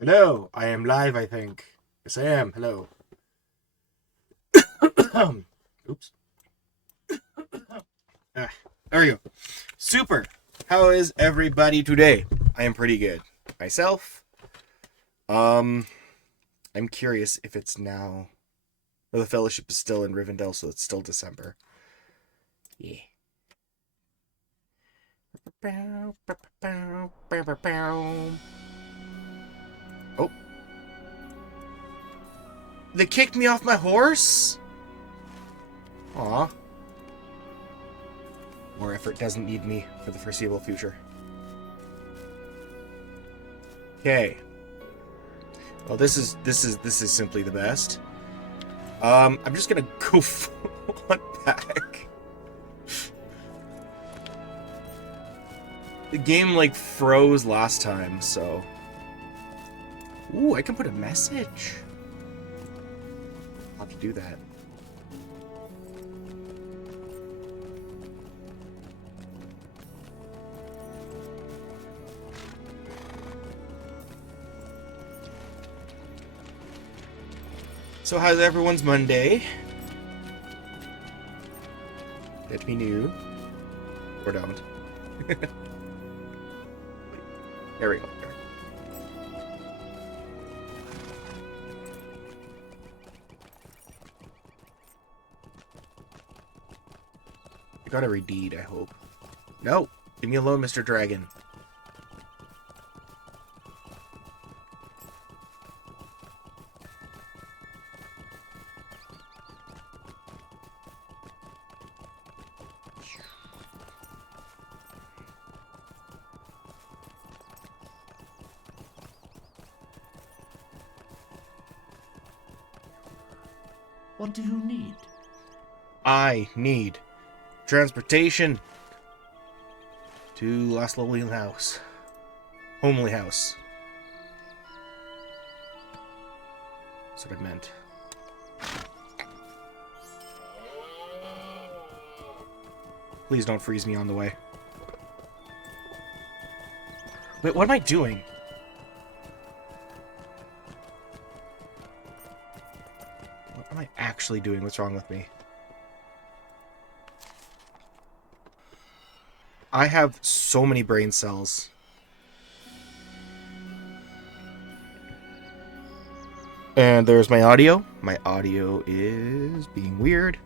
Hello, I am live, I think. Yes, I am. Hello. Oops. Ah, there we go. Super. How is everybody today? I am pretty good. Myself? Um, I'm curious if it's now... Or the fellowship is still in Rivendell, so it's still December. Yeah. Oh. They kicked me off my horse? Aw. More effort doesn't need me for the foreseeable future. Okay. Well, this is simply the best. I'm just gonna go full on back. The game like froze last time, so. Ooh, I can put a message. I'll have to do that. So how's everyone's Monday? Let me know. Or don't. There we go. I got every deed, I hope. No! Leave me alone, Mr. Dragon. What do you need? I need transportation to Last Lovely House. Homely House. That's what I meant. Please don't freeze me on the way. Wait, what am I doing? What am I actually doing? What's wrong with me? I have so many brain cells. And there's my audio. My audio is being weird.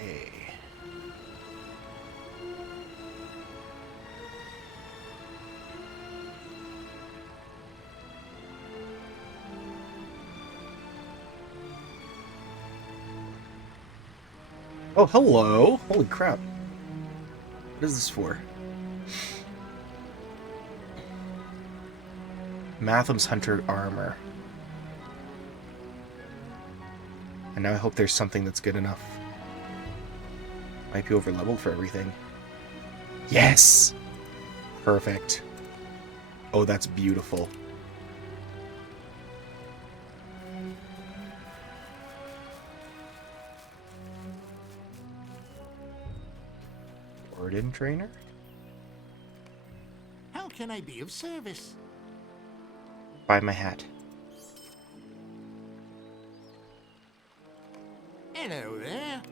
Okay. Oh, hello. Holy crap. What is this for? Matham's Hunter armor. And now I hope there's something that's good enough. Might be over leveled for everything. Yes! Perfect. Oh, that's beautiful. Warden trainer? How can I be of service? Buy my hat. Hello there.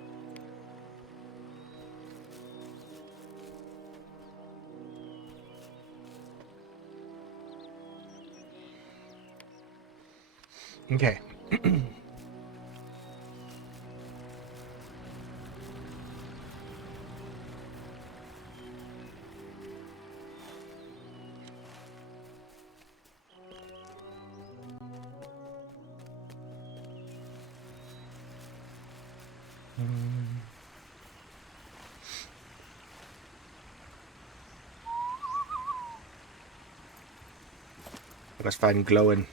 Okay. I must find glowing.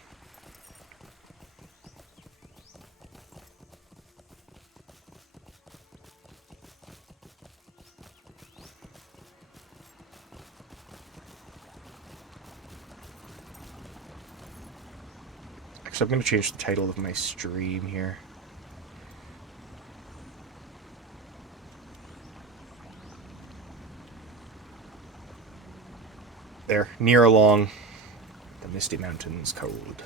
So I'm going to change the title of my stream here. There, near along the Misty Mountains Code.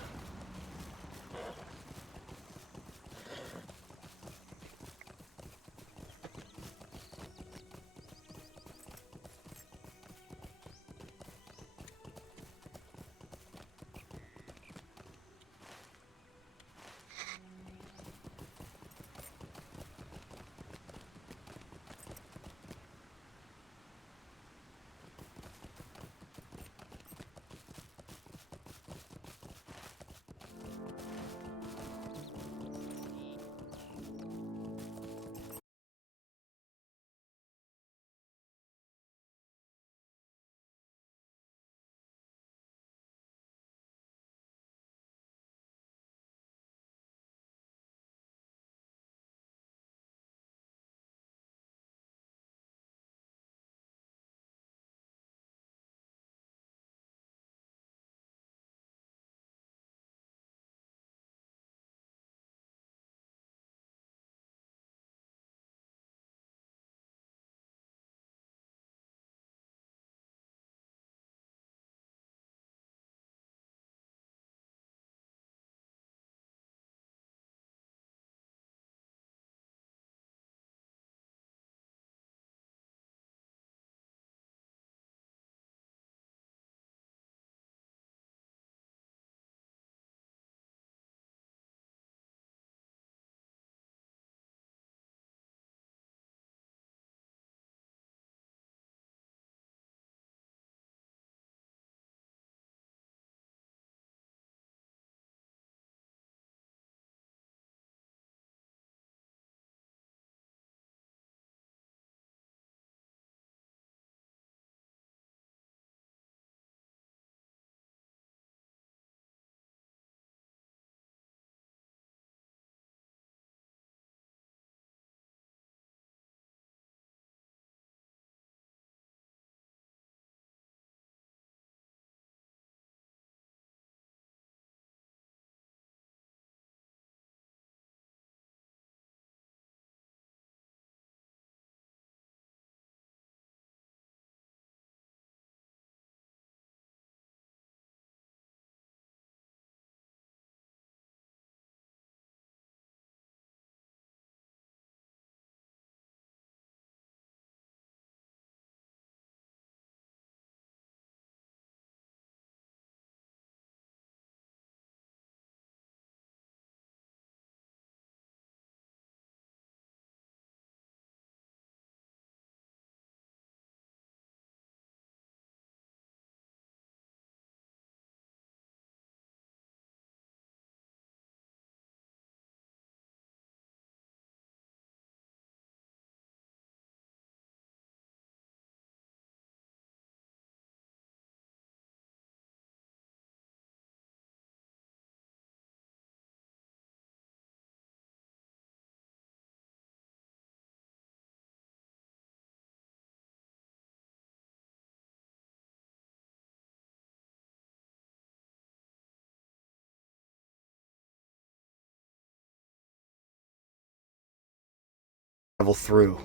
Travel through.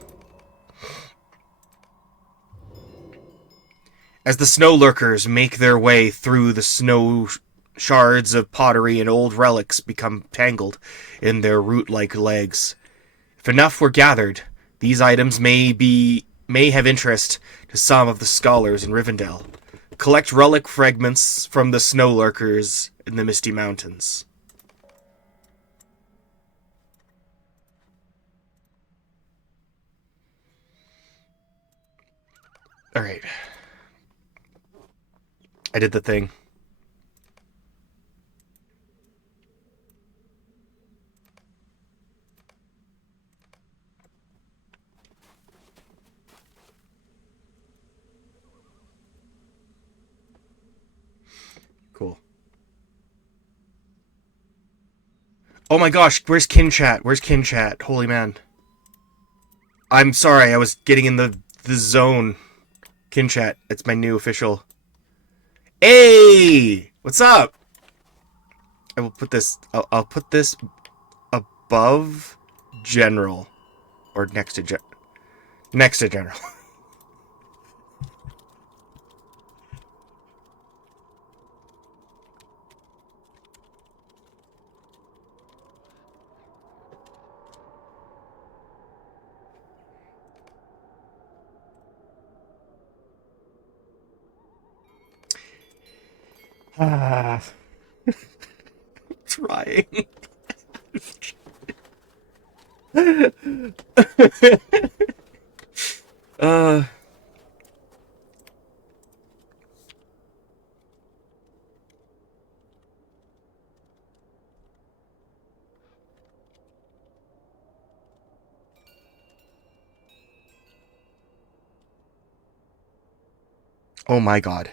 As the snow lurkers make their way through the snow, shards of pottery and old relics become tangled in their root-like legs. If enough were gathered, these items may have interest to some of the scholars in Rivendell. Collect relic fragments from the snow lurkers in the Misty Mountains. Alright. I did the thing. Cool. Oh my gosh, where's Kin Chat? Where's Kin Chat? Holy man. I'm sorry, I was getting in the zone. Kin Chat, it's my new official. Hey! What's up? I will put this. I'll put this above general, or next to general. Ah, trying. uh. Oh my god.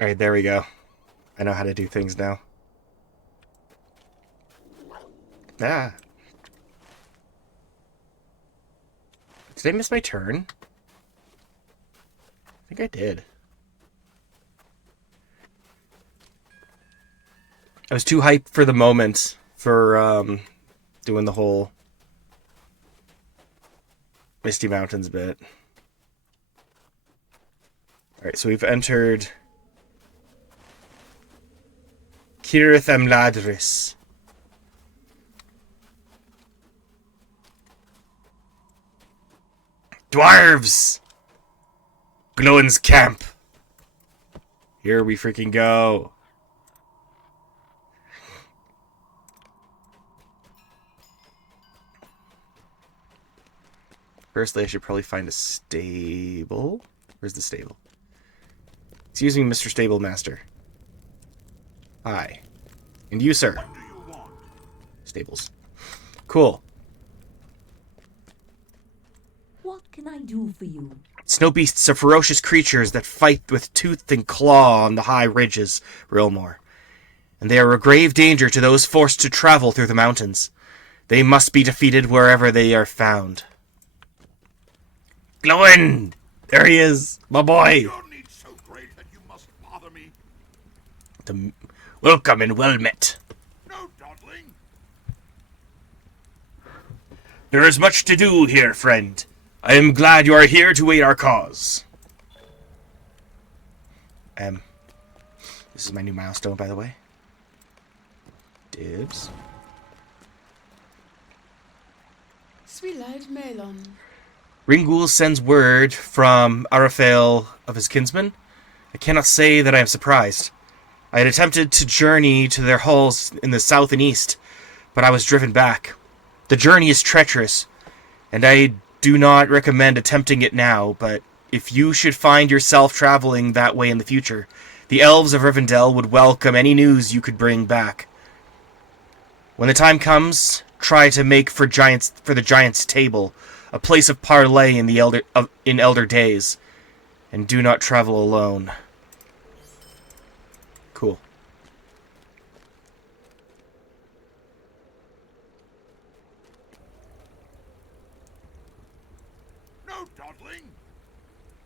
Alright, there we go. I know how to do things now. Ah. Did I miss my turn? I think I did. I was too hyped for the moment for doing the whole Misty Mountains bit. Alright, so we've entered Kirith Amladris. Dwarves! Glowin's camp. Here we freaking go. Firstly, I should probably find a stable. Where's the stable? Excuse me, Mr. Stable Master. Hi. And you, sir. What do you want? Stables. Cool. What can I do for you? Snow beasts are ferocious creatures that fight with tooth and claw on the high ridges, Realmore. And they are a grave danger to those forced to travel through the mountains. They must be defeated wherever they are found. Glowin! There he is, my boy! Your need's so great that you must bother me. Welcome and well met. No dawdling. There is much to do here, friend. I am glad you are here to aid our cause. This is my new milestone, by the way. Dibs. Swilide Melon. Ringul sends word from Araphael of his kinsmen. I cannot say that I am surprised. I had attempted to journey to their halls in the south and east, but I was driven back. The journey is treacherous, and I do not recommend attempting it now, but if you should find yourself traveling that way in the future, the elves of Rivendell would welcome any news you could bring back. When the time comes, try to make for the giant's table, a place of parley in elder days, and do not travel alone. Cool. No dawdling.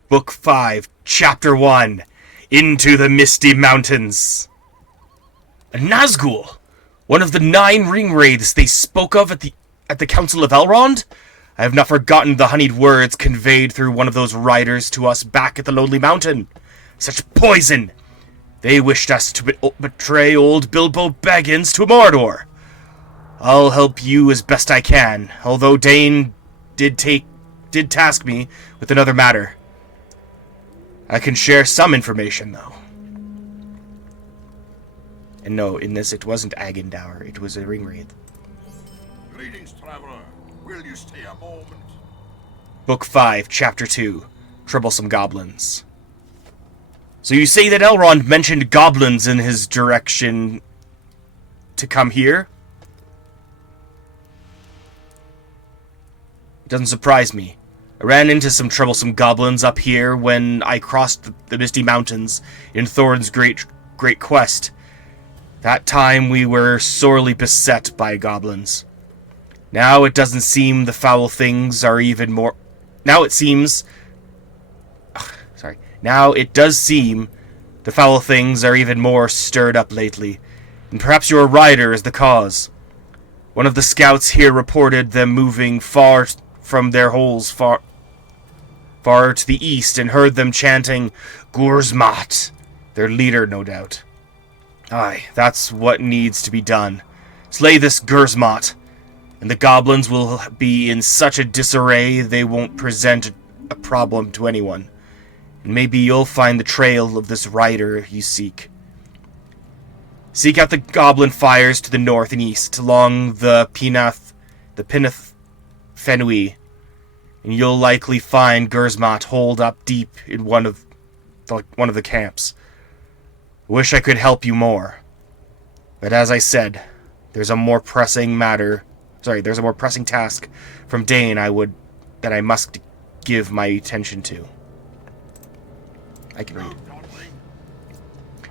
Book 5, Chapter 1, Into the Misty Mountains. A Nazgul, one of the 9 ring wraiths they spoke of at the Council of Elrond? I have not forgotten the honeyed words conveyed through one of those riders to us back at the Lonely Mountain. Such poison! They wished us to betray old Bilbo Baggins to Mordor. I'll help you as best I can, although Dane did task me with another matter. I can share some information, though. And no, in this it wasn't Agendour, it was a Ringwraith. Greetings, traveler. Will you stay a moment? Book 5, Chapter 2, Troublesome Goblins. So you say that Elrond mentioned goblins in his direction to come here? It doesn't surprise me. I ran into some troublesome goblins up here when I crossed the Misty Mountains in Thorin's great quest. That time we were sorely beset by goblins. Now it doesn't seem the foul things are even more... Now it seems... Sorry. Now it does seem the foul things are even more stirred up lately, and perhaps your rider is the cause. One of the scouts here reported them moving far from their holes far to the east and heard them chanting Gurzmat, their leader, no doubt. Aye, that's what needs to be done. Slay this Gurzmat, and the goblins will be in such a disarray they won't present a problem to anyone. And maybe you'll find the trail of this rider you seek. Seek out the goblin fires to the north and east, along the Pinnath Fenui, and you'll likely find Gurzmat holed up deep in one of the camps. Wish I could help you more. But as I said, there's a more pressing task from Dane that I must give my attention to. I can read.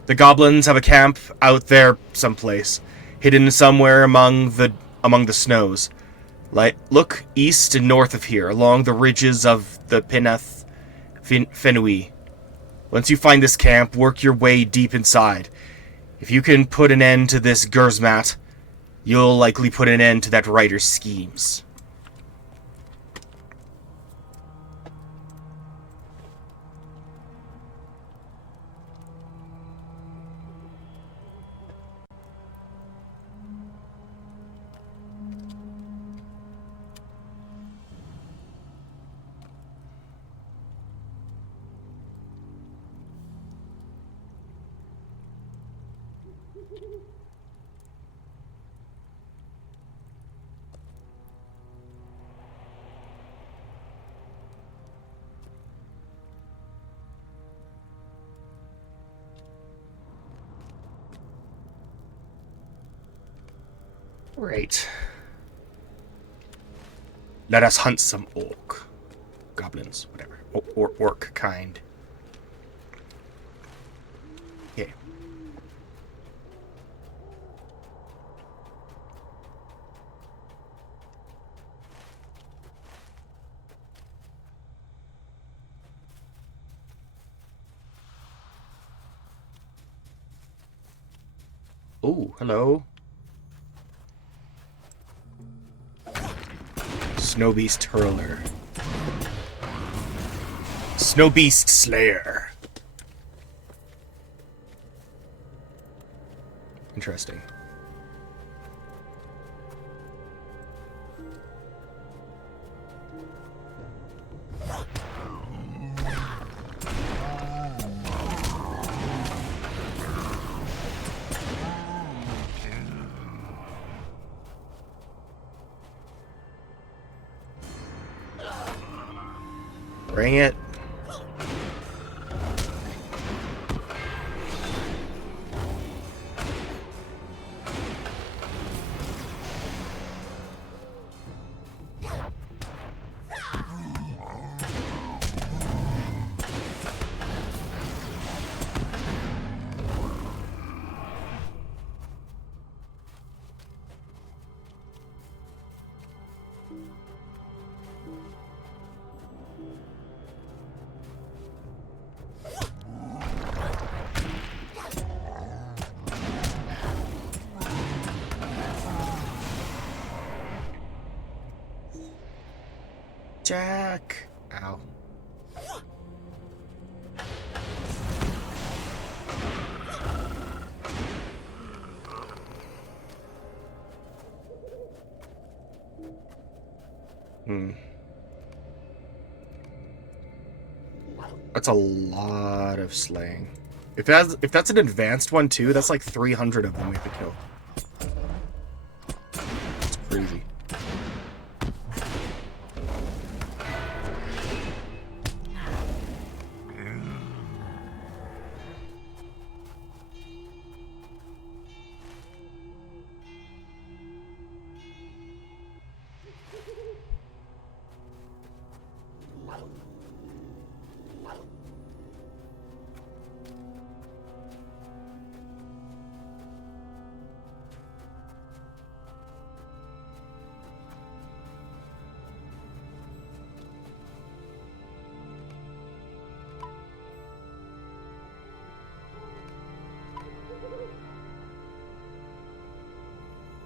The goblins have a camp out there someplace, hidden somewhere among the snows. Look east and north of here, along the ridges of the Pinnath Fenui. Once you find this camp, work your way deep inside. If you can put an end to this Gurzmat, you'll likely put an end to that writer's schemes. Right. Let us hunt some orc. Goblins, whatever. Or orc kind. Okay. Oh, hello. Snow Beast Hurler. Snow Beast Slayer. Interesting. Bring it. Jack. Ow. That's a lot of slaying. If that's an advanced one too, that's like 300 of them we have to kill. It's crazy.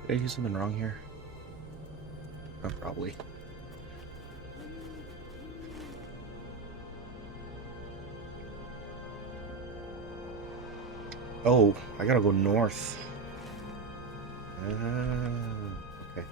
Did I do something wrong here? Oh, probably. Oh, I gotta go north. Okay.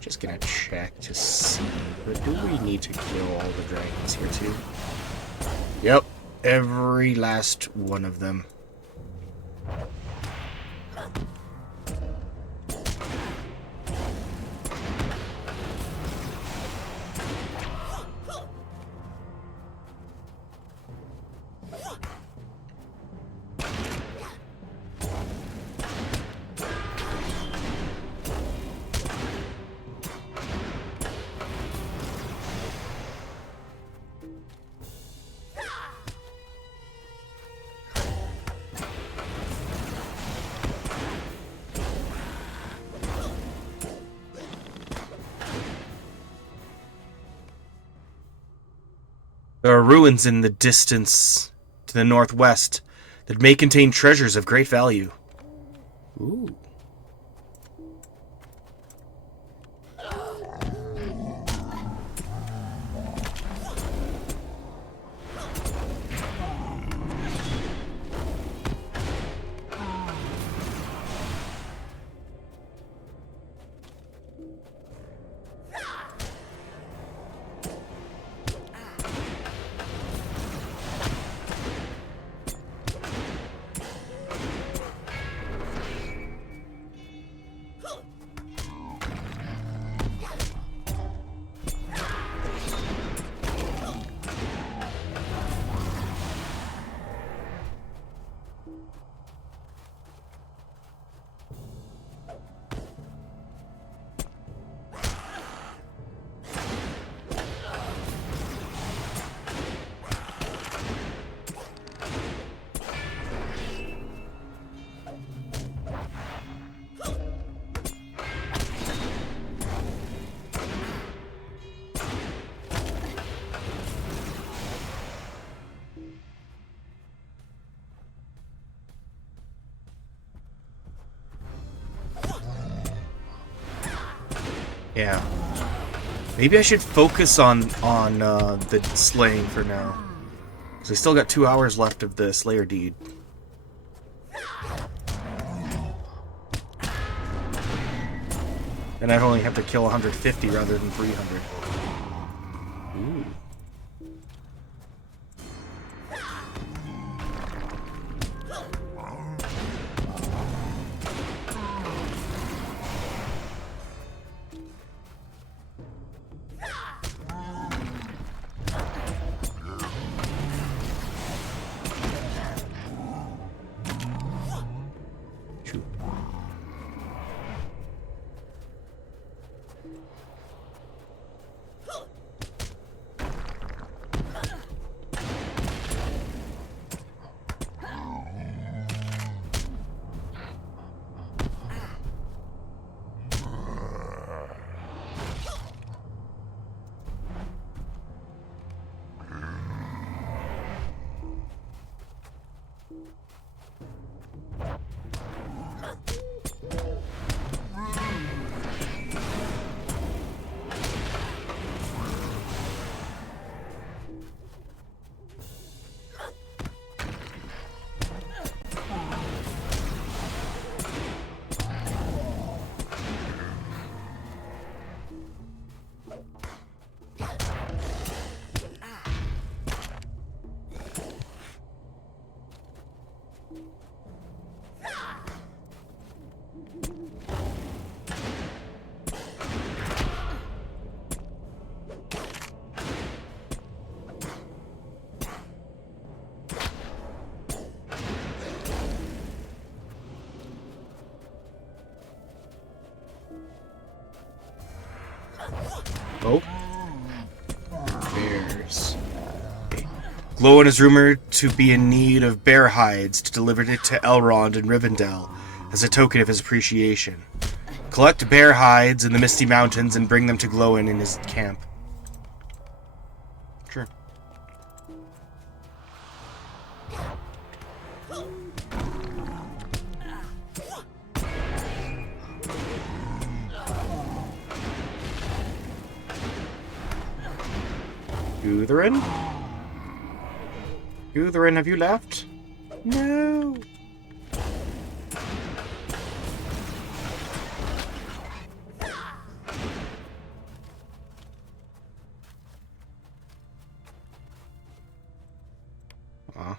Just gonna check to see, but do we need to kill all the dragons here too? Yep, every last one of them. There are ruins in the distance to the northwest that may contain treasures of great value. Ooh. Yeah. Maybe I should focus on the slaying for now. Because I still got 2 hours left of the Slayer deed. And I only have to kill 150 rather than 300. Ooh. Glowin is rumored to be in need of bear hides to deliver it to Elrond and Rivendell as a token of his appreciation. Collect bear hides in the Misty Mountains and bring them to Glowin in his camp. Sure. Gutherin? Gutherin, have you left? No. Aw.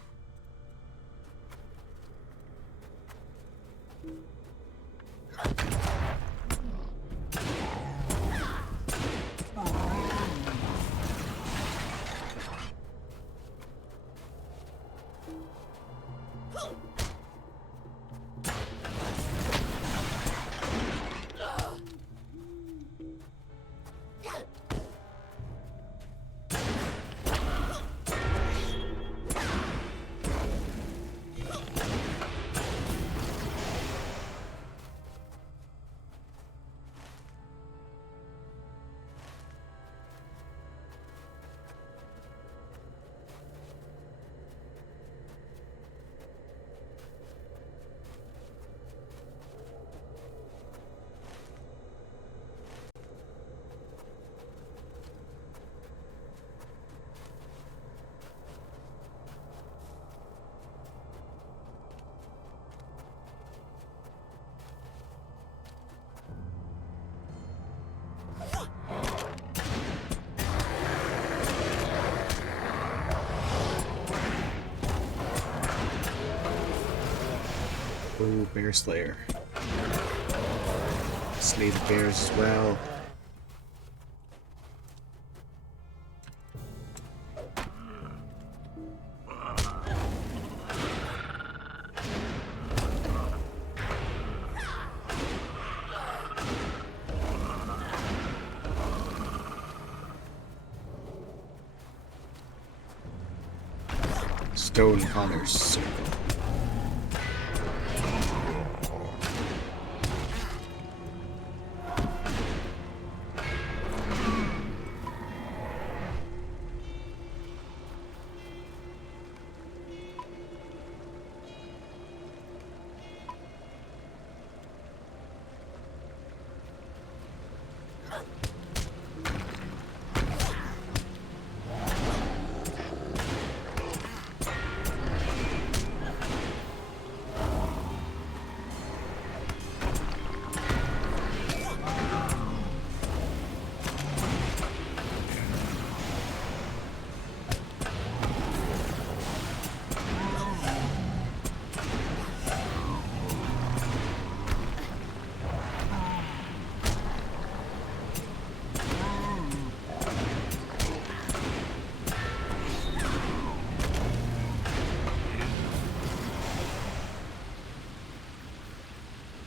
Oh, Bear Slayer. Slay the bears as well. Stone Honors Circle.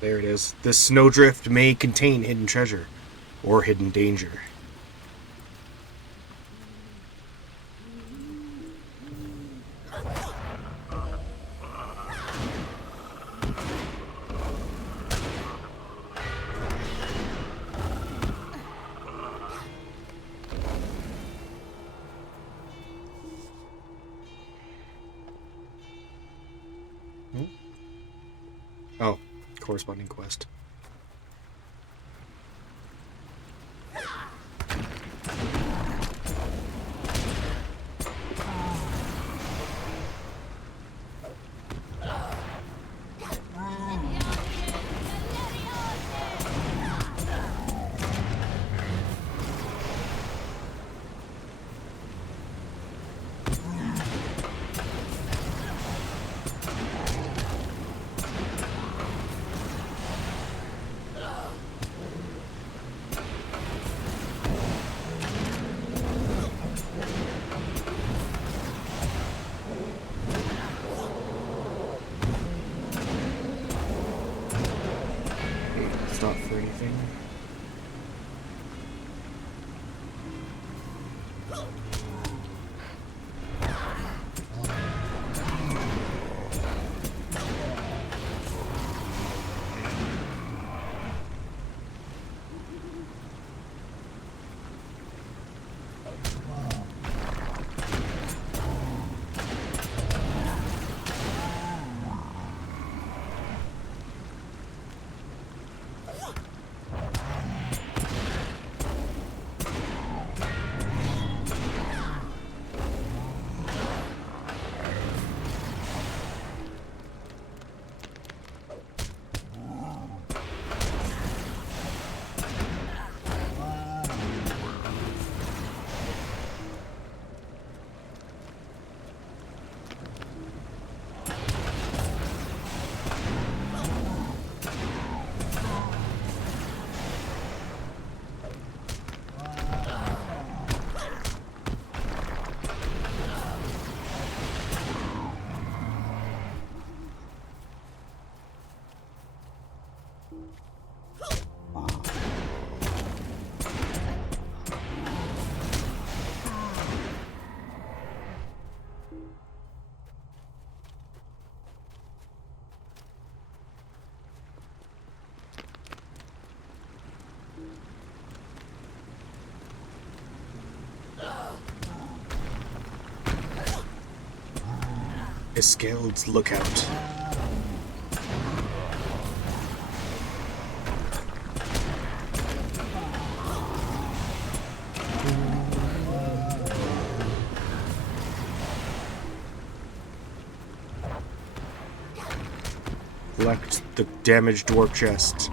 There it is. This snowdrift may contain hidden treasure or hidden danger. Oh, corresponding quest. Stop for anything. Iskald's Lookout. Collect the damaged dwarf chest.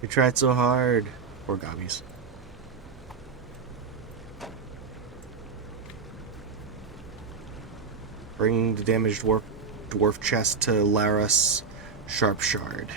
We tried so hard. Poor gobbies. Bring the damaged dwarf chest to Laras Sharpshard.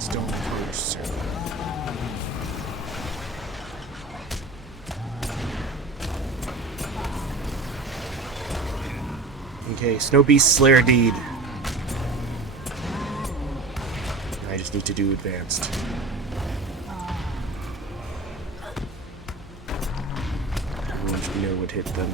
Stone posts. Okay, Snow Beast Slayer Deed. I just need to do advanced. Everyone should know what hit them.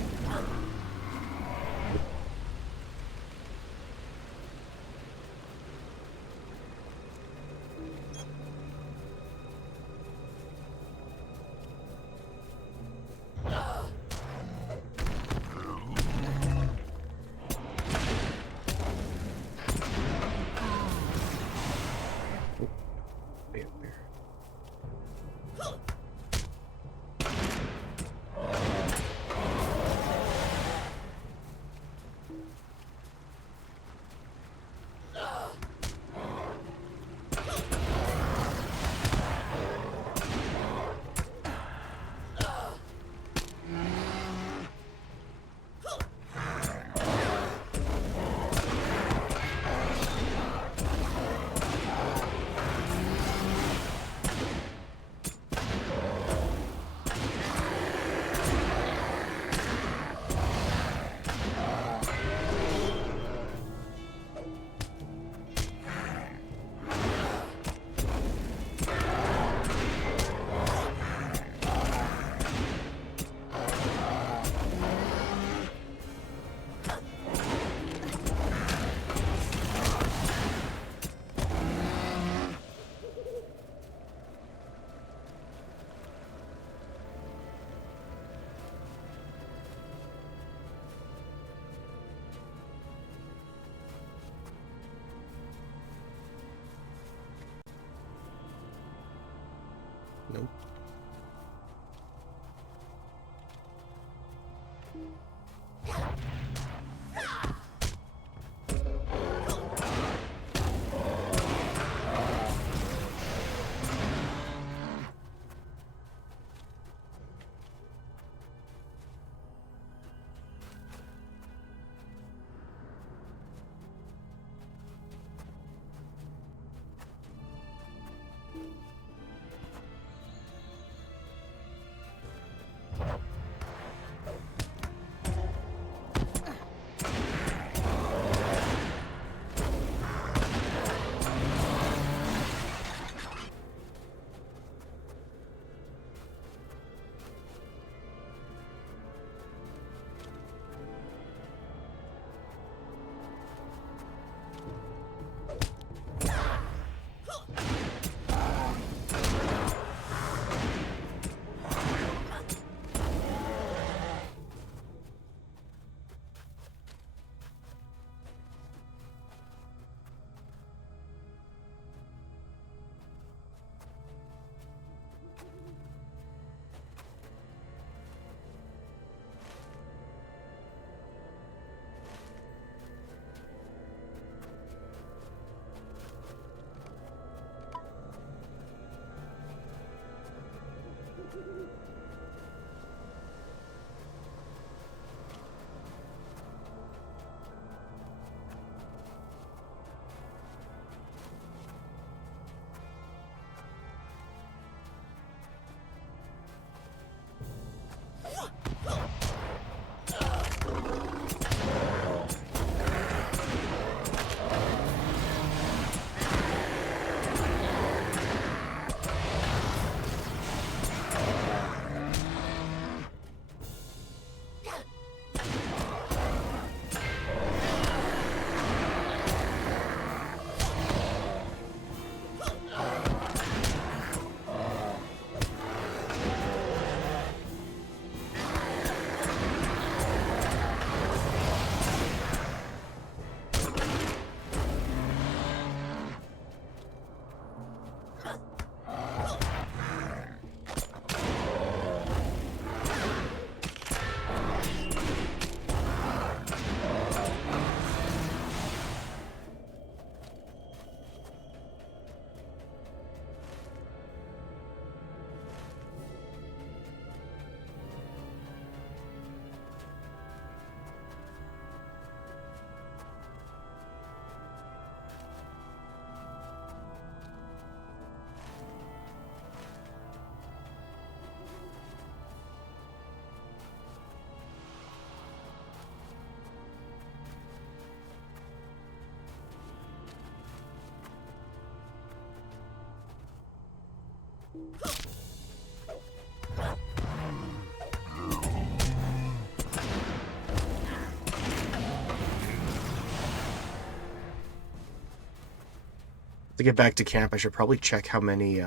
To get back to camp, I should probably check how many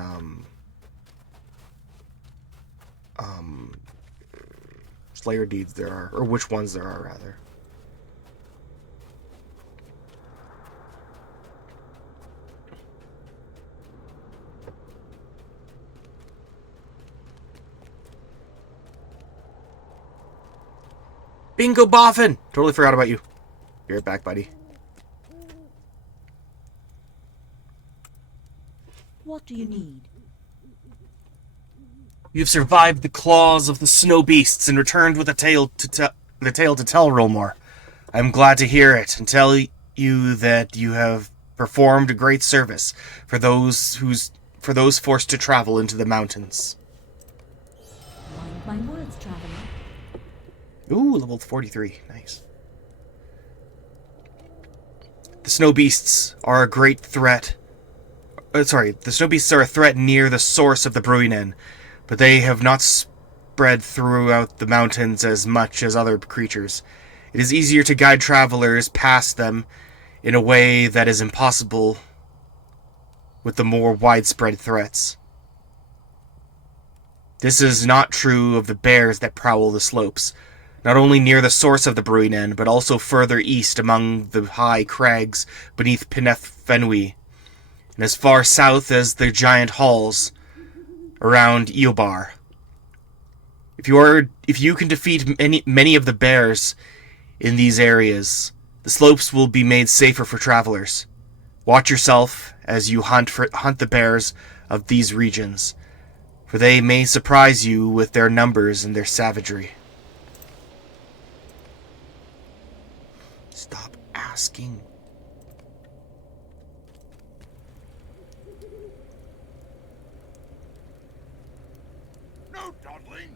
Slayer deeds there are, or which ones there are, rather. Bingo Boffin! Totally forgot about you. Be right back, buddy. What do you need? You've survived the claws of the snow beasts and returned with a tale to tell, Rilmore. I'm glad to hear it and tell you that you have performed a great service for those forced to travel into the mountains. Mind my words, traveler. Ooh, level 43. Nice. The snow beasts are a great threat. The snow beasts are a threat near the source of the Bruinen, but they have not spread throughout the mountains as much as other creatures. It is easier to guide travelers past them in a way that is impossible with the more widespread threats. This is not true of the bears that prowl the slopes, not only near the source of the Bruinen, but also further east among the high crags beneath Pineth Fenwi, and as far south as the giant halls around Eobar. If you can defeat many of the bears in these areas, the slopes will be made safer for travelers. Watch yourself as you hunt the bears of these regions, for they may surprise you with their numbers and their savagery. Stop asking. No dawdling!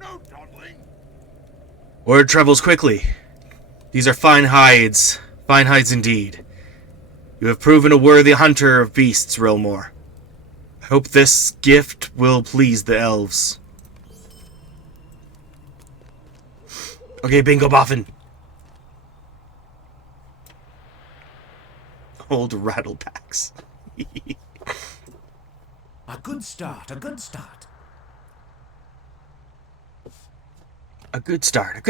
No dawdling! Word travels quickly. These are fine hides indeed. You have proven a worthy hunter of beasts, Rilmore. I hope this gift will please the elves. Okay, Bingo Boffin. Old Rattlebacks. A good start, a good start. A good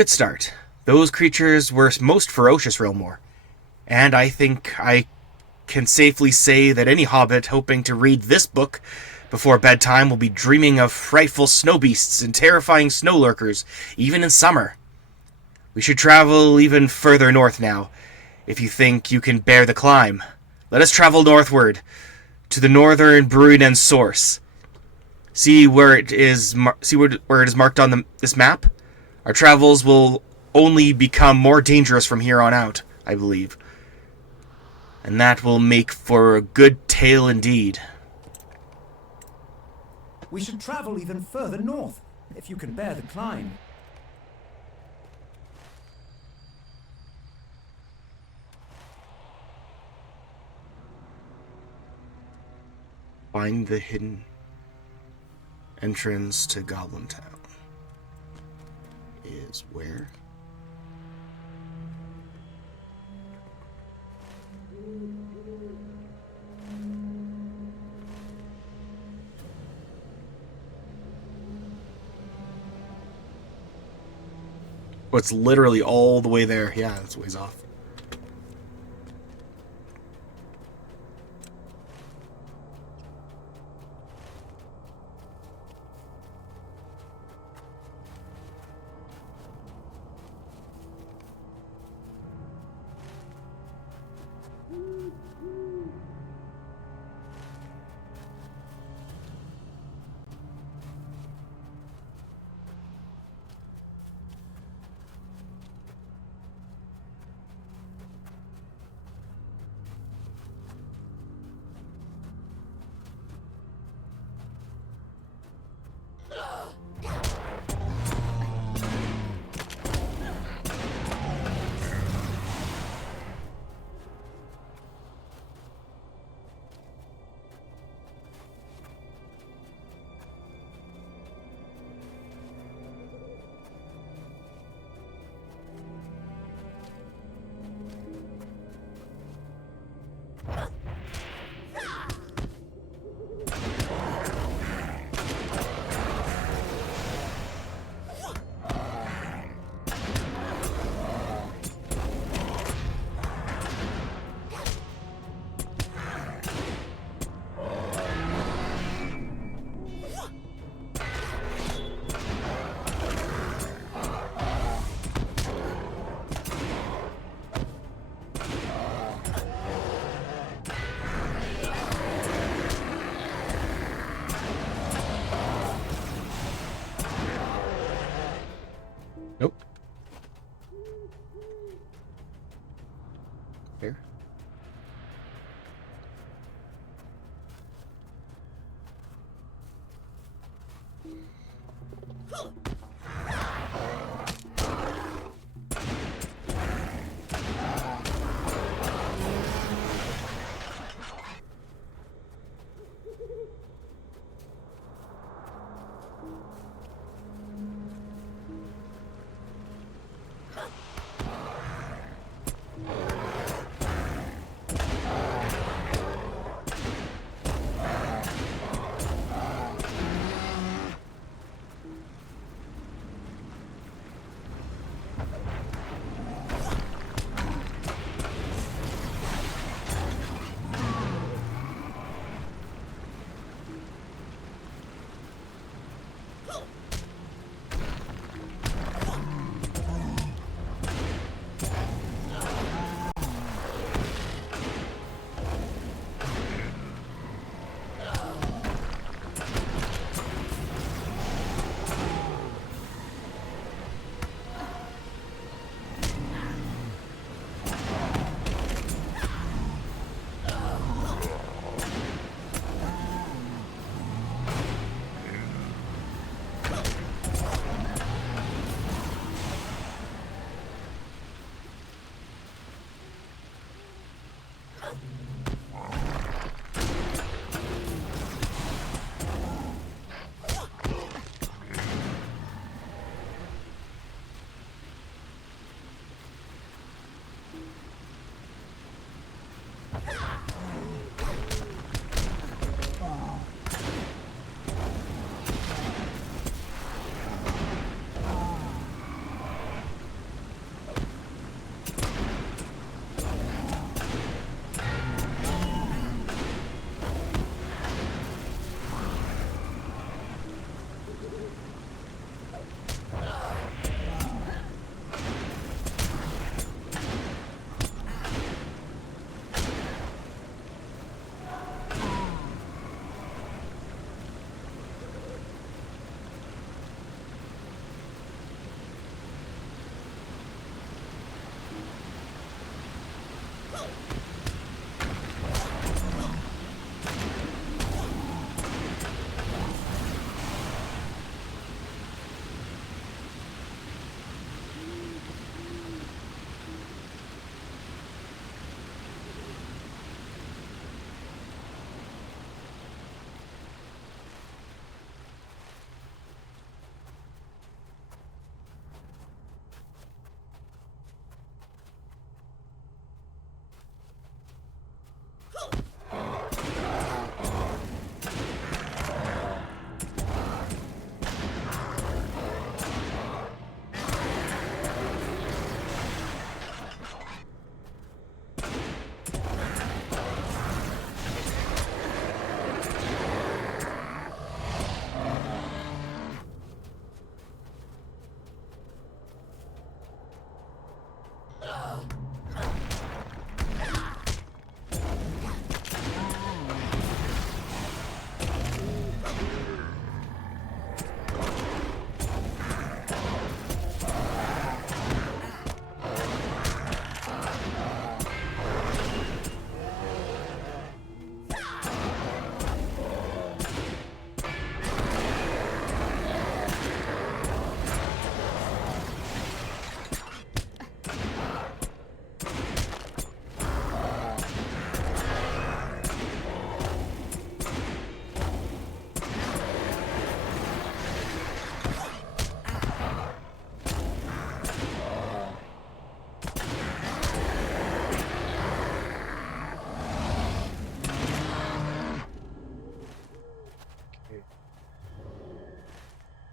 start. Those creatures were most ferocious, Rilmore. And I think I can safely say that any hobbit hoping to read this book before bedtime will be dreaming of frightful snow beasts and terrifying snow lurkers, even in summer. We should travel even further north now, if you think you can bear the climb. Let us travel northward, to the northern Bruinen source. See where it is marked on this map? Our travels will only become more dangerous from here on out, I believe. And that will make for a good tale indeed. We should travel even further north, if you can bear the climb. Find the hidden entrance to Goblin Town. Is where? Oh, it's literally all the way there. Yeah, it's ways off.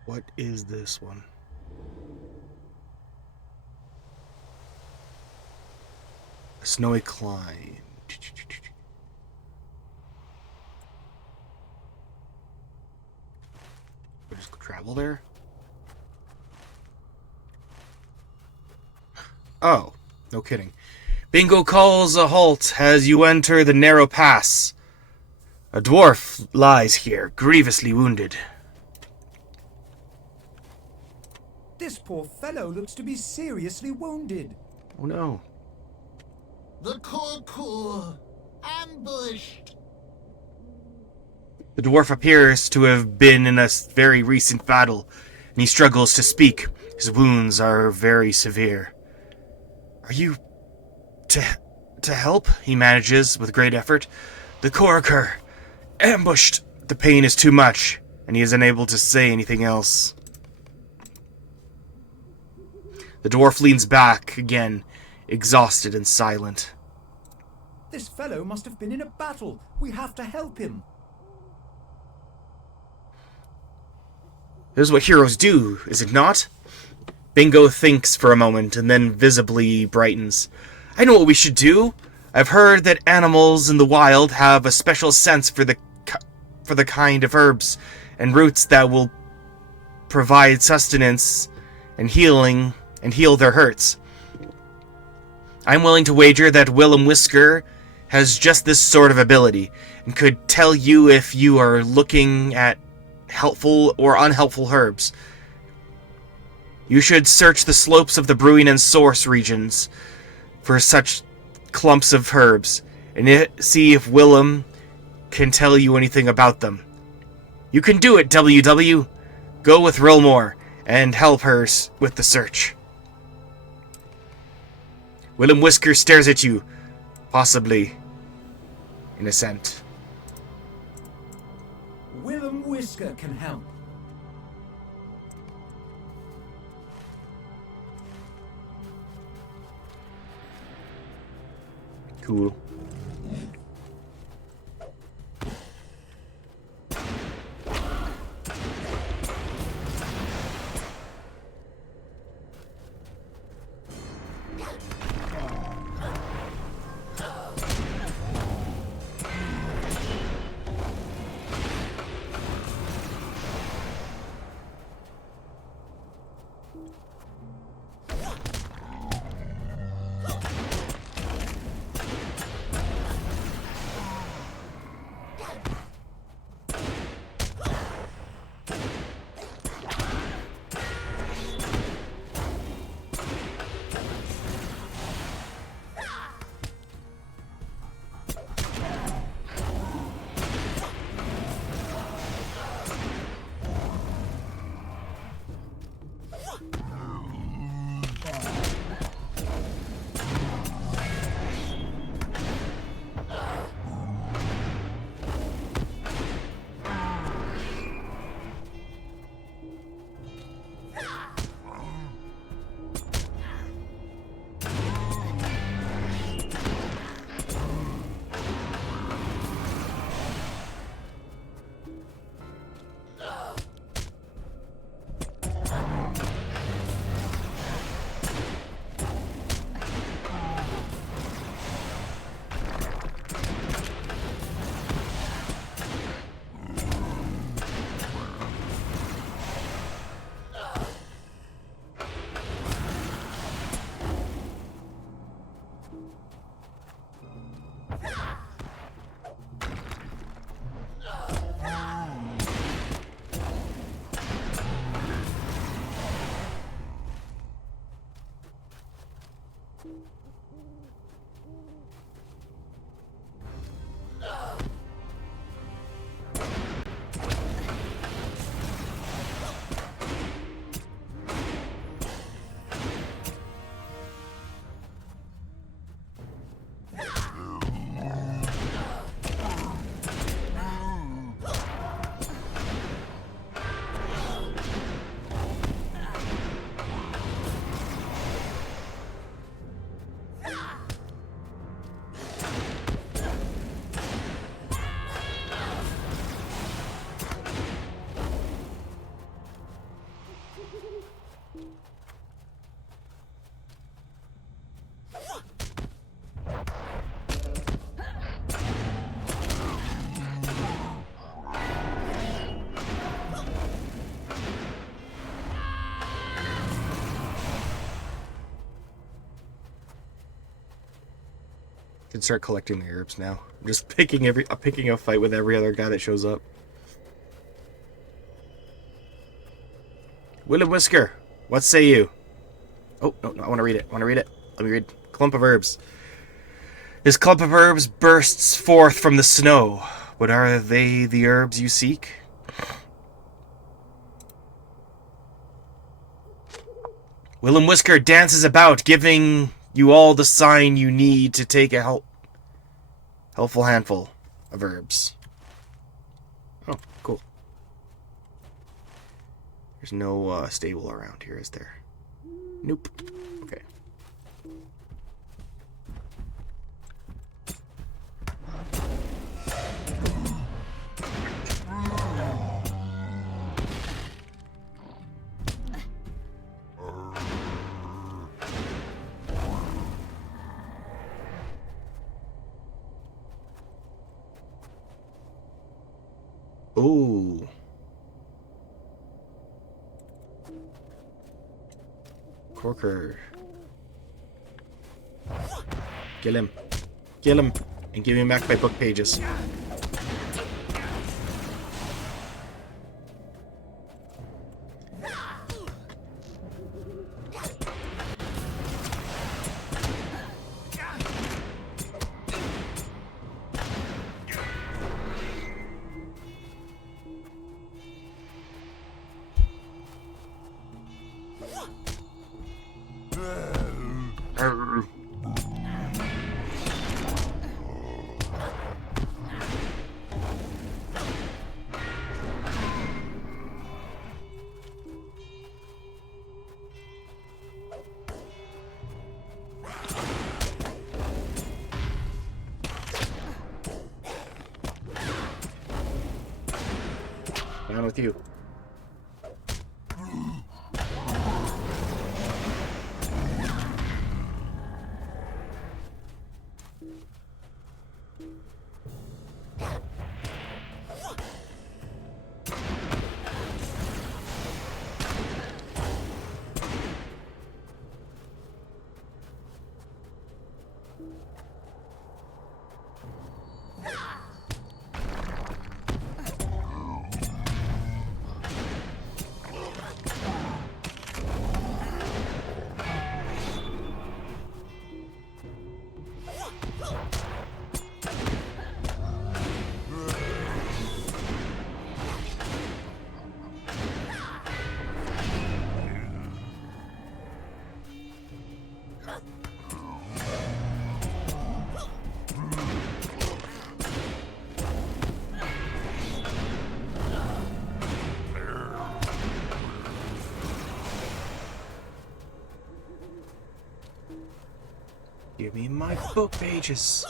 What is this one? A snowy climb. We just travel there? Oh, no kidding. Bingo calls a halt as you enter the narrow pass. A dwarf lies here, grievously wounded. This poor fellow looks to be seriously wounded. Oh no. The Korkur! Ambushed! The dwarf appears to have been in a very recent battle, and he struggles to speak. His wounds are very severe. Are you... to help? He manages with great effort. The Korkur! Ambushed! The pain is too much, and he is unable to say anything else. The dwarf leans back again, exhausted and silent. This fellow must have been in a battle. We have to help him. This is what heroes do, is it not? Bingo thinks for a moment and then visibly brightens. I know what we should do. I've heard that animals in the wild have a special sense for the kind of herbs and roots that will provide sustenance and healing and heal their hurts. I'm willing to wager that Willem Whisker has just this sort of ability and could tell you if you are looking at helpful or unhelpful herbs. You should search the slopes of the Brewing and Source regions for such clumps of herbs and see if Willem can tell you anything about them. You can do it, WW. Go with Rilmore and help her with the search. Willem Whisker stares at you, possibly in assent. Willem Whisker can help. Cool. Can start collecting the herbs now. I'm just picking a fight with every other guy that shows up. Willem Whisker, what say you? Oh, no, I want to read it. Let me read. Clump of herbs. This clump of herbs bursts forth from the snow. What are they, the herbs you seek? Willem Whisker dances about, giving you all the sign you need to take a helpful handful of herbs. Oh, cool. There's no stable around here, is there? Nope. Okay. Ooh. Corker. Kill him. Kill him. And give me back my book pages. Down with you. Give me my book pages.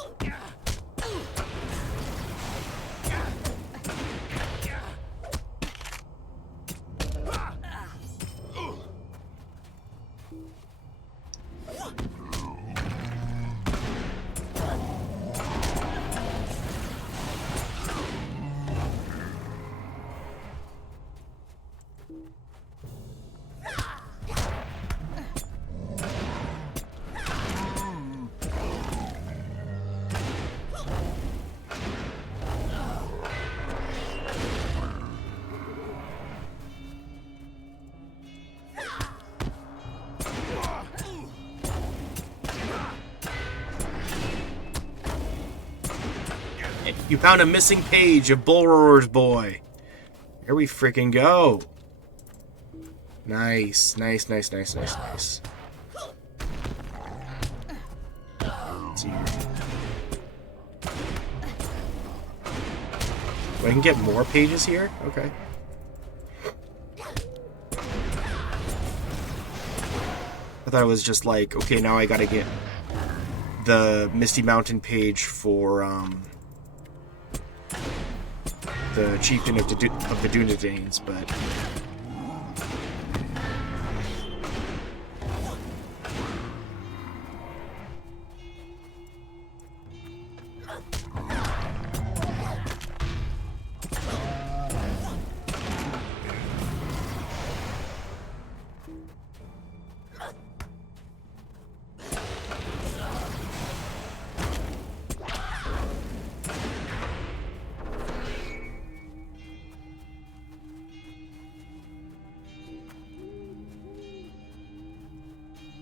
You found a missing page of Bullroar's boy. Here we freaking go. Nice, nice, nice, nice, nice, nice. Let's see here. I can get more pages here? Okay. I thought it was just like, okay, now I gotta get the Misty Mountain page for, the chieftain of the Dunedains, but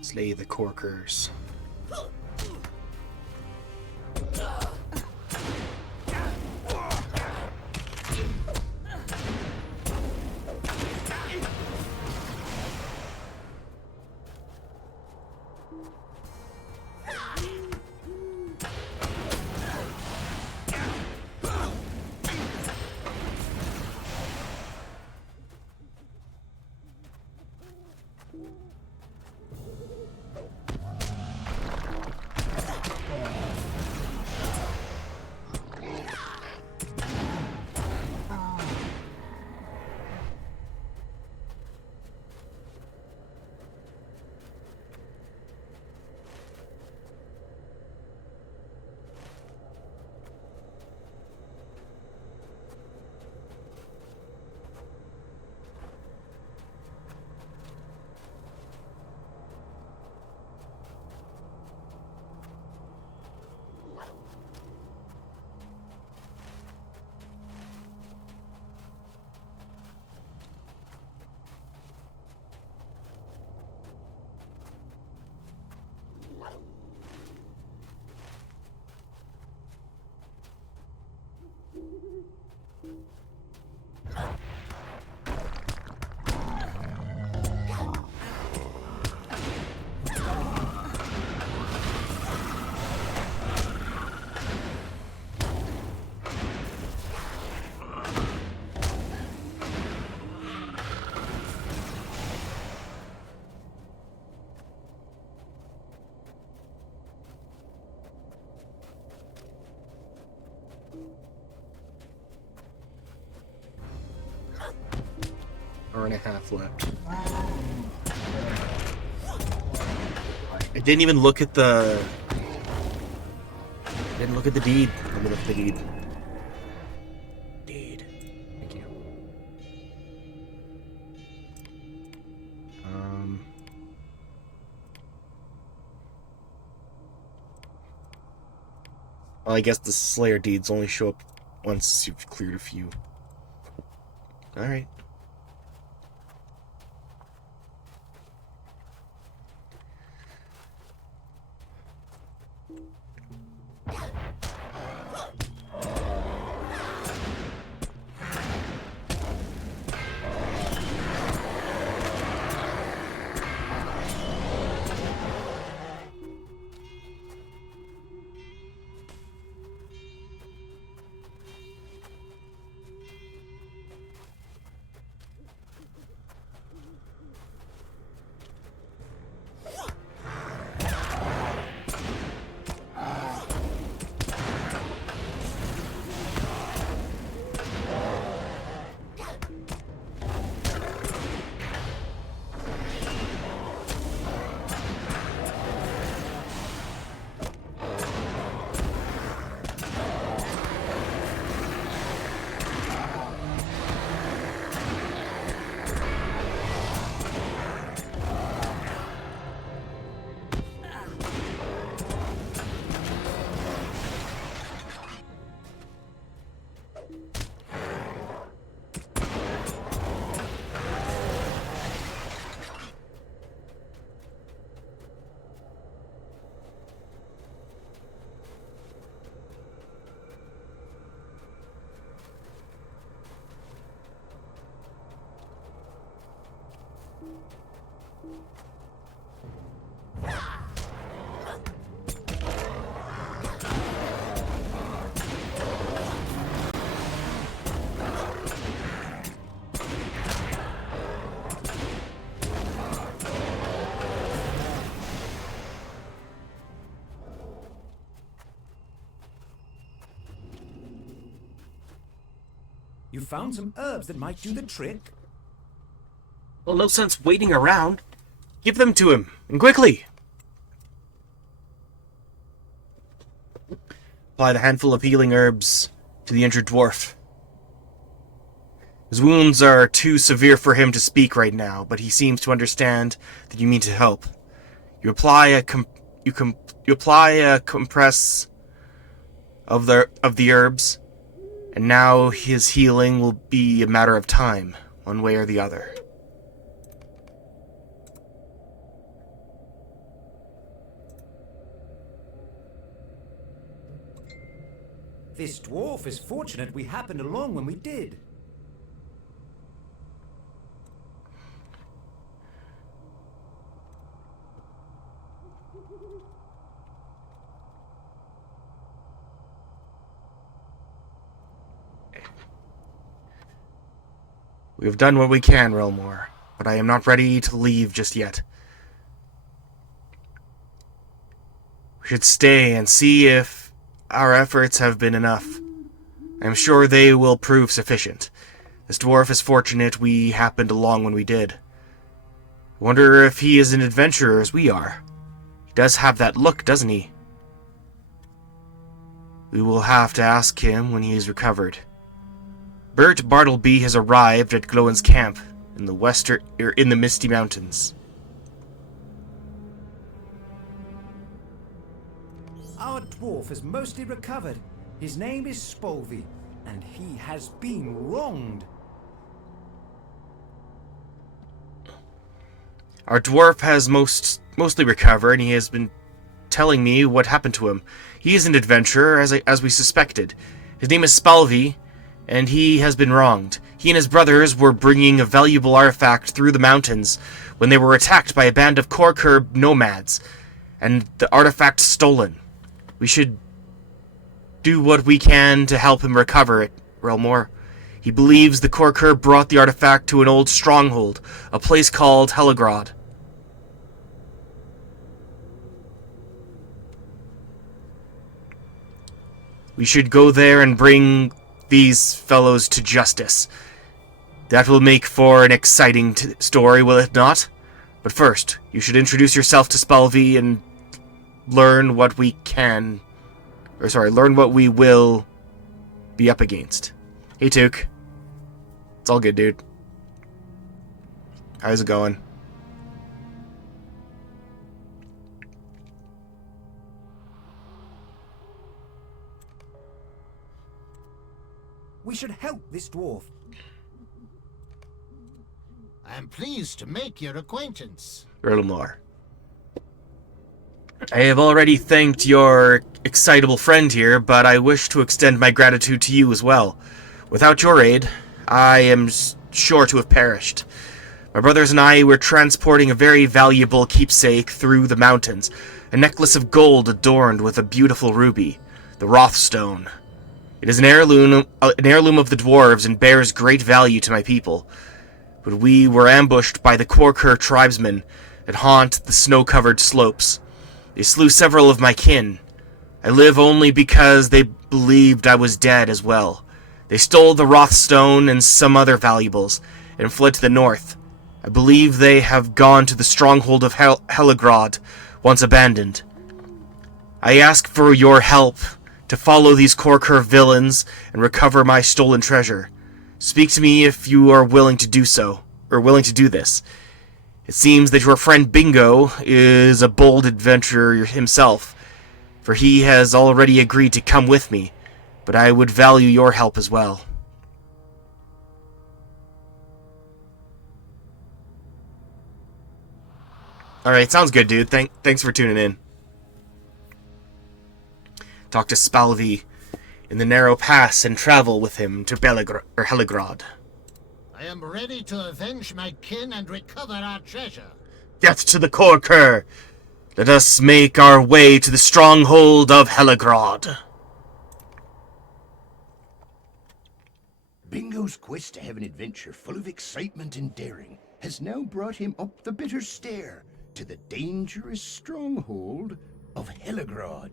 slay the corkers. hour and a half left. I didn't even look at the... I didn't look at the deed. Let me look at the deed. Deed. Thank you. Well, I guess the Slayer deeds only show up once you've cleared a few. Alright. You found some herbs that might do the trick? Well, no sense waiting around. Give them to him, and quickly! Apply the handful of healing herbs to the injured dwarf. His wounds are too severe for him to speak right now, but he seems to understand that you mean to help. You apply a compress of the herbs, and now his healing will be a matter of time, one way or the other. This dwarf is fortunate we happened along when we did. We have done what we can, Relmore, but I am not ready to leave just yet. We should stay and see if our efforts have been enough. I am sure they will prove sufficient. This dwarf is fortunate we happened along when we did. I wonder if he is an adventurer as we are. He does have that look, doesn't he? We will have to ask him when he is recovered. Bert Bartleby has arrived at Glowin's camp in the Misty Mountains. Our dwarf has mostly recovered. His name is Spolvy, and he has been wronged. Our dwarf has mostly recovered, and he has been telling me what happened to him. He is an adventurer, as we suspected. His name is Spalvy, and he has been wronged. He and his brothers were bringing a valuable artifact through the mountains when they were attacked by a band of Korkur nomads, and the artifact stolen. We should do what we can to help him recover it, Relmore. He believes the Korkur brought the artifact to an old stronghold, a place called Helagrod. We should go there and bring these fellows to justice. That will make for an exciting story, will it not? But first, you should introduce yourself to Spalvi and learn what we can... learn what we will be up against. Hey, Took. It's all good, dude. How's it going? We should help this dwarf. I am pleased to make your acquaintance. Erlenmar. I have already thanked your excitable friend here, but I wish to extend my gratitude to you as well. Without your aid, I am sure to have perished. My brothers and I were transporting a very valuable keepsake through the mountains, a necklace of gold adorned with a beautiful ruby, the Rothstone. It is an heirloom of the dwarves and bears great value to my people. But we were ambushed by the Korkur tribesmen that haunt the snow-covered slopes. They slew several of my kin. I live only because they believed I was dead as well. They stole the Rothstone and some other valuables, and fled to the north. I believe they have gone to the stronghold of Heligrod, once abandoned. I ask for your help to follow these Korkur villains and recover my stolen treasure. Speak to me if you are willing to do so, or willing to do this. It seems that your friend Bingo is a bold adventurer himself, for he has already agreed to come with me, but I would value your help as well. Alright, sounds good, dude. Thanks for tuning in. Talk to Spalvi in the narrow pass and travel with him to Heligrod. I am ready to avenge my kin and recover our treasure. Death to the Korkur! Let us make our way to the stronghold of Heligrod. Bingo's quest to have an adventure full of excitement and daring has now brought him up the bitter stair to the dangerous stronghold of Heligrod.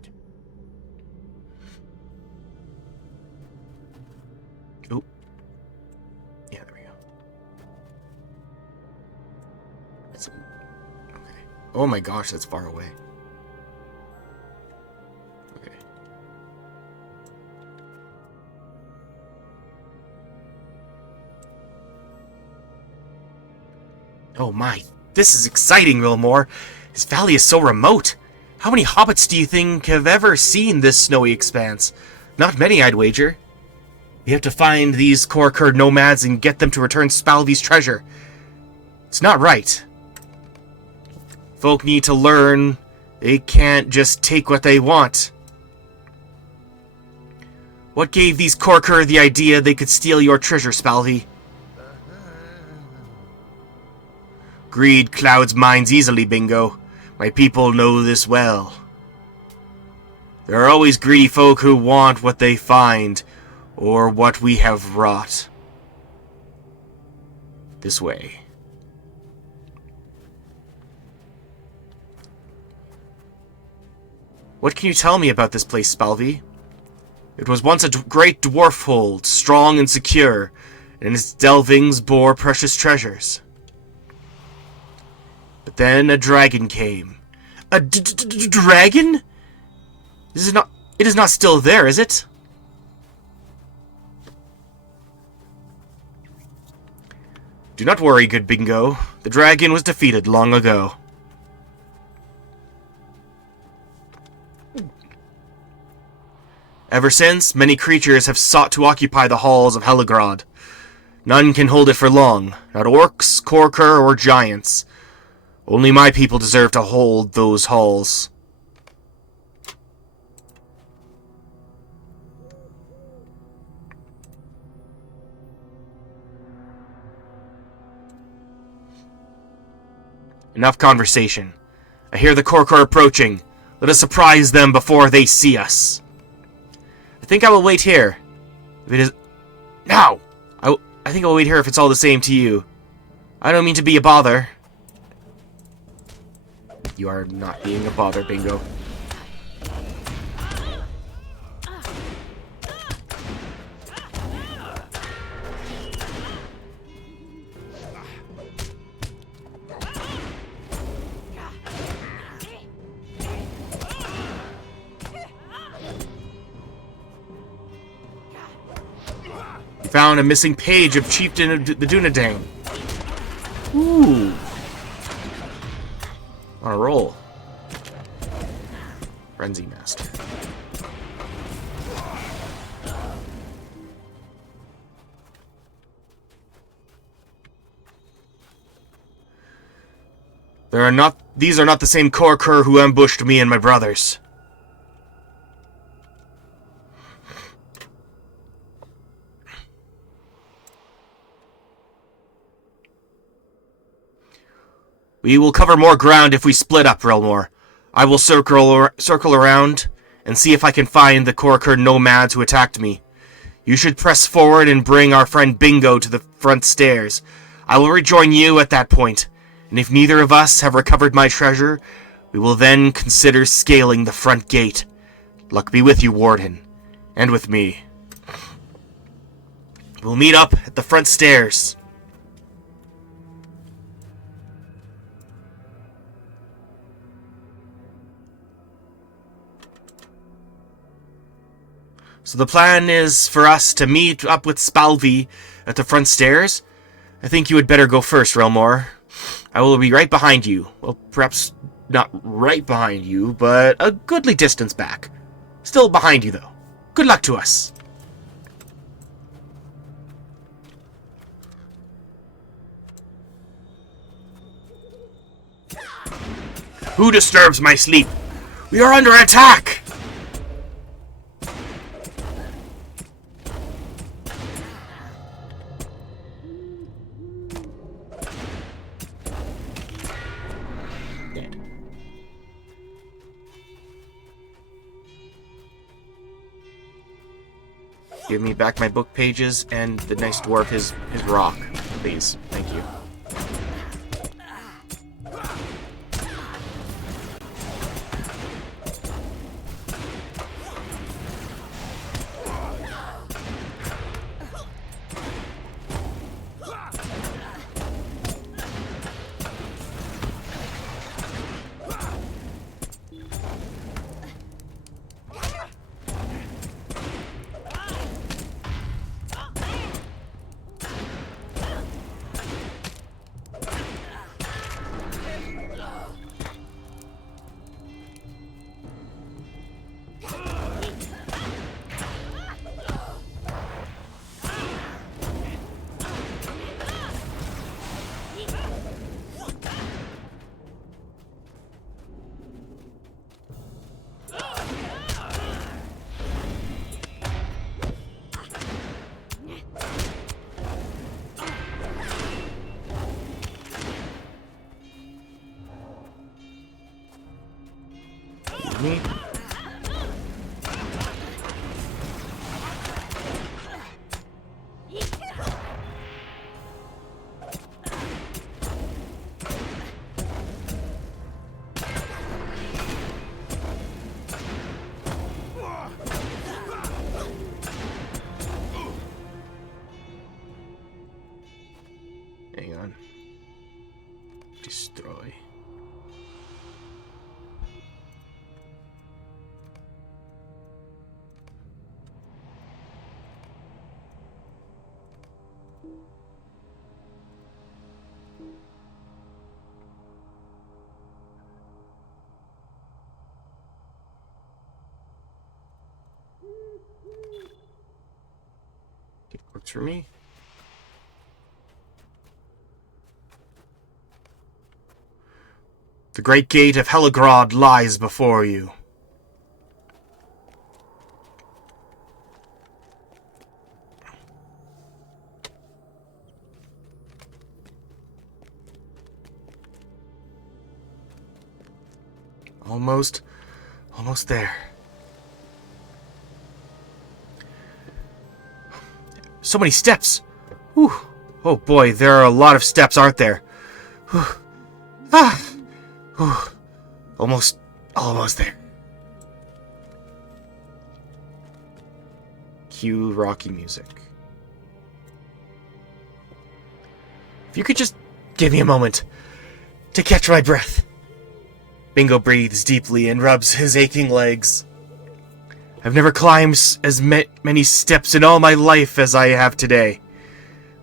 Oh. Yeah, there we go. Okay. Oh my gosh, that's far away. Okay. Oh my, this is exciting, Wilmore. This valley is so remote. How many hobbits do you think have ever seen this snowy expanse? Not many, I'd wager. We have to find these Korkur nomads and get them to return Spalvi's treasure. It's not right. Folk need to learn they can't just take what they want. What gave these Korkur the idea they could steal your treasure, Spalvi? Greed clouds minds easily, Bingo. My people know this well. There are always greedy folk who want what they find, or what we have wrought. This way. What can you tell me about this place, Spalvi? It was once a great dwarf hold, strong and secure, and its delvings bore precious treasures. But then a dragon came. A dragon? It is not still there, is it? Do not worry, good Bingo. The dragon was defeated long ago. Ever since, many creatures have sought to occupy the halls of Heligrod. None can hold it for long, not orcs, Korkur, or giants. Only my people deserve to hold those halls. Enough conversation. I hear the Korkur approaching. Let us surprise them before they see us. I think I will wait here. If it is... Now! I think I'll wait here if it's all the same to you. I don't mean to be a bother. You are not being a bother, Bingo. found a missing page of Chieftain of the Dunedain. Ooh. On a roll. Frenzy Master. These are not the same Korkur who ambushed me and my brothers. We will cover more ground if we split up, Relmore. I will circle around and see if I can find the Korkur nomads who attacked me. You should press forward and bring our friend Bingo to the front stairs. I will rejoin you at that point, and if neither of us have recovered my treasure, we will then consider scaling the front gate. Luck be with you, Warden, and with me. We'll meet up at the front stairs. So the plan is for us to meet up with Spalvi at the front stairs. I think you had better go first, Relmore. I will be right behind you. Well, perhaps not right behind you, but a goodly distance back. Still behind you, though. Good luck to us. Who disturbs my sleep? We are under attack! Give me back my book pages and the nice dwarf his rock, please. Thank you. Me. Hang on. Destroy. Works for me. The great gate of Helagrod lies before you. Almost there. So many steps. Whew. Oh boy, there are a lot of steps, aren't there? Whew. Ah. Whew. Almost there. Cue rocky music. If you could just give me a moment to catch my breath. Bingo breathes deeply and rubs his aching legs. I've never climbed as many steps in all my life as I have today.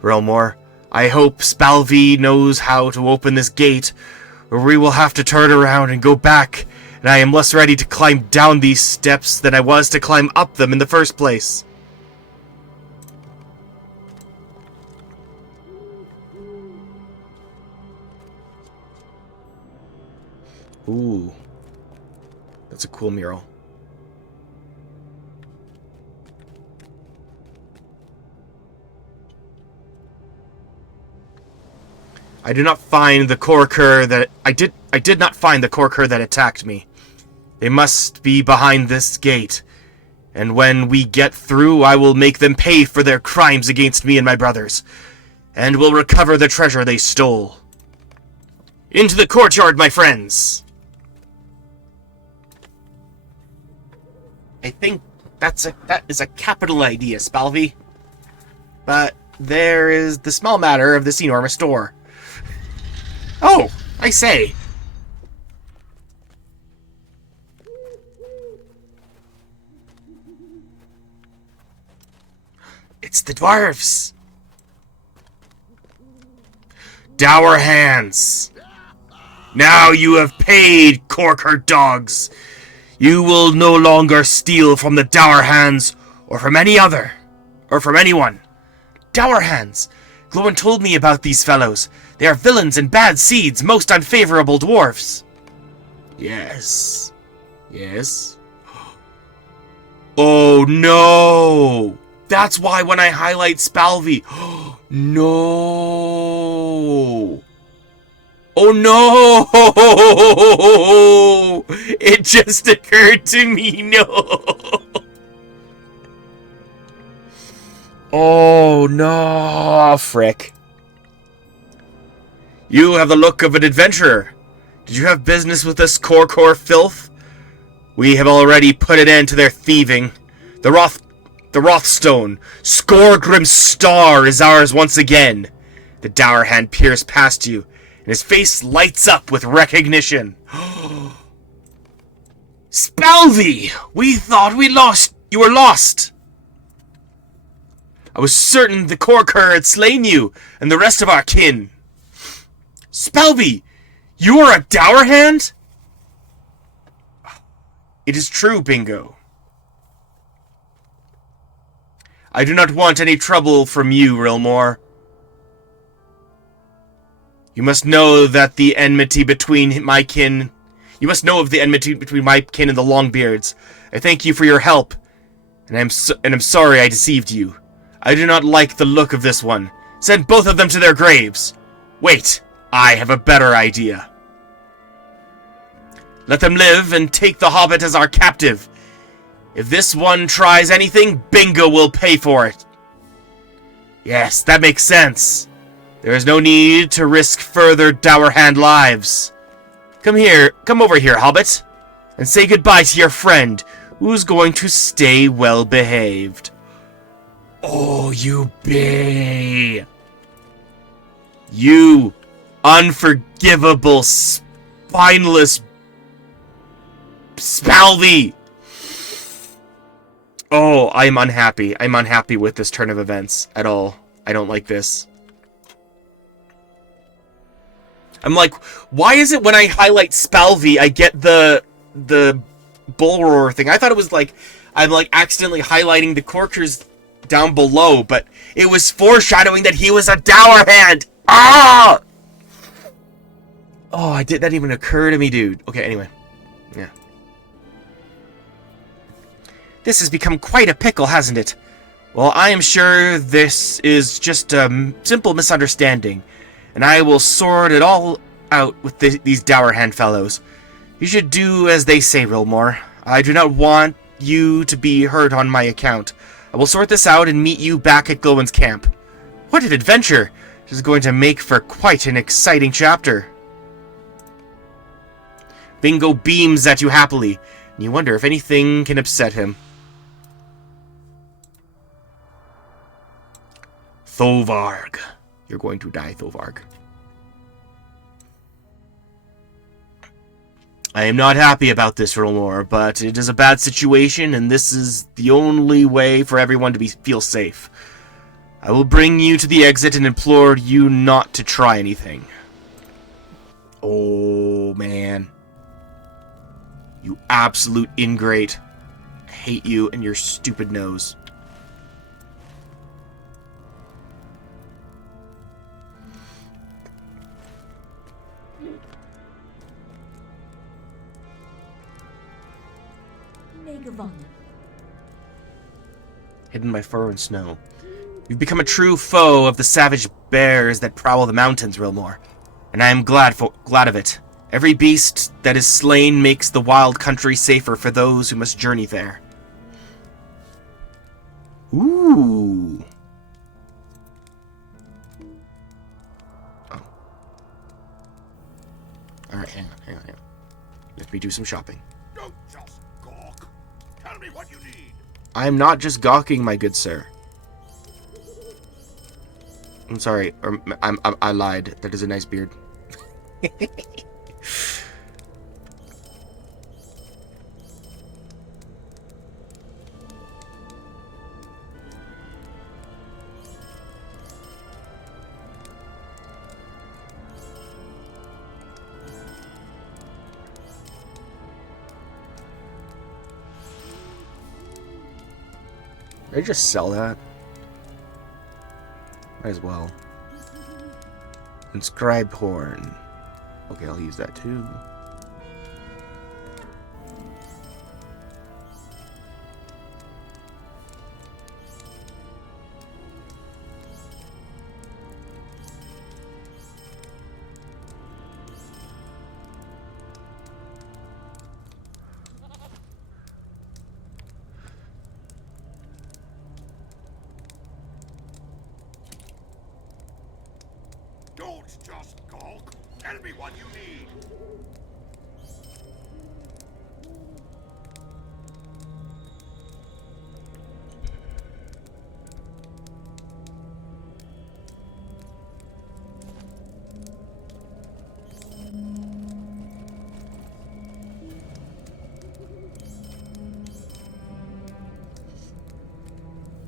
Relmore, I hope Spalvi knows how to open this gate, or we will have to turn around and go back, and I am less ready to climb down these steps than I was to climb up them in the first place. Ooh. That's a cool mural. I did not find the Korker that I did not find the Korker that attacked me. They must be behind this gate. And when we get through, I will make them pay for their crimes against me and my brothers, and will recover the treasure they stole. Into the courtyard, my friends! I think that is a capital idea, Spalvi. But there is the small matter of this enormous door. Oh, I say. It's the dwarves. Dour hands. Now you have paid, Corker dogs. You will no longer steal from the Dour Hands, or from any other, or from anyone. Dour Hands! Glowin told me about these fellows. They are villains and bad seeds, most unfavorable dwarfs. Yes. Yes. Oh no! That's why when I highlight Spalvi... No! Oh no! It just occurred to me, no! Oh no, frick. You have the look of an adventurer. Did you have business with this Korkor filth? We have already put an end to their thieving. The Rothstone, Skorgrim's star, is ours once again. The dour hand peers past you, and his face lights up with recognition. Spalvi! We thought you were lost! I was certain the Korker had slain you, and the rest of our kin. Spalvi! You are a dour hand? It is true, Bingo. I do not want any trouble from you, Rilmore. You must know that the enmity between my kin... You must know of the enmity between my kin and the Longbeards. I thank you for your help, and I'm sorry I deceived you. I do not like the look of this one. Send both of them to their graves. Wait, I have a better idea. Let them live and take the Hobbit as our captive. If this one tries anything, Bingo will pay for it. Yes, that makes sense. There is no need to risk further Dour Hand lives. Come over here, Hobbit, and say goodbye to your friend, who's going to stay well behaved. Oh, you bay. You unforgivable, spineless Spalvi. Oh, I'm unhappy. I'm unhappy with this turn of events at all. I don't like this. I'm like, why is it when I highlight Spalvi, I get the bull roar thing? I thought it was like, I'm like accidentally highlighting the Corkers down below, but it was foreshadowing that he was a dour hand. Ah! Oh, that didn't even occur to me, dude. Okay, anyway. Yeah. This has become quite a pickle, hasn't it? Well, I am sure this is just a simple misunderstanding, and I will sort it all out with these dour hand fellows. You should do as they say, Rilmore. I do not want you to be hurt on my account. I will sort this out and meet you back at Glowin's camp. What an adventure! This is going to make for quite an exciting chapter. Bingo beams at you happily, and you wonder if anything can upset him. Thovarg. You're going to die, Thovarg. I am not happy about this, Rolmore, but it is a bad situation, and this is the only way for everyone to feel safe. I will bring you to the exit and implore you not to try anything. Oh, man. You absolute ingrate. I hate you and your stupid nose. Megavon. Hidden by fur and snow. You've become a true foe of the savage bears that prowl the mountains, Rilmore, and I am glad of it. Every beast that is slain makes the wild country safer for those who must journey there. Ooh. Oh. Alright, hang on. Let me do some shopping. Don't just gawk. Tell me what you need. I am not just gawking, my good sir. I'm sorry, or I lied. That is a nice beard. Did I just sell that? Might as well. Inscribed horn. Okay, I'll use that too. Don't just gawk. Tell me what you need.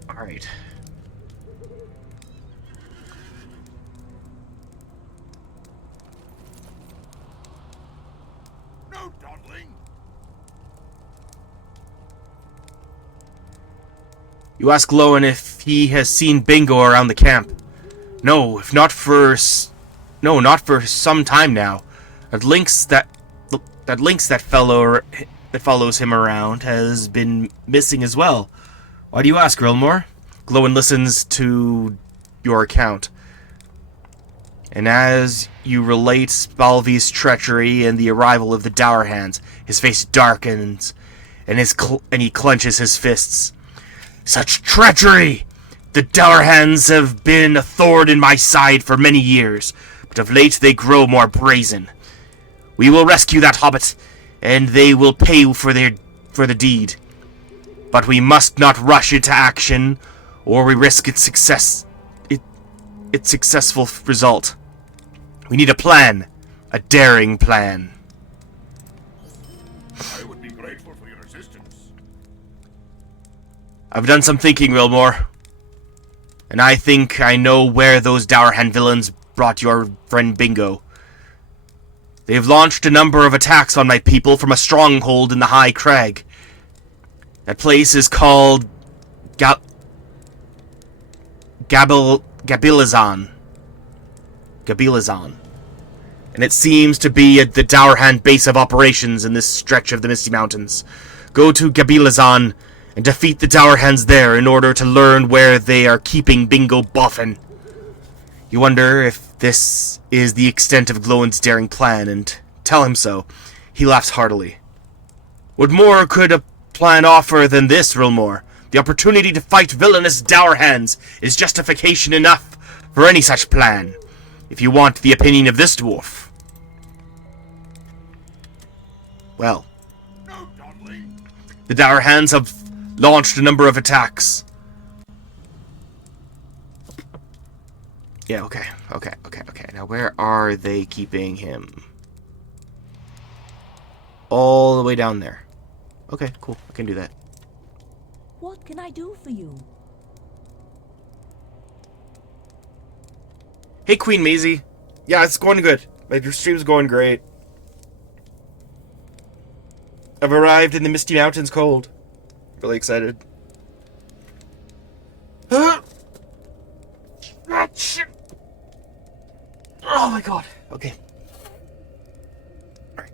All right. No dawdling. You ask Lowen if he has seen Bingo around the camp. No, if not for not for some time now. That fellow that follows him around has been missing as well. Why do you ask, Rilmore? Glowin listens to your account. And as you relate Spalvi's treachery and the arrival of the Dour Hands, his face darkens, and he clenches his fists. Such treachery! The Dour Hands have been a thorn in my side for many years, but of late they grow more brazen. We will rescue that hobbit, and they will pay for the deed. But we must not rush into action, or we risk its successful result. We need a plan. A daring plan. I would be grateful for your assistance. I've done some thinking, Wilmore. And I think I know where those Dourhand villains brought your friend Bingo. They've launched a number of attacks on my people from a stronghold in the High Crag. That place is called Gabilazan. And it seems to be at the Dourhand base of operations in this stretch of the Misty Mountains. Go to Gabilazan and defeat the Dourhands there in order to learn where they are keeping Bingo Boffin. You wonder if this is the extent of Glowin's daring plan, and tell him so. He laughs heartily. What more could a plan offer than this, Rilmore? The opportunity to fight villainous Dourhands is justification enough for any such plan, if you want the opinion of this dwarf. Well, No dawdling. the Dourhands have launched a number of attacks. Yeah, okay. Now, where are they keeping him? all the way down there. Okay, cool. I can do that. What can I do for you? Hey, Queen Maisie. Yeah, it's going good. Your stream's going great. I've arrived in the Misty Mountains cold. Really excited. Ah, shit. Oh my god. Okay. Alright.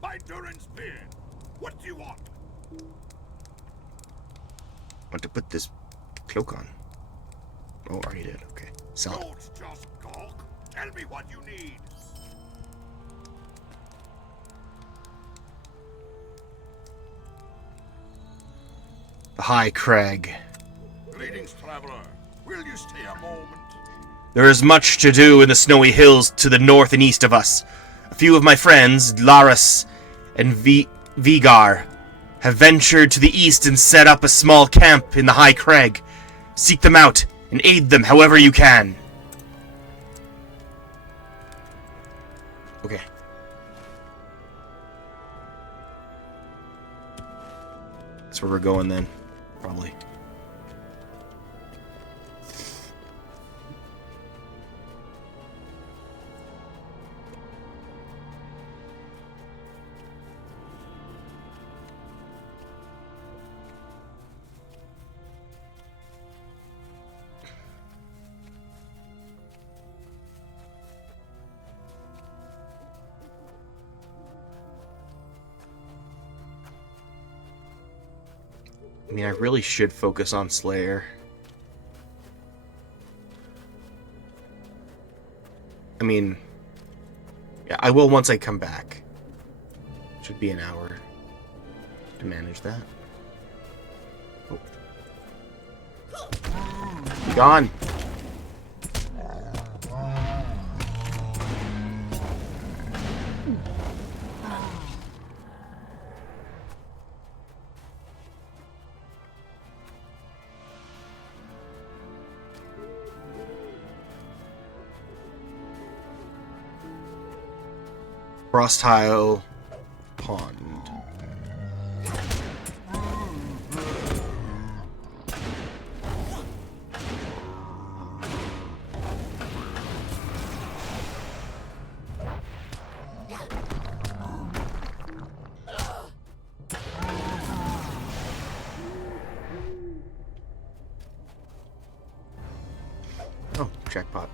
By Durin's beard, what do you want? I want to put this cloak on. Oh, already did. Okay. Sell it. Don't just gawk. Tell me what you need. The High Crag. Greetings, traveler. Will you stay a moment? There is much to do in the snowy hills to the north and east of us. A few of my friends, Laris and Vigar, have ventured to the east and set up a small camp in the High Crag. Seek them out and aid them however you can. Okay. That's where we're going then, probably. I mean, I really should focus on Slayer. I mean, yeah, I will once I come back. Should be an hour to manage that. Oh. Be gone. Frostile Pond. Oh, jackpot.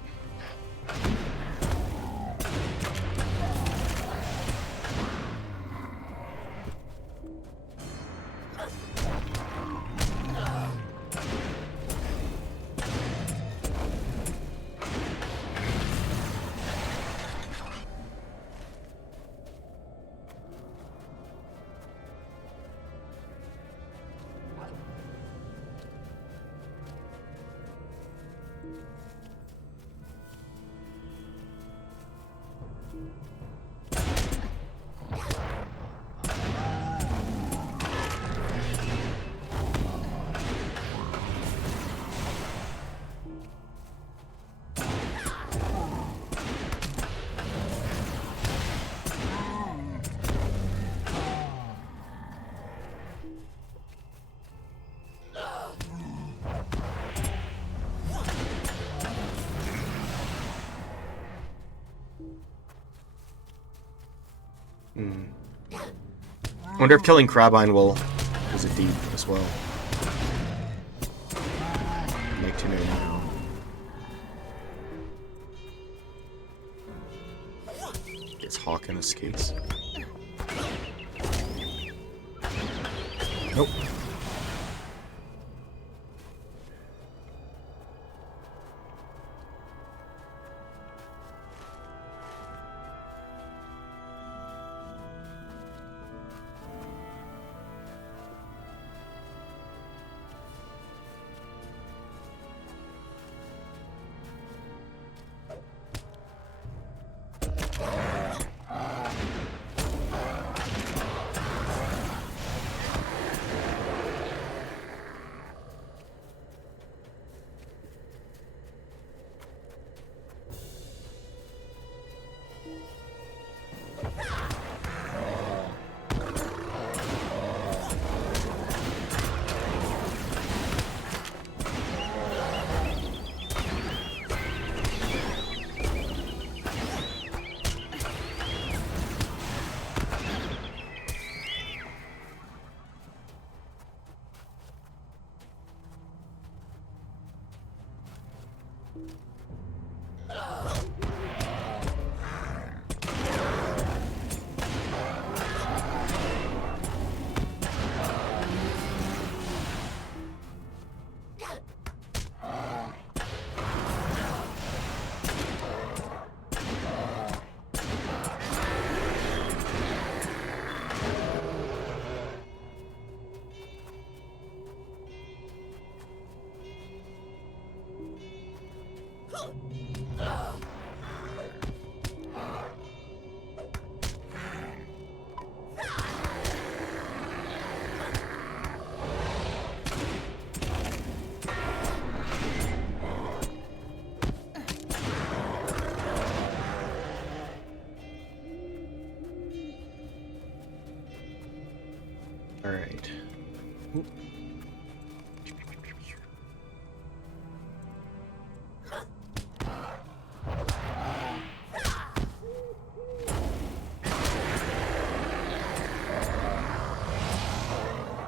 I wonder if killing Crabine will is a deep as well. I'd like to know now. It's Hawk in this case. Nope. Alright.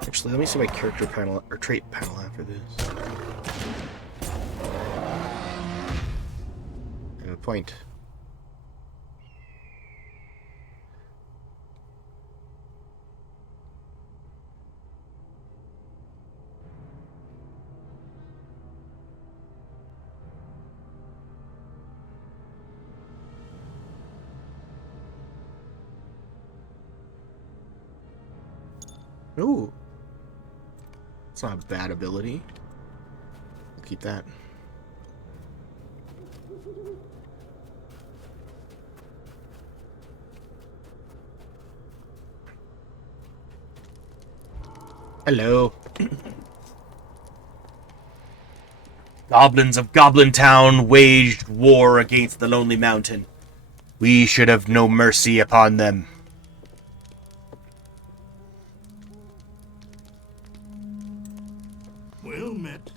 Actually, let me see my character panel or trait panel after this. I have a point. Ooh. It's not a bad ability. I'll keep that. Hello. Goblins of Goblin Town waged war against the Lonely Mountain. We should have no mercy upon them. Well met.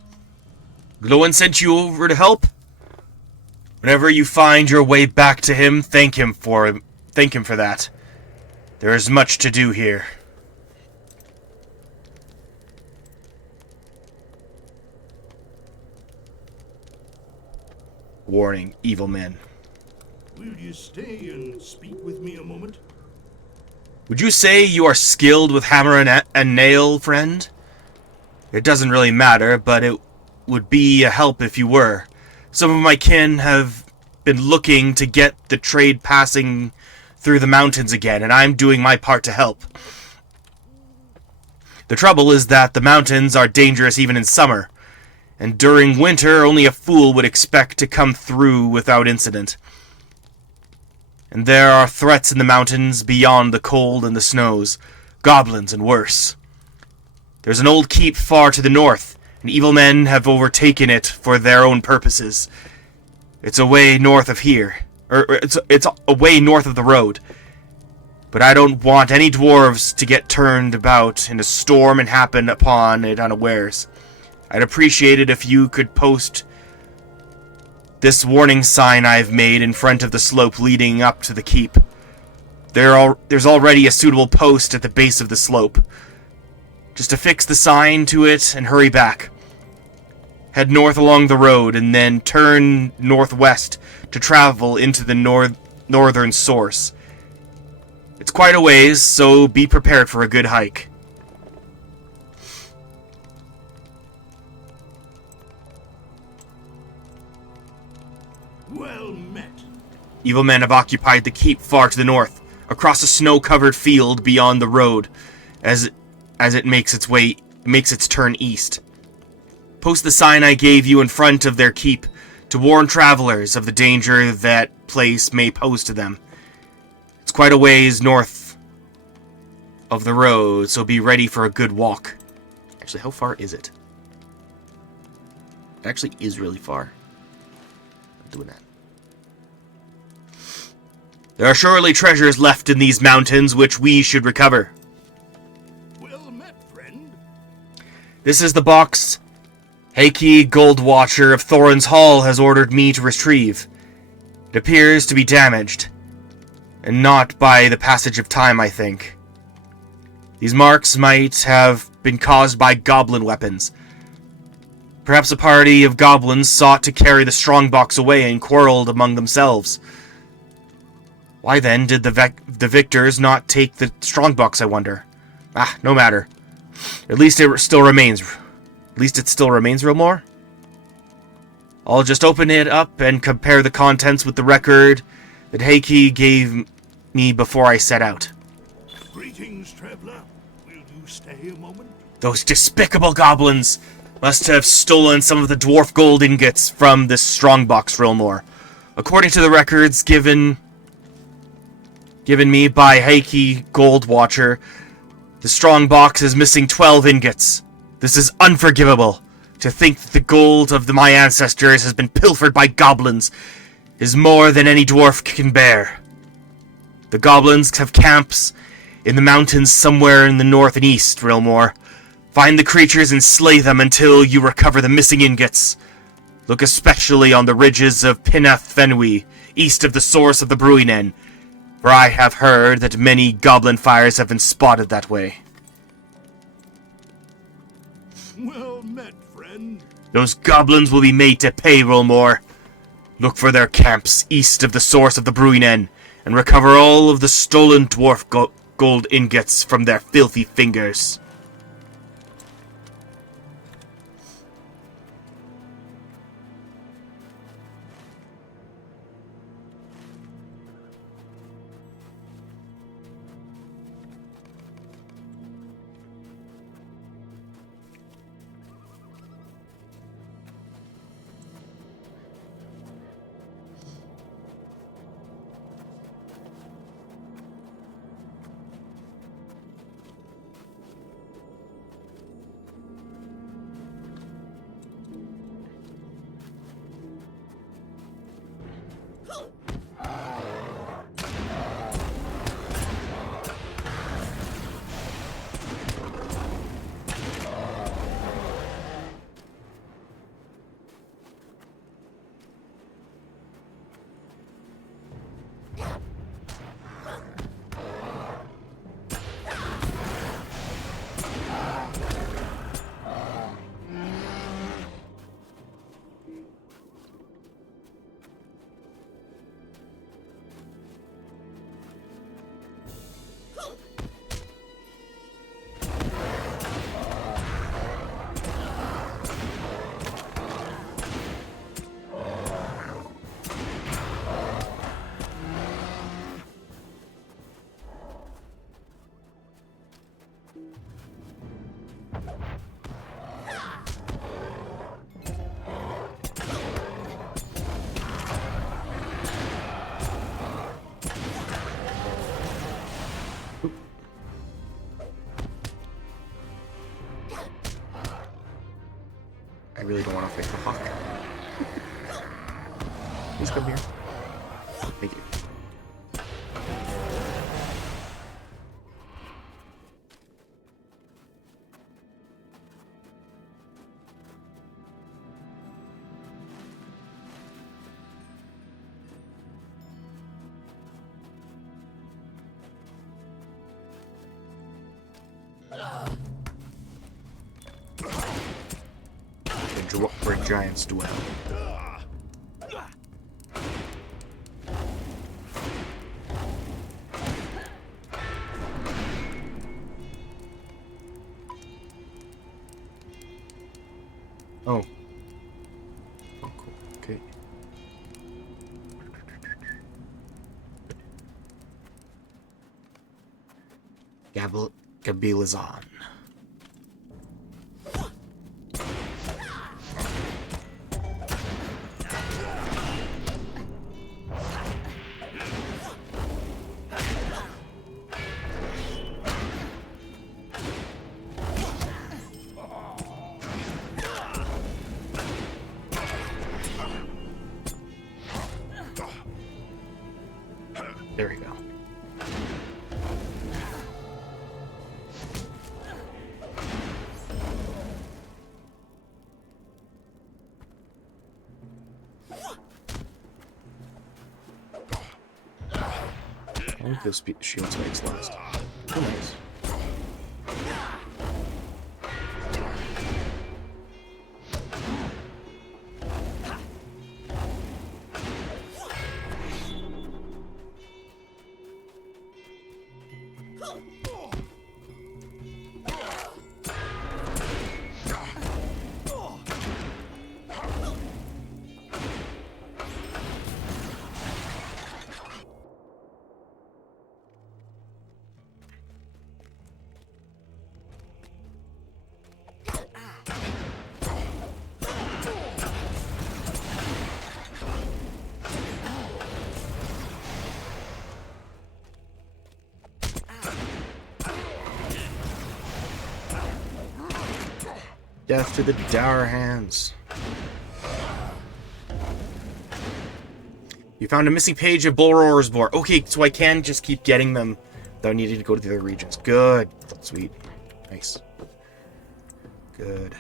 Gloin sent you over to help? Whenever you find your way back to him, thank him for that. There is much to do here. Warning, evil men. Will you stay and speak with me a moment? Would you say you are skilled with hammer and nail, friend? It doesn't really matter, but it would be a help if you were. Some of my kin have been looking to get the trade passing through the mountains again, and I'm doing my part to help. The trouble is that the mountains are dangerous even in summer, and during winter only a fool would expect to come through without incident. And there are threats in the mountains beyond the cold and the snows, goblins and worse. There's an old keep far to the north, and evil men have overtaken it for their own purposes. It's away north of here. It's away north of the road. But I don't want any dwarves to get turned about in a storm and happen upon it unawares. I'd appreciate it if you could post this warning sign I've made in front of the slope leading up to the keep. There's already a suitable post at the base of the slope. Just affix the sign to it and hurry back. Head north along the road and then turn northwest to travel into the northern source. It's quite a ways, so be prepared for a good hike. Well met. Evil men have occupied the keep far to the north, across a snow-covered field beyond the road, as it makes its turn east. Post the sign I gave you in front of their keep to warn travelers of the danger that place may pose to them. It's quite a ways north of the road, so be ready for a good walk. Actually, how far is it? It actually is really far. I'm doing that. There are surely treasures left in these mountains which we should recover. Well met, friend. This is the box Heike Goldwatcher of Thorin's Hall has ordered me to retrieve. It appears to be damaged, and not by the passage of time, I think. These marks might have been caused by goblin weapons. Perhaps a party of goblins sought to carry the strongbox away and quarreled among themselves. Why then did the victors not take the strongbox, I wonder? No matter. At least it still remains. Real more. I'll just open it up and compare the contents with the record that Heike gave me before I set out. Greetings, traveler. Will you stay a moment? Those despicable goblins must have stolen some of the dwarf gold ingots from this strongbox, Rilmore. According to the records given me by Heike Goldwatcher, the strongbox is missing 12 ingots. This is unforgivable. To think that the gold of my ancestors has been pilfered by goblins is more than any dwarf can bear. The goblins have camps In the mountains somewhere in the north and east, Rilmore. Find the creatures and slay them until you recover the missing ingots. Look especially on the ridges of Pinath Fenwi, east of the source of the Bruinen, for I have heard that many goblin fires have been spotted that way. Well met, friend. Those goblins will be made to pay, Rilmore. Look for their camps east of the source of the Bruinen, and recover all of the stolen dwarf gold ingots from their filthy fingers. I really don't want to fight the hawk. Please come here. Thank you. Where giants dwell. Oh. Oh, cool. Okay. Gabilazan. There we go. I think those shield spikes last. Oh, nice. Death to the dour hands. You found a missing page of Bolror's Boar. Okay, so I can just keep getting them without needing to go to the other regions. Good. Sweet. Nice. Good.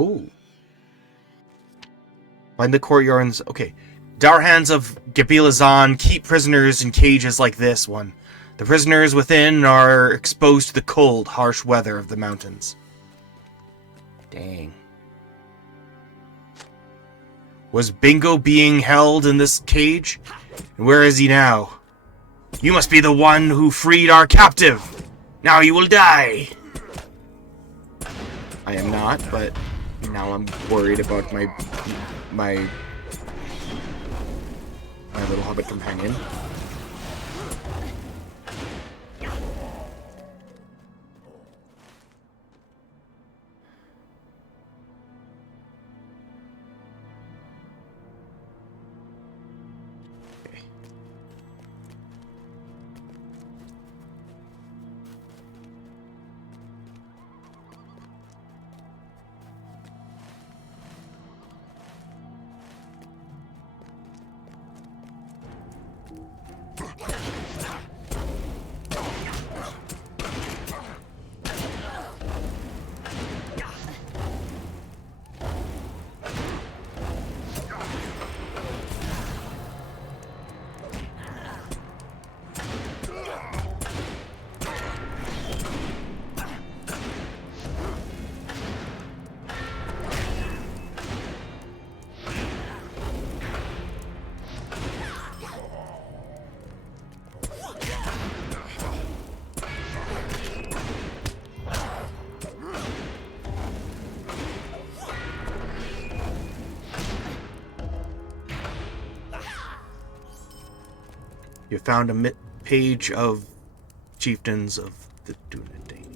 Oh. Find the courtyards. Okay. Darhans of Gabilazan keep prisoners in cages like this one. The prisoners within are exposed to the cold, harsh weather of the mountains. Dang. Was Bingo being held in this cage? And where is he now? You must be the one who freed our captive. Now you will die. I am not, but now I'm worried about my little hobbit companion. Okay. You found a page of chieftains of the Dunedain.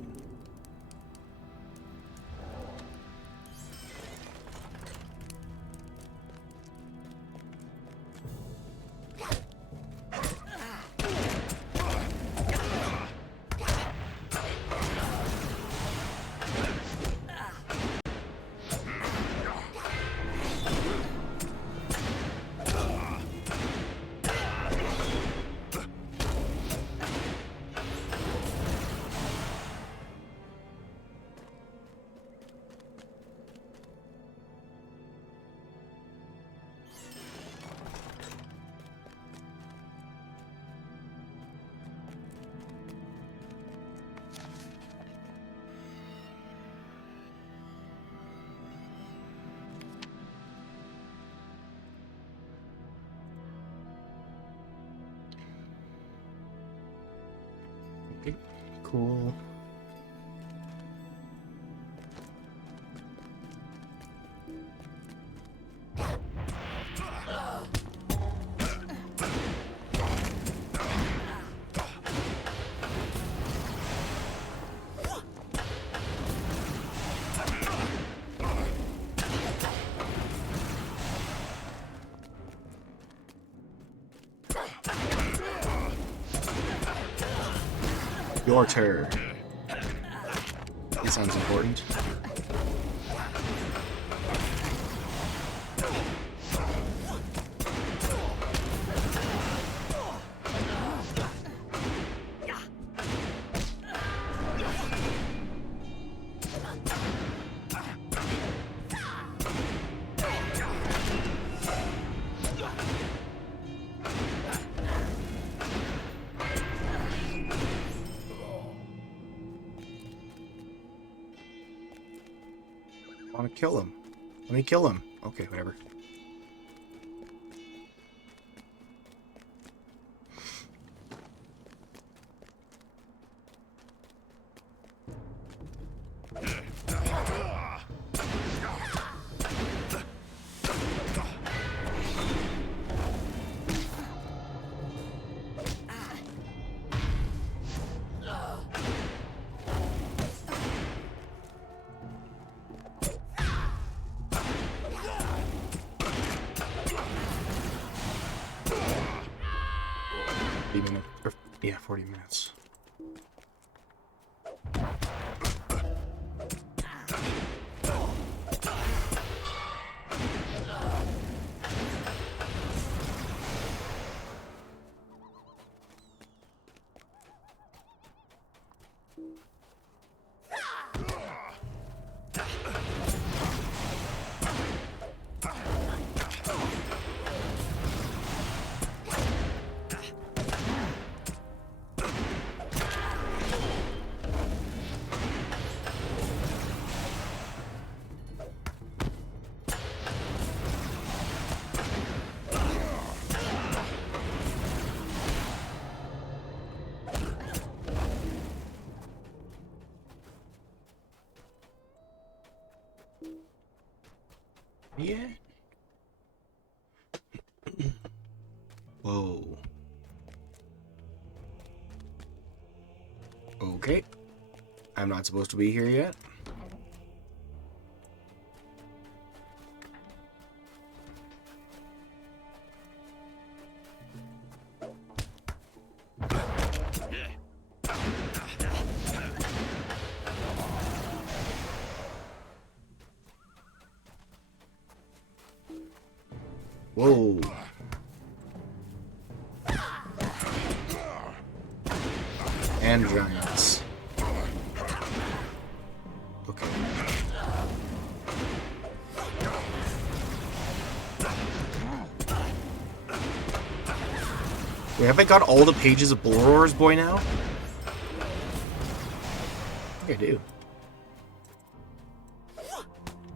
Okay, cool. Your turn. This sounds important. I want to kill him. Let me kill him. Okay, whatever. Yeah, 40 minutes. Yeah. Whoa. Okay. I'm not supposed to be here yet. Whoa. And giants. Okay. Wait, have I got all the pages of Boror's Boy now? I think I do.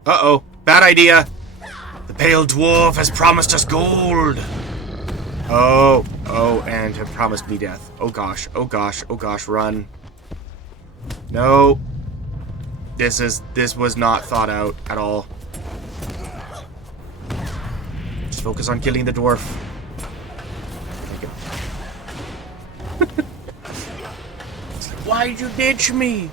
Uh-oh. Bad idea. The pale dwarf has promised us gold. Oh, and have promised me death. Oh gosh, oh gosh, oh gosh, run. No. This was not thought out at all. Just focus on killing the dwarf. It's like, why'd you ditch me?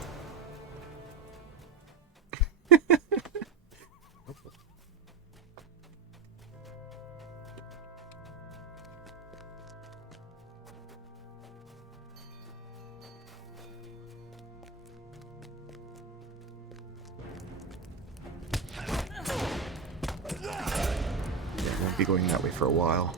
Be going that way for a while.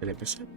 Did I miss it?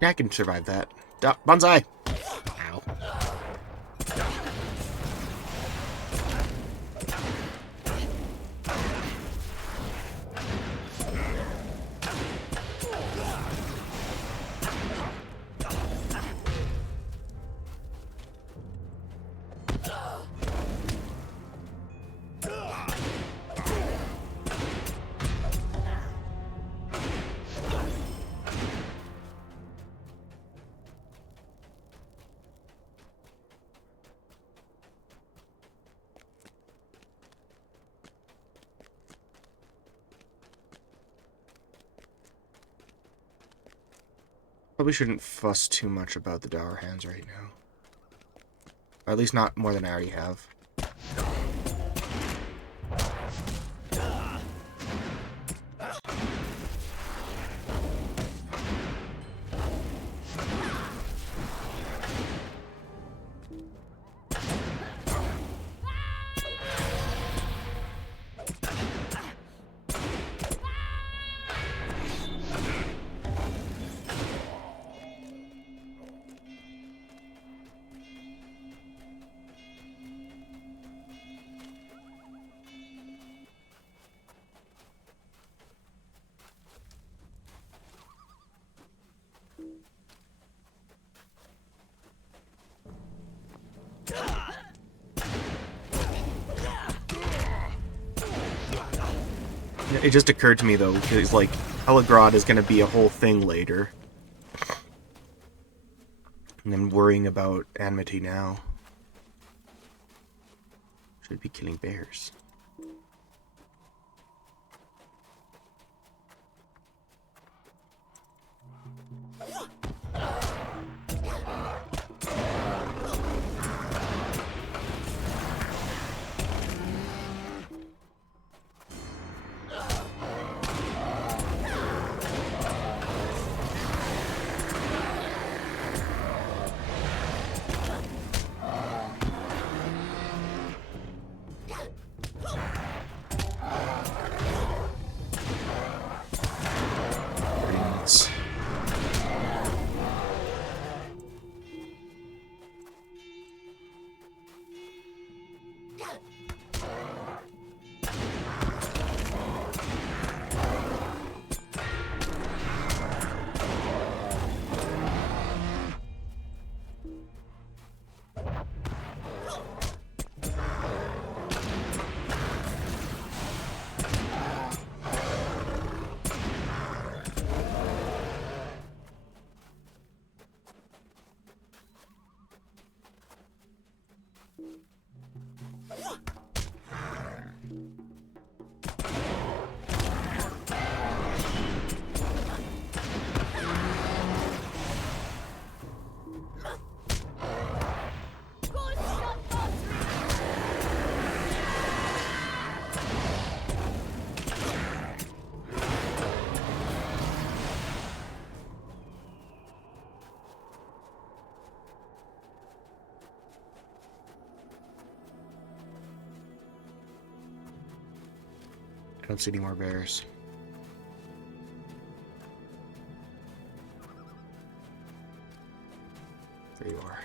Yeah, I can survive that. Bonsai! Ow. Probably shouldn't fuss too much about the dower hands right now. Or at least not more than I already have. It just occurred to me, though, because, like, Helagrod is going to be a whole thing later. And I'm worrying about Amity now. Should be killing bears. I don't see any more bears. There you are.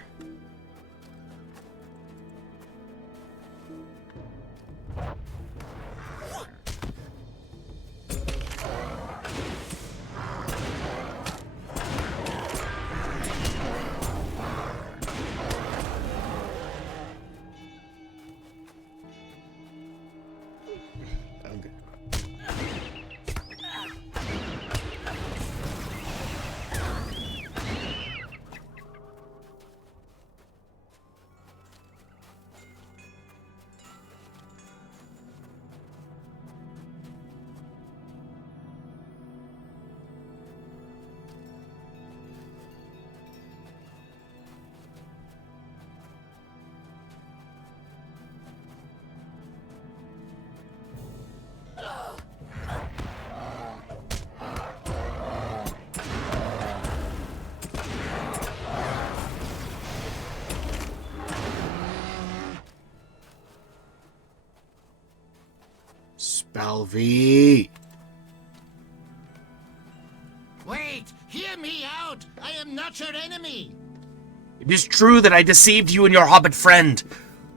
I'm good. Spalvy! Wait, hear me out! out! I am not your enemy! It is true that I deceived you and your hobbit friend,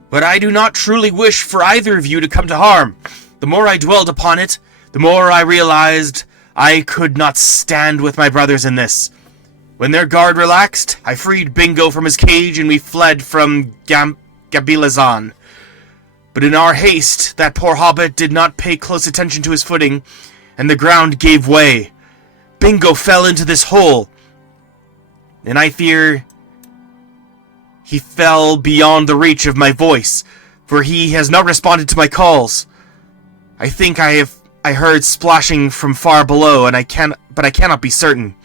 but I do not truly wish for either of you to come to harm. The more I dwelled upon it, the more I realized I could not stand with my brothers in this. When their guard relaxed, I freed Bingo from his cage and we fled from Gabilazan. But in our haste, that poor hobbit did not pay close attention to his footing, and the ground gave way. Bingo fell into this hole, and I fear he fell beyond the reach of my voice, for he has not responded to my calls. I think I heard splashing from far below, and I cannot be certain.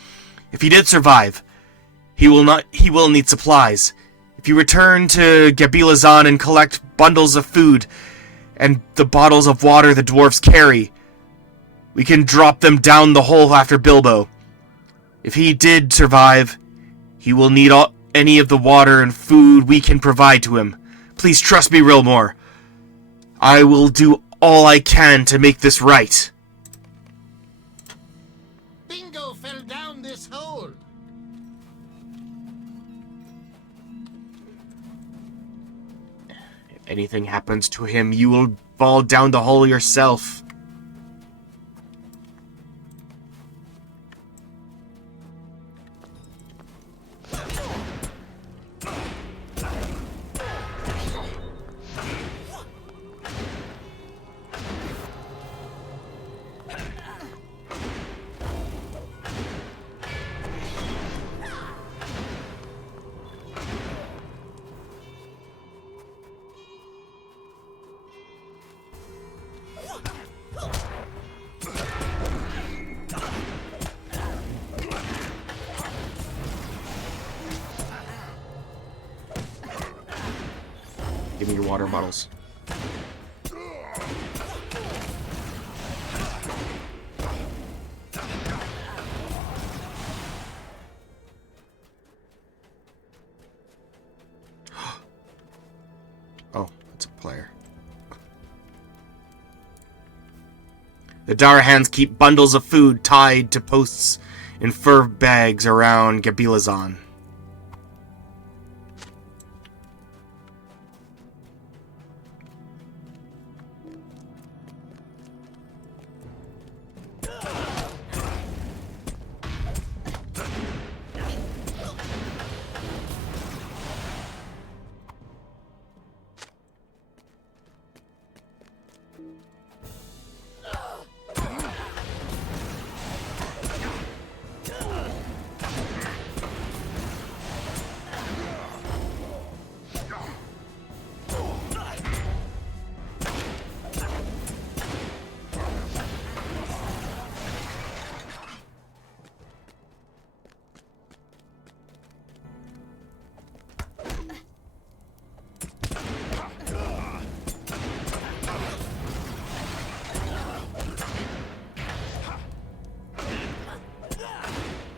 If he did survive, he will need supplies. If you return to Gabilazan and collect bundles of food and the bottles of water the dwarves carry, we can drop them down the hole after Bilbo. If he did survive, he will need any of the water and food we can provide to him. Please trust me, Rilmore. I will do all I can to make this right. Bingo fell down this hole! If anything happens to him, you will fall down the hole yourself. Give me your water bottles. Oh, that's a player. The Darahans keep bundles of food tied to posts in fur bags around Gabilazan.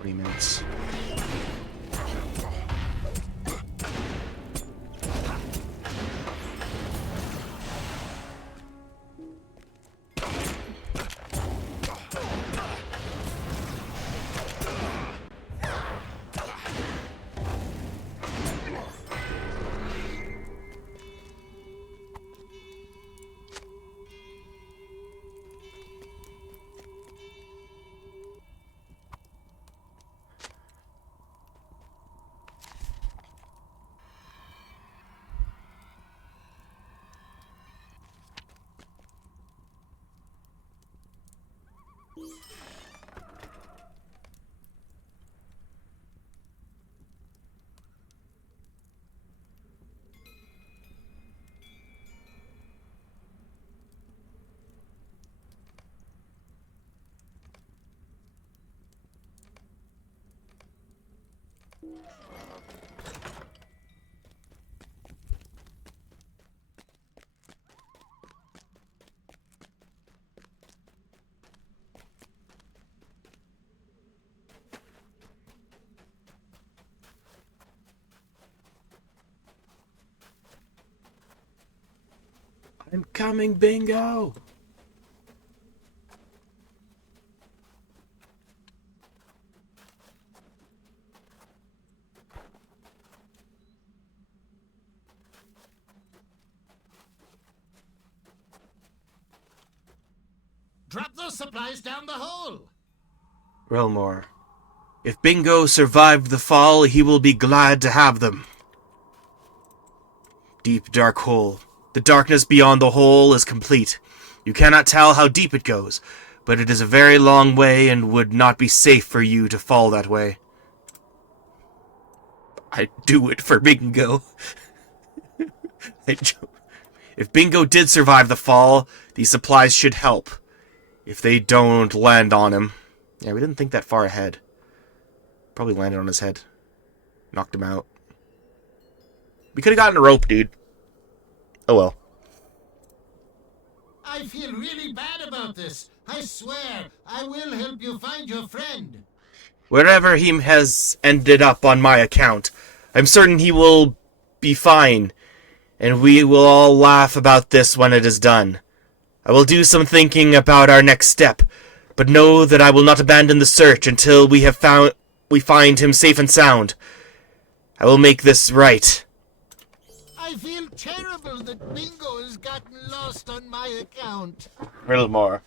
Minutes. I'm coming, Bingo! those supplies down the hole. Relmore, if Bingo survived the fall, he will be glad to have them. Deep dark hole. The darkness beyond the hole is complete. You cannot tell how deep it goes, but it is a very long way and would not be safe for you to fall that way. I'd do it for Bingo. If Bingo did survive the fall, these supplies should help. If they don't land on him. Yeah, we didn't think that far ahead. Probably landed on his head. Knocked him out. We could have gotten a rope, dude. Oh well. I feel really bad about this. I swear, I will help you find your friend. Wherever he has ended up on my account, I'm certain he will be fine, and we will all laugh about this when it is done. I will do some thinking about our next step, but know that I will not abandon the search until we find him safe and sound. I will make this right. I feel terrible that Bingo has gotten lost on my account. A little more.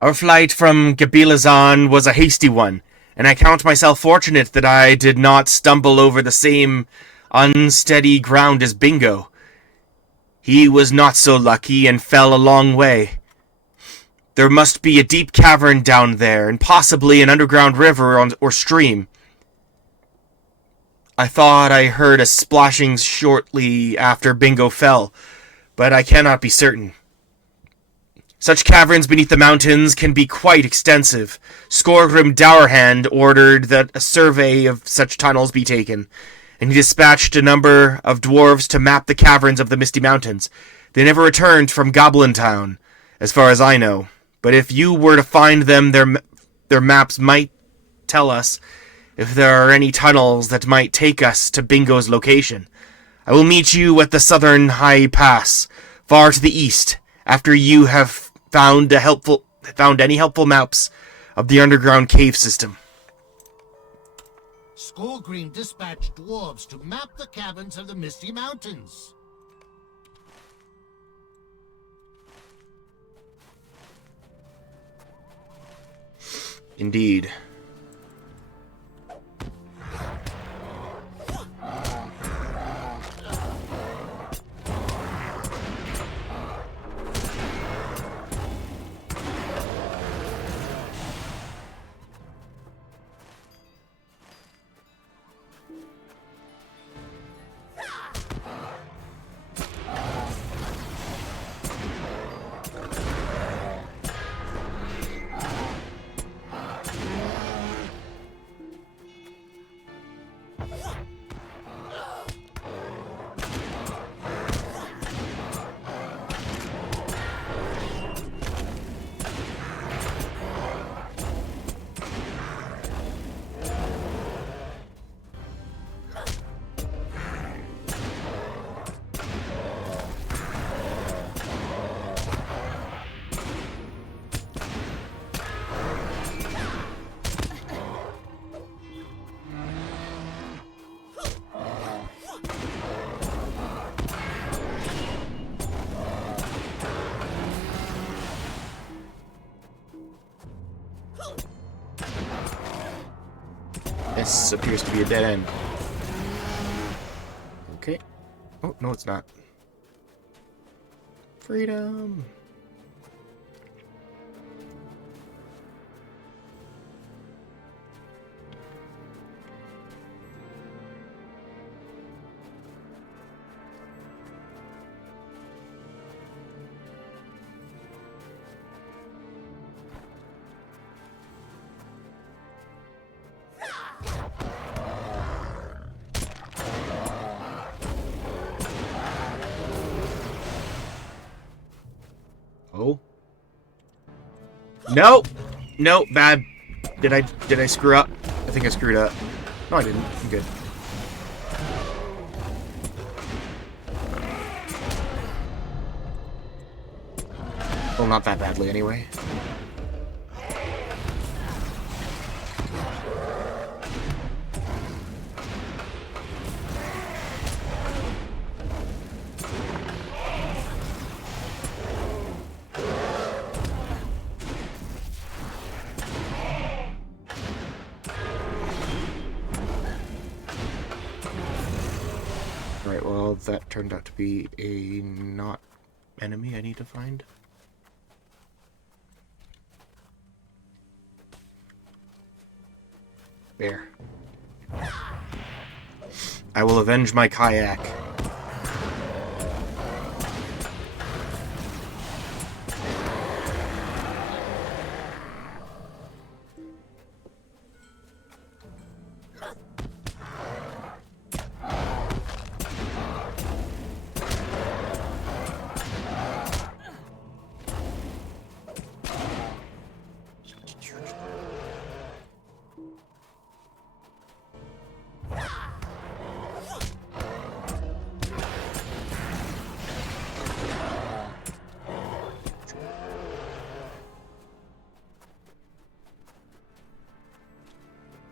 Our flight from Gabilazan was a hasty one, and I count myself fortunate that I did not stumble over the same unsteady ground as Bingo. He was not so lucky and fell a long way. There must be a deep cavern down there, and possibly an underground river or stream. I thought I heard a splashing shortly after Bingo fell, but I cannot be certain. Such caverns beneath the mountains can be quite extensive. Skorgrim Dourhand ordered that a survey of such tunnels be taken, and he dispatched a number of dwarves to map the caverns of the Misty Mountains. They never returned from Goblin Town, as far as I know, but if you were to find them, their maps might tell us if there are any tunnels that might take us to Bingo's location. I will meet you at the southern high pass, far to the east, after you have found any helpful maps of the underground cave system. Skorgrim dispatched dwarves to map the caverns of the Misty Mountains. Indeed. This appears to be a dead end. Okay. Oh, no, it's not. Freedom. Oh. No! No, bad. Did I screw up? I think I screwed up. No, I didn't. I'm good. Well, not that badly anyway. Alright, well, that turned out to be a not enemy I need to find. There. I will avenge my kayak.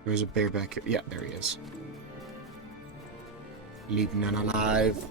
There's a bear back here. Yeah, there he is. Leave none alive.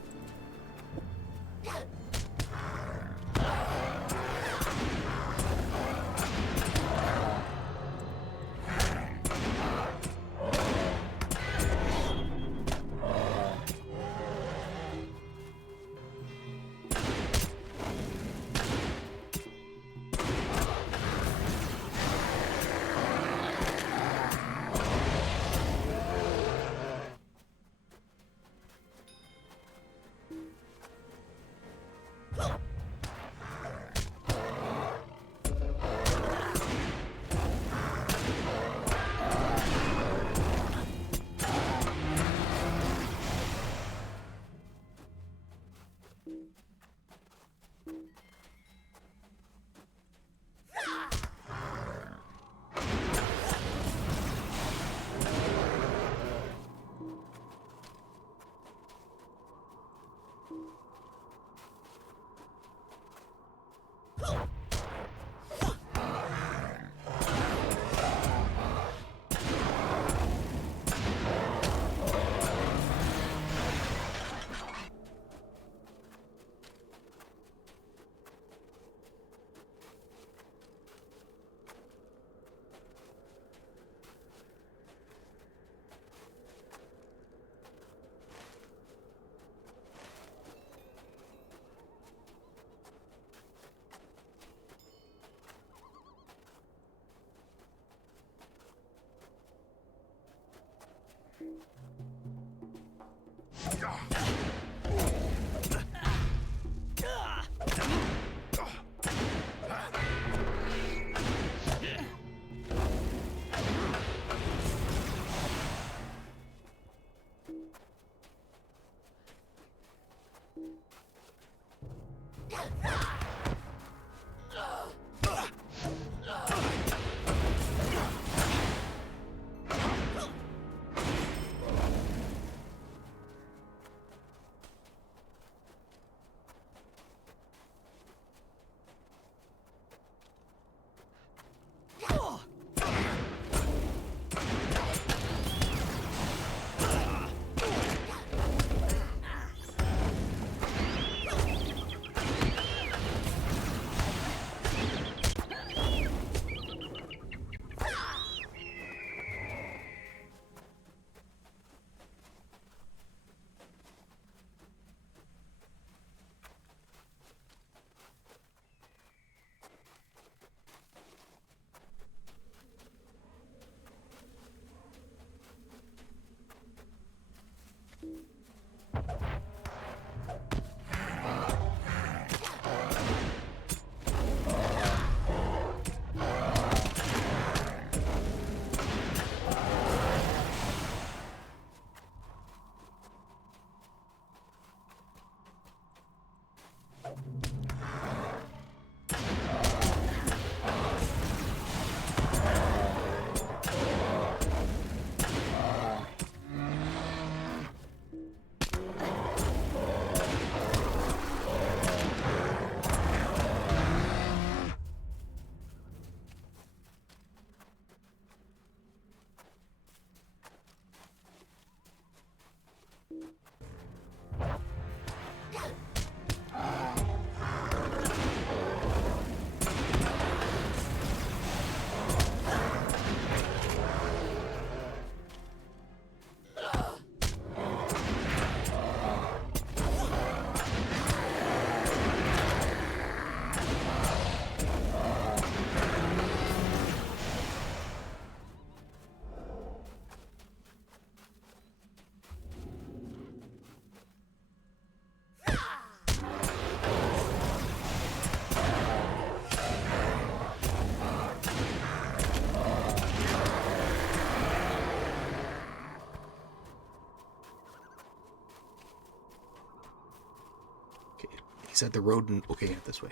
He said the road... Okay, this way.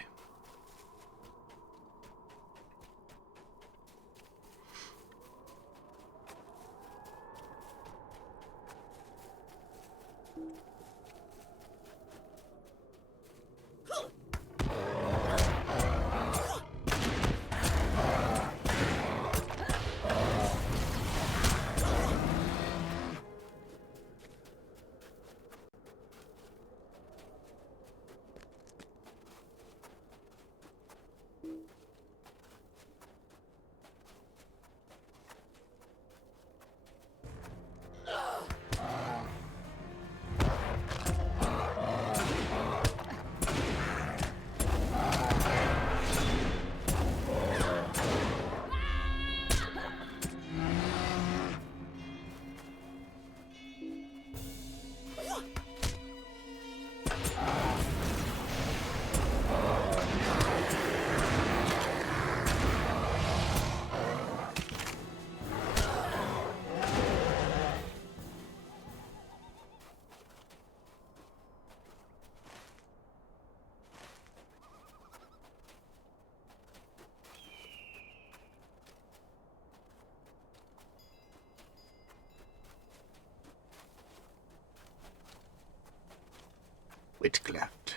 Witchcraft.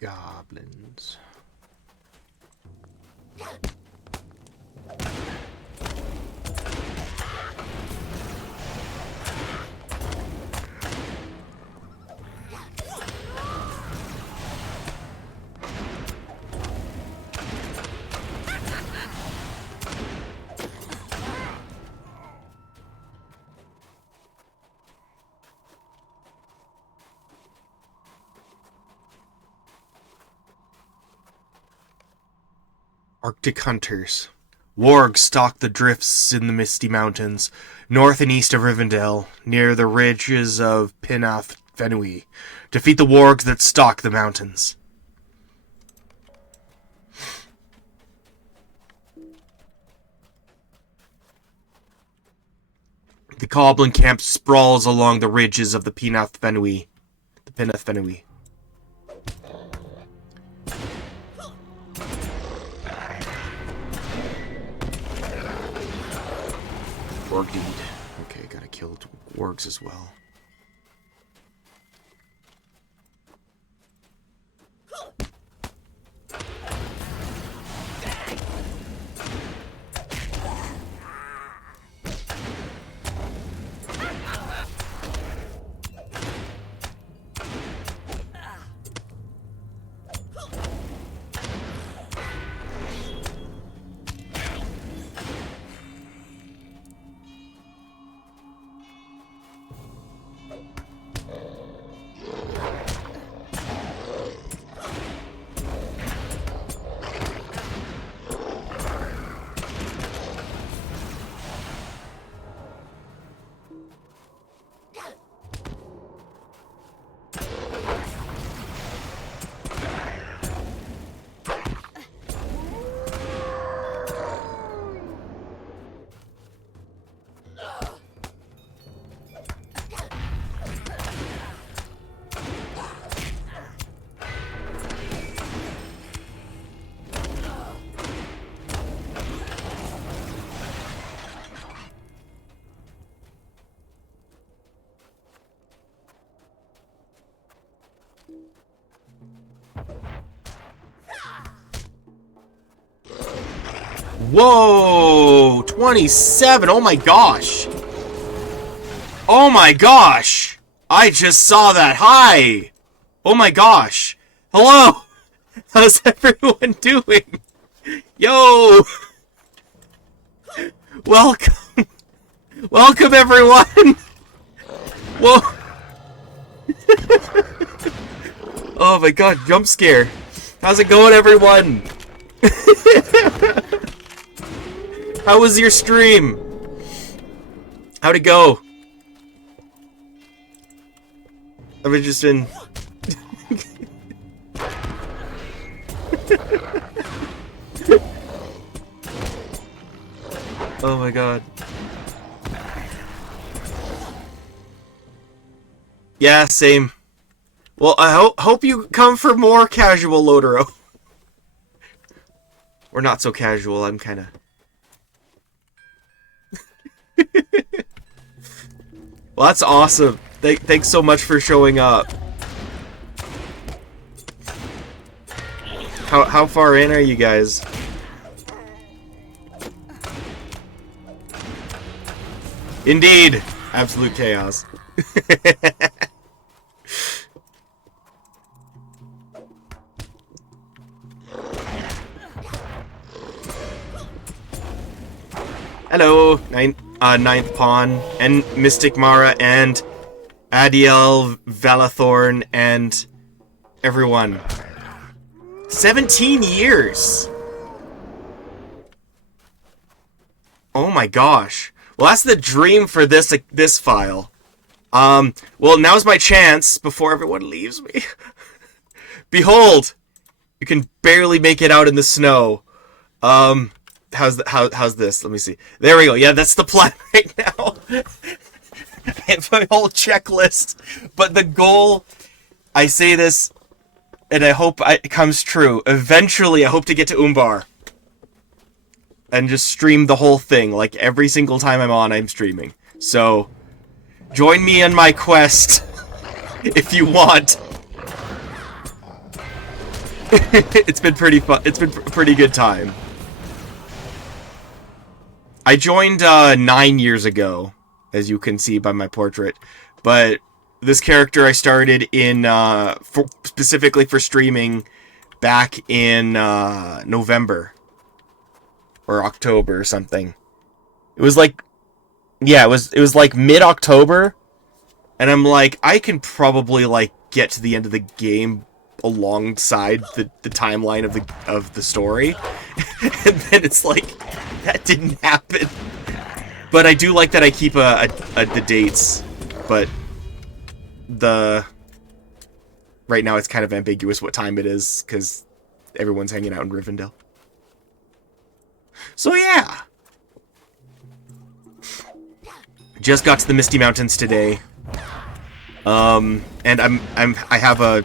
Goblins. Arctic hunters. Wargs stalk the drifts in the Misty Mountains, north and east of Rivendell, near the ridges of Pinath Fenui. Defeat the wargs that stalk the mountains. The goblin camp sprawls along the ridges of the Pinath Fenui. Warg deed. Okay, gotta kill wargs as well. Whoa! 27! Oh my gosh! Oh my gosh! I just saw that! Hi! Oh my gosh! Hello! How's everyone doing? Yo! Welcome! Welcome everyone! Whoa! Oh my god, jump scare! How's it going everyone? How was your stream? How'd it go? I've just been... Oh my god. Yeah, same. Well, I hope you come for more casual Lotero. Or not so casual, I'm kind of... Well, that's awesome. Thanks so much for showing up. How far in are you guys? Indeed! Absolute chaos. Hello, Ninth Pawn, and Mystic Mara, and Adiel, Valathorn, and everyone. 17 years! Oh my gosh. Well, that's the dream for this file. Well, now's my chance before everyone leaves me. Behold! You can barely make it out in the snow. How's this? Let me see. There we go. Yeah, that's the plan right now. I have a whole checklist, but the goal, I say this, and I hope it comes true. Eventually, I hope to get to Umbar. And just stream the whole thing. Like, every single time I'm on, I'm streaming. So, join me in my quest, if you want. It's been pretty fun. It's been a pretty good time. I joined 9 years ago, as you can see by my portrait, but this character I started in specifically for streaming back in November or October or something. It was like, yeah, it was like mid-October, and I'm like, I can probably like get to the end of the game alongside the timeline of the story, and then it's like, that didn't happen. But I do like that I keep the dates, but right now it's kind of ambiguous what time it is, because everyone's hanging out in Rivendell. So yeah! Just got to the Misty Mountains today. And I have a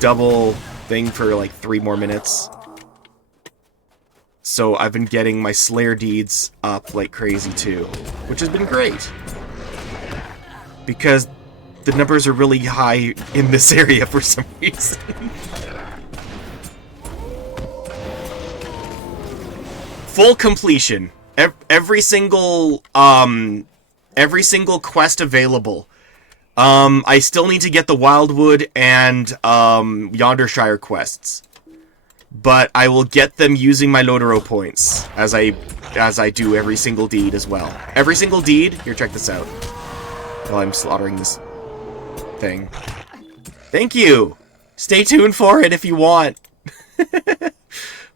double thing for like 3 more minutes. So I've been getting my Slayer deeds up like crazy too, which has been great. Because the numbers are really high in this area for some reason. Full completion. Every single quest available. I still need to get the Wildwood and Yondershire quests. But I will get them using my Lotero points, as I do every single deed as well. Every single deed, here, check this out. While I'm slaughtering this thing. Thank you! Stay tuned for it if you want.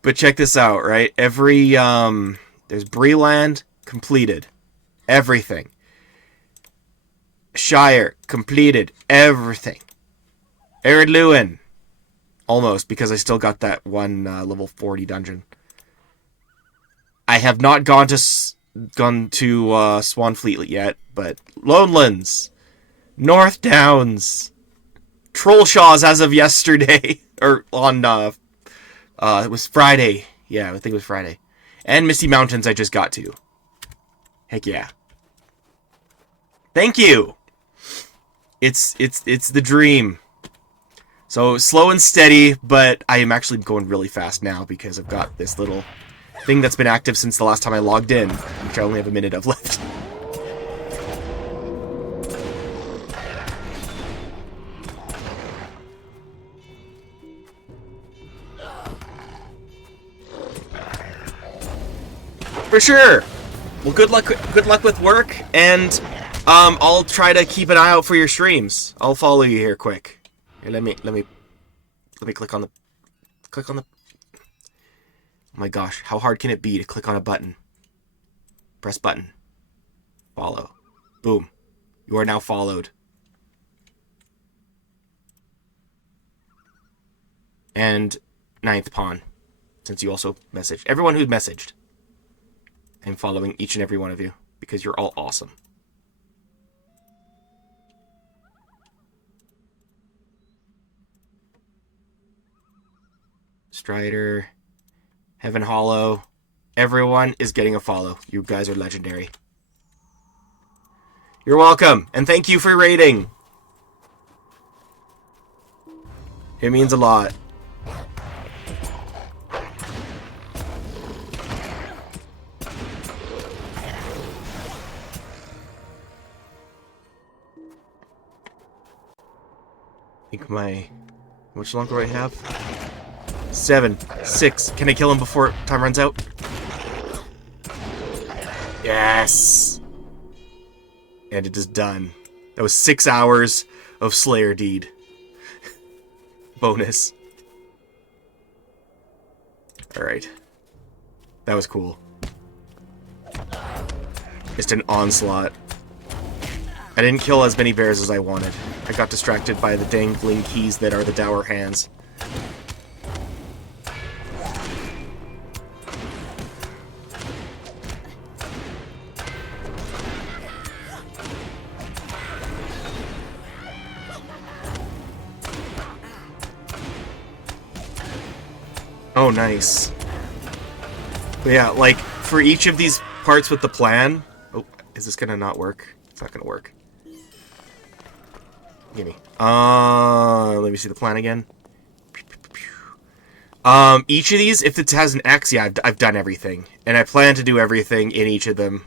But check this out, right? Every, there's Breeland, completed. Everything. Shire, completed. Everything. Ered Luin. Almost, because I still got that one level 40 dungeon. I have not gone to Swanfleet yet, but Lonelands, North Downs, Trollshaws as of yesterday, or on it was Friday. Yeah, I think it was Friday, and Misty Mountains I just got to. Heck yeah! Thank you. It's the dream. So, slow and steady, but I am actually going really fast now because I've got this little thing that's been active since the last time I logged in, which I only have a minute of left. For sure! Well, good luck with work, and I'll try to keep an eye out for your streams. I'll follow you here quick. Here, let me click on the oh my gosh, how hard can it be to click on a button? Press button. Follow. Boom. You are now followed. And Ninth Pawn, since you also messaged. Everyone who messaged. I'm following each and every one of you because you're all awesome. Strider, Heaven Hollow, everyone is getting a follow. You guys are legendary. You're welcome, and thank you for raiding. It means a lot. I think how much longer do I have? 7, 6. Can I kill him before time runs out? Yes! And it is done. That was 6 hours of Slayer Deed. Bonus. Alright. That was cool. Just an onslaught. I didn't kill as many bears as I wanted. I got distracted by the dangling keys that are the dour hands. Oh, nice. But yeah, like, for each of these parts with the plan... Oh, is this gonna not work? It's not gonna work. Gimme. Let me see the plan again. Each of these, if it has an X, yeah, I've done everything. And I plan to do everything in each of them.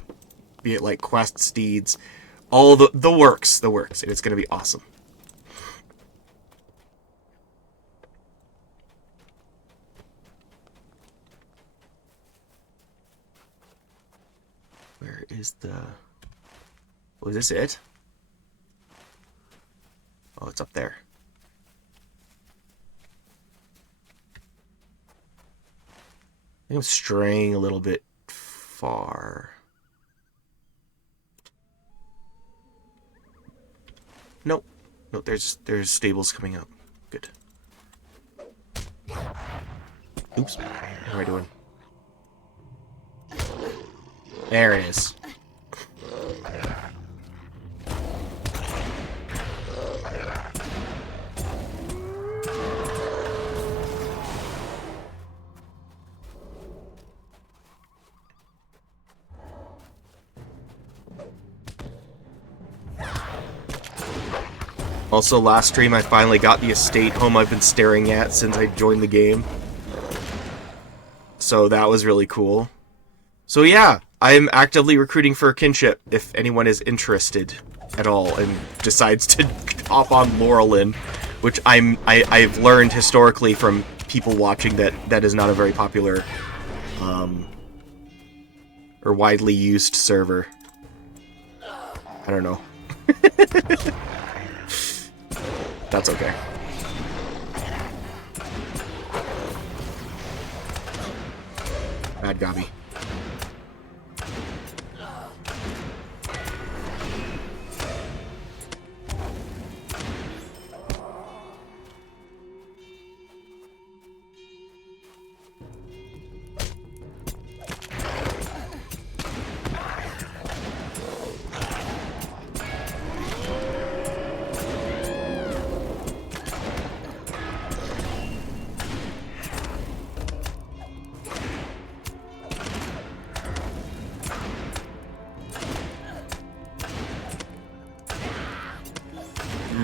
Be it, like, quests, deeds, all the works. And it's gonna be awesome. Where is the... Oh, is this it? Oh, it's up there. I think I'm straying a little bit far. Nope. Nope, there's stables coming up. Good. Oops. What am I doing? There it is. Also, last stream I finally got the estate home I've been staring at since I joined the game. So that was really cool. So yeah, I'm actively recruiting for a kinship if anyone is interested at all and decides to hop on Laurelin, which I've learned historically from people watching that is not a very popular or widely used server. I don't know. That's okay. Bad Gobby.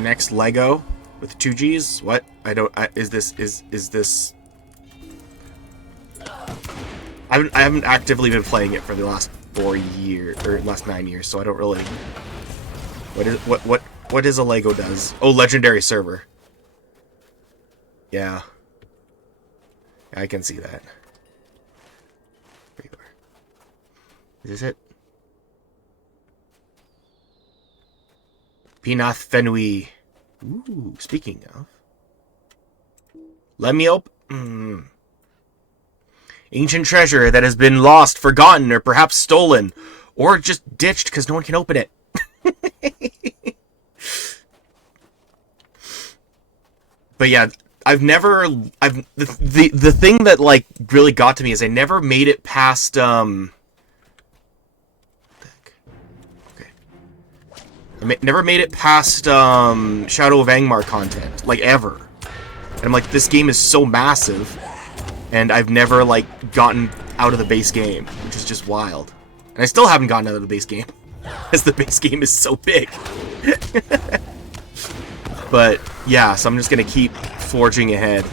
Next Lego with 2 Gs? What? Is this I haven't actively been playing it for the last 4 years or last 9 years, so I don't really. What is a Lego does? Oh, legendary server. Yeah. I can see that. There you are. Is this it? Pinath Fenui. Ooh, speaking of. Let me open. Ancient treasure that has been lost, forgotten, or perhaps stolen. Or just ditched because no one can open it. But yeah, the thing that like really got to me is I never made it past Never made it past Shadow of Angmar content, like ever. And I'm like, this game is so massive, and I've never like gotten out of the base game, which is just wild. And I still haven't gotten out of the base game, because the base game is so big. But yeah, so I'm just gonna keep forging ahead.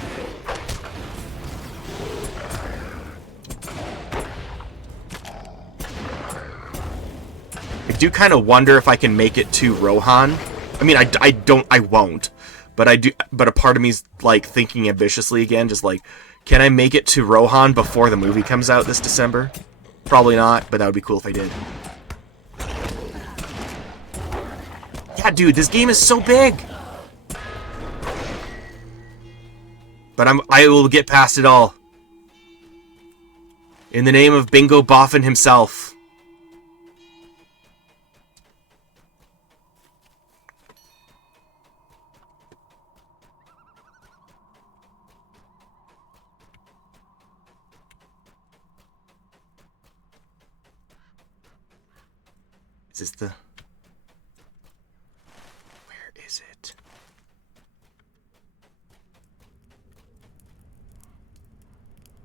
I do kind of wonder if I can make it to Rohan. I mean, I won't. But I do. But a part of me's like thinking ambitiously again, just like, can I make it to Rohan before the movie comes out this December? Probably not, but that would be cool if I did. Yeah, dude, this game is so big. But I will get past it all. In the name of Bingo Boffin himself. Is this the... Where is it?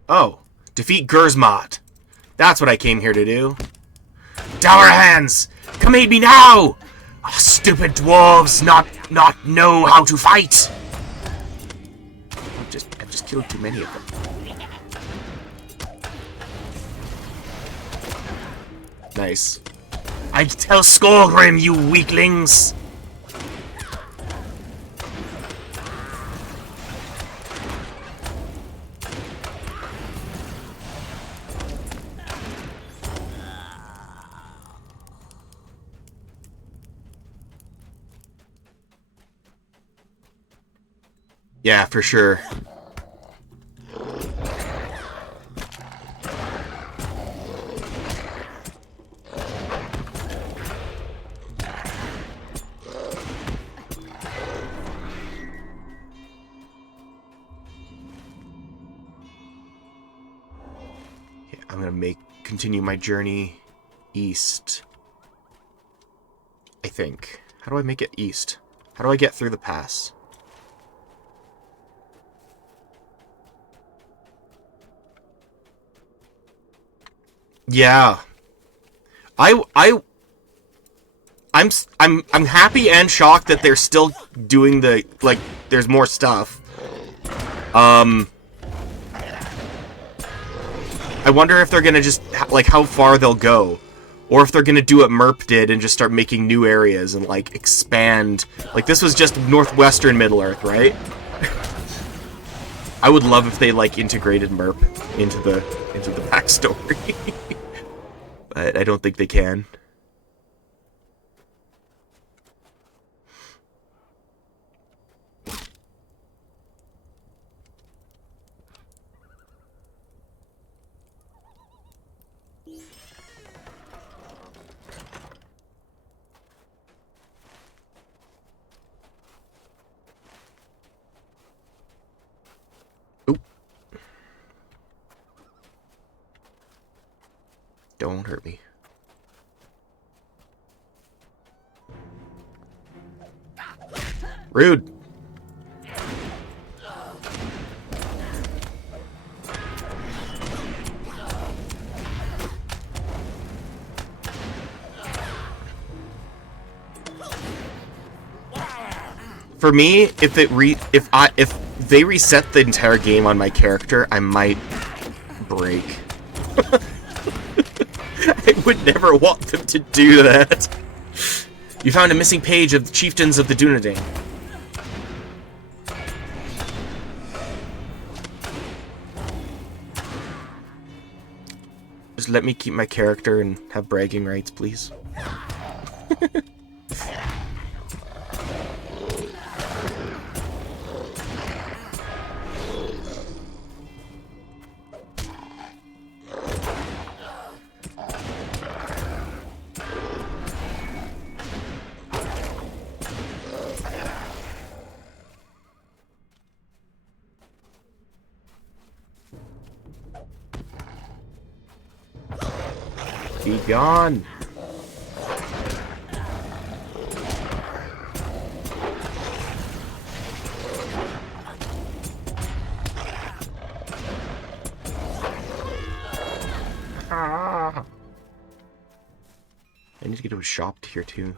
Oh, defeat Gersmot. That's what I came here to do. Dower hands! Come aid me now! Oh, stupid dwarves not know how to fight! I've just killed too many of them. Nice. I tell Skolgrim, you weaklings! Yeah, for sure. I'm gonna continue my journey east. I think. How do I make it east? How do I get through the pass? Yeah. I'm happy and shocked that they're still doing the, like, there's more stuff. I wonder if they're gonna just, like, how far they'll go. Or if they're gonna do what Merp did and just start making new areas and, like, expand. Like, this was just northwestern Middle-earth, right? I would love if they, like, integrated Merp into the backstory. But I don't think they can. Don't hurt me. Rude. For me, if they reset the entire game on my character, I might break. I would never want them to do that. You found a missing page of the Chieftains of the Dunedain. Just let me keep my character and have bragging rights, please. Be gone. need to get to a shop here too.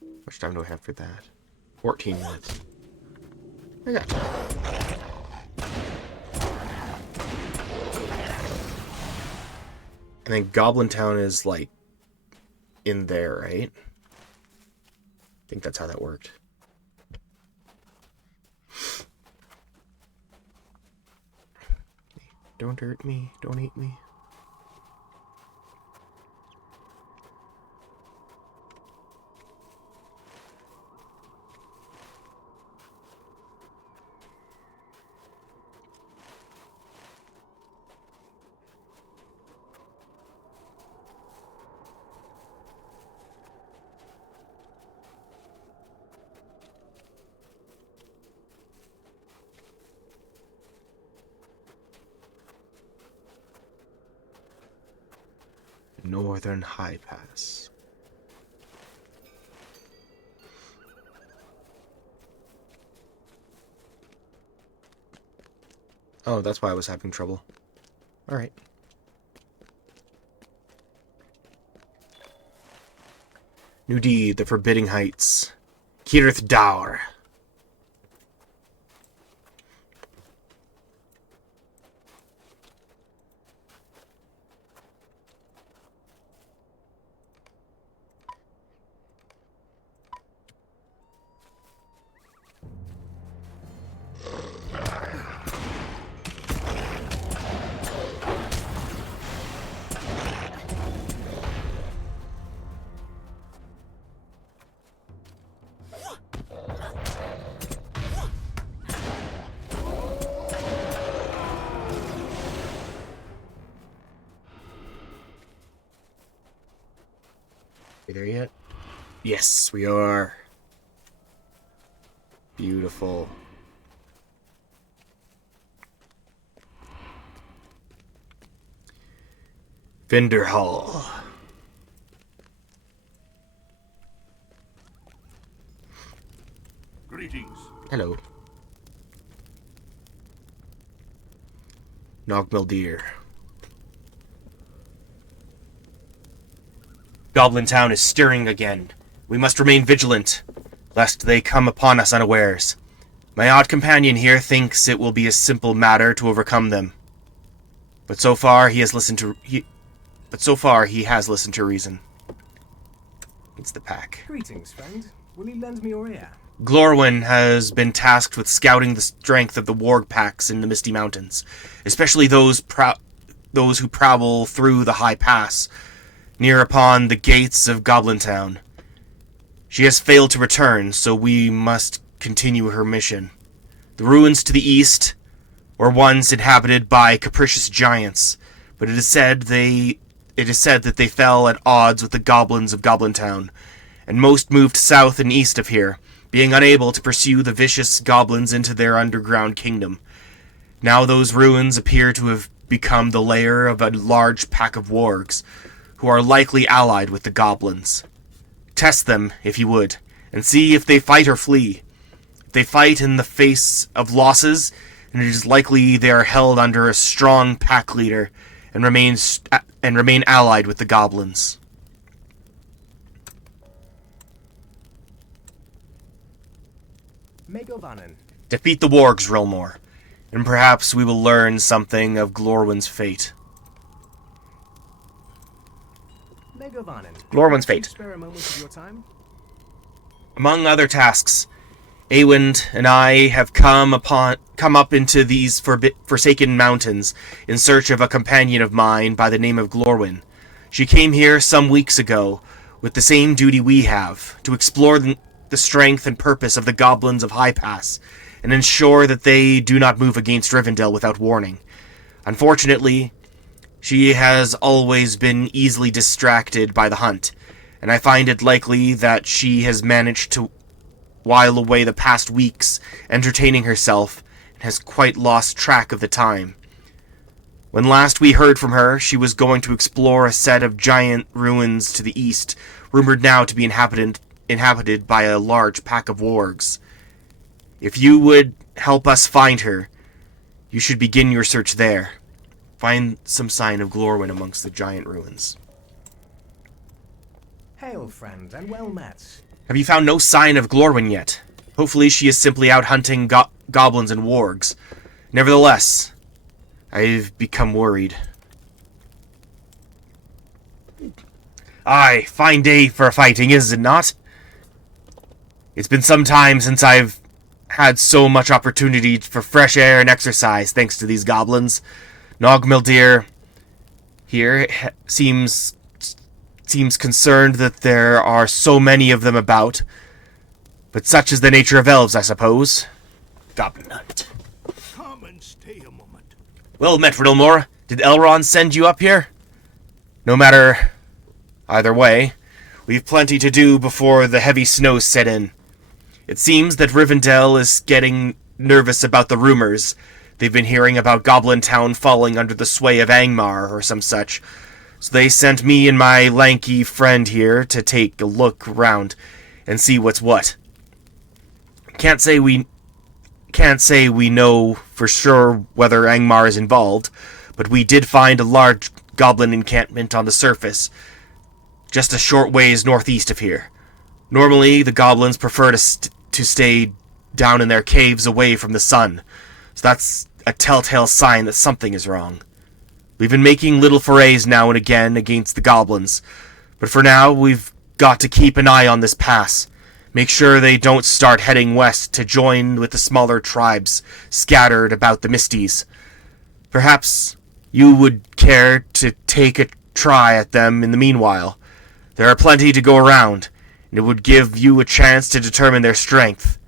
How much time do I have for that? 14 minutes. I got time. And then Goblin Town is like in there, right? I think that's how that worked. Don't hurt me, don't eat me. Northern High Pass. Oh, that's why I was having trouble. Alright. New deed, the Forbidding Heights. Kirith Daur. We there yet? Yes, we are. Beautiful. Vendor Hall. Greetings. Hello. Nogmaldir. Goblin Town is stirring again. We must remain vigilant, lest they come upon us unawares. My odd companion here thinks it will be a simple matter to overcome them. But so far he has listened to reason. It's the pack. Greetings, friend. Will you lend me your ear? Glorwyn has been tasked with scouting the strength of the warg packs in the Misty Mountains, especially those who prowl through the High Pass, near upon the gates of Goblin Town. She has failed to return, so we must continue her mission. The ruins to the east were once inhabited by capricious giants, but it is said that they fell at odds with the goblins of Goblin Town, and most moved south and east of here, being unable to pursue the vicious goblins into their underground kingdom. Now those ruins appear to have become the lair of a large pack of wargs, who are likely allied with the goblins. Test them, if you would, and see if they fight or flee. If they fight in the face of losses, then it is likely they are held under a strong pack leader and remain allied with the goblins. Megovanen. Defeat the wargs, Rilmore, and perhaps we will learn something of Glorwyn's fate. Megovanen. Glorwyn's fate. Spare a moment of your time? Among other tasks, Awind and I have come up into these forsaken mountains in search of a companion of mine by the name of Glorwyn. She came here some weeks ago with the same duty we have, to explore the strength and purpose of the goblins of High Pass, and ensure that they do not move against Rivendell without warning. Unfortunately, she has always been easily distracted by the hunt, and I find it likely that she has managed to while away the past weeks entertaining herself and has quite lost track of the time. When last we heard from her, she was going to explore a set of giant ruins to the east, rumored now to be inhabited by a large pack of wargs. If you would help us find her, You should begin your search there. Find some sign of Glorwyn amongst the giant ruins. Hail, friend, and well met. Have you found no sign of Glorwyn yet? Hopefully she is simply out hunting goblins and wargs. Nevertheless, I've become worried. Aye, fine day for fighting, is it not? It's been some time since I've had so much opportunity for fresh air and exercise thanks to these goblins. Nogmildir here seems concerned that there are so many of them about, but such is the nature of elves, I suppose. Goblin hunt. Come and stay a moment. Well met, Riddlemore. Did Elrond send you up here? No matter either way, we've plenty to do before the heavy snows set in. It seems that Rivendell is getting nervous about the rumors they've been hearing about Goblin Town falling under the sway of Angmar or some such. So they sent me and my lanky friend here to take a look around and see what's what. Can't say we know for sure whether Angmar is involved, but we did find a large goblin encampment on the surface, just a short ways northeast of here. Normally, the goblins prefer to stay down in their caves away from the sun, so that's a telltale sign that something is wrong. We've been making little forays now and again against the goblins, but for now, we've got to keep an eye on this pass. Make sure they don't start heading west to join with the smaller tribes scattered about the Misties. Perhaps you would care to take a try at them in the meanwhile. There are plenty to go around, and it would give you a chance to determine their strength.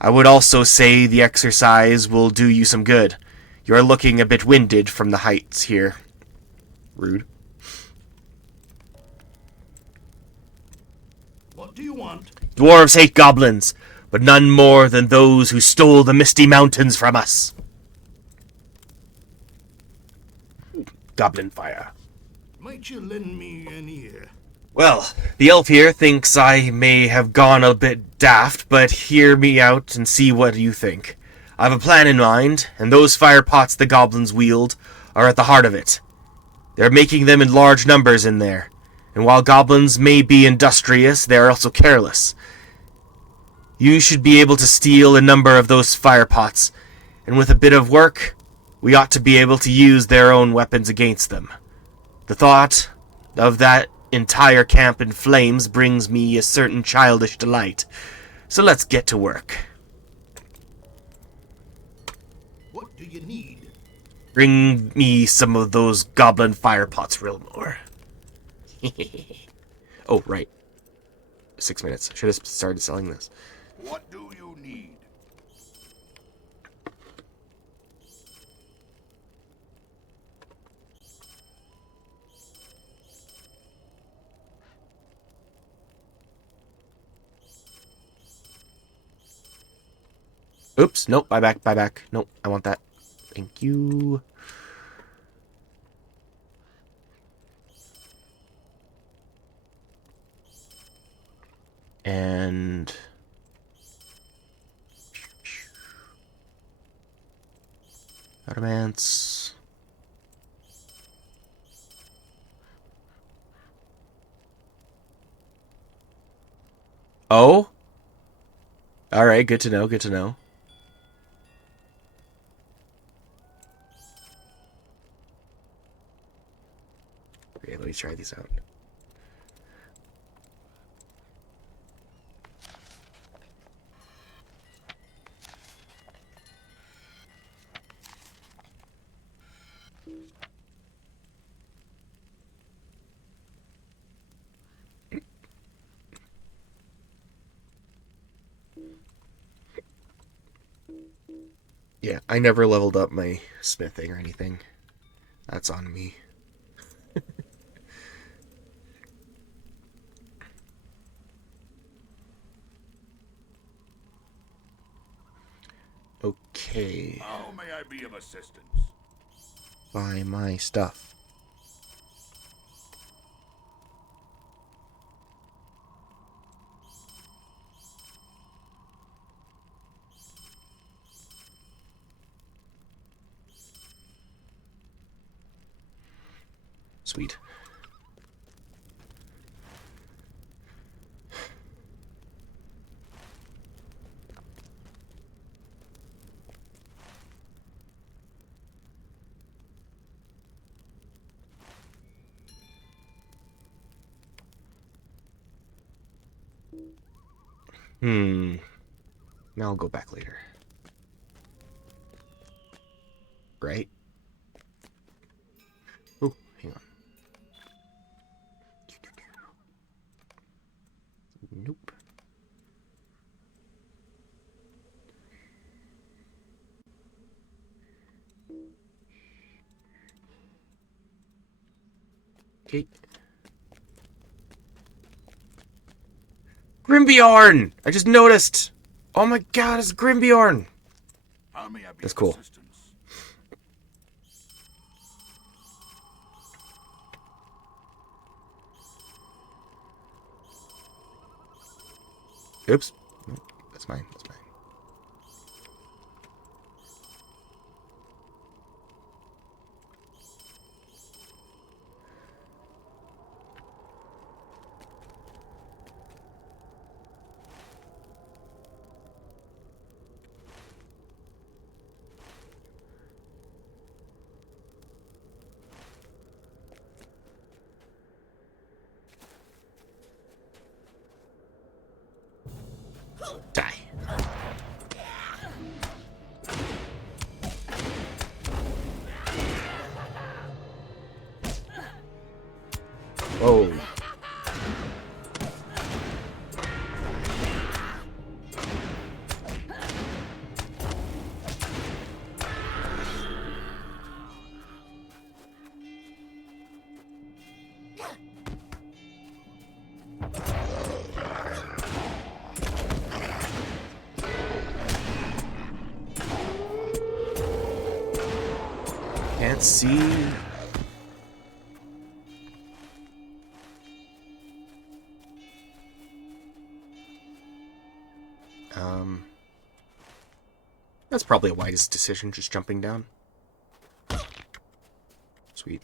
I would also say the exercise will do you some good. You are looking a bit winded from the heights here. Rude. What do you want? Dwarves hate goblins, but none more than those who stole the Misty Mountains from us. Goblin fire. Might you lend me an ear? Well, the elf here thinks I may have gone a bit daft, but hear me out and see what you think. I have a plan in mind, and those fire pots the goblins wield are at the heart of it. They're making them in large numbers in there, and while goblins may be industrious, they are also careless. You should be able to steal a number of those fire pots, and with a bit of work, we ought to be able to use their own weapons against them. The thought of that entire camp in flames brings me a certain childish delight, so let's get to work. What do you need? Bring me some of those goblin fire pots, Rilmore. Oh, right. 6 minutes. Should have started selling this. What do you need? Oops, nope, buy back. Nope, I want that. Thank you. And Advance. Oh? Alright, good to know, good to know. Okay, let me try these out. Yeah, I never leveled up my smithing or anything. That's on me. Okay. How may I be of assistance? Buy my stuff. Sweet. Now I'll go back later. Right? Oh, hang on. Nope. Okay. Grimbjorn! I just noticed! Oh my god, it's Grimbjorn! How may I be That's of cool. assistance? Oops. Nope. That's mine. That's mine. Die. Whoa. Can't see. That's probably a wisest decision, just jumping down. Sweet.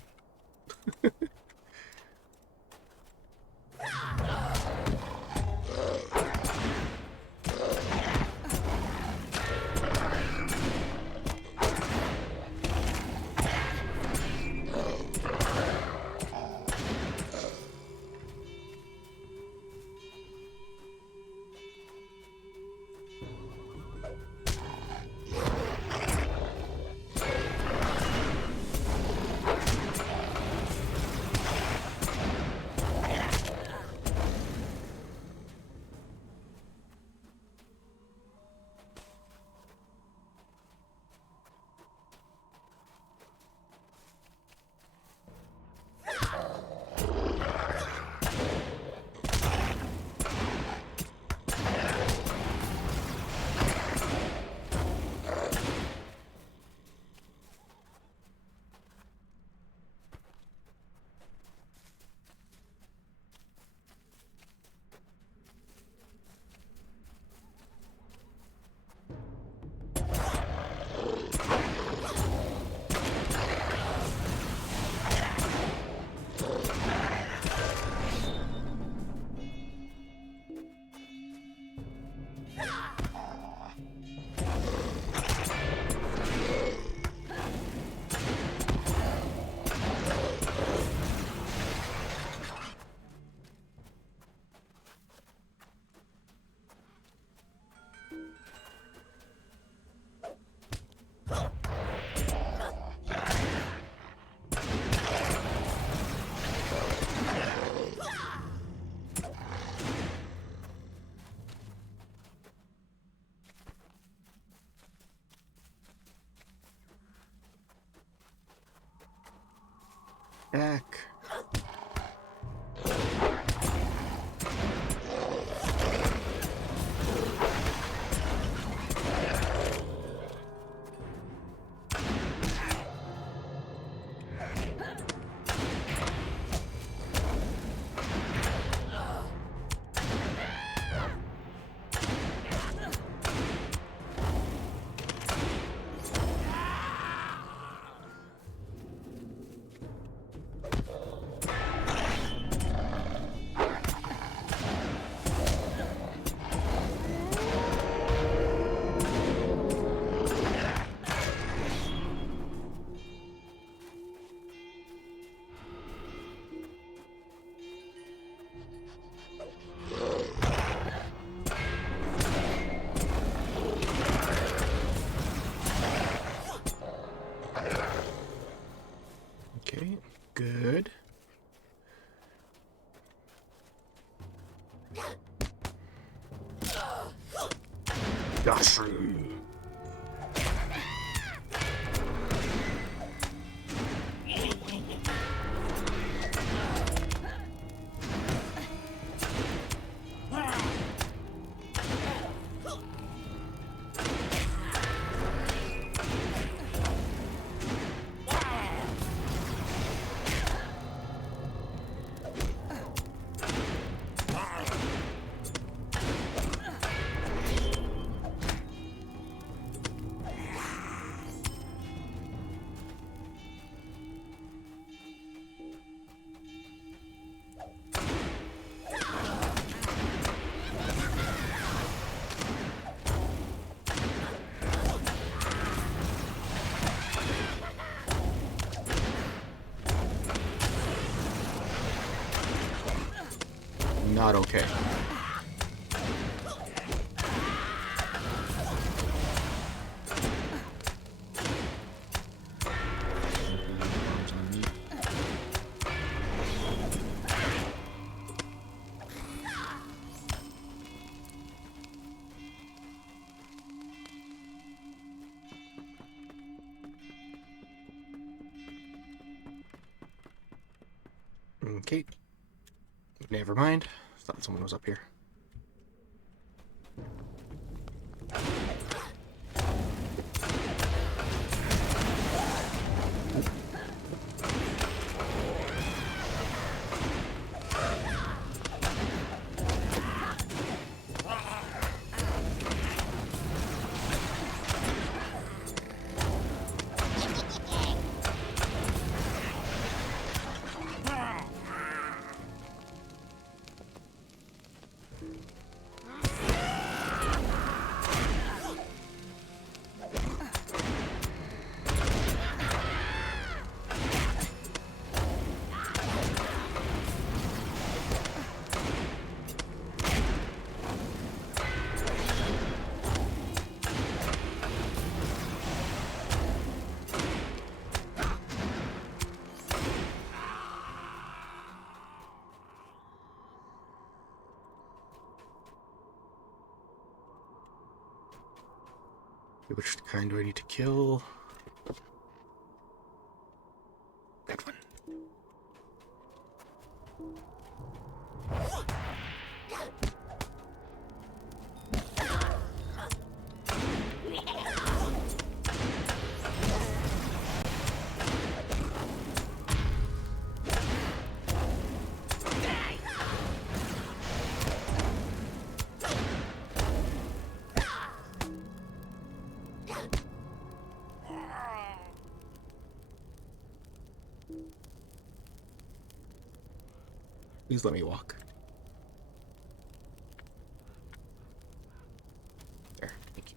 Back. Gosh. Not okay. Okay. Never mind. Thought someone was up here. Which kind do I need to kill? That one. Please let me walk. There, thank you.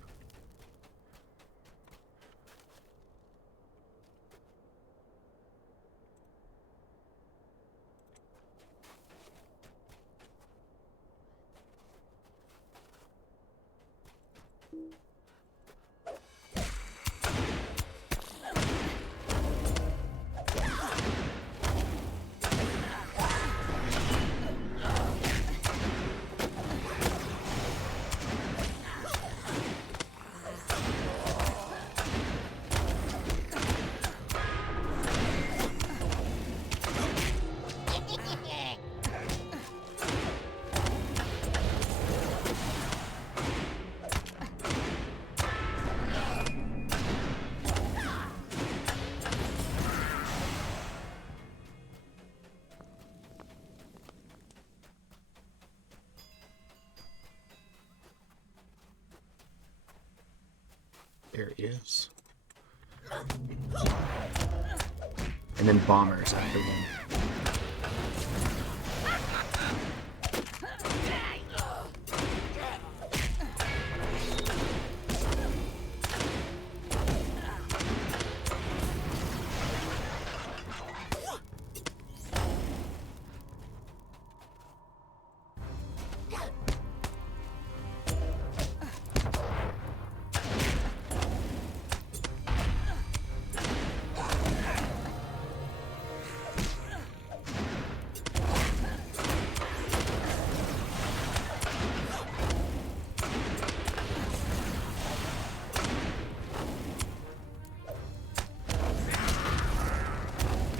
There he is. And then bombers after him.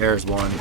There's one.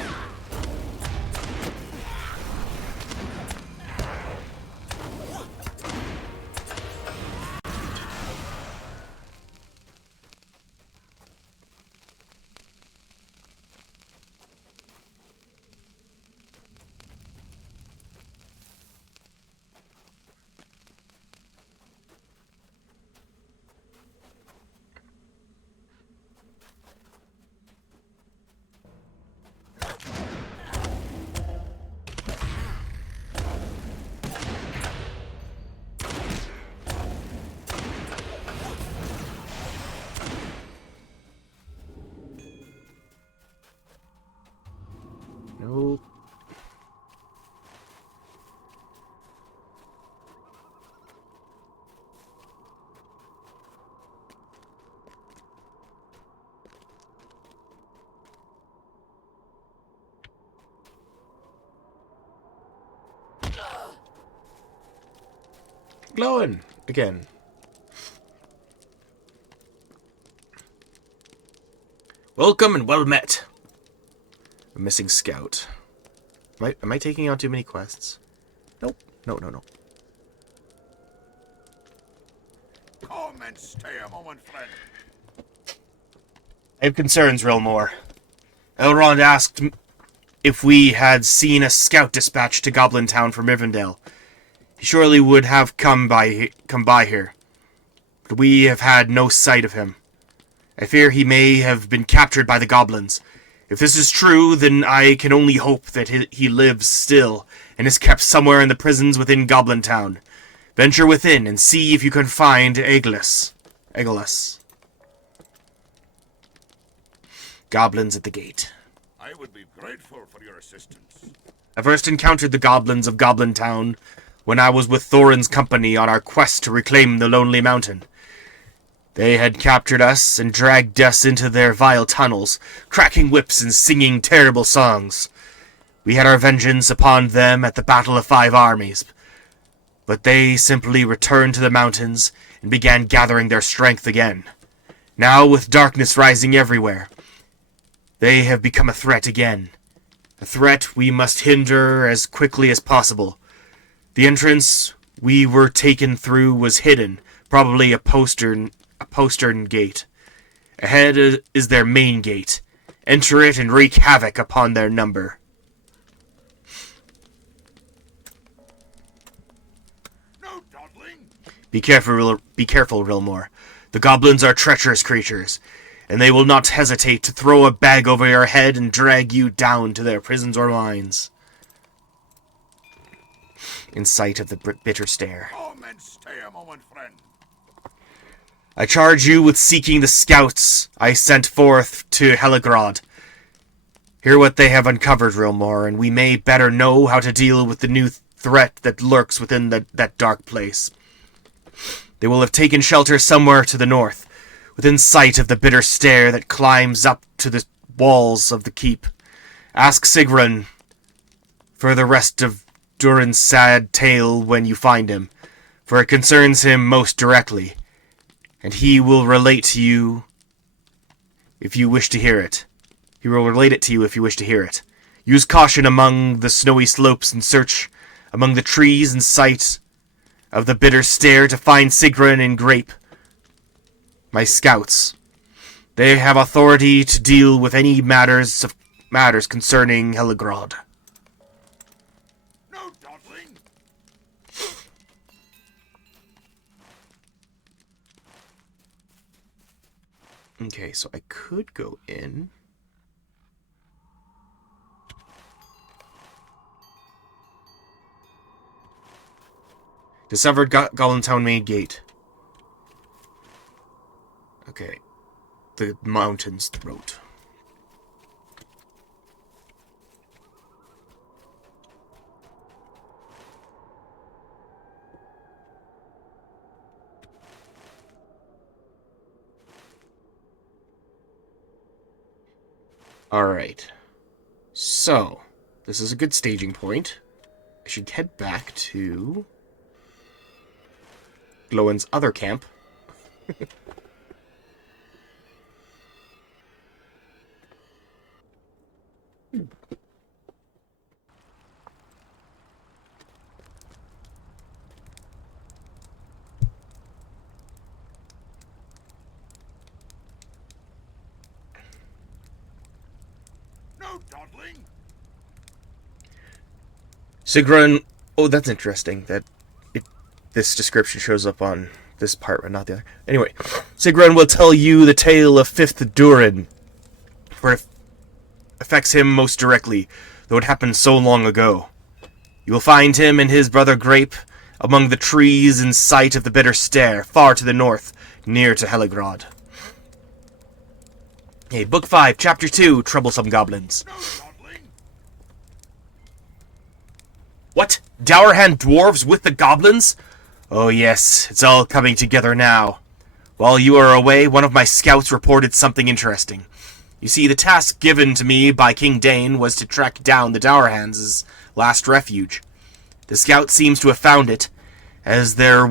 Nope. Glowing again. Welcome and well met. A missing scout. Am I taking on too many quests? Nope. No. Come and stay a moment, friend. I have concerns, Rilmore. Elrond asked if we had seen a scout dispatched to Goblin Town from Rivendell. He surely would have come by here. But we have had no sight of him. I fear he may have been captured by the goblins. If this is true, then I can only hope that he lives still and is kept somewhere in the prisons within Goblin Town. Venture within and see if you can find Egolas. Goblins at the gate. I would be grateful for your assistance. I first encountered the goblins of Goblin Town when I was with Thorin's company on our quest to reclaim the Lonely Mountain. They had captured us and dragged us into their vile tunnels, cracking whips and singing terrible songs. We had our vengeance upon them at the Battle of Five Armies, but they simply returned to the mountains and began gathering their strength again. Now, with darkness rising everywhere, they have become a threat again. A threat we must hinder as quickly as possible. The entrance we were taken through was hidden, probably a postern gate. Ahead is their main gate. Enter it and wreak havoc upon their number. No dawdling. Be careful, Rilmore. The goblins are treacherous creatures, and they will not hesitate to throw a bag over your head and drag you down to their prisons or mines. In sight of the bitter stare. Come and stay a moment, friend. I charge you with seeking the scouts I sent forth to Heligrod. Hear what they have uncovered, Rilmore, and we may better know how to deal with the new threat that lurks within that dark place. They will have taken shelter somewhere to the north, within sight of the bitter stair that climbs up to the walls of the keep. Ask Sigrun for the rest of Durin's sad tale when you find him, for it concerns him most directly, and he will relate to you if you wish to hear it. He will relate it to you if you wish to hear it. Use caution among the snowy slopes and search among the trees in sight of the bitter stair to find Sigrun and Grape, my scouts. They have authority to deal with any matters concerning Heligrod. No dawdling. Okay, so I could go in. Discovered Goblin Town main gate. Okay. The mountain's throat. Alright. So, this is a good staging point. I should head back to Glowin's other camp. dawdling. Sigrun... Oh, that's interesting that this description shows up on this part, but not the other. Anyway, Sigrun will tell you the tale of 5th Durin, for it affects him most directly, though it happened so long ago. You will find him and his brother Grape among the trees in sight of the Bitter Stair, far to the north, near to Heligrod. Okay, Book 5, Chapter 2, Troublesome Goblins. No dawdling. What? Dourhand dwarves with the goblins? Oh yes, it's all coming together now. While you were away, one of my scouts reported something interesting. You see, the task given to me by King Dane was to track down the Dourhands' last refuge. The scout seems to have found it, as there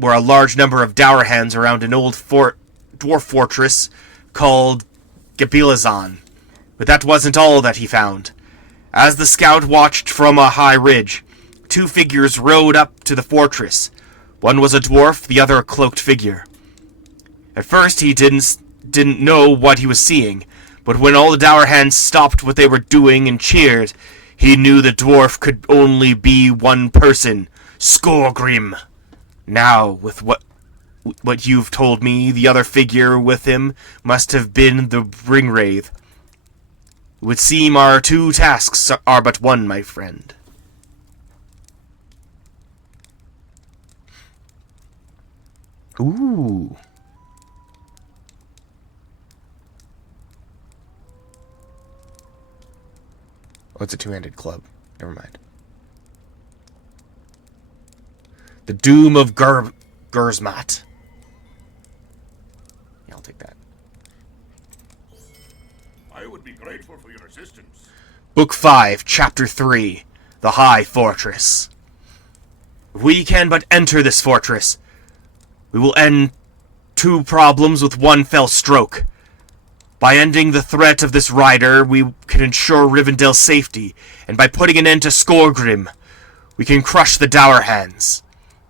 were a large number of Dourhands around an old dwarf fortress called Gabilazan. But that wasn't all that he found. As the scout watched from a high ridge, 2 figures rode up to the fortress. One was a dwarf, the other a cloaked figure. At first he didn't know what he was seeing, but when all the Dourhands stopped what they were doing and cheered, he knew the dwarf could only be one person, Skorgrim. Now, with what you've told me, the other figure with him must have been the Ringwraith. It would seem our 2 tasks are but one, my friend. Ooh. Oh, it's a 2-handed club. Never mind. The Doom of Gursmat. Yeah, I'll take that. I would be grateful for your assistance. Book 5, Chapter 3, The High Fortress. If we can but enter this fortress, we will end 2 problems with one fell stroke. By ending the threat of this rider, we can ensure Rivendell's safety, and by putting an end to Skorgrim, we can crush the Dourhands.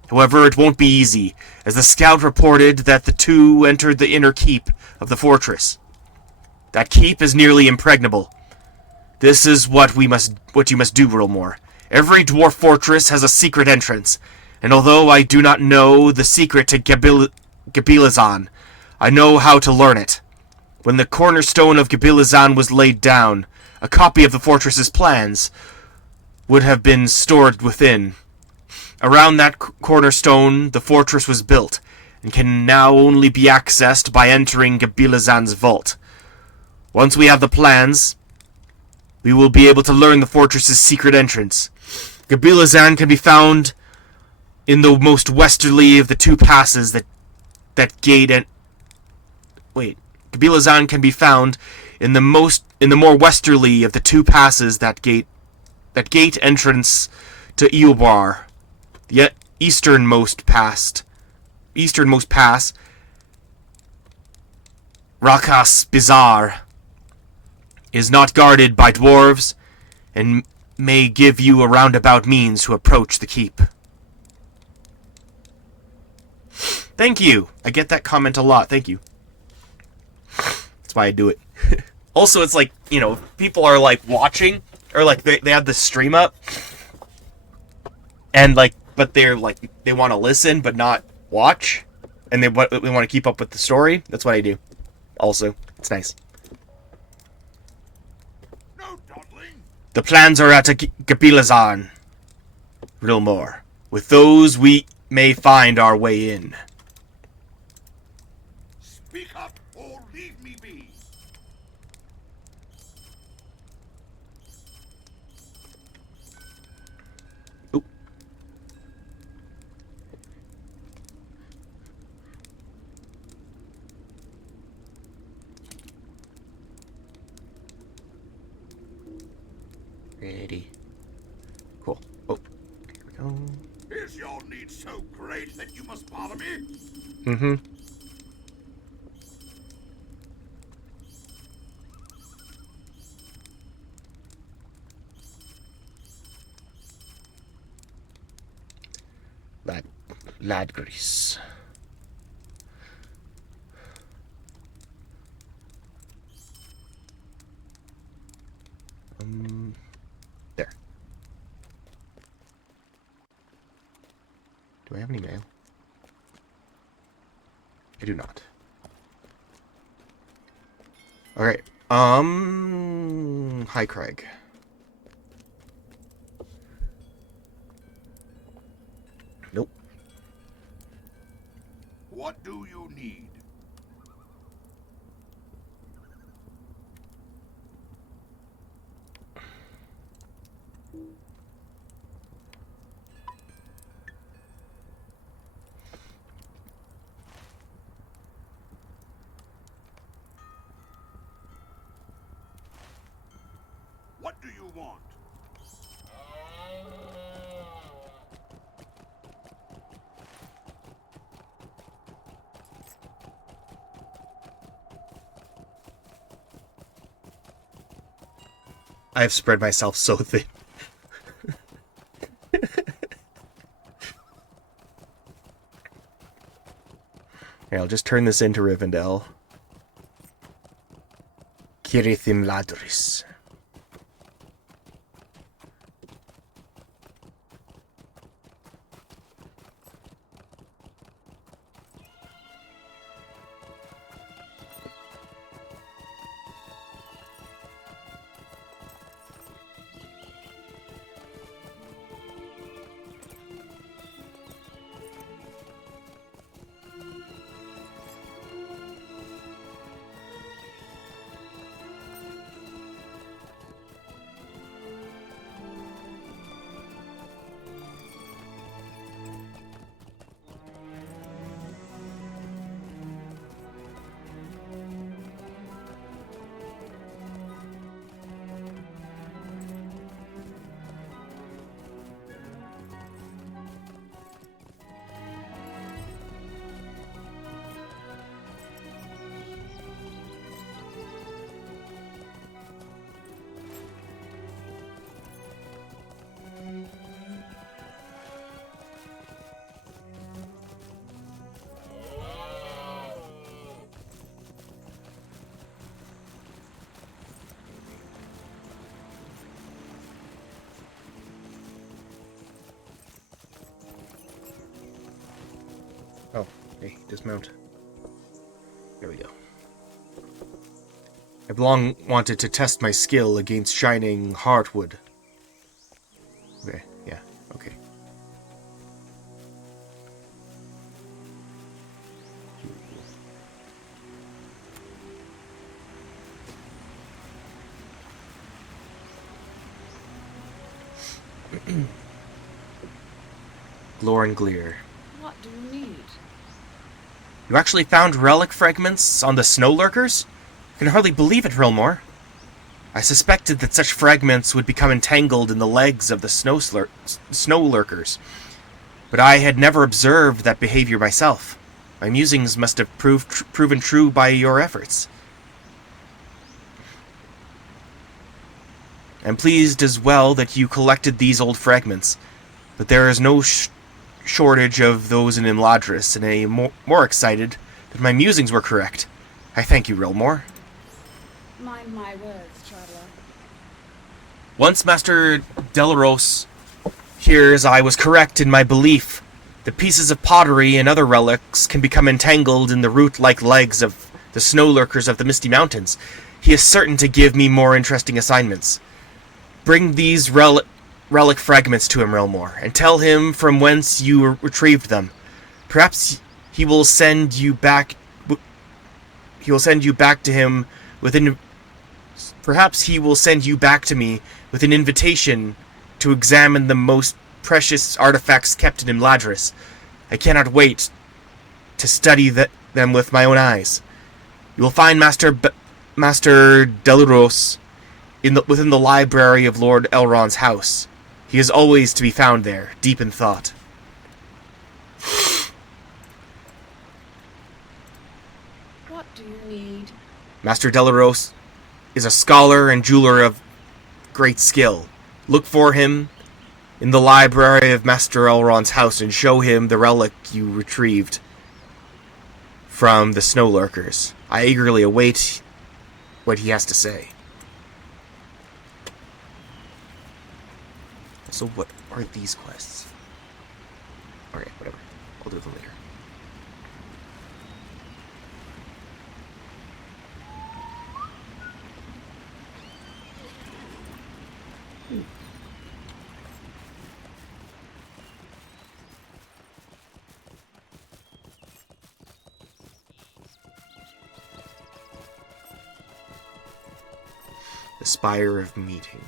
However, it won't be easy, as the scout reported that the 2 entered the inner keep of the fortress. That keep is nearly impregnable. This is what you must do, Rilmore. Every dwarf fortress has a secret entrance, and although I do not know the secret to Gabilazan, I know how to learn it. When the cornerstone of Gabilazan was laid down, a copy of the fortress's plans would have been stored within. Around that cornerstone, the fortress was built, and can now only be accessed by entering Gabilazan's vault. Once we have the plans, we will be able to learn the fortress's secret entrance. Gabilazan can be found in the most westerly of the 2 passes that gate and... Wait. Gabilazan can be found in the more westerly of the 2 passes that gate entrance to Eobar. The easternmost pass, Rakas Bizarre, is not guarded by dwarves, and may give you a roundabout means to approach the keep. Thank you! I get that comment a lot, thank you. That's why I do it. Also, it's like, you know, people are like watching, or like they have the stream up, and like, but they're like, they want to listen but not watch, and they want to keep up with the story. That's what I do. Also, it's nice. No dawdling. The plans are at Gabilazan, Rilmore. With those, we may find our way in. Speak up or leave me be. Oop. Ready. Cool. Oh, here we go. Is your need so great that you must bother me? Mm-hmm. Lad grease. Do I have any mail? I do not. Alright. Hi, Craig. Nope. What do you need? What do you want? I've spread myself so thin. Okay, I'll just turn this into Rivendell. Kirithim Ladris. Oh, hey, dismount. There we go. I've long wanted to test my skill against shining heartwood. Okay, yeah, okay. Glorengleer. What do you need? You actually found relic fragments on the snow lurkers? I can hardly believe it, Rilmore. I suspected that such fragments would become entangled in the legs of the snow lurkers, but I had never observed that behavior myself. My musings must have proven true by your efforts. I'm pleased as well that you collected these old fragments, but there is no shortage of those in Imladris, and I am more excited that my musings were correct. I thank you, Rilmore. Mind my words, traveler. Once Master Delaros hears I was correct in my belief that pieces of pottery and other relics can become entangled in the root-like legs of the snow lurkers of the Misty Mountains, he is certain to give me more interesting assignments. Bring these relic fragments to him, Rilmore, and tell him from whence you retrieved them. Perhaps he will send you back. He will send you back to him with Perhaps he will send you back to me with an invitation to examine the most precious artifacts kept in Imladris. I cannot wait to study them with my own eyes. You will find Master Delaros within the library of Lord Elrond's house. He is always to be found there, deep in thought. What do you need? Master Delaros is a scholar and jeweler of great skill. Look for him in the library of Master Elrond's house and show him the relic you retrieved from the snow lurkers. I eagerly await what he has to say. So what are these quests? Alright, whatever. I'll do them later. The Spire of Meeting.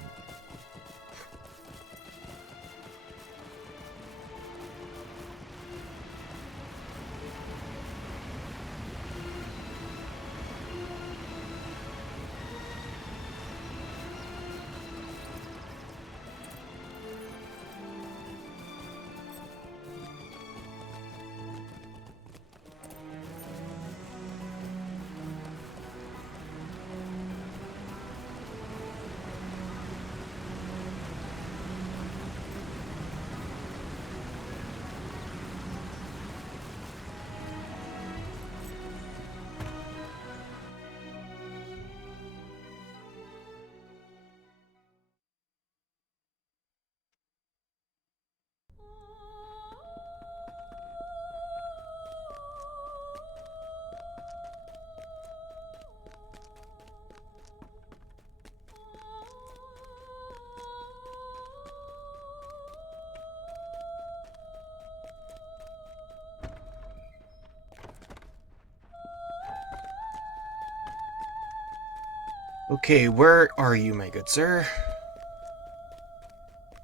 Okay, where are you, my good sir?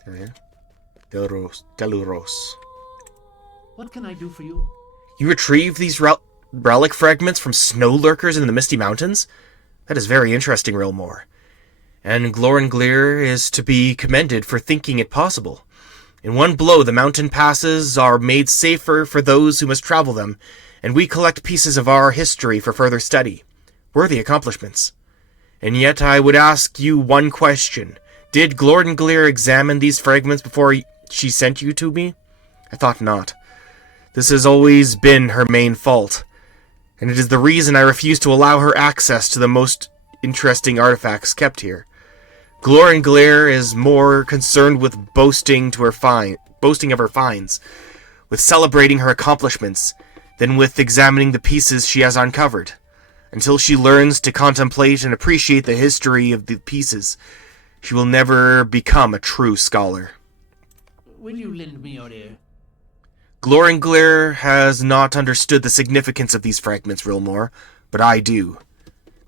There we are. Deluros. What can I do for you? You retrieve these relic fragments from snow lurkers in the Misty Mountains? That is very interesting, Rilmore. And Glorenglir is to be commended for thinking it possible. In one blow, the mountain passes are made safer for those who must travel them, and we collect pieces of our history for further study. Worthy accomplishments. And yet I would ask you one question. Did Glorenglir examine these fragments before she sent you to me? I thought not. This has always been her main fault, and it is the reason I refuse to allow her access to the most interesting artifacts kept here. Glorenglir is more concerned with boasting of her finds, with celebrating her accomplishments, than with examining the pieces she has uncovered. Until she learns to contemplate and appreciate the history of the pieces, she will never become a true scholar. Will you lend me your ear? Glorenglir has not understood the significance of these fragments, Rilmore, but I do.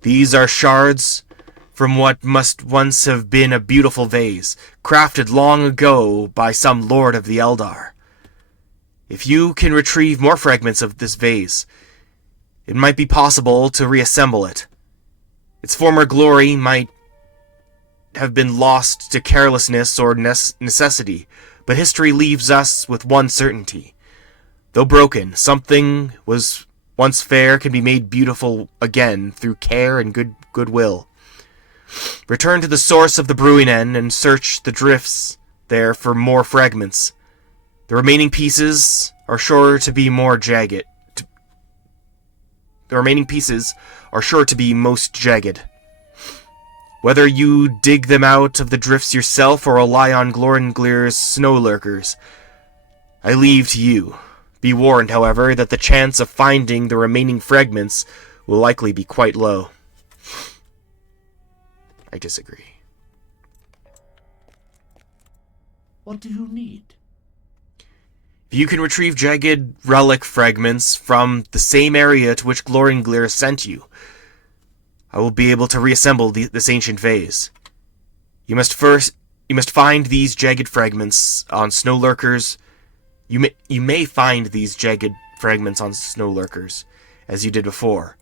These are shards from what must once have been a beautiful vase, crafted long ago by some lord of the Eldar. If you can retrieve more fragments of this vase, it might be possible to reassemble it. Its former glory might have been lost to carelessness or necessity, but history leaves us with one certainty. Though broken, something was once fair can be made beautiful again through care and goodwill. Return to the source of the Bruinen and search the drifts there for more fragments. The remaining pieces are sure to be more jagged. The remaining pieces are sure to be most jagged. Whether you dig them out of the drifts yourself or rely on Glorenglir's snow lurkers, I leave to you. Be warned, however, that the chance of finding the remaining fragments will likely be quite low. I disagree. What do you need? If you can retrieve jagged relic fragments from the same area to which Glorenglir sent you, I will be able to reassemble this ancient vase. You must find these jagged fragments on snow lurkers. You may find these jagged fragments on snow lurkers, as you did before,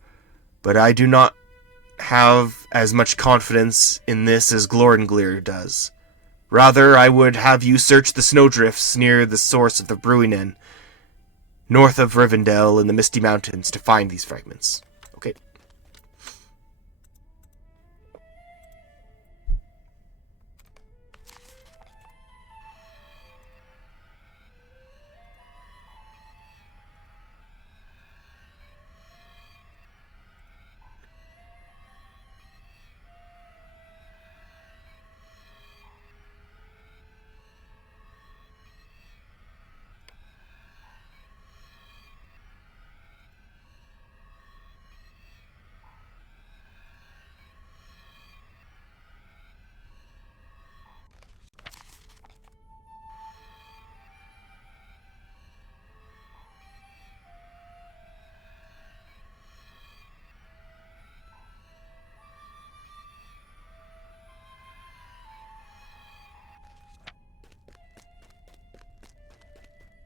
but I do not have as much confidence in this as Glorenglir does. Rather, I would have you search the snowdrifts near the source of the Bruinen, north of Rivendell in the Misty Mountains, to find these fragments. Okay.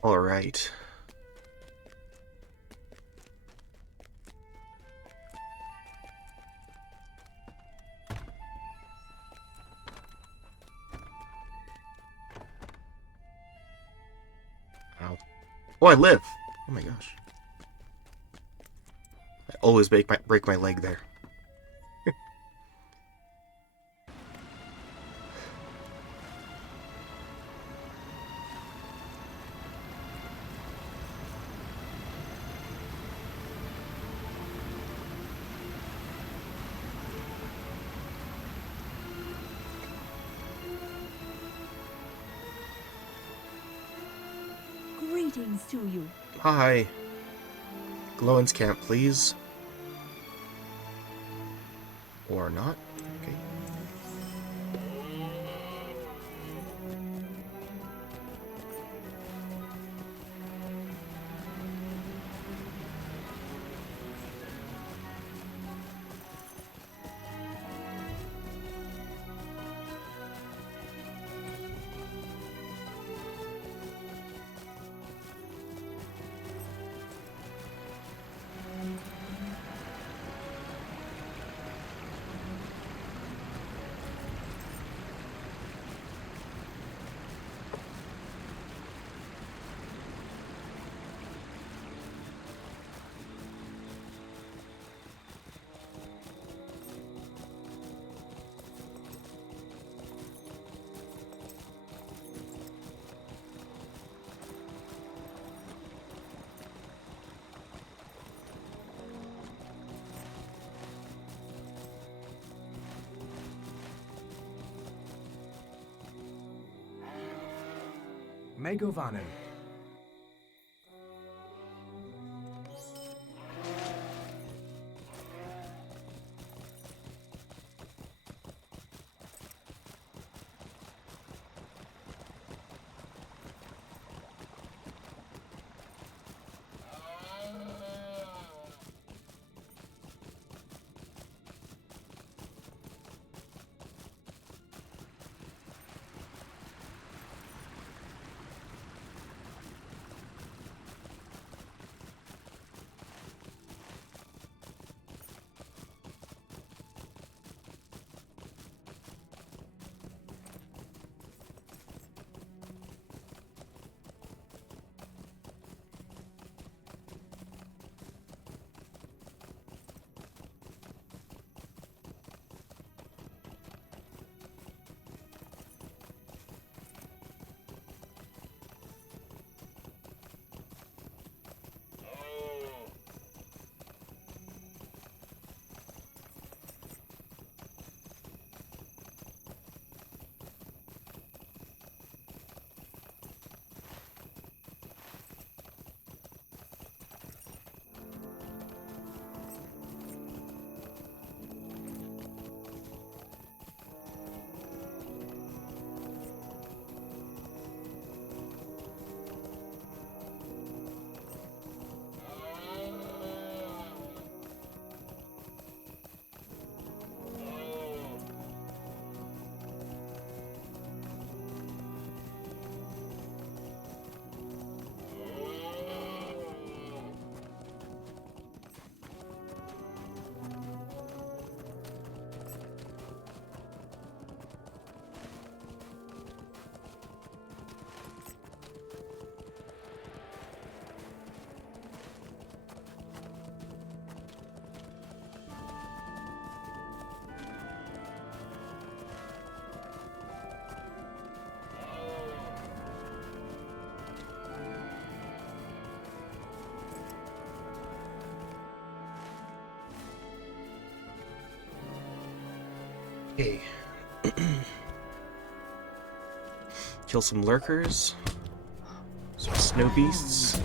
All right. Ow. Oh, I live. Oh my gosh. I always break my leg there. Greetings to you. Hi. Glowin's camp, please. Or not. Okay. Megovanu. Okay. Kill some lurkers. Some snow beasts.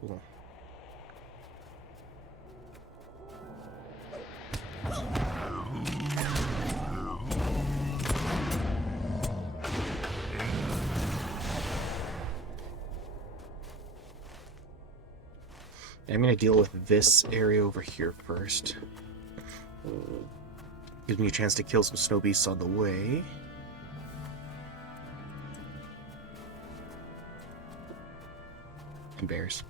Cool. I'm gonna deal with this area over here first. Gives me a chance to kill some snow beasts on the way. And bears.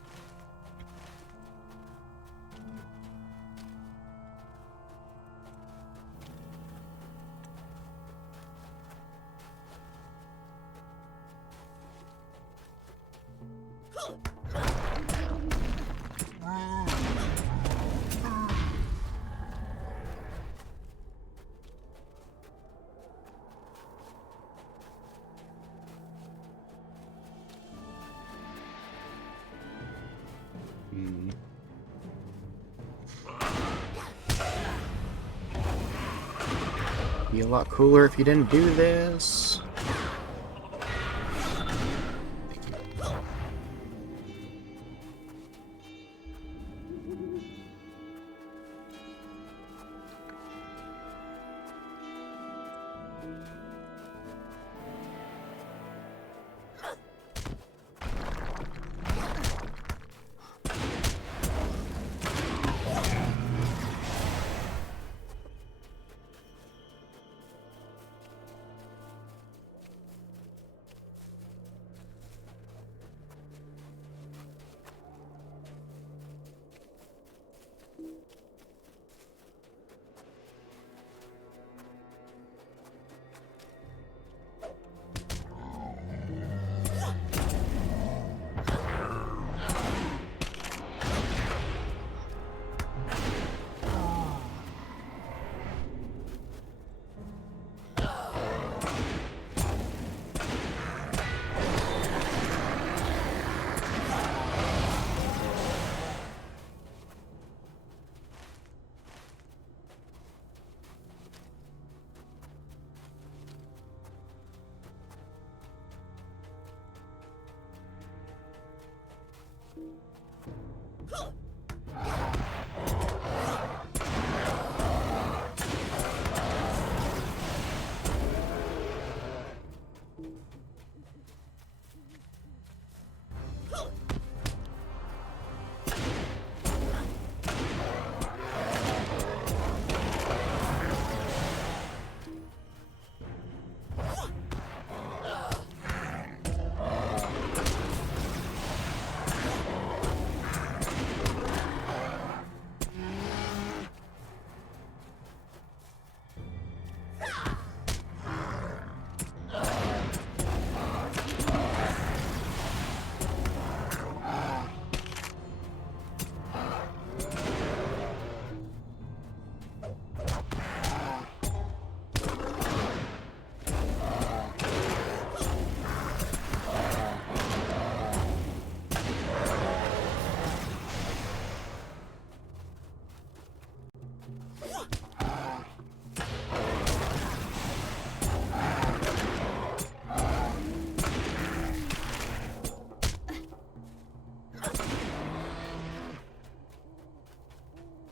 Be a lot cooler if you didn't do this.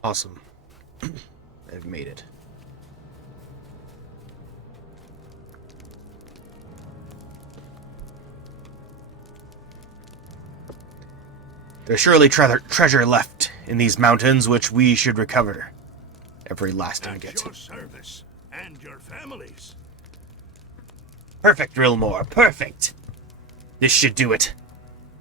Awesome. I've made it. There's surely treasure left in these mountains which we should recover. Every last At ingot. your service and your families. Perfect, Rilmore, perfect! This should do it.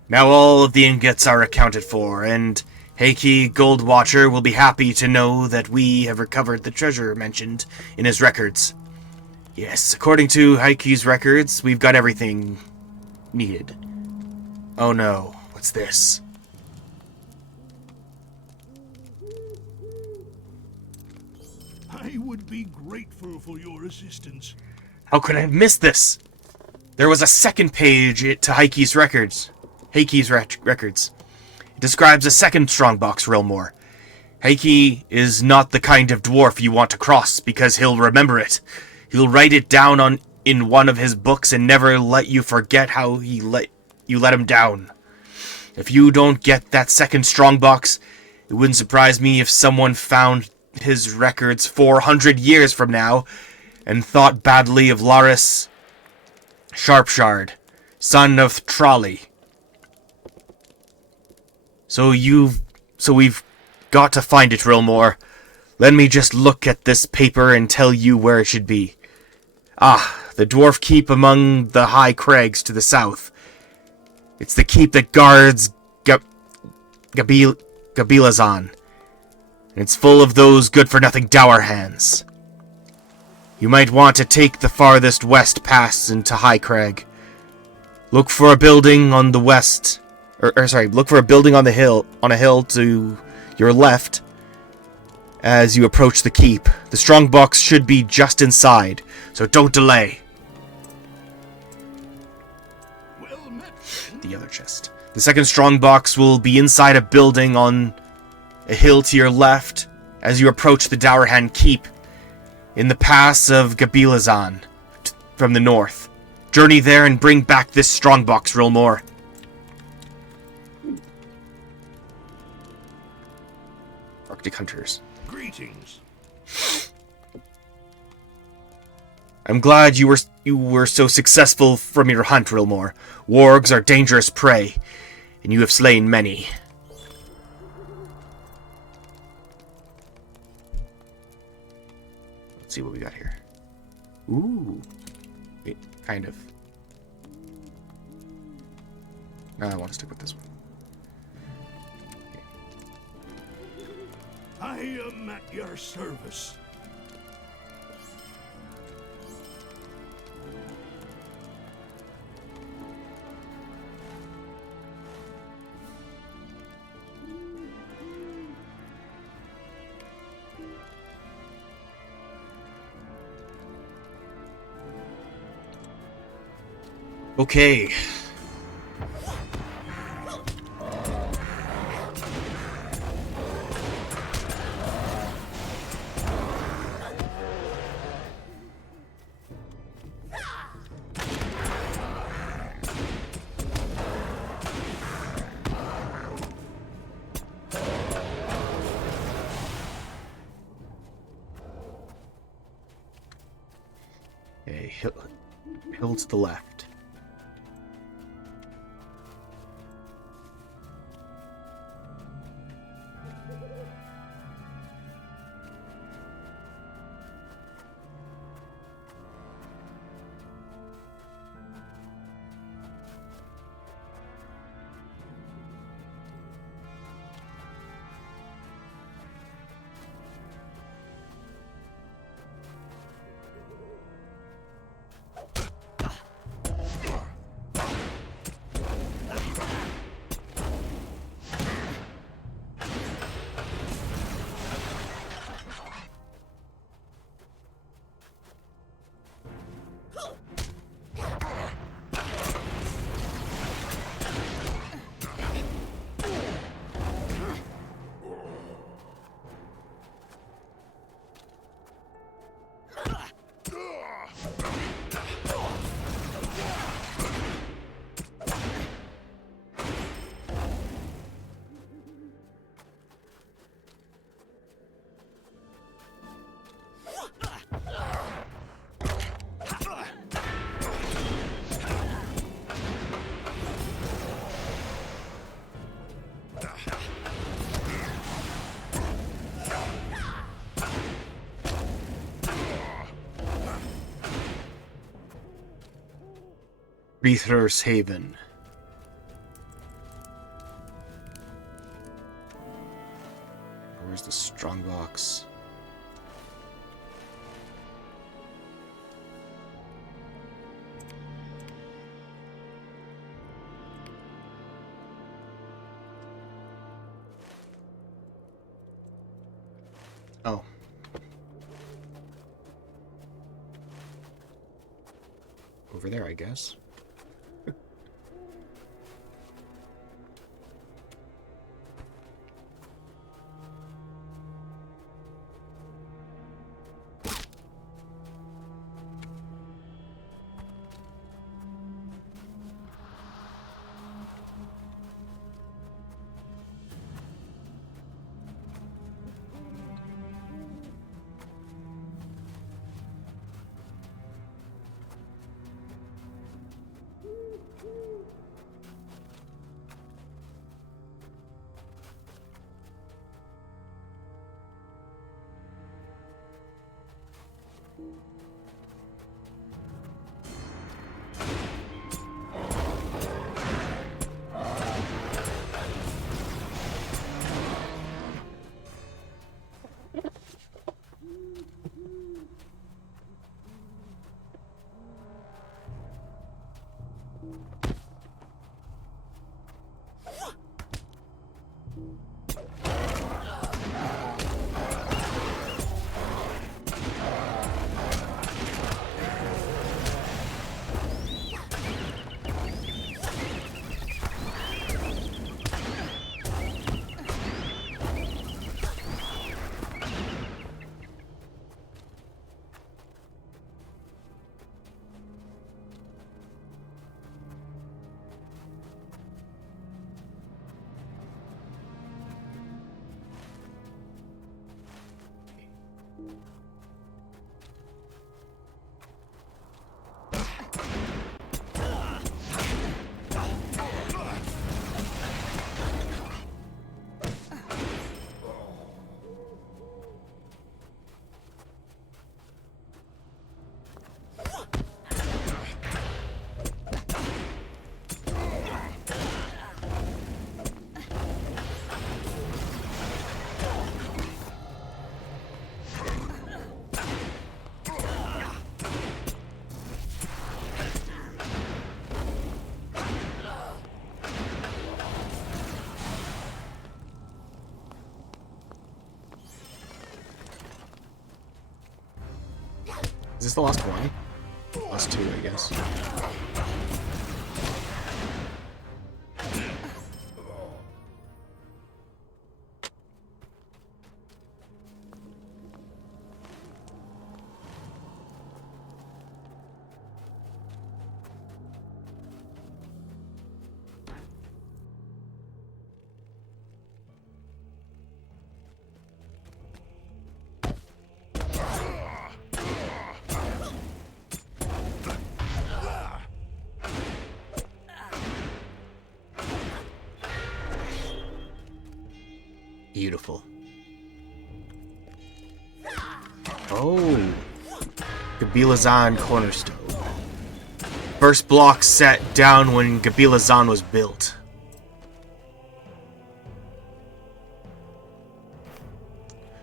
Now all of the ingots are accounted for, and Heike Goldwatcher will be happy to know that we have recovered the treasure mentioned in his records. Yes, according to Heike's records, we've got everything needed. Oh no, what's this? I would be grateful for your assistance. How could I have missed this? There was a second page to Heike's records. Records. It describes a second strongbox, Rilmore. Heike is not the kind of dwarf you want to cross because he'll remember it. He'll write it down in one of his books and never let you forget how you let him down. If you don't get that second strongbox, it wouldn't surprise me if someone found his records 400 years from now and thought badly of Laris Sharpshard, son of Trolley. So we've got to find it, Rilmore. Let me just look at this paper and tell you where it should be. Ah, the dwarf keep among the high crags to the south. It's the keep that guards Gabilazan. And it's full of those good-for-nothing dour hands. You might want to take the farthest west pass into High Crag. Look for a building on the west... look for a building on a hill to your left as you approach the keep. The strongbox should be just inside, so don't delay. Well met, friend. The other chest. The second strongbox will be inside a building on a hill to your left as you approach the Dourhan Keep in the pass of Gabilazan from the north. Journey there and bring back this strongbox, Rilmore. Arctic Hunters. Greetings. I'm glad you were so successful from your hunt, Rilmore. Wargs are dangerous prey, and you have slain many. Let's see what we got here. Ooh. Wait, kind of. No, I want to stick with this one. I am at your service. Okay. Okay, hill to the left. Breather's Haven. Where's the strongbox? Oh. Over there, I guess. Is this the last one? Last two, I guess. Beautiful. Oh. Gabilazan Cornerstone. First block set down when Gabilazan was built.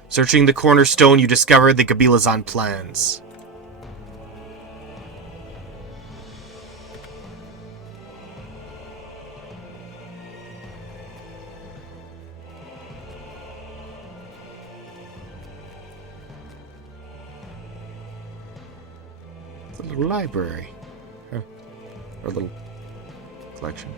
Searching the cornerstone, you discovered the Gabilazan plans. A little library. Huh. Or a little collection.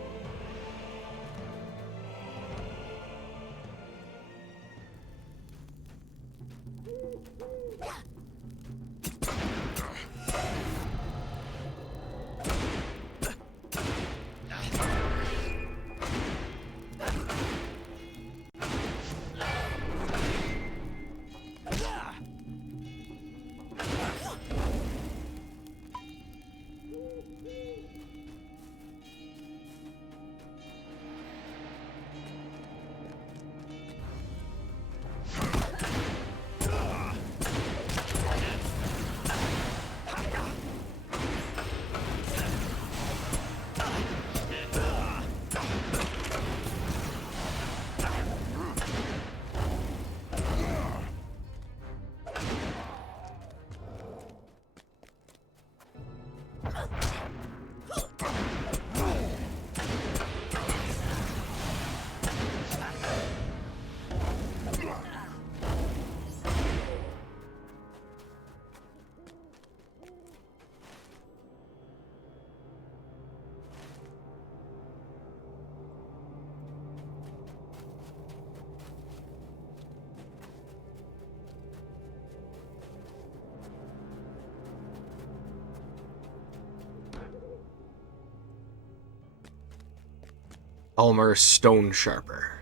Almer Stone Sharper.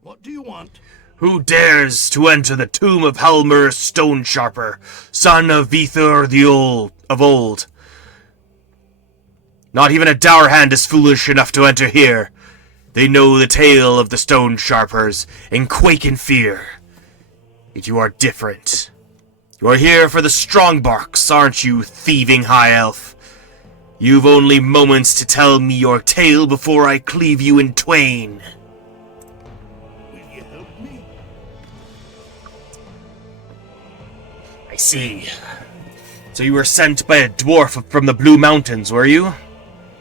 What do you want? Who dares to enter the tomb of Halmer Stone Sharper, son of Vithur of old? Not even a dour hand is foolish enough to enter here. They know the tale of the Stone Sharpers and quake in fear. Yet you are different. You are here for the Strongbarks, aren't you, thieving high elf? You've only moments to tell me your tale before I cleave you in twain. Will you help me? I see. So you were sent by a dwarf from the Blue Mountains, were you?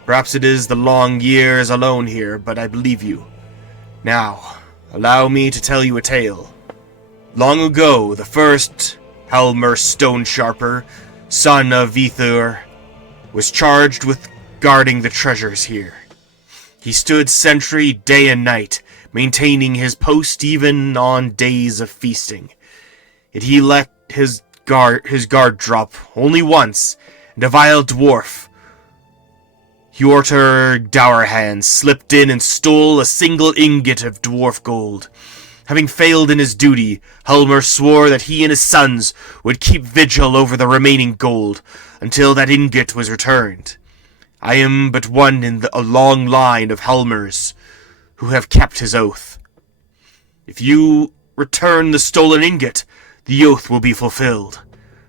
Perhaps it is the long years alone here, but I believe you. Now, allow me to tell you a tale. Long ago, the first Halmer Stone Sharper, son of Vithur, was charged with guarding the treasures here. He stood sentry day and night, maintaining his post even on days of feasting. Yet he let his guard drop only once, and a vile dwarf, Hjorter Dourhand, slipped in and stole a single ingot of dwarf gold. Having failed in his duty, Halmer swore that he and his sons would keep vigil over the remaining gold until that ingot was returned. I am but one in a long line of Halmers who have kept his oath. If you return the stolen ingot, the oath will be fulfilled.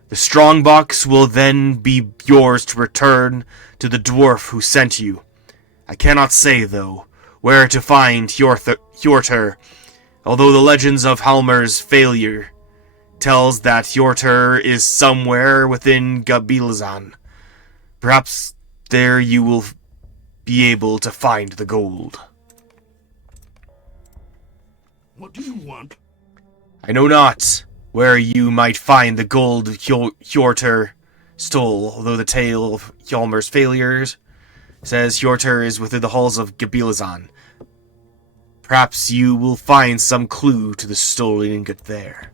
The strongbox will then be yours to return to the dwarf who sent you. I cannot say, though, where to find Hjorter, although the legends of Halmer's failure tells that Hjorter is somewhere within Gabilazan. Perhaps there you will be able to find the gold. What do you want? I know not. where you might find the gold Hjorter stole, although the tale of Hjalmar's failures says Hjorter is within the halls of Gabilazan. Perhaps you will find some clue to the stolen ingot there.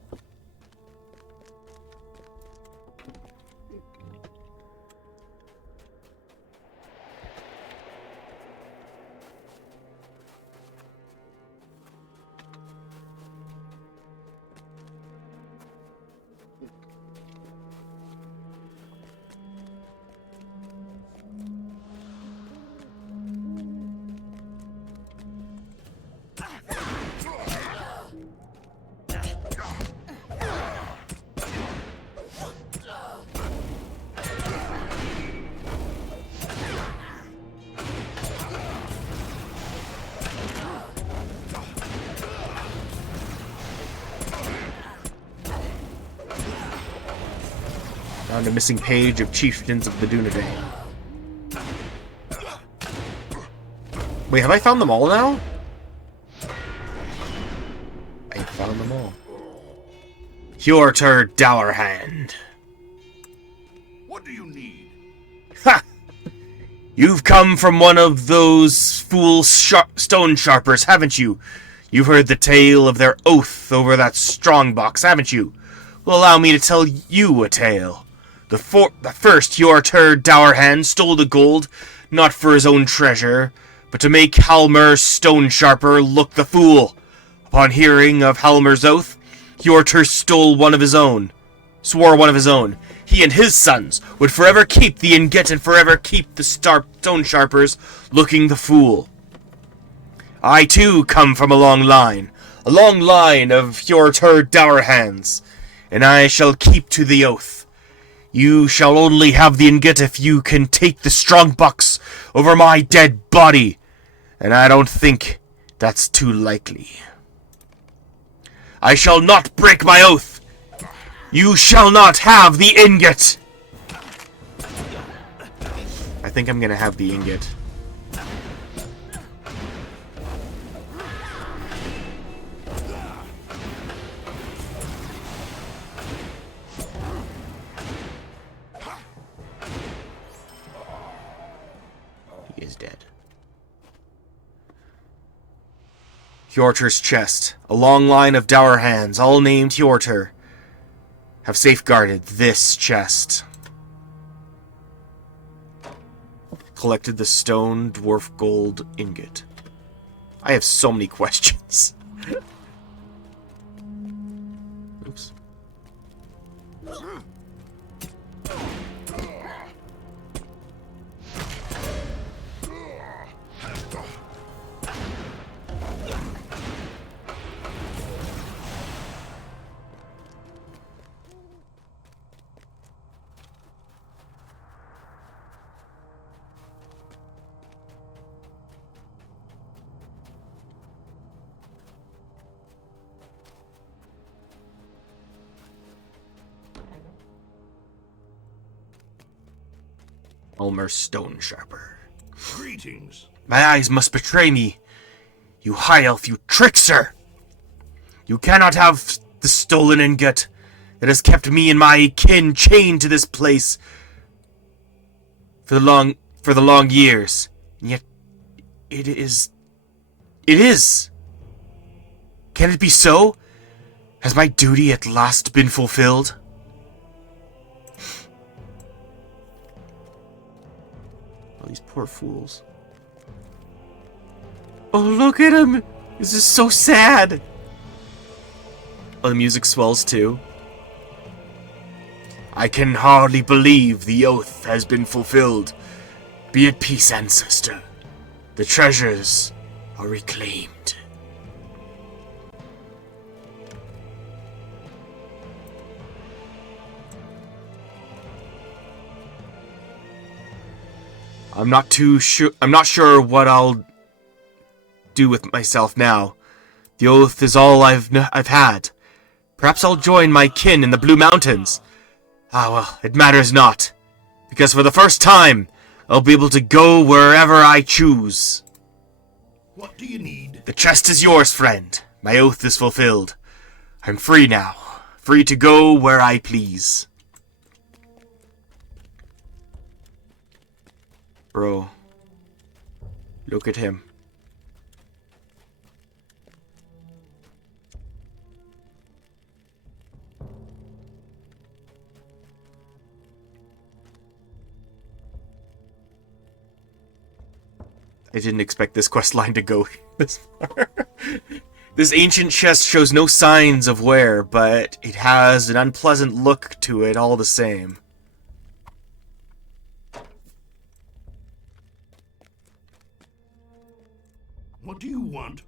Found a missing page of Chieftains of the Dunedain. Wait, have I found them all now? I found them all. Hjorter Dourhand. What do you need? Ha! You've come from one of those fool stone sharpers, haven't you? You've heard the tale of their oath over that strongbox, haven't you? Well, allow me to tell you a tale. The first Hjorter Dourhand stole the gold, not for his own treasure, but to make Halmer Stone Sharper look the fool. Upon hearing of Halmer's oath, Hjorter swore one of his own. He and his sons would forever keep the ingot and forever keep the stone sharpers looking the fool. I too come from a long line of Hjorter Dourhands, and I shall keep to the oath. You shall only have the ingot if you can take the strongbox over my dead body, and I don't think that's too likely. I shall not break my oath. You shall not have the ingot. I think I'm gonna have the ingot. He is dead. Hjorter's chest. A long line of dour hands, all named Hjorter, have safeguarded this chest. Collected the stone dwarf gold ingot. I have so many questions. Oops. Elmer Stone Sharper. Greetings. My eyes must betray me. You high elf, you trickster! You cannot have the stolen ingot that has kept me and my kin chained to this place for the long years. And yet it is. Can it be so? Has my duty at last been fulfilled? Oh, these poor fools. Oh, look at him! This is so sad! Oh, the music swells too. I can hardly believe the oath has been fulfilled. Be at peace, ancestor. The treasures are reclaimed. I'm not sure what I'll do with myself now. The oath is all I've had. Perhaps I'll join my kin in the Blue Mountains. Ah, well, it matters not. Because for the first time, I'll be able to go wherever I choose. What do you need? The chest is yours, friend. My oath is fulfilled. I'm free now. free to go where I please. Bro, look at him. I didn't expect this quest line to go this far. This ancient chest shows no signs of wear, but it has an unpleasant look to it all the same. What do you want?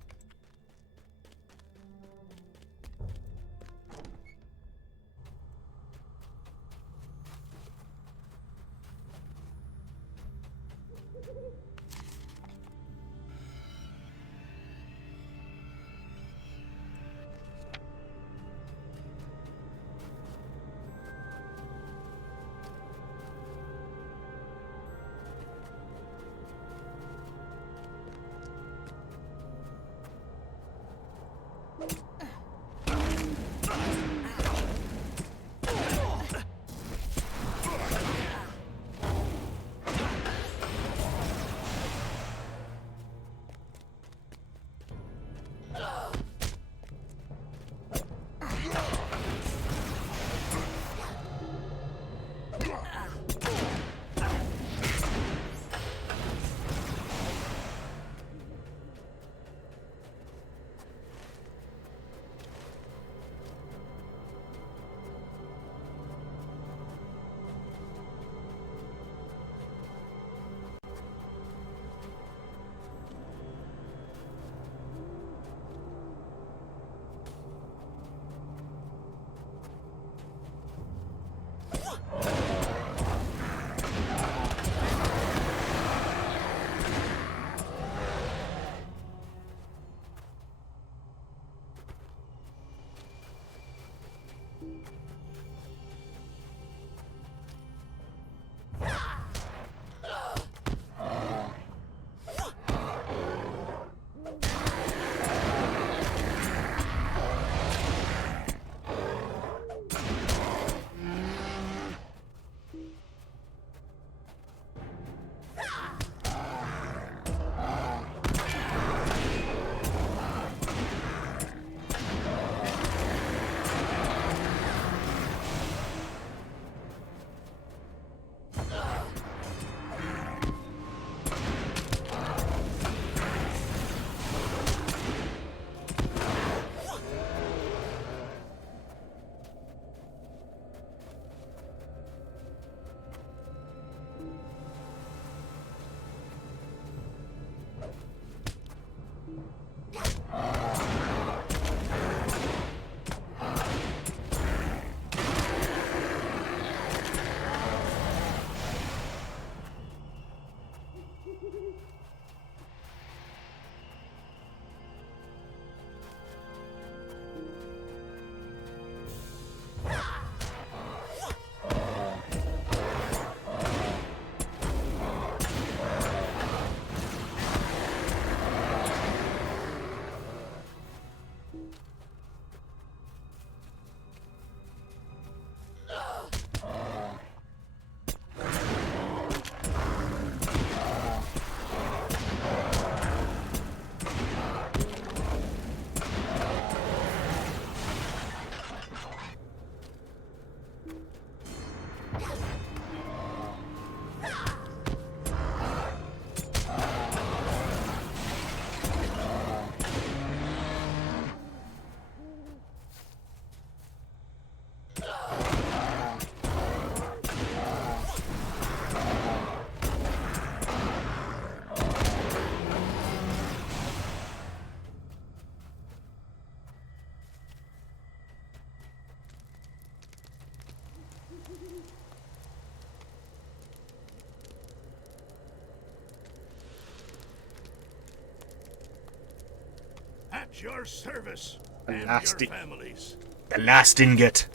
At your service and your families. The last ingot.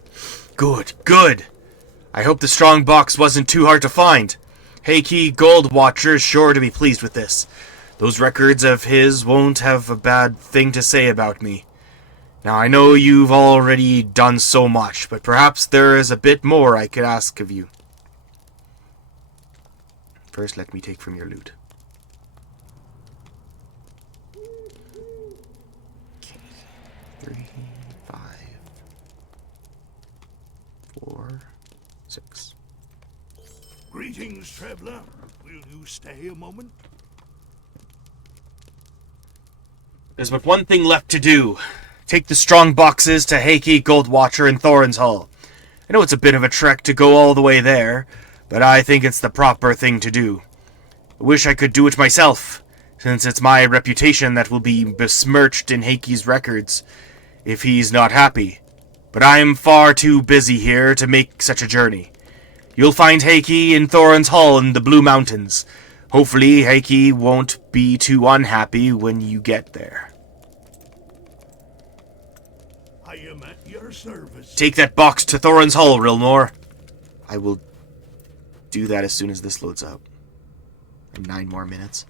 Good, good. I hope the strong box wasn't too hard to find. Heike Gold Watcher is sure to be pleased with this. Those records of his won't have a bad thing to say about me. Now, I know you've already done so much, but perhaps there is a bit more I could ask of you. First, let me take from your loot. Okay. 3, 5, 4, 6. Greetings, traveler. Will you stay a moment? There's but one thing left to do. Take the strong boxes to Heike, Goldwatcher, and Thorin's Hall. I know it's a bit of a trek to go all the way there, but I think it's the proper thing to do. I wish I could do it myself, since it's my reputation that will be besmirched in Heike's records if he's not happy. But I am far too busy here to make such a journey. You'll find Heike in Thorin's Hall in the Blue Mountains. Hopefully, Heike won't be too unhappy when you get there. I am at your service. Take that box to Thorin's Hall, Rilmore. I will do that as soon as this loads up. 9 more minutes.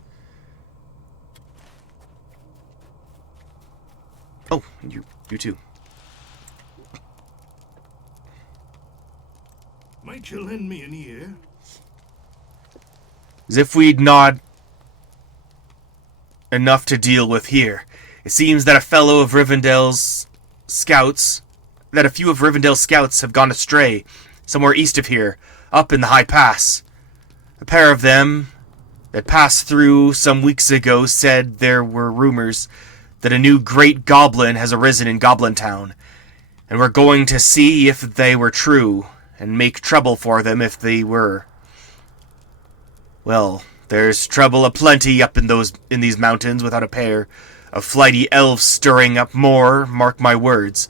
Oh, you too. Might you lend me an ear? As if we'd not enough to deal with here. It seems that a few of Rivendell's scouts have gone astray somewhere east of here, up in the High Pass. A pair of them that passed through some weeks ago said there were rumors that a new great goblin has arisen in Goblin Town, and we're going to see if they were true, and make trouble for them if they were. Well, there's trouble aplenty up in these mountains without a pair of flighty elves stirring up more, mark my words.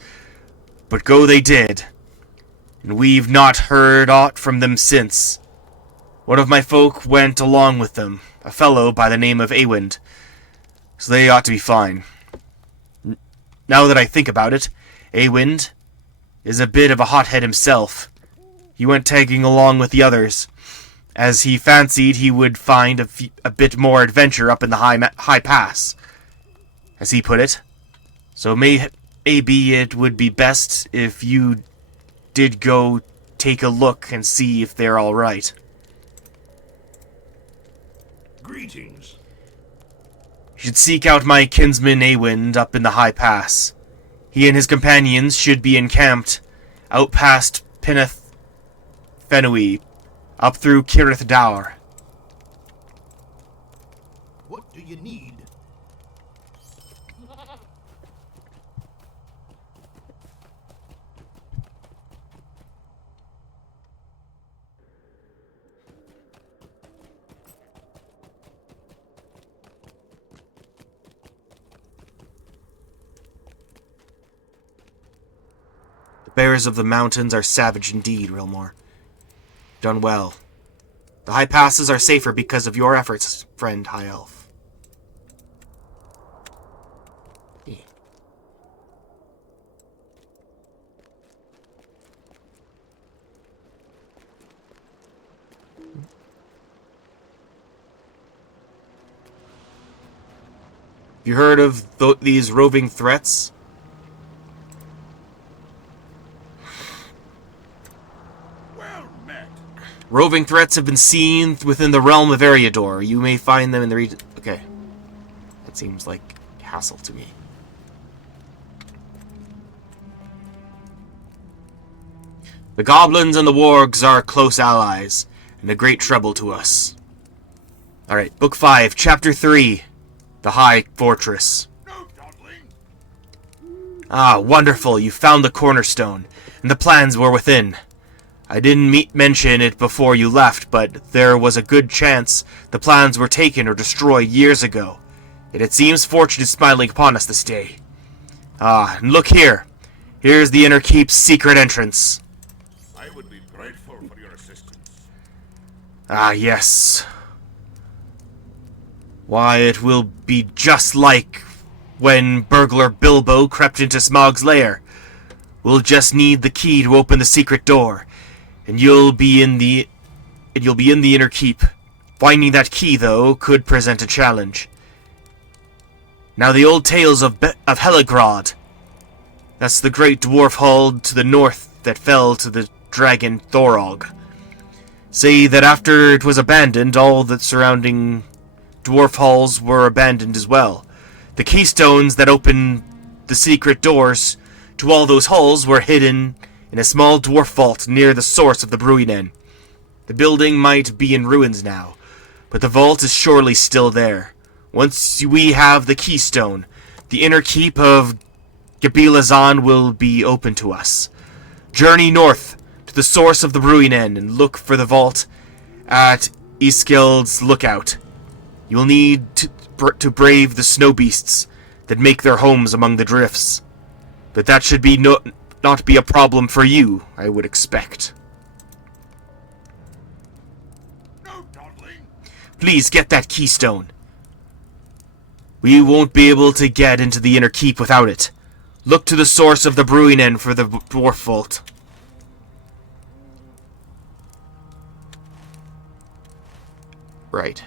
But go they did, and we've not heard aught from them since. One of my folk went along with them, a fellow by the name of Eywind, so they ought to be fine. Now that I think about it, Eywind is a bit of a hothead himself. He went tagging along with the others, as he fancied he would find a bit more adventure up in the high pass, as he put it. So maybe it would be best if you did go take a look and see if they're all right. Greetings. You should seek out my kinsman Eywind up in the high pass. He and his companions should be encamped out past Pinneth Fenui, up through Kirith Dawr. What do you need? The bearers of the mountains are savage indeed, Rilmore. Done well. The high passes are safer because of your efforts, friend High Elf. You heard of these roving threats? Roving threats have been seen within the realm of Eriador. You may find them in the region. Okay. That seems like hassle to me. The goblins and the wargs are close allies, and a great trouble to us. Alright, Book 5, Chapter 3. The High Fortress. Ah, wonderful. You found the cornerstone, and the plans were within. I didn't mention it before you left, but there was a good chance the plans were taken or destroyed years ago. Yet it seems fortune is smiling upon us this day. Ah, and look here. Here's the Inner Keep's secret entrance. I would be grateful for your assistance. Ah, yes. Why, it will be just like when burglar Bilbo crept into Smaug's lair. We'll just need the key to open the secret door. And you'll be in the Inner Keep. Finding that key, though, could present a challenge. Now, the old tales of Helagrod That's the great dwarf hall to the north that fell to the dragon Thorog. Say that after it was abandoned, all the surrounding dwarf halls were abandoned as well. The keystones that opened the secret doors to all those halls were hidden in a small dwarf vault near the source of the Bruinen. The building might be in ruins now, but the vault is surely still there. Once we have the keystone, the inner keep of Gabilazan will be open to us. Journey north to the source of the Bruinen and look for the vault at Iskild's Lookout. You'll need to brave the snow beasts that make their homes among the drifts. But that should be not be a problem for you, I would expect. No dawdling. Please get that keystone. We won't be able to get into the inner keep without it. Look to the source of the Bruinen for the dwarf vault. Right.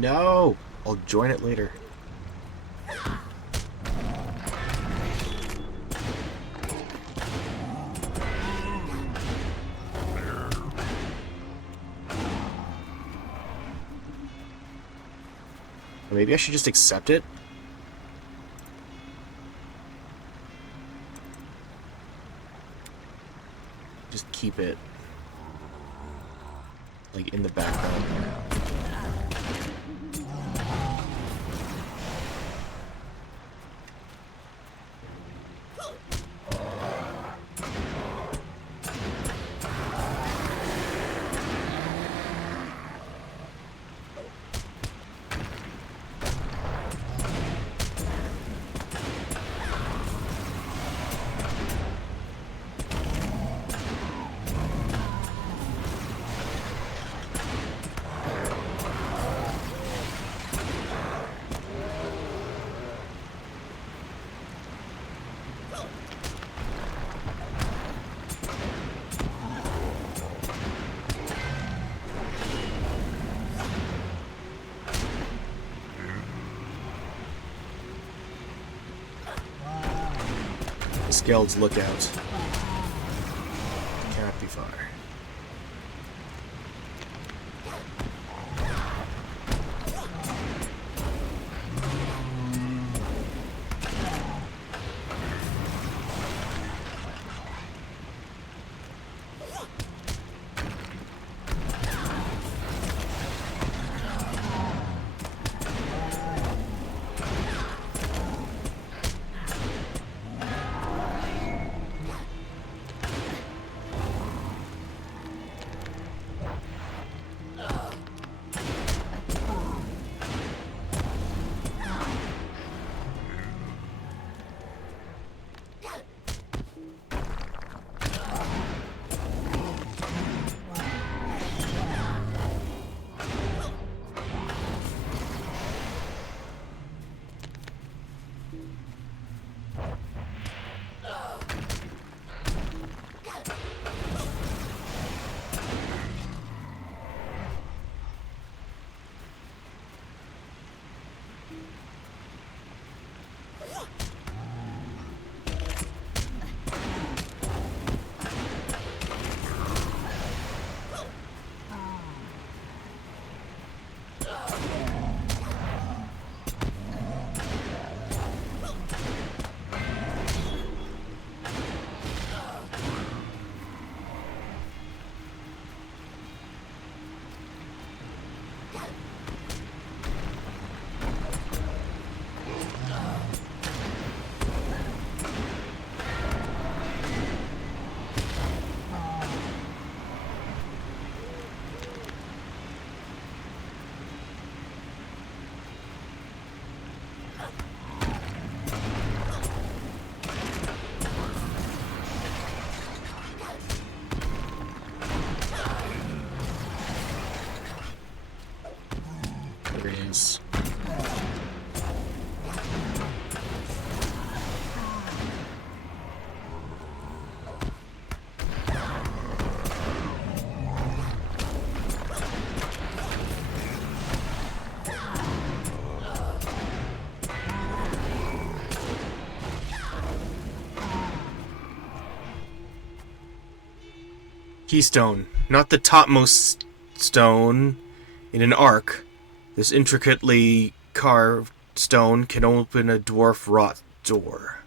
No! I'll join it later. Or maybe I should just accept it? Just keep it, like, in the background. Skeld's lookout. Cannot be far. There he is. Keystone, not the topmost stone in an arc. This intricately carved stone can open a dwarf wrought door.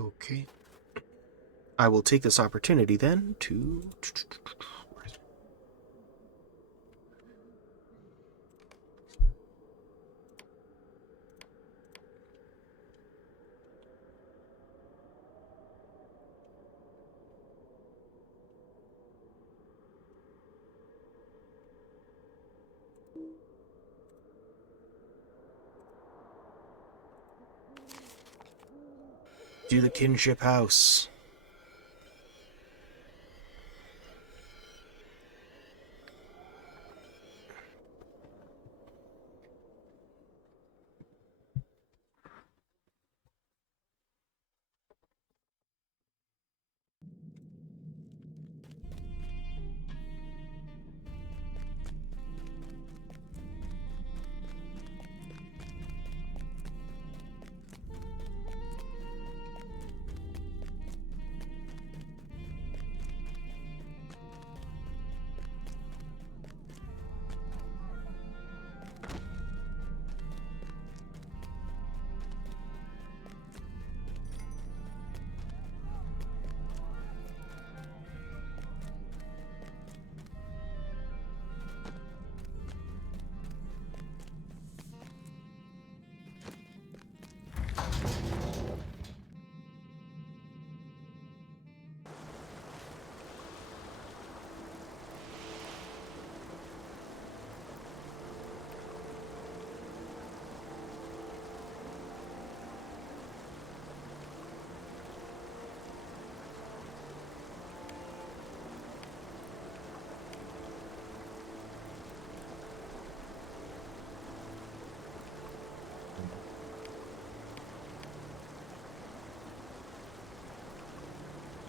Okay. I will take this opportunity then to... do the kinship house.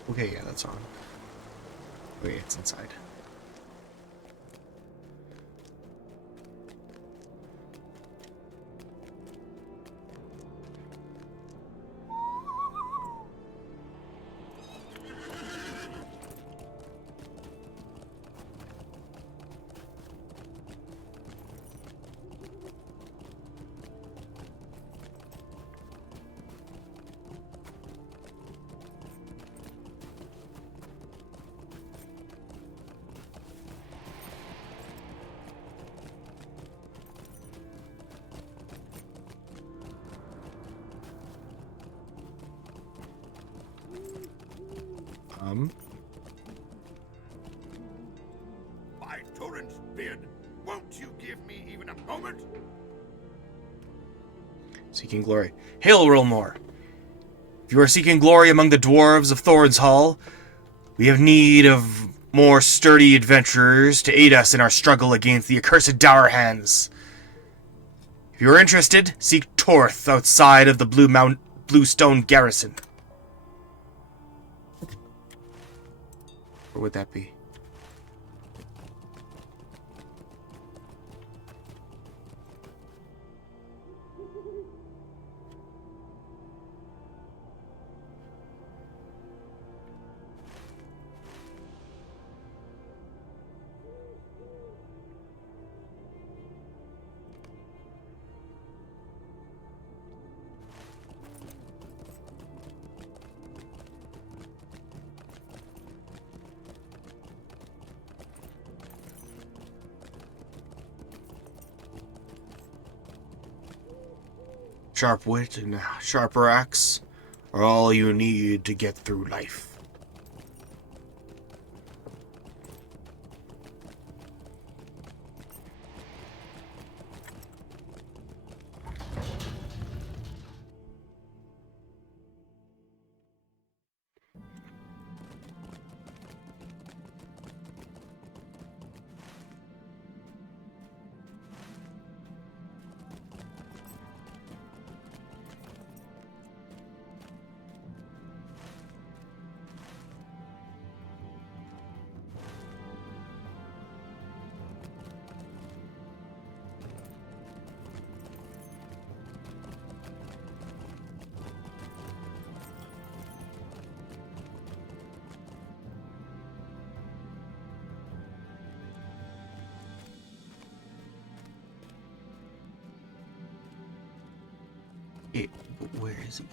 Okay, yeah, that's on. Wait, it's inside. By Torrent's beard, won't you give me even a moment? Seeking glory. Hail, Rilmore! If you are seeking glory among the dwarves of Thorn's Hall, we have need of more sturdy adventurers to aid us in our struggle against the accursed Dour Hands. If you are interested, seek Torth outside of the Bluestone Garrison. Where would that be? Sharp wit and a sharper axe are all you need to get through life. Where is he?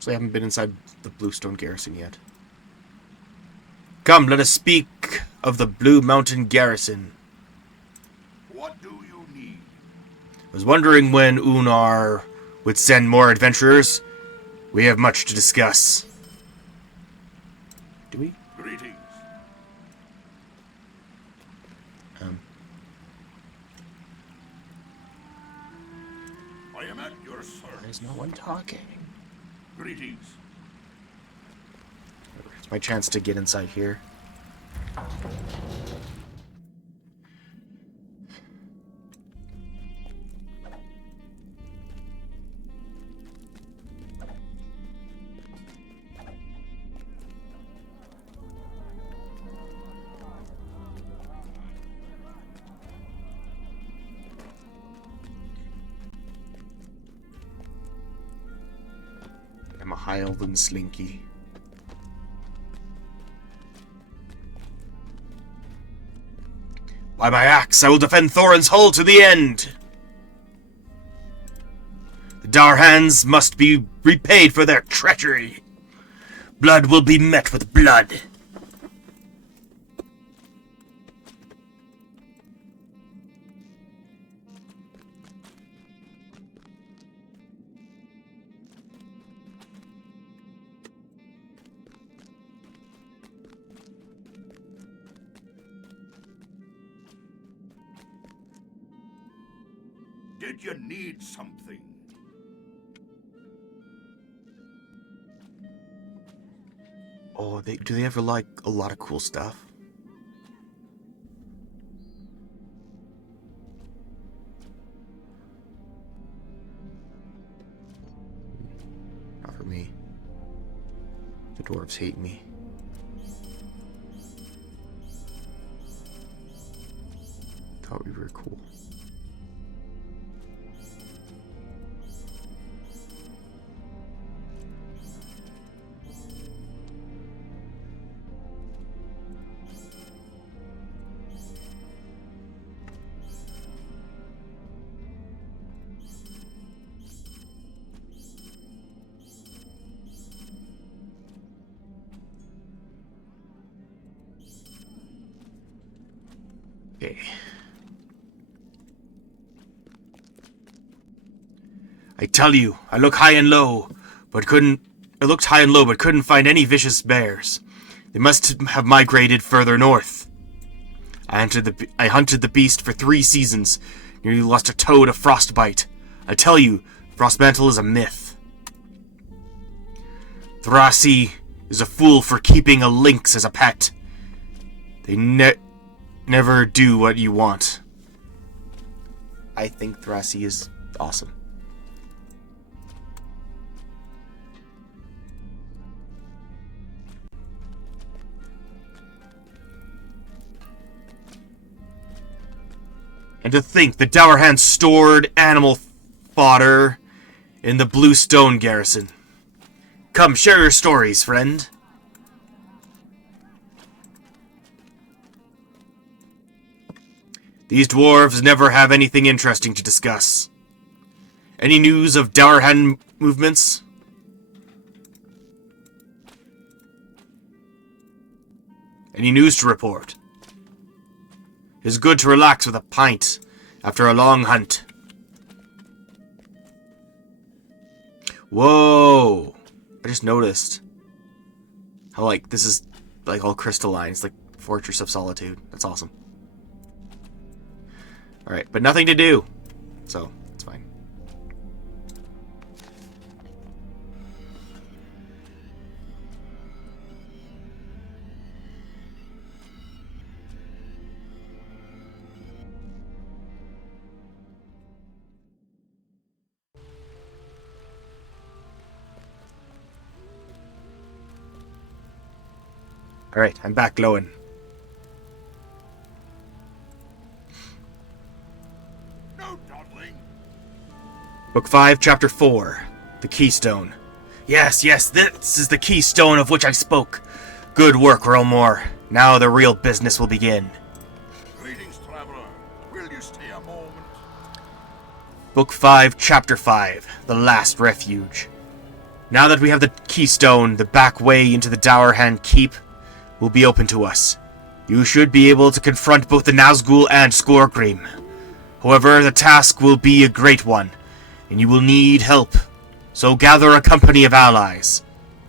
So I haven't been inside the Bluestone Garrison yet. Come, let us speak of the Blue Mountain Garrison. What do you need? I was wondering when Unar would send more adventurers. We have much to discuss. Do we? Greetings. I am at your service. There's no one talking. Greetings. It's my chance to get inside here. I'm a high elven slinky. By my axe, I will defend Thorin's Hull to the end! The Darhans must be repaid for their treachery. Blood will be met with blood. Did you need something? Oh, do they ever like a lot of cool stuff? Not for me. The dwarves hate me. Thought we were cool. Okay. I tell you, I looked high and low, but couldn't find any vicious bears. They must have migrated further north. I hunted the beast for 3 seasons, nearly lost a toe to frostbite. I tell you, Frostmantle is a myth. Thrasi is a fool for keeping a lynx as a pet. They never do what you want. I think Thrasi is awesome. And to think the Dowerhand stored animal fodder in the Bluestone Garrison. Come, share your stories, friend. These dwarves never have anything interesting to discuss. Any news of Dowerhand movements? Any news to report? It is good to relax with a pint after a long hunt. Whoa! I just noticed how, like, this is, like, all crystalline. It's like Fortress of Solitude. That's awesome. Alright, but nothing to do. So, it's fine. Alright, I'm back glowing. No dawdling. Book 5, Chapter 4. The Keystone. Yes, this is the keystone of which I spoke. Good work, Realmore. Now the real business will begin. Greetings, traveler. Will you stay a moment? Book 5, Chapter 5. The Last Refuge. Now that we have the keystone, the back way into the Dowerhand Keep will be open to us. You should be able to confront both the Nazgul and Skorgrim. However, the task will be a great one, and you will need help. So gather a company of allies.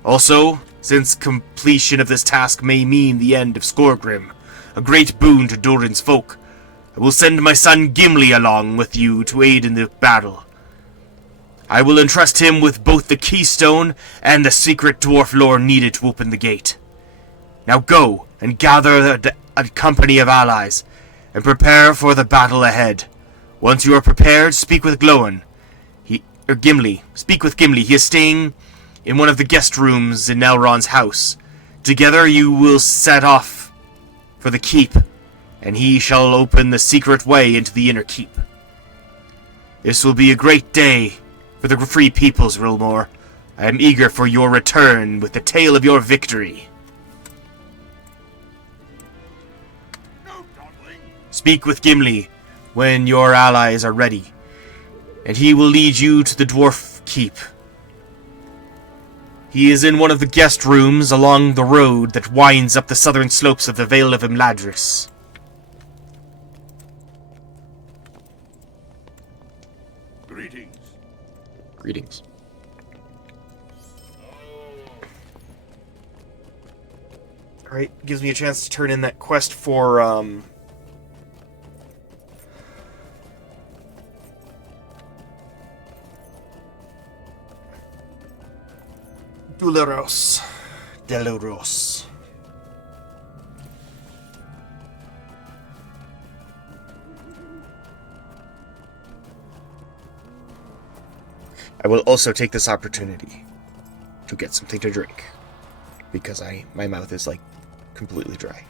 Also, since completion of this task may mean the end of Skorgrim, a great boon to Durin's folk, I will send my son Gimli along with you to aid in the battle. I will entrust him with both the keystone and the secret dwarf lore needed to open the gate. Now go and gather a company of allies, and prepare for the battle ahead. Once you are prepared, speak with Gimli. Speak with Gimli. He is staying in one of the guest rooms in Elrond's house. Together you will set off for the keep, and he shall open the secret way into the inner keep. This will be a great day for the free peoples, Rilmore. I am eager for your return with the tale of your victory. Speak with Gimli when your allies are ready, and he will lead you to the Dwarf Keep. He is in one of the guest rooms along the road that winds up the southern slopes of the Vale of Imladris. Greetings. Greetings. Alright, gives me a chance to turn in that quest for, Delaros. I will also take this opportunity to get something to drink, because my mouth is like completely dry.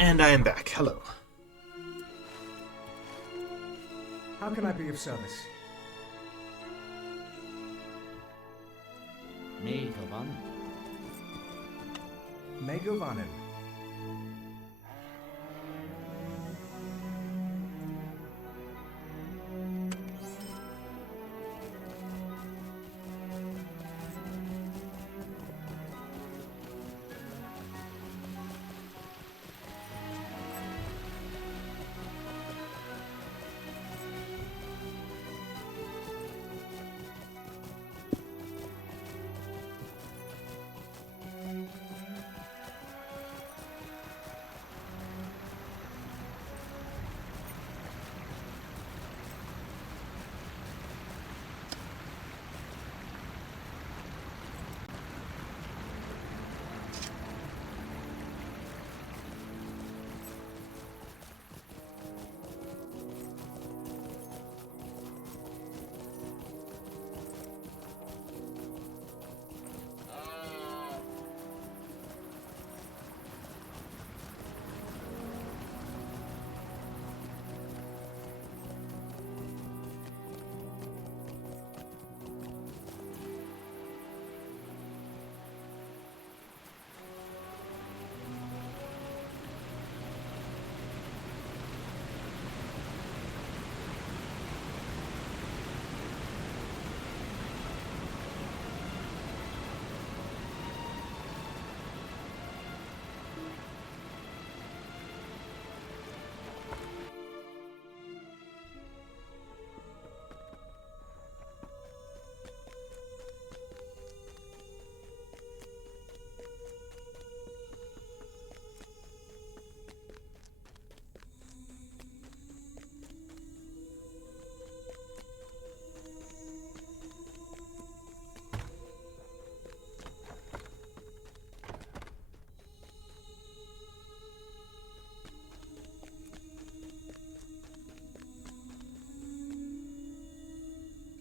And I am back. Hello. How can I be of service? Nee, gewonnen. Megovanen.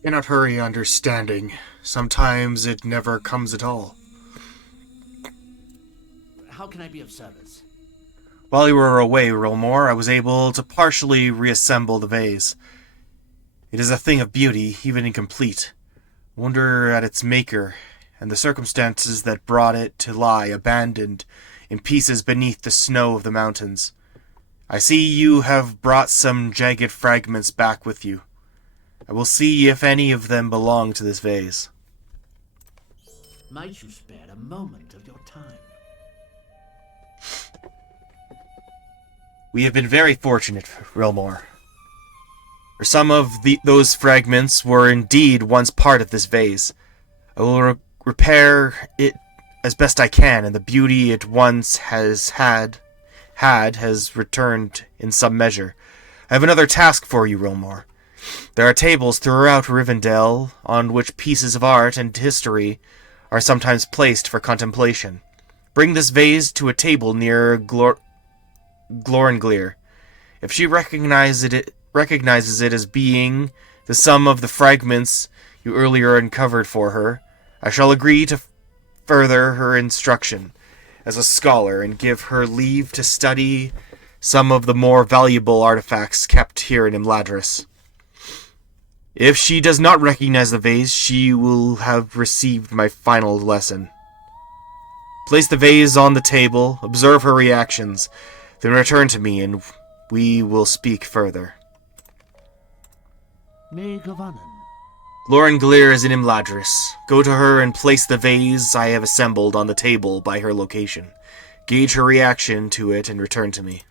Cannot hurry understanding. Sometimes it never comes at all. How can I be of service? While you were away, Rilmore, I was able to partially reassemble the vase. It is a thing of beauty, even incomplete. Wonder at its maker, and the circumstances that brought it to lie abandoned in pieces beneath the snow of the mountains. I see you have brought some jagged fragments back with you. I will see if any of them belong to this vase. Might you spare a moment of your time? We have been very fortunate, Rilmore. For some of those fragments were indeed once part of this vase. I will repair it as best I can, and the beauty it once has returned in some measure. I have another task for you, Rilmore. There are tables throughout Rivendell on which pieces of art and history are sometimes placed for contemplation. Bring this vase to a table near Glornglir. If she recognizes it as being the sum of the fragments you earlier uncovered for her, I shall agree to further her instruction as a scholar and give her leave to study some of the more valuable artifacts kept here in Imladris. If she does not recognize the vase, she will have received my final lesson. Place the vase on the table, observe her reactions, then return to me and we will speak further. May gewonnen. Glornglir is in Imladris. Go to her and place the vase I have assembled on the table by her location. Gauge her reaction to it and return to me.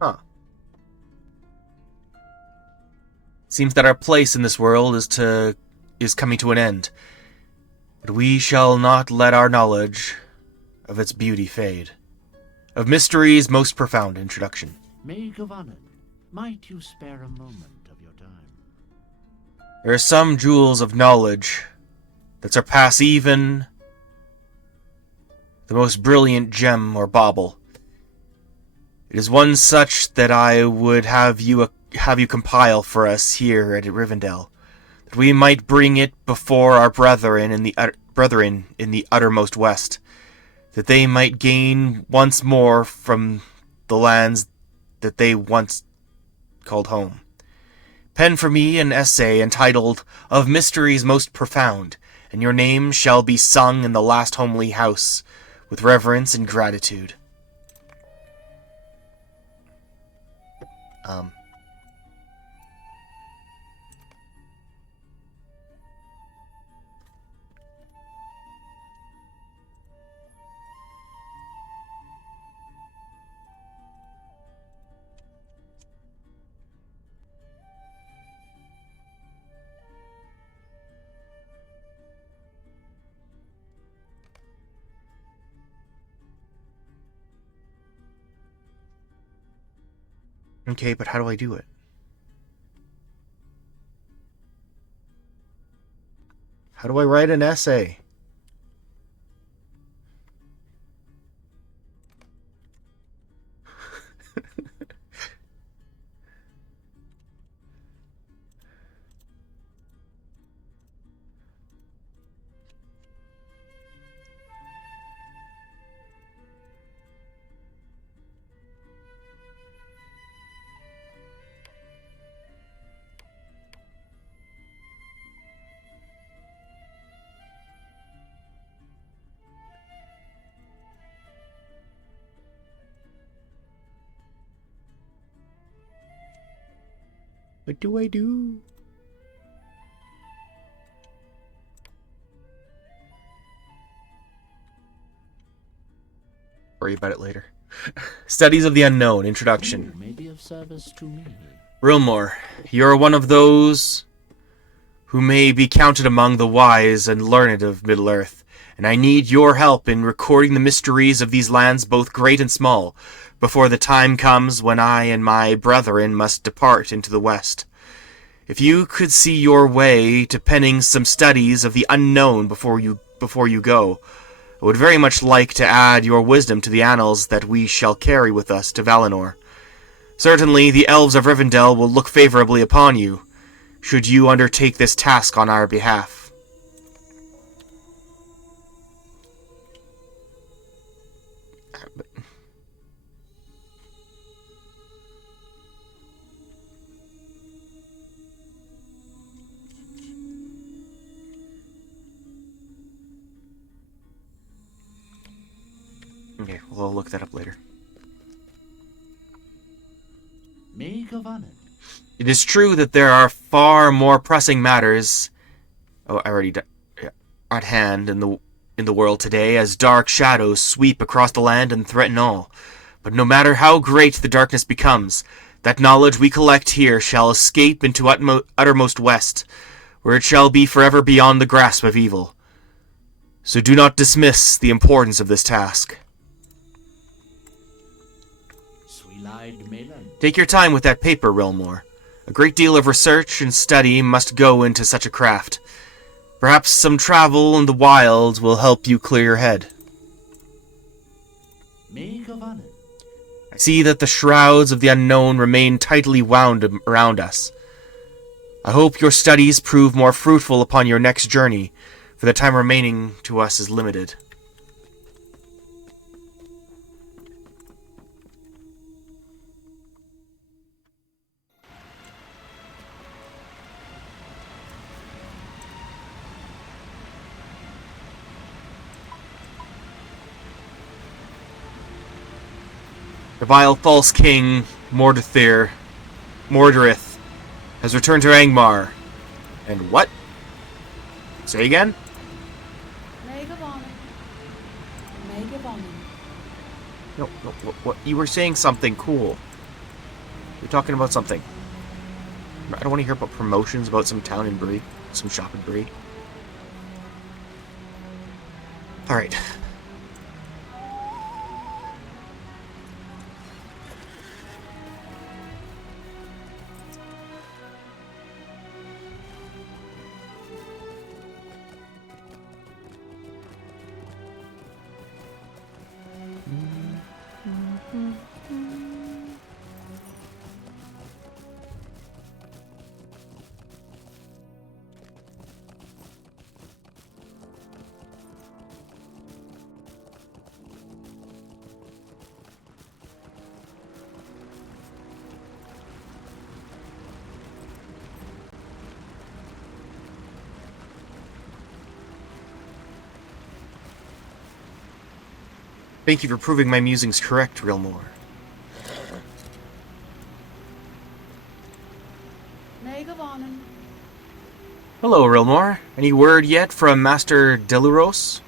Huh. Seems that our place in this world is coming to an end. But we shall not let our knowledge of its beauty fade. Of Mystery's most profound introduction. May Govanen, might you spare a moment of your time? There are some jewels of knowledge that surpass even the most brilliant gem or bauble. It is one such that I would have you compile for us here at Rivendell, that we might bring it before our brethren in the uttermost west, that they might gain once more from the lands that they once called home. Pen for me an essay entitled Of Mysteries Most Profound, and your name shall be sung in the last homely house with reverence and gratitude. Okay, but how do I do it? How do I write an essay? What do I do? Worry about it later. Studies of the Unknown, Introduction. Who may be of service to me? Rilmore, you're one of those who may be counted among the wise and learned of Middle-earth, and I need your help in recording the mysteries of these lands both great and small, before the time comes when I and my brethren must depart into the west. If you could see your way to penning some studies of the unknown before you go, I would very much like to add your wisdom to the annals that we shall carry with us to Valinor. Certainly the elves of Rivendell will look favorably upon you, should you undertake this task on our behalf. Okay, well, I'll look that up later. May Govanen. It is true that there are far more pressing matters at hand in the world today, as dark shadows sweep across the land and threaten all. But no matter how great the darkness becomes, that knowledge we collect here shall escape into uttermost west, where it shall be forever beyond the grasp of evil. So do not dismiss the importance of this task. Take your time with that paper, Rilmore. A great deal of research and study must go into such a craft. Perhaps some travel in the wilds will help you clear your head. I see that the shrouds of the unknown remain tightly wound around us. I hope your studies prove more fruitful upon your next journey, for the time remaining to us is limited. The vile false king, Mordorith, has returned to Angmar. And what? Say again? May Govanen. May Govanen. No, what? You were saying something cool. You're talking about something. I don't want to hear about promotions about some town in Bree. Some shop in Bree. Alright. Thank you for proving my musings correct, Realmore. Nee gewonnen. Hello, Realmore. Any word yet from Master Deluros?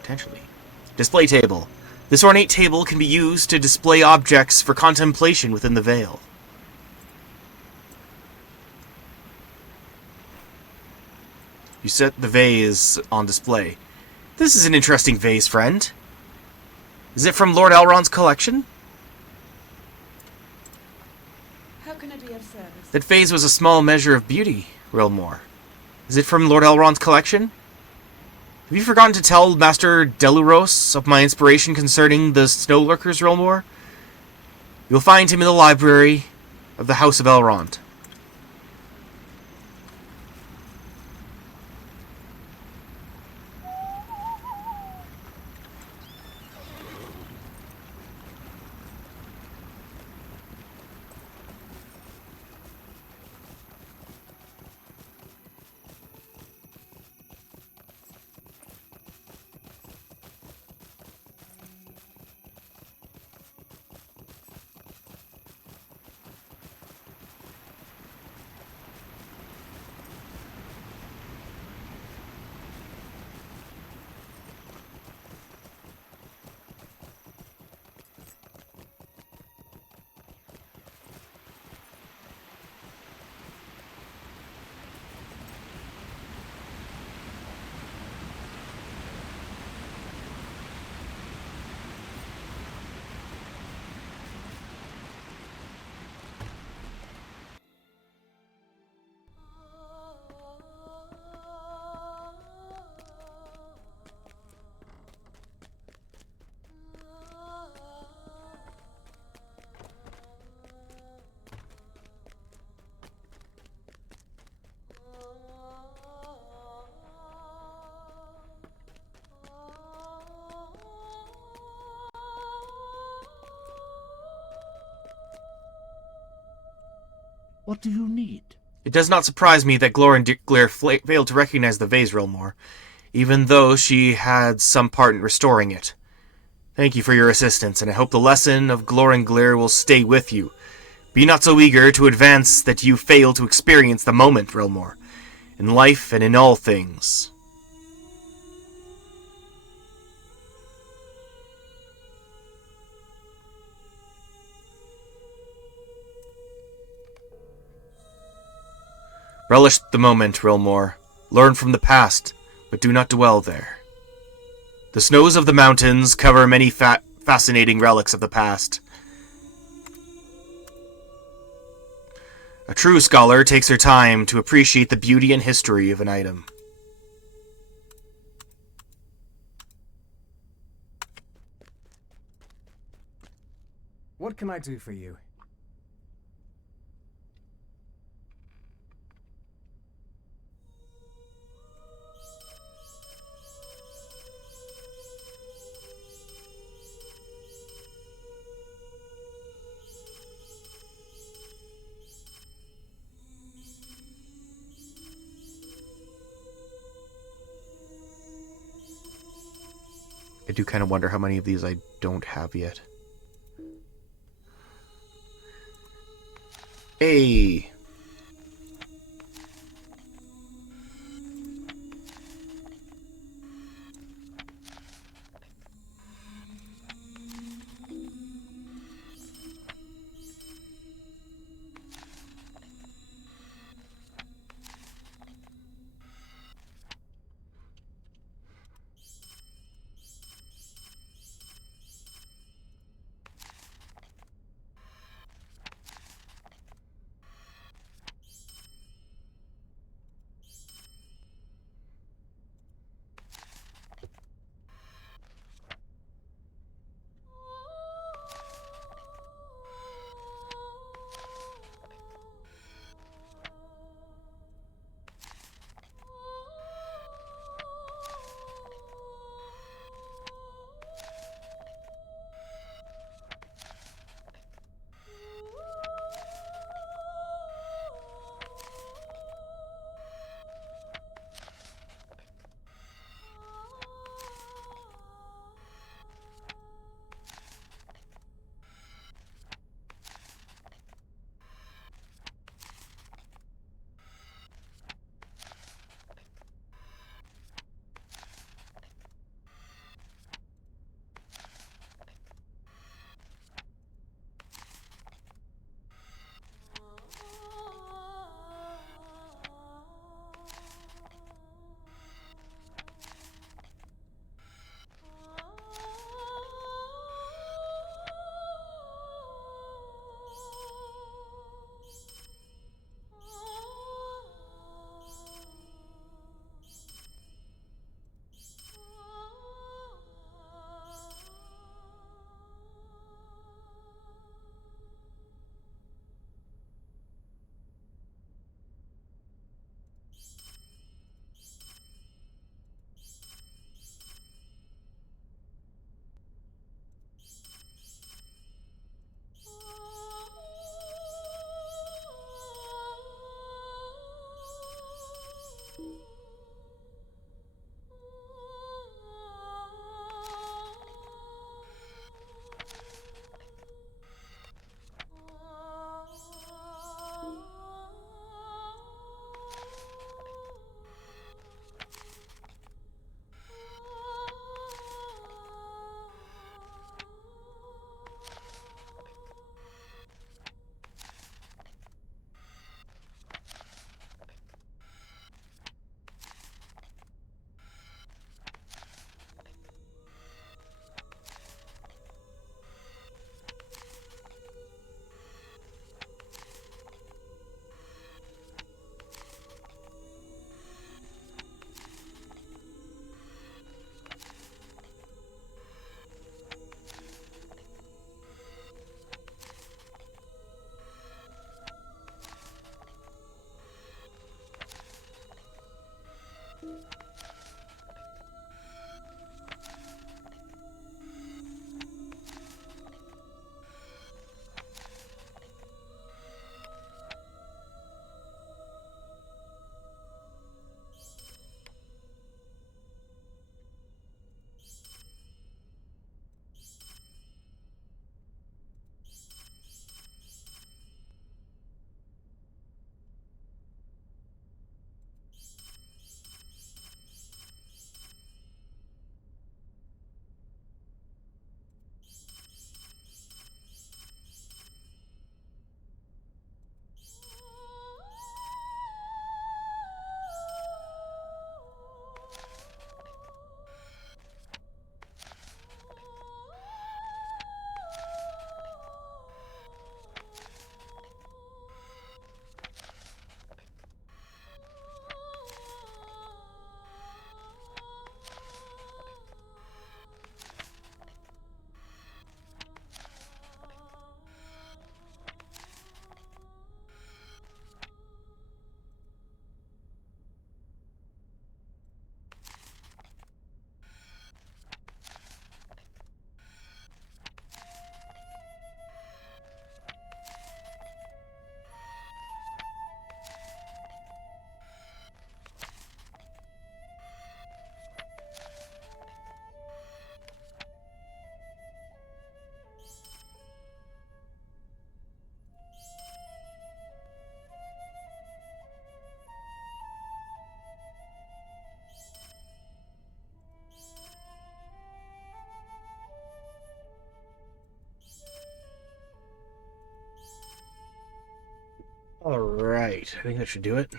Potentially. Display table. This ornate table can be used to display objects for contemplation within the veil. You set the vase on display. This is an interesting vase, friend. Is it from Lord Elrond's collection? How can I be of service? That vase was a small measure of beauty, Realmore. Is it from Lord Elrond's collection? Have you forgotten to tell Master Deluros of my inspiration concerning the Snow Lurkers, Realmore? You'll find him in the library of the House of Elrond. What do you need? It does not surprise me that Glare failed to recognize the vase, Realmore, even though she had some part in restoring it. Thank you for your assistance, and I hope the lesson of Glare will stay with you. Be not so eager to advance that you fail to experience the moment, Realmore, in life and in all things. Relish the moment, Realmore. Learn from the past, but do not dwell there. The snows of the mountains cover many fascinating relics of the past. A true scholar takes her time to appreciate the beauty and history of an item. What can I do for you? I do kind of wonder how many of these I don't have yet. Hey! Alright, I think that should do it.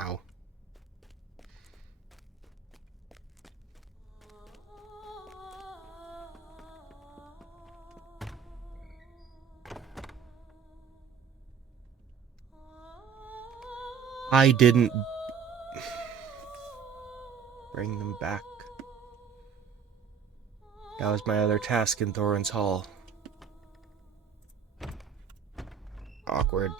Ow. I didn't bring them back. That was my other task in Thorin's Hall. Awkward.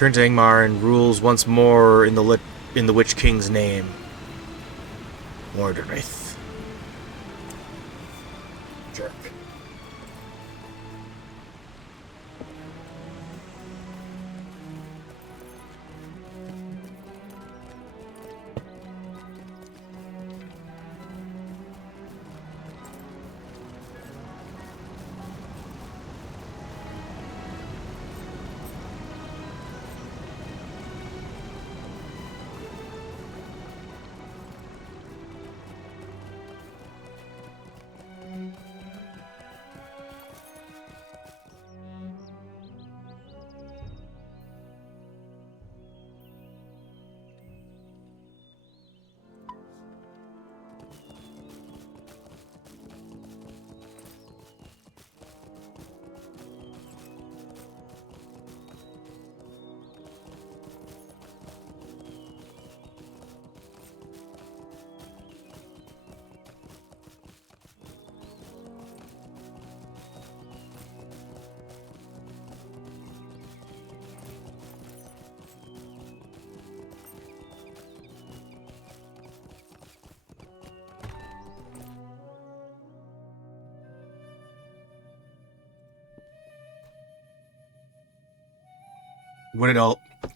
Returns to Angmar and rules once more in the Witch King's name. Mordorith. Jerk.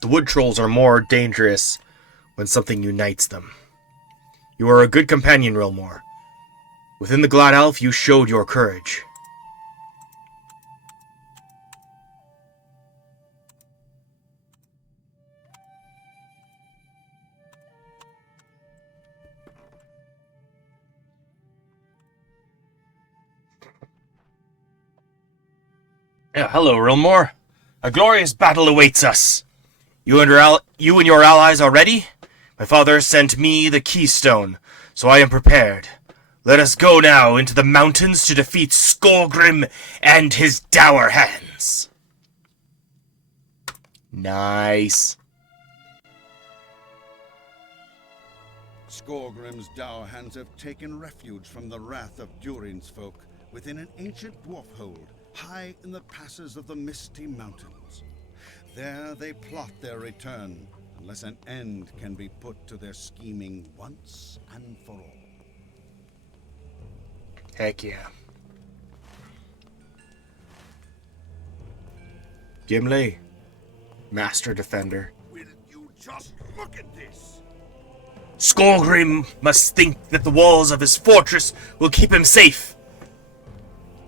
The wood trolls are more dangerous when something unites them. You are a good companion, Rilmore. Within the Glad Elf, you showed your courage. Yeah, hello, Rilmore. A glorious battle awaits us. You and your allies are ready? My father sent me the keystone, so I am prepared. Let us go now into the mountains to defeat Skolgrim and his dour hands. Nice. Skolgrim's dour hands have taken refuge from the wrath of Durin's folk within an ancient dwarf hold high in the passes of the Misty Mountains. There they plot their return, unless an end can be put to their scheming once and for all. Heck yeah. Gimli, Master Defender. Will you just look at this? Skolgrim must think that the walls of his fortress will keep him safe,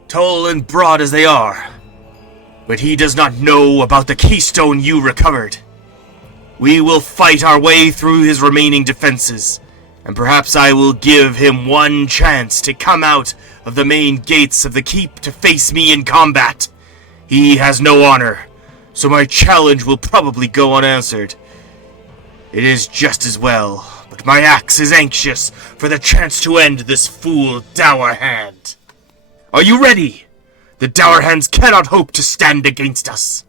tall and broad as they are. But he does not know about the keystone you recovered. We will fight our way through his remaining defenses, and perhaps I will give him one chance to come out of the main gates of the keep to face me in combat. He has no honor, so my challenge will probably go unanswered. It is just as well, but my axe is anxious for the chance to end this fool Dour Hand. Are you ready? The Dour Hands cannot hope to stand against us.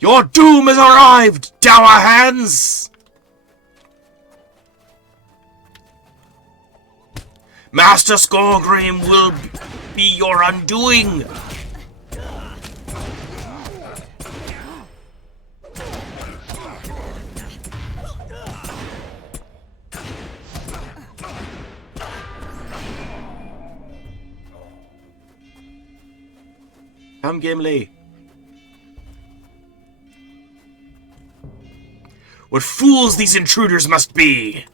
Your doom has arrived, Dour Hands! Master Skolgrim will be your undoing. Come, Gimli. What fools these intruders must be!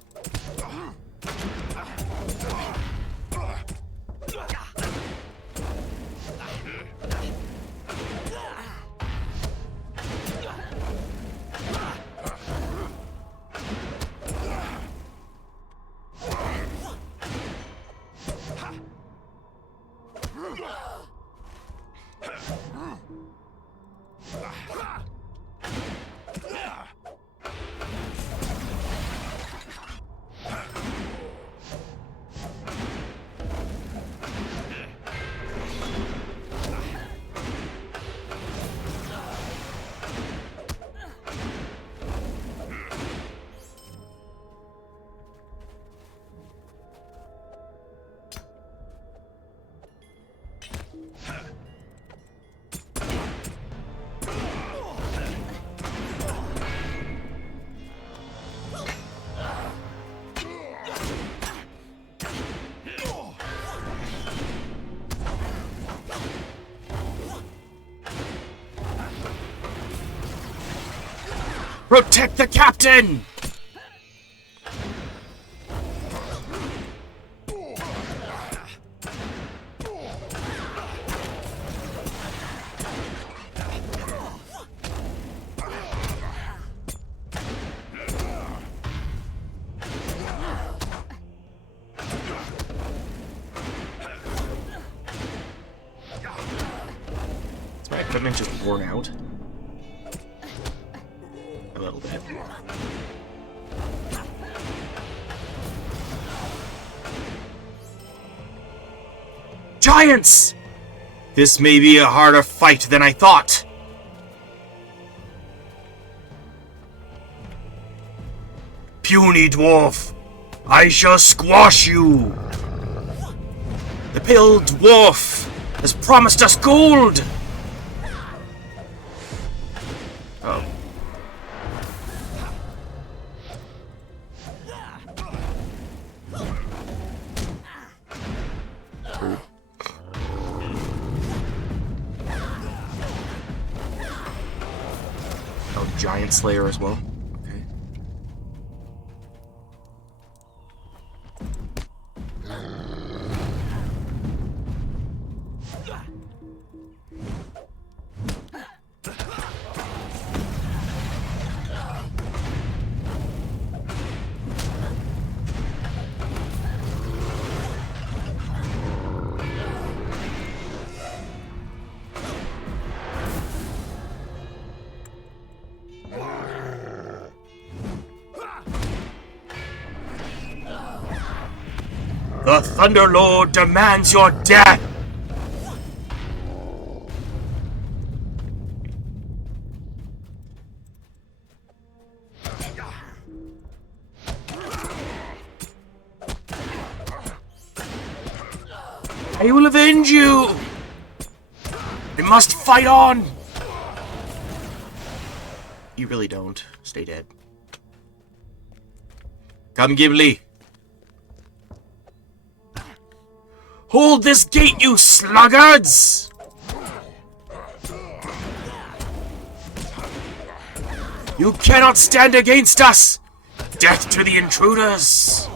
Protect the captain! Is my equipment just worn out? A little bit. Giants! This may be a harder fight than I thought. Puny dwarf, I shall squash you. The pale dwarf has promised us gold. Oh. Oh, Giant Slayer as well. Okay. The Thunder Lord demands your death! I will avenge you! We must fight on! You really don't. Stay dead. Come, Gimli. Hold this gate, you sluggards! You cannot stand against us! Death to the intruders!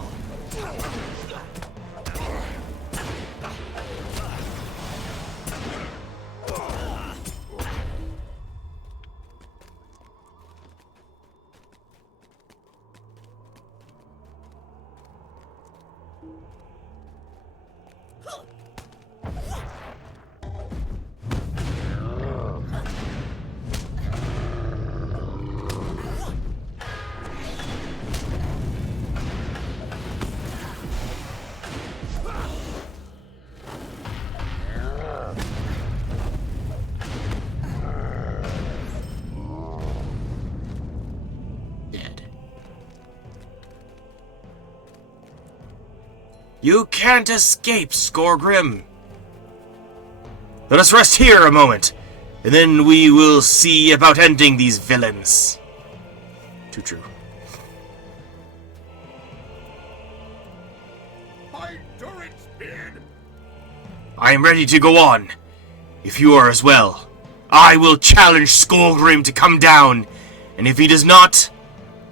You can't escape, Skorgrim. Let us rest here a moment, and then we will see about ending these villains. Too true. My Durin's beard! I am ready to go on. if you are as well, I will challenge Skolgrim to come down, and if he does not,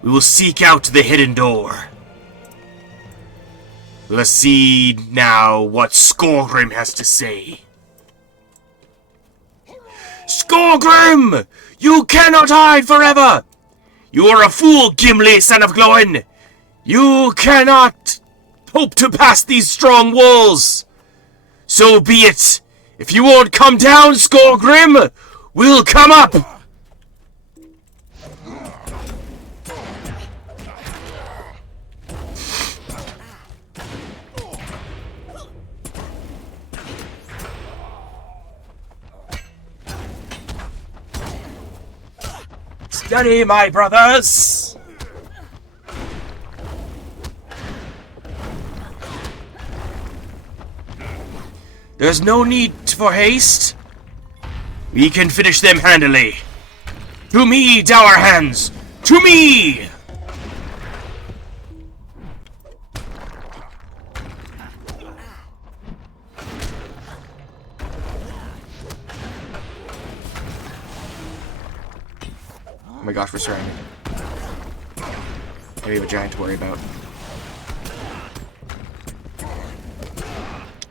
we will seek out the hidden door. Let's see now what Skolgrim has to say. Skolgrim! You cannot hide forever! You are a fool, Gimli, son of Glóin! You cannot hope to pass these strong walls! So be it! If you won't come down, Skolgrim, we'll come up! Steady, my brothers! There's no need for haste. We can finish them handily. To me, dour hands! To me! Oh my gosh, we're surrounded. We have a giant to worry about.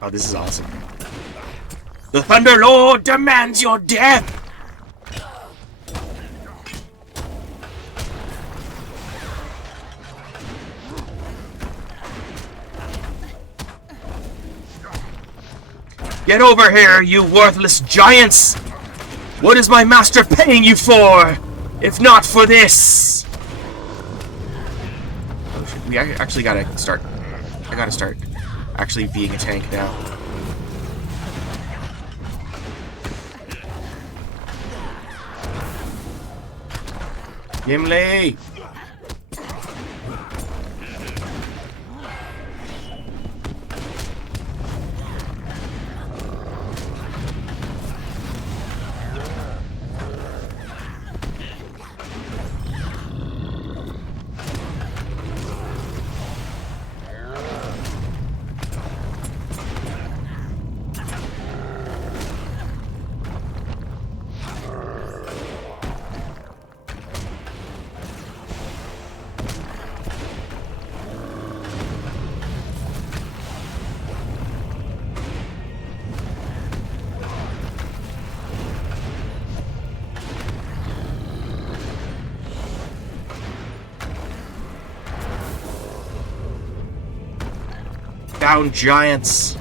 Oh, this is awesome. The Thunder Lord demands your death! Get over here, you worthless giants! What is my master paying you for, if not for this? Oh shit, we actually gotta start. I gotta start actually being a tank now. Gimli! Down, giants!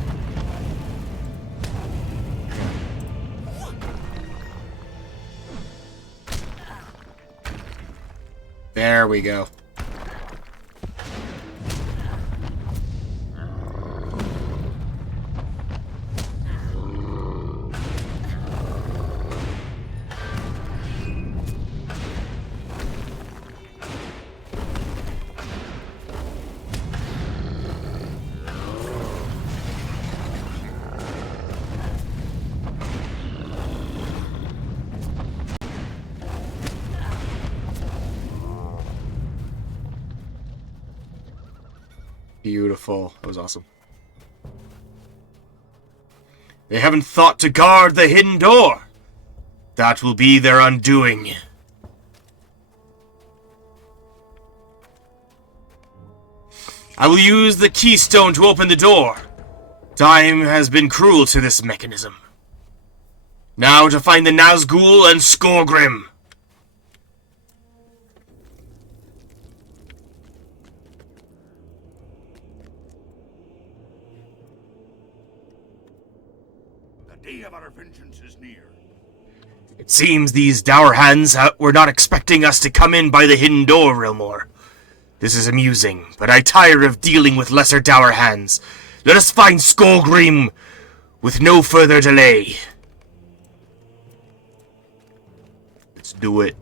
There we go. Beautiful. That was awesome. They haven't thought to guard the hidden door. That will be their undoing. I will use the keystone to open the door. Time has been cruel to this mechanism. Now to find the Nazgul and Skolgrim. The day of our vengeance is near. It seems these dour hands were not expecting us to come in by the hidden door, Rilmore. This is amusing, but I tire of dealing with lesser dour hands. Let us find Skolgrim with no further delay. Let's do it.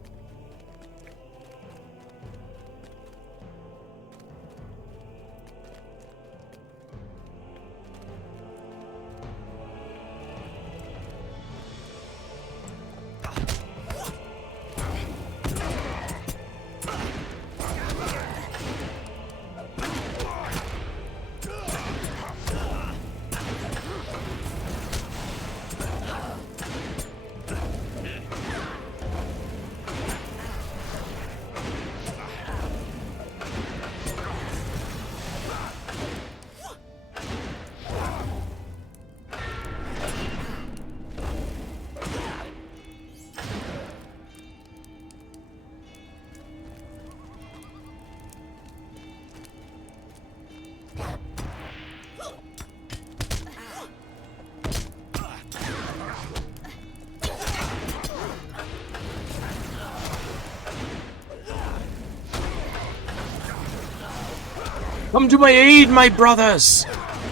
Come to my aid, my brothers!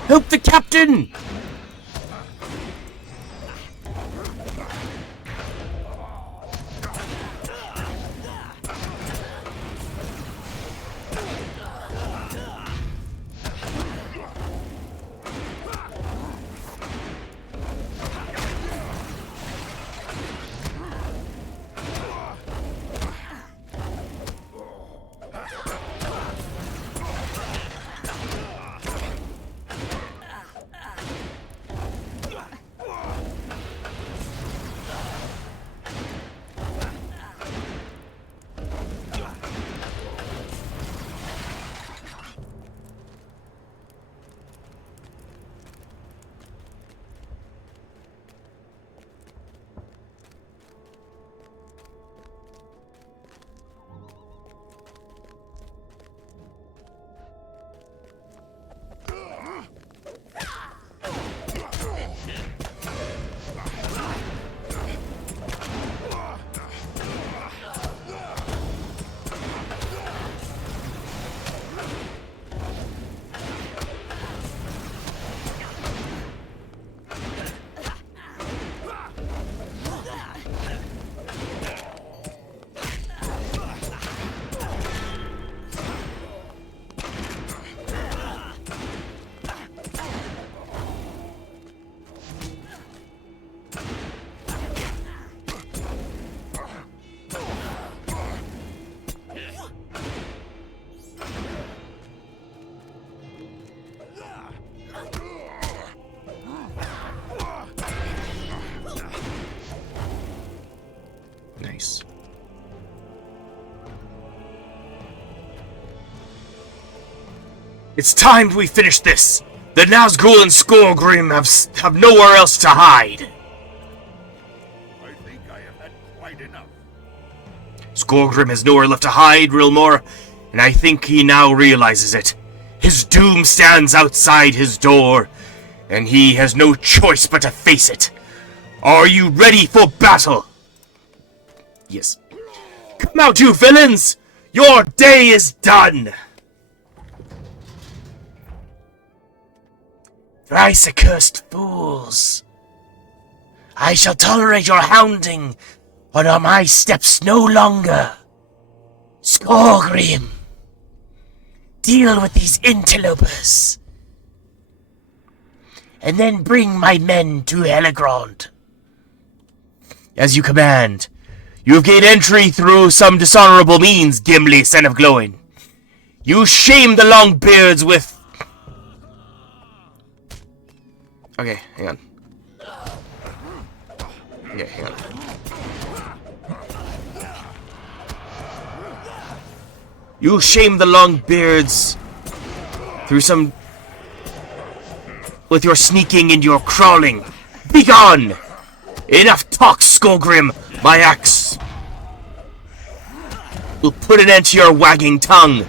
Help the captain! Nice. It's time we finish this! The Nazgul and Skorgrim have nowhere else to hide! I think I have had quite enough. Skorgrim has nowhere left to hide, Rilmore, and I think he now realizes it. His doom stands outside his door, and he has no choice but to face it. Are you ready for battle? Yes. Come out, you villains! Your day is done! Thrice accursed fools! I shall tolerate your hounding, but on my steps no longer. Skorgrim, deal with these interlopers, and then bring my men to Heligrond. As you command. You have gained entry through some dishonorable means, Gimli, son of Glowin. You shame the Longbeards with... Okay, hang on. Okay, hang on. You shame the Longbeards through some... with your sneaking and your crawling. Begone! Enough talk, Skorgrim! My axe will put an end to your wagging tongue.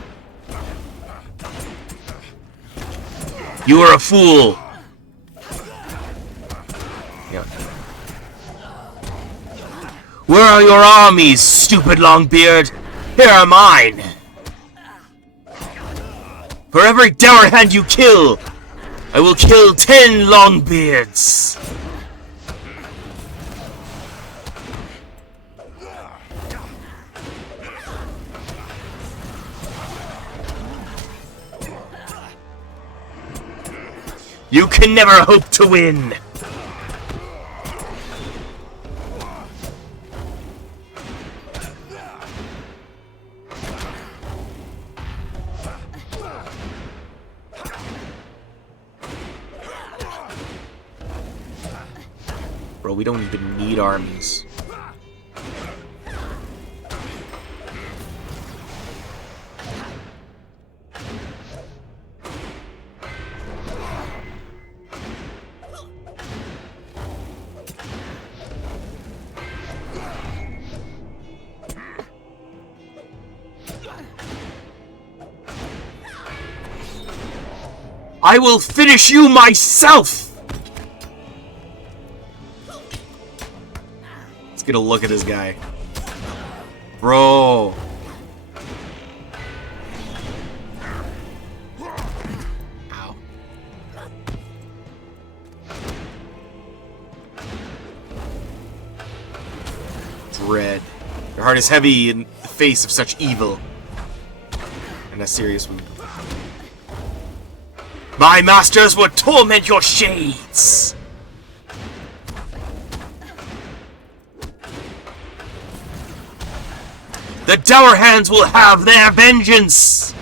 You are a fool. Yeah. Where are your armies, stupid Longbeard? Here are mine. For every dour hand you kill, I will kill 10 Longbeards. You can never hope to win! Bro, we don't even need armies. I will finish you myself! Let's get a look at this guy. Bro. Dread. Your heart is heavy in the face of such evil. And a serious wound. My masters would torment your shades! The Dour Hands will have their vengeance!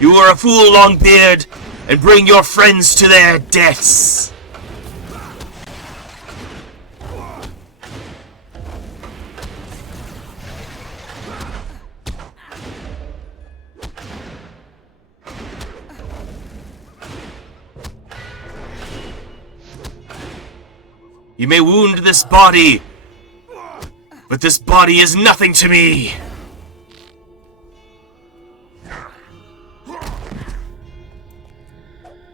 You are a fool, Longbeard, and bring your friends to their deaths! You may wound this body, but this body is nothing to me!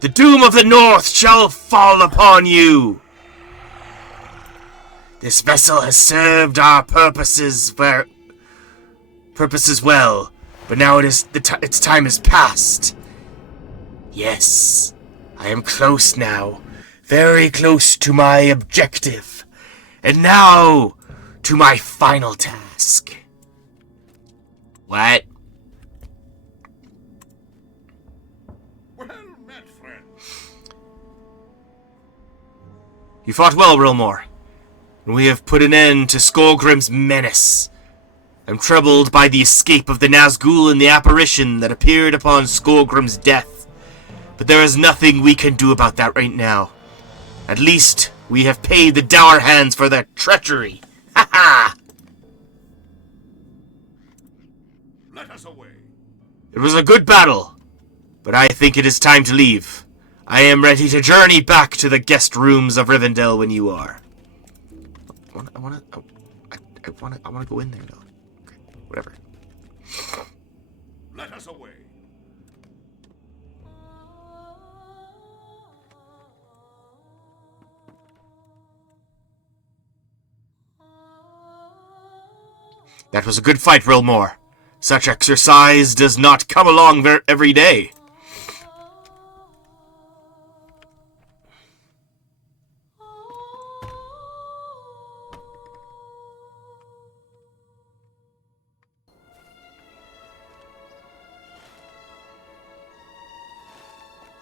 The doom of the North shall fall upon you! This vessel has served our purposes well, but now its time is past. Yes, I am close now. Very close to my objective. And now, to my final task. What? Well met, friend. You fought well, Rilmore. And we have put an end to Skullgrim's menace. I'm troubled by the escape of the Nazgul and the apparition that appeared upon Skullgrim's death. But there is nothing we can do about that right now. At least, we have paid the Dour Hands for their treachery. Ha ha! Let us away. It was a good battle, but I think it is time to leave. I am ready to journey back to the guest rooms of Rivendell when you are. I wanna go in there though. Okay, whatever. Let us away. That was a good fight, Rilmore. Such exercise does not come along every day.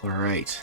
All right.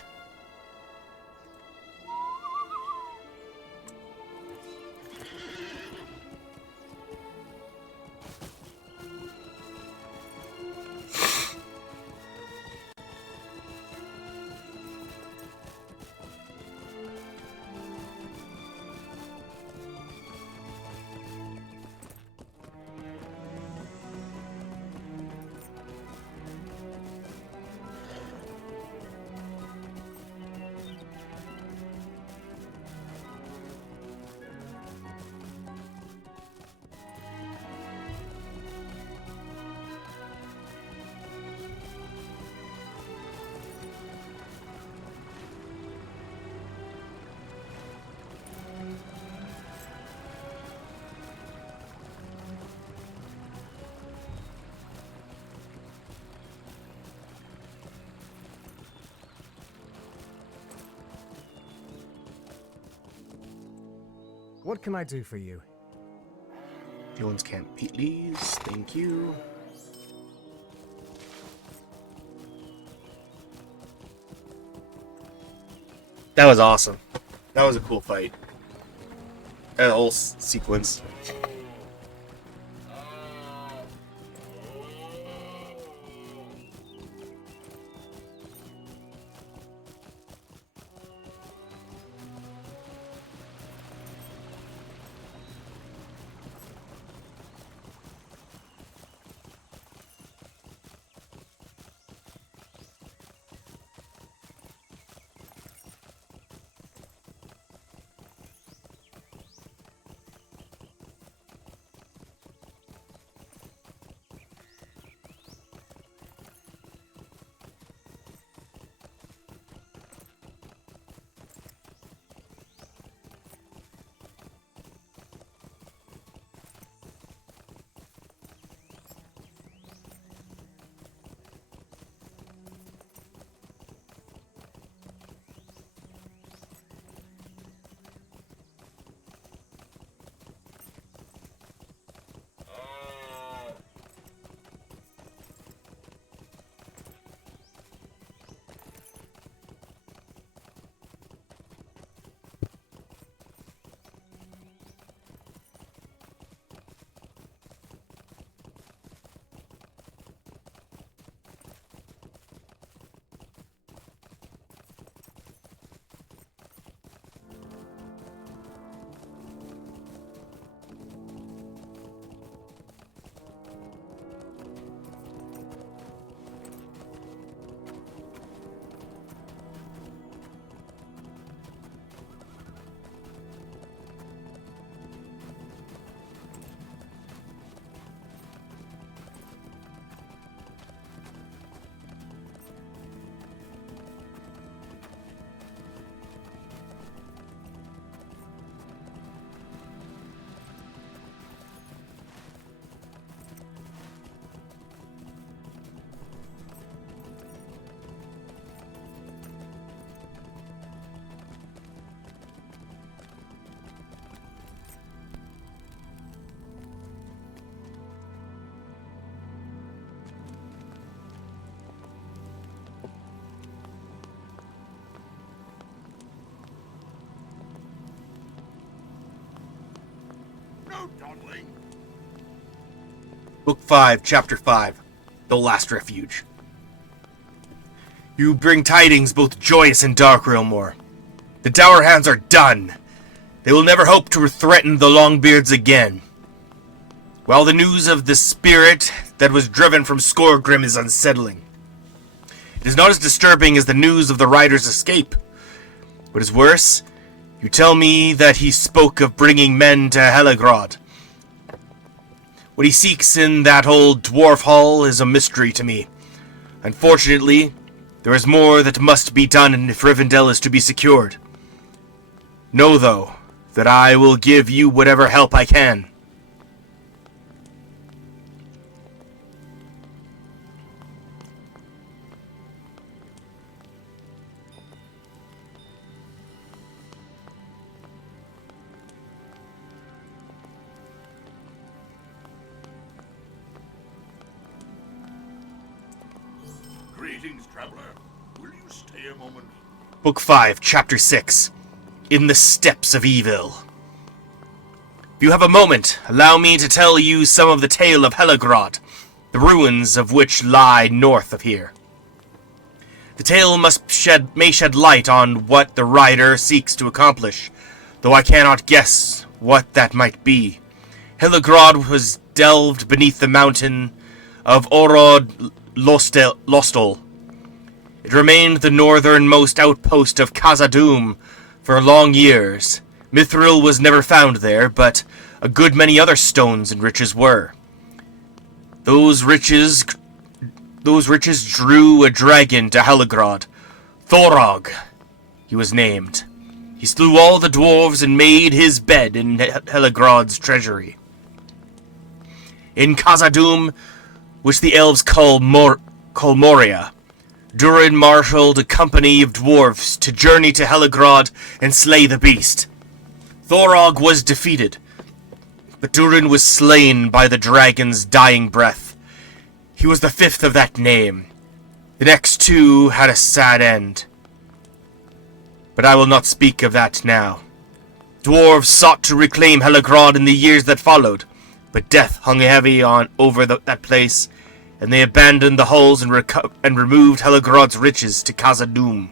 What can I do for you? Jones can't beat these. Thank you. That was awesome. That was a cool fight. That whole sequence. No dawdling. Book 5, Chapter 5, The Last Refuge. You bring tidings both joyous and dark, Realmore. The Dour Hands are done. They will never hope to threaten the Longbeards again. While the news of the spirit that was driven from Scoregrim is unsettling, it is not as disturbing as the news of the rider's escape. What is worse, you tell me that he spoke of bringing men to Heligrod. What he seeks in that old dwarf hall is a mystery to me. Unfortunately, there is more that must be done if Rivendell is to be secured. Know, though, that I will give you whatever help I can. Greetings, traveler. Will you stay a moment? Book 5, Chapter 6, In the Steps of Evil. If you have a moment, allow me to tell you some of the tale of Heligrod, the ruins of which lie north of here. The tale may shed light on what the writer seeks to accomplish, though I cannot guess what that might be. Heligrod was delved beneath the mountain of Orod Lostel. It remained the northernmost outpost of Khazad-dûm for long years. Mithril was never found there, but a good many other stones and riches were. Those riches drew a dragon to Heligrod. Thorog, he was named. He slew all the dwarves and made his bed in Heligrod's treasury. In Khazad-dûm, which the elves call Moria, Durin marshaled a company of dwarves to journey to Heligrod and slay the beast. Thorog was defeated, but Durin was slain by the dragon's dying breath. He was the fifth of that name. The next two had a sad end. But I will not speak of that now. Dwarves sought to reclaim Heligrod in the years that followed, but death hung heavy over that place, and they abandoned the halls and removed Heligrod's riches to Khazad-dûm.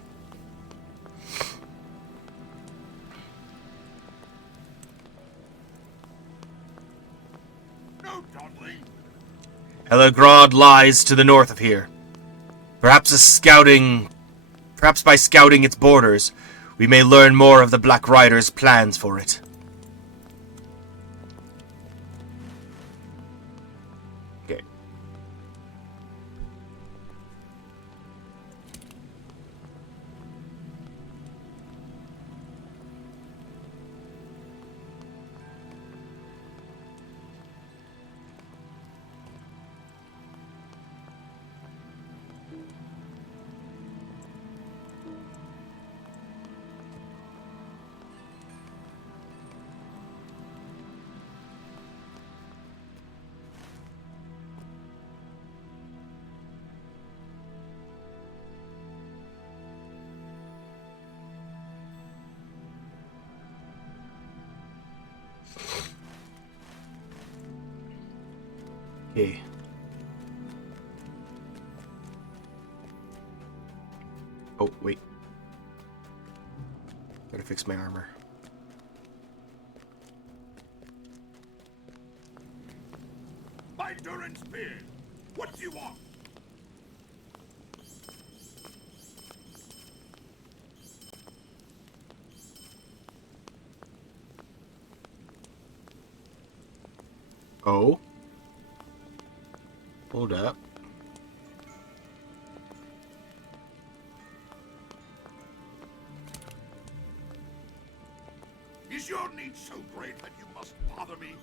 No dawdling. Heligrod lies to the north of here. Perhaps by scouting its borders, we may learn more of the Black Rider's plans for it. Okay. Okay. Oh, wait. Gotta fix my armor. My Durin's beard. What do you want? Oh? Hold up. Is your need so great that you must bother me?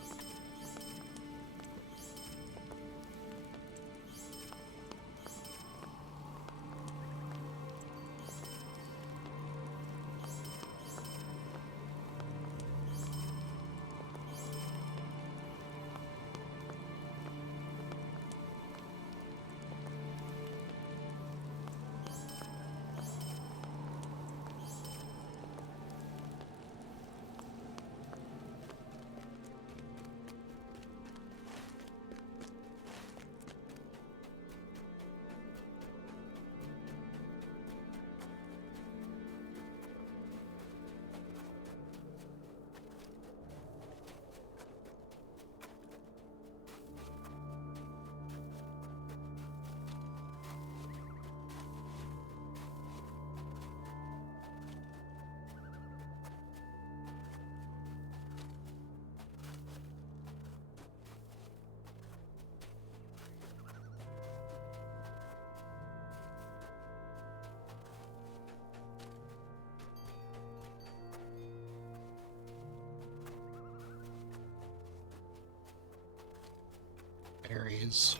berries.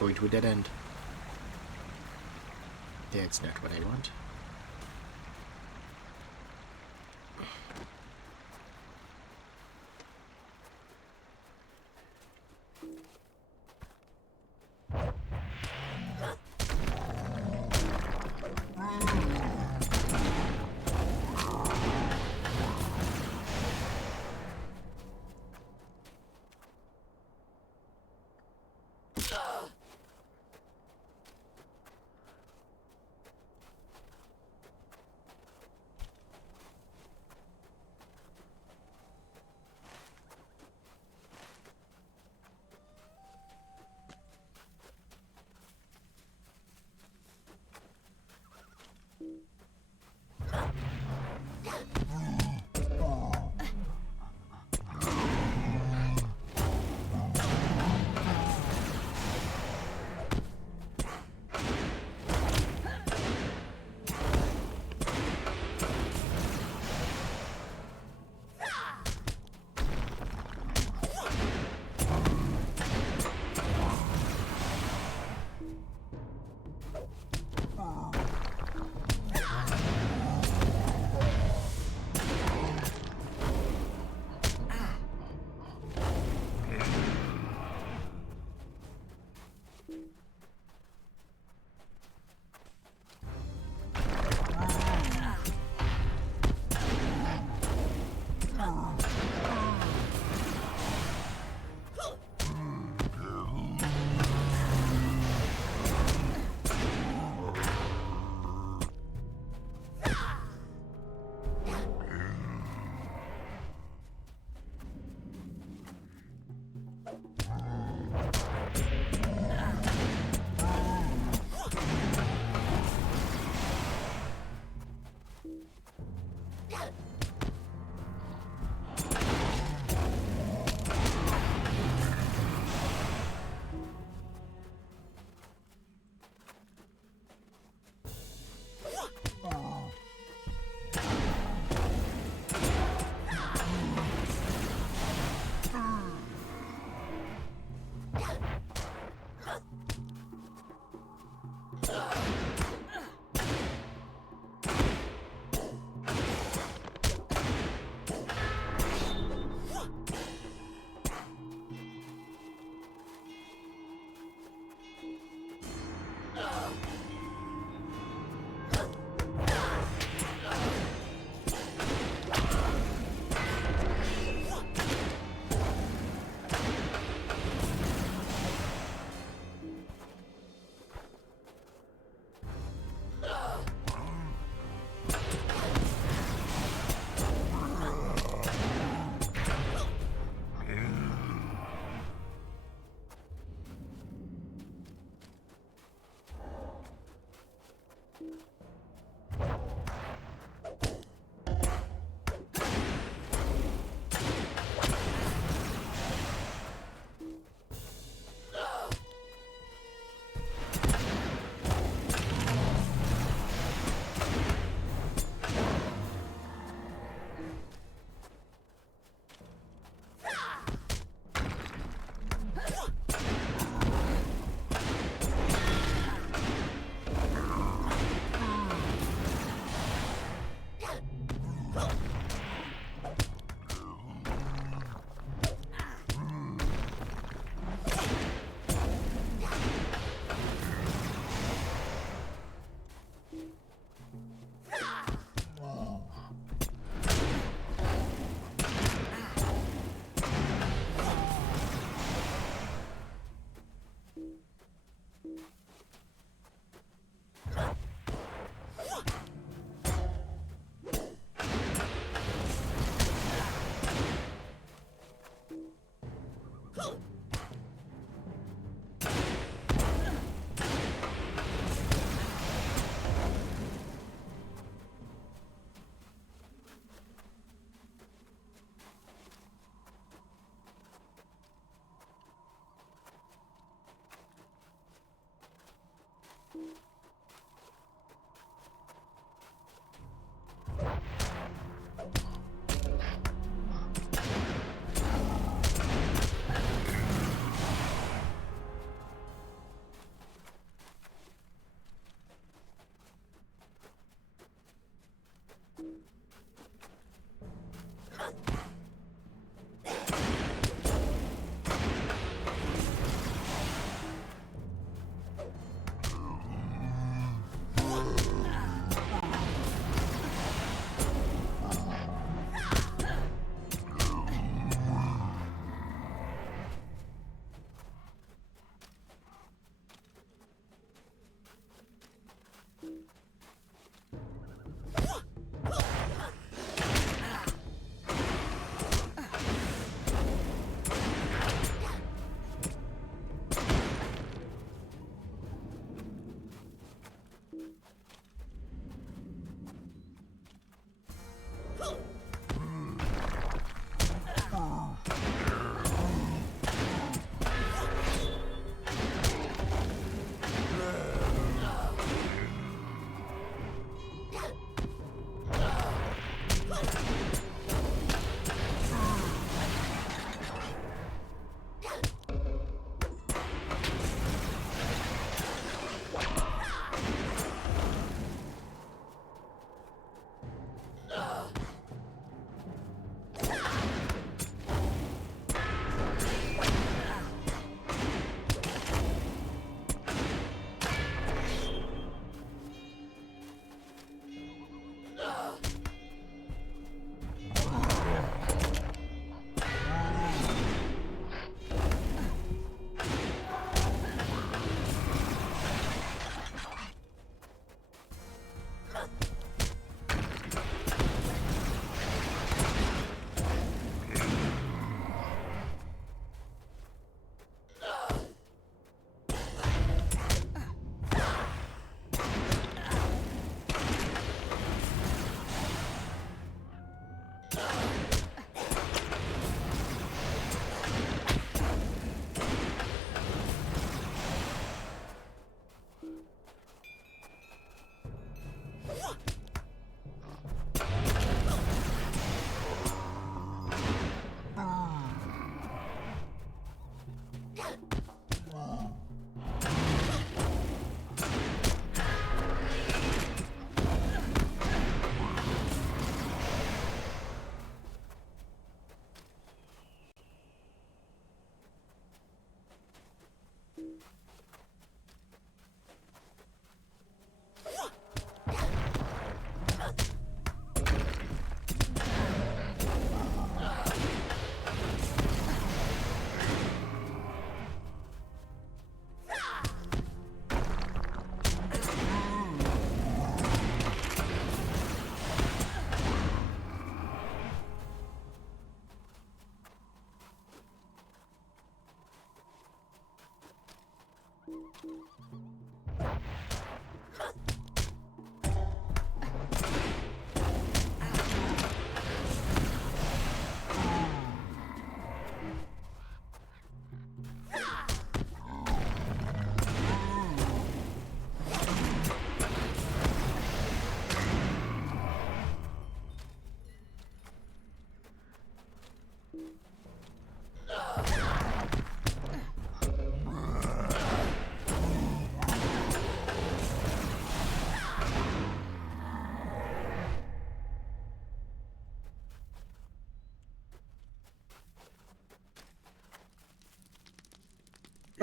Going to a dead end. That's not what I want.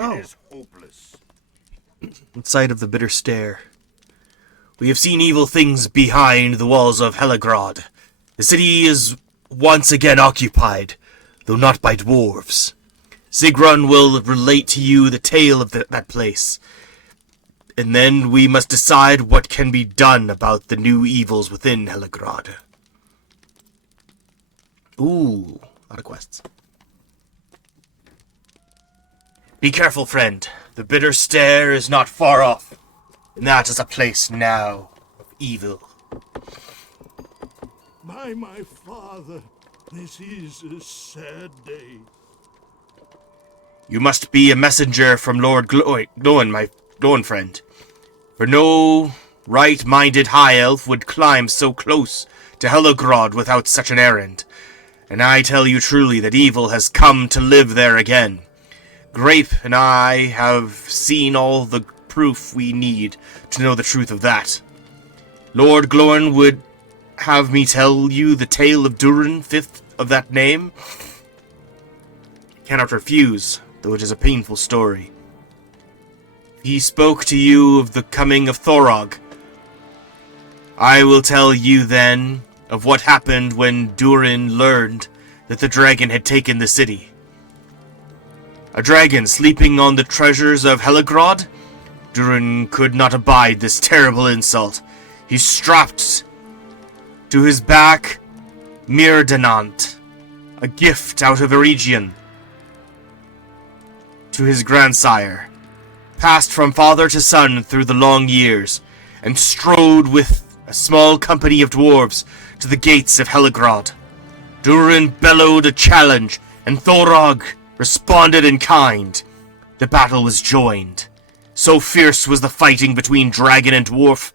It is hopeless. Inside of the bitter stare. We have seen evil things behind the walls of Helagrod. The city is once again occupied, though not by dwarves. Sigrun will relate to you the tale of that place. And then we must decide what can be done about the new evils within Helagrod. Ooh, a lot of quests. Be careful, friend. The bitter stare is not far off. And that is a place now of evil. My father, this is a sad day. You must be a messenger from Lord Gloin, my Gloin friend. For no right-minded high elf would climb so close to Helagrod without such an errand. And I tell you truly that evil has come to live there again. Grape and I have seen all the proof we need to know the truth of that. Lord Glorn would have me tell you the tale of Durin, fifth of that name. Cannot refuse, though it is a painful story. He spoke to you of the coming of Thorog. I will tell you then of what happened when Durin learned that the dragon had taken the city. A dragon sleeping on the treasures of Helagrod? Durin could not abide this terrible insult. He strapped to his back Mirdanant, a gift out of Eregion, to his grandsire, passed from father to son through the long years, and strode with a small company of dwarves to the gates of Helagrod. Durin bellowed a challenge, and Thorog responded in kind. The battle was joined. So fierce was the fighting between dragon and dwarf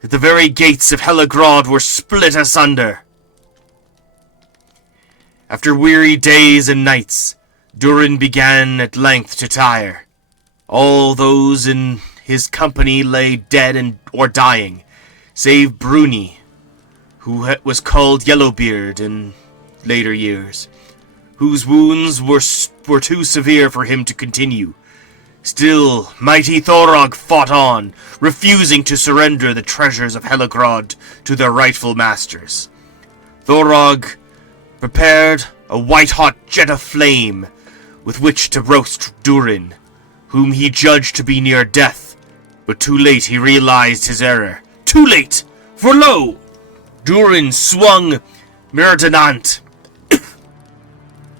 that the very gates of Helagrod were split asunder. After weary days and nights, Durin began at length to tire. All those in his company lay dead or dying, save Bruni, who was called Yellowbeard in later years, whose wounds were too severe for him to continue. Still, mighty Thorog fought on, refusing to surrender the treasures of Helagrod to their rightful masters. Thorog prepared a white-hot jet of flame with which to roast Durin, whom he judged to be near death, but too late he realized his error. Too late! For lo! Durin swung Mirdanant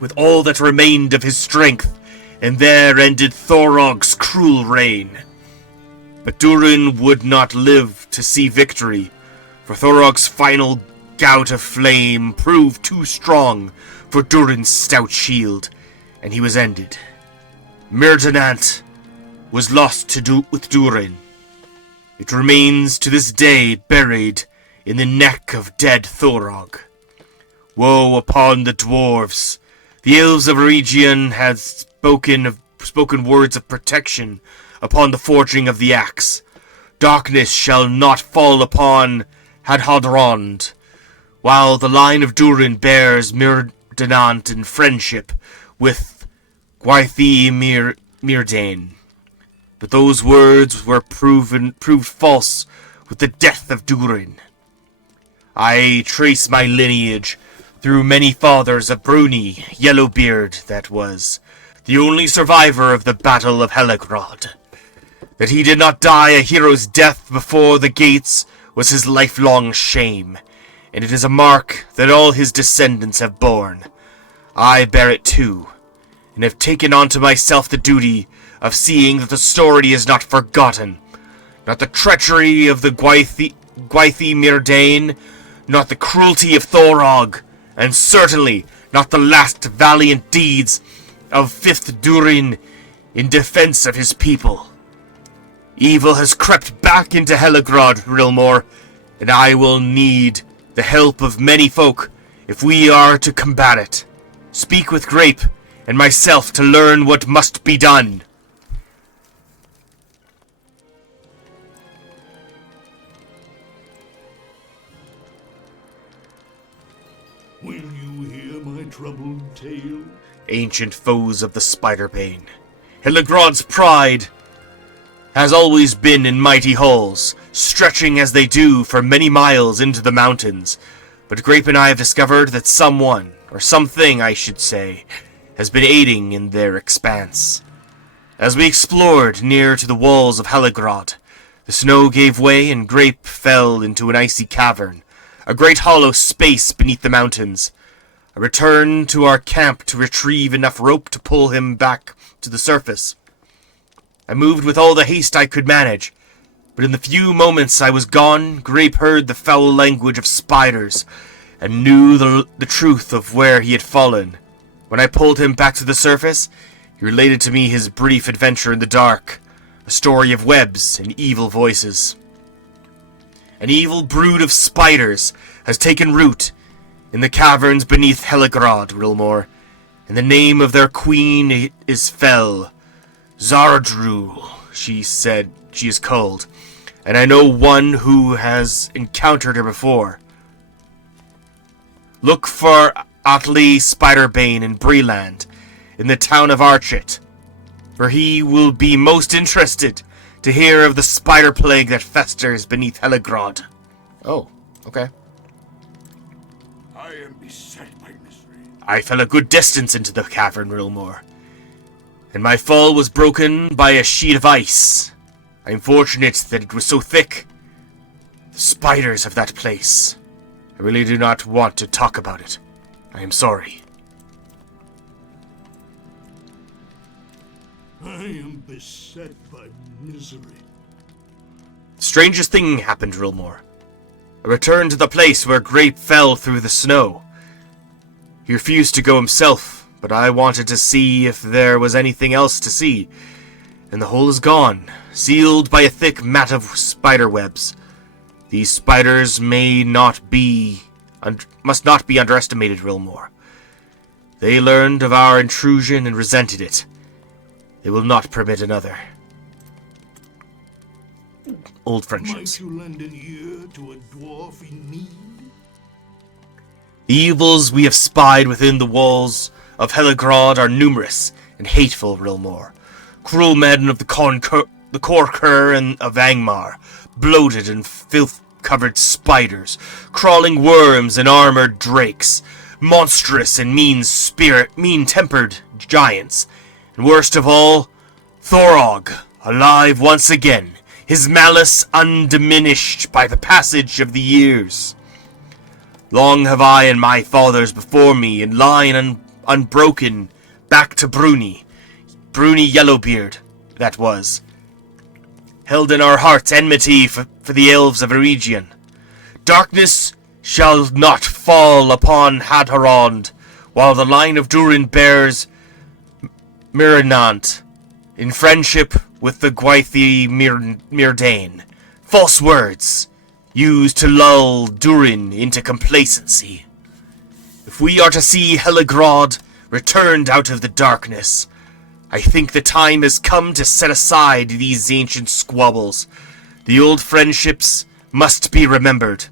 with all that remained of his strength, and there ended Thorog's cruel reign. But Durin would not live to see victory, for Thorog's final gout of flame proved too strong for Durin's stout shield, and he was ended. Mirdanant was lost with Durin. It remains to this day buried in the neck of dead Thorog. Woe upon the dwarves! The elves of Eregion had spoken words of protection upon the forging of the axe. Darkness shall not fall upon Hadhodrond, while the line of Durin bears Mirdanant in friendship with Gwythi Mirdane. But those words were proved false with the death of Durin. I trace my lineage through many fathers of Bruni, Yellowbeard that was, the only survivor of the Battle of Helagrod. That he did not die a hero's death before the gates was his lifelong shame, and it is a mark that all his descendants have borne. I bear it too, and have taken unto myself the duty of seeing that the story is not forgotten. Not the treachery of the Gwythi Myrdain, not the cruelty of Thorog, and certainly not the last valiant deeds of 5th Durin in defense of his people. Evil has crept back into Heligrod, Rilmore, and I will need the help of many folk if we are to combat it. Speak with Grape and myself to learn what must be done. Will you hear my troubled tale? Ancient foes of the Spiderbane, Heligrod's pride has always been in mighty halls, stretching as they do for many miles into the mountains. But Grape and I have discovered that someone, or something I should say, has been aiding in their expanse. As we explored near to the walls of Heligrod, the snow gave way and Grape fell into an icy cavern, a great hollow space beneath the mountains. I returned to our camp to retrieve enough rope to pull him back to the surface. I moved with all the haste I could manage, but in the few moments I was gone, Grape heard the foul language of spiders, and knew the truth of where he had fallen. When I pulled him back to the surface, he related to me his brief adventure in the dark, a story of webs and evil voices. An evil brood of spiders has taken root in the caverns beneath Heligrod, Rilmore, and the name of their queen is Fel. Zardrul, she said she is called, and I know one who has encountered her before. Look for Atli Spiderbane in Breland, in the town of Archit, for he will be most interested to hear of the spider plague that festers beneath Heligrod. Oh, okay. I am beset by misery. I fell a good distance into the cavern, Rilmore, and my fall was broken by a sheet of ice. I am fortunate that it was so thick. The spiders of that place. I really do not want to talk about it. I am sorry. I am beset by misery. The strangest thing happened, Rilmore. I returned to the place where Grape fell through the snow. He refused to go himself, but I wanted to see if there was anything else to see. And the hole is gone, sealed by a thick mat of spider webs. These spiders must not be underestimated, Rilmore. They learned of our intrusion and resented it. They will not permit another. Old friendships. Might you lend an ear to a dwarf in need? The evils we have spied within the walls of Heligrod are numerous and hateful, Rilmore. Cruel men of the Korkur and of Angmar, bloated and filth-covered spiders, crawling worms and armored drakes, monstrous and mean-tempered giants, and worst of all, Thorog, alive once again, his malice undiminished by the passage of the years. Long have I and my fathers before me in line unbroken back to Bruni Yellowbeard, that was, held in our hearts enmity for the elves of Eregion. Darkness shall not fall upon Hadharond, while the line of Durin bears Miranant, in friendship with the Gwythi Myrdain. False words, used to lull Durin into complacency. If we are to see Heligrod returned out of the darkness, I think the time has come to set aside these ancient squabbles. The old friendships must be remembered.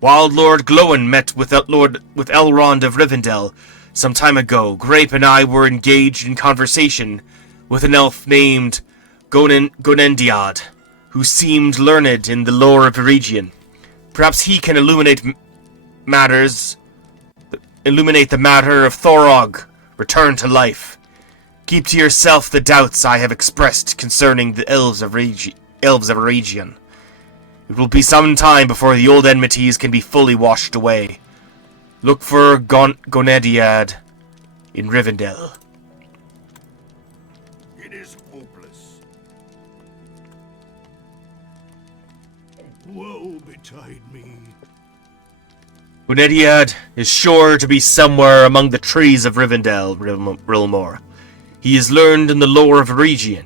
While Lord Glowen met with Elrond of Rivendell some time ago, Grape and I were engaged in conversation with an elf named Gonendiad, who seemed learned in the lore of Eregion. Perhaps he can illuminate the matter of Thorog return to life. Keep to yourself the doubts I have expressed concerning the elves of Eregion. It will be some time before the old enmities can be fully washed away. Look for Gonediad in Rivendell. It is hopeless. Woe betide me. Unediad is sure to be somewhere among the trees of Rivendell, Rilmore. He is learned in the lore of the region,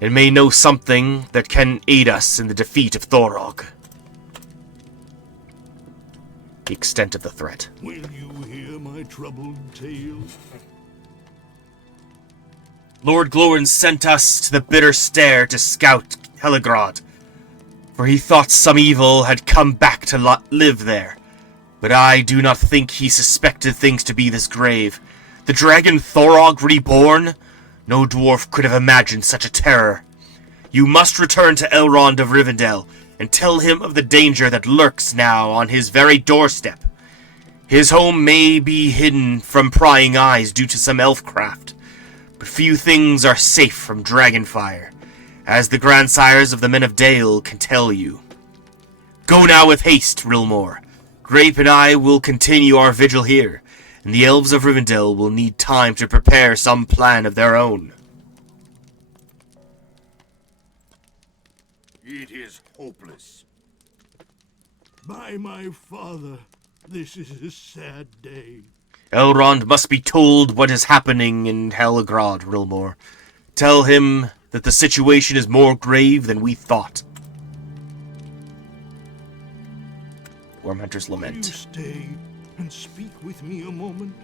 and may know something that can aid us in the defeat of Thorog. The extent of the threat. Will you hear my troubled tale? Lord Glorn sent us to the Bitter Stair to scout Heligrod, for he thought some evil had come back to live there. But I do not think he suspected things to be this grave. The dragon Thorog reborn? No dwarf could have imagined such a terror. You must return to Elrond of Rivendell and tell him of the danger that lurks now on his very doorstep. His home may be hidden from prying eyes due to some elfcraft, but few things are safe from dragonfire, as the grandsires of the Men of Dale can tell you. Go now with haste, Rilmore. Grape and I will continue our vigil here, and the elves of Rivendell will need time to prepare some plan of their own. It is hopeless. By my father, this is a sad day. Elrond must be told what is happening in Heligrod, Rilmore. Tell him that the situation is more grave than we thought. Wormhunter's Lament. Will you stay and speak with me a moment?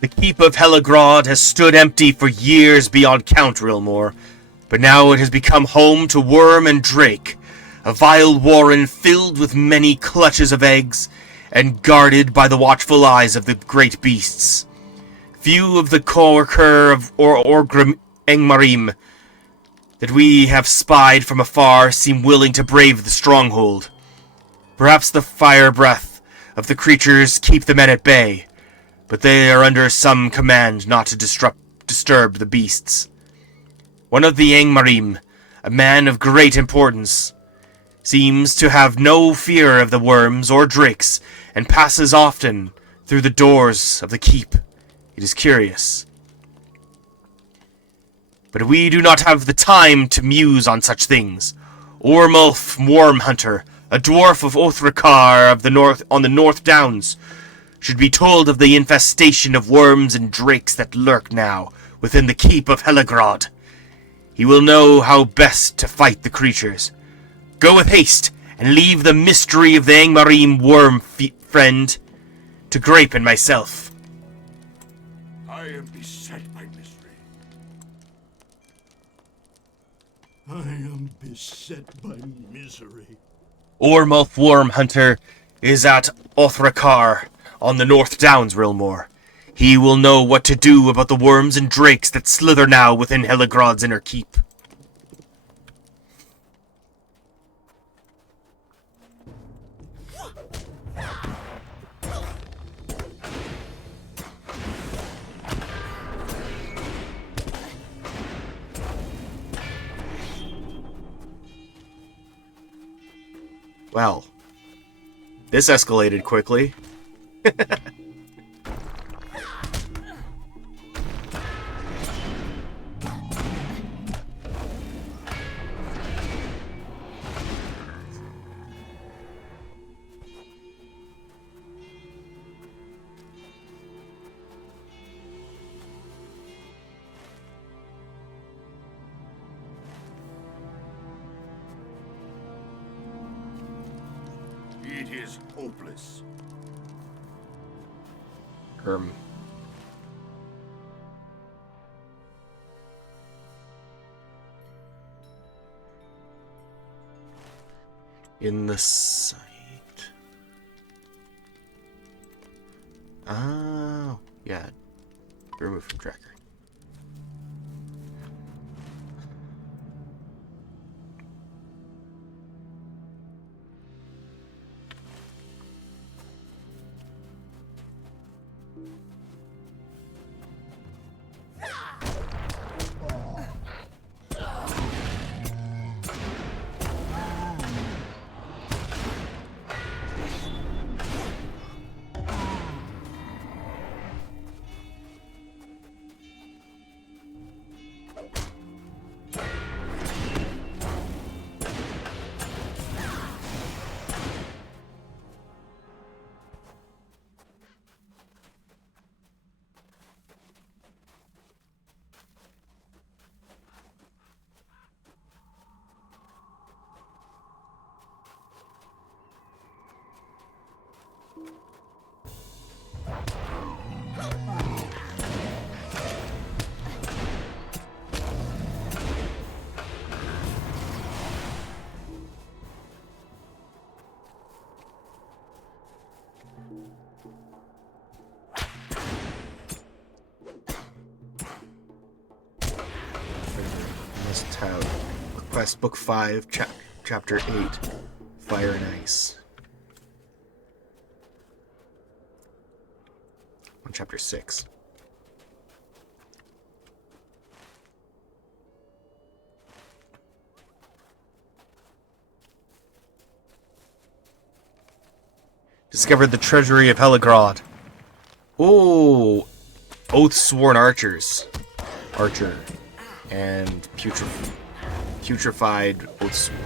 The keep of Heligrod has stood empty for years beyond count, Rilmore, but now it has become home to Worm and Drake, a vile warren filled with many clutches of eggs, and guarded by the watchful eyes of the great beasts. Few of the Corker of Orgrim Engmarim that we have spied from afar seem willing to brave the stronghold. Perhaps the fire breath of the creatures keep the men at bay, but they are under some command not to disturb the beasts. One of the Engmarim, a man of great importance, seems to have no fear of the worms or drakes, and passes often through the doors of the keep. It is curious. But we do not have the time to muse on such things. Ormulf Wormhunter, a dwarf of Othrakar of the north on the North Downs, should be told of the infestation of worms and drakes that lurk now within the keep of Heligrod. He will know how best to fight the creatures. Go with haste, and leave the mystery of the Angmarim worm friend to Grape and myself. I am beset by mystery. I am beset by misery. Ormulf Wormhunter is at Othrakar on the North Downs, Rilmore. He will know what to do about the worms and drakes that slither now within Heligrod's inner keep. Well, this escalated quickly. It is hopeless. In the site. Oh, yeah. Remove from tracker. Quest Book 5, Chapter 8, Fire and Ice. On Chapter 6. Discovered the treasury of Heligrod. Oh, Oath-sworn archers. Archer. And putrefied Oath-sworn.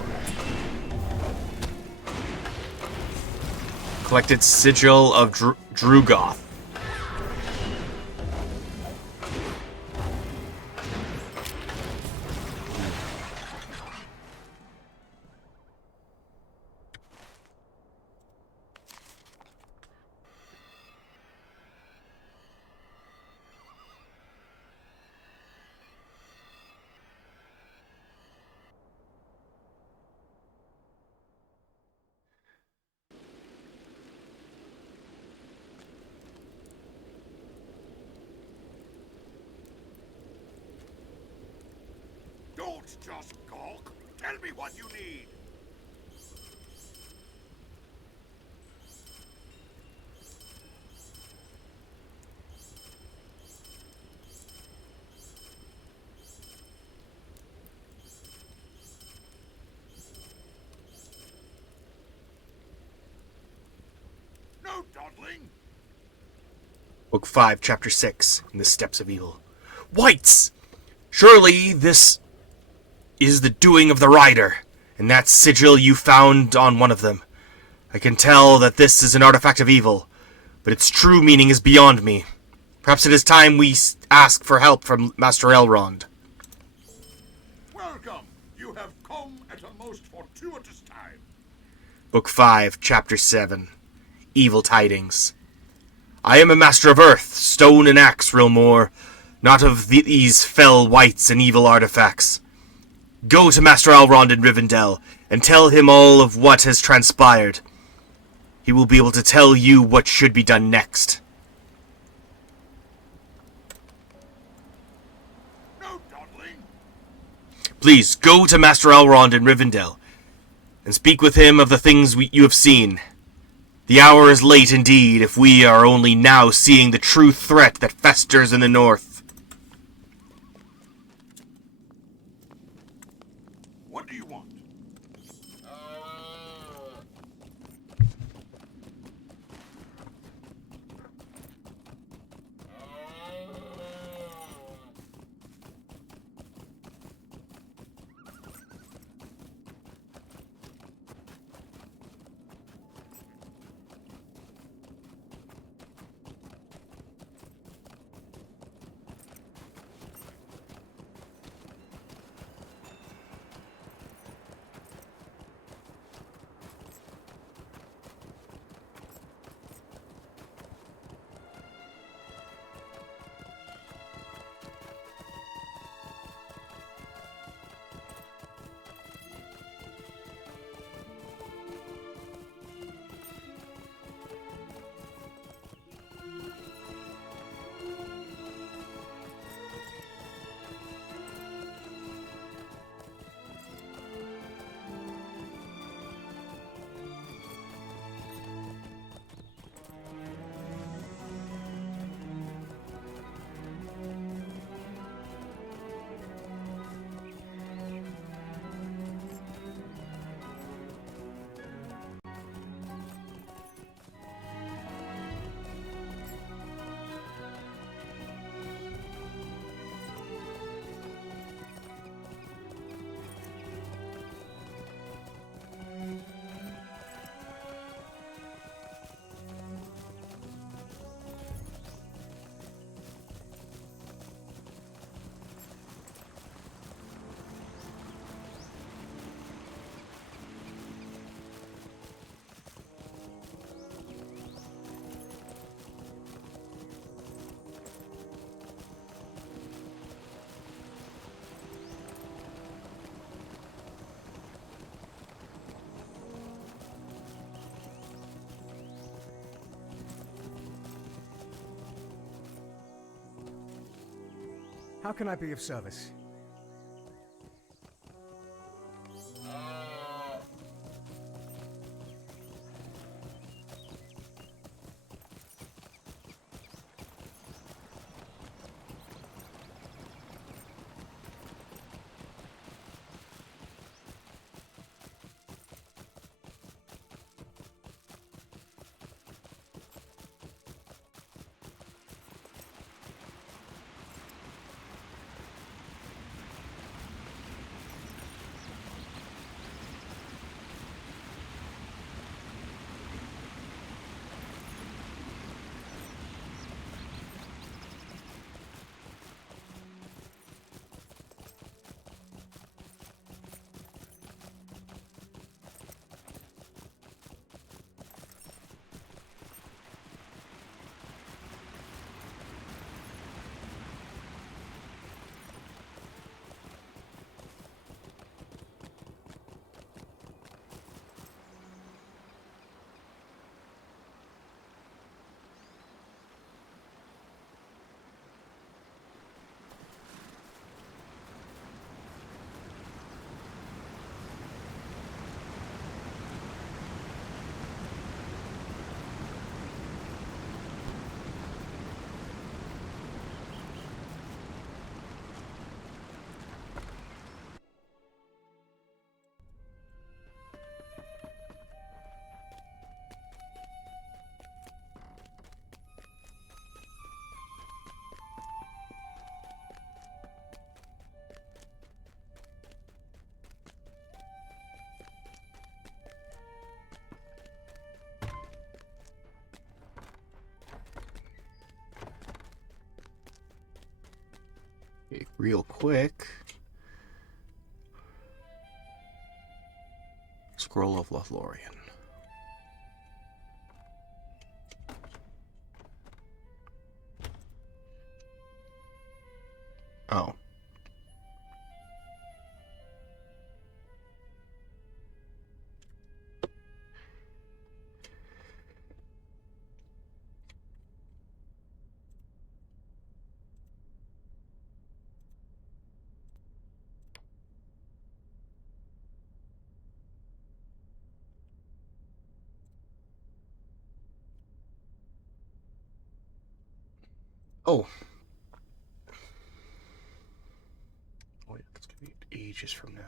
Collected sigil of Drugoth. Don't just gawk. Tell me what you need. No dawdling. Book 5, Chapter 6, In the Steps of Evil. Whites! Surely this is the doing of the rider, and that sigil you found on one of them. I can tell that this is an artifact of evil, but its true meaning is beyond me. Perhaps it is time we ask for help from Master Elrond. Welcome. You have come at a most fortuitous time. Book 5, Chapter 7, Evil Tidings. I am a master of earth, stone and axe, Rilmore, not of these fell wights and evil artifacts. Go to Master Elrond in Rivendell, and tell him all of what has transpired. He will be able to tell you what should be done next. No dawdling. Please, go to Master Elrond in Rivendell, and speak with him of the things you have seen. The hour is late indeed, if we are only now seeing the true threat that festers in the north. What do you want? How can I be of service? real quick. Scroll of Lothlorien. Oh. Oh. Oh, yeah, it's gonna be ages from now.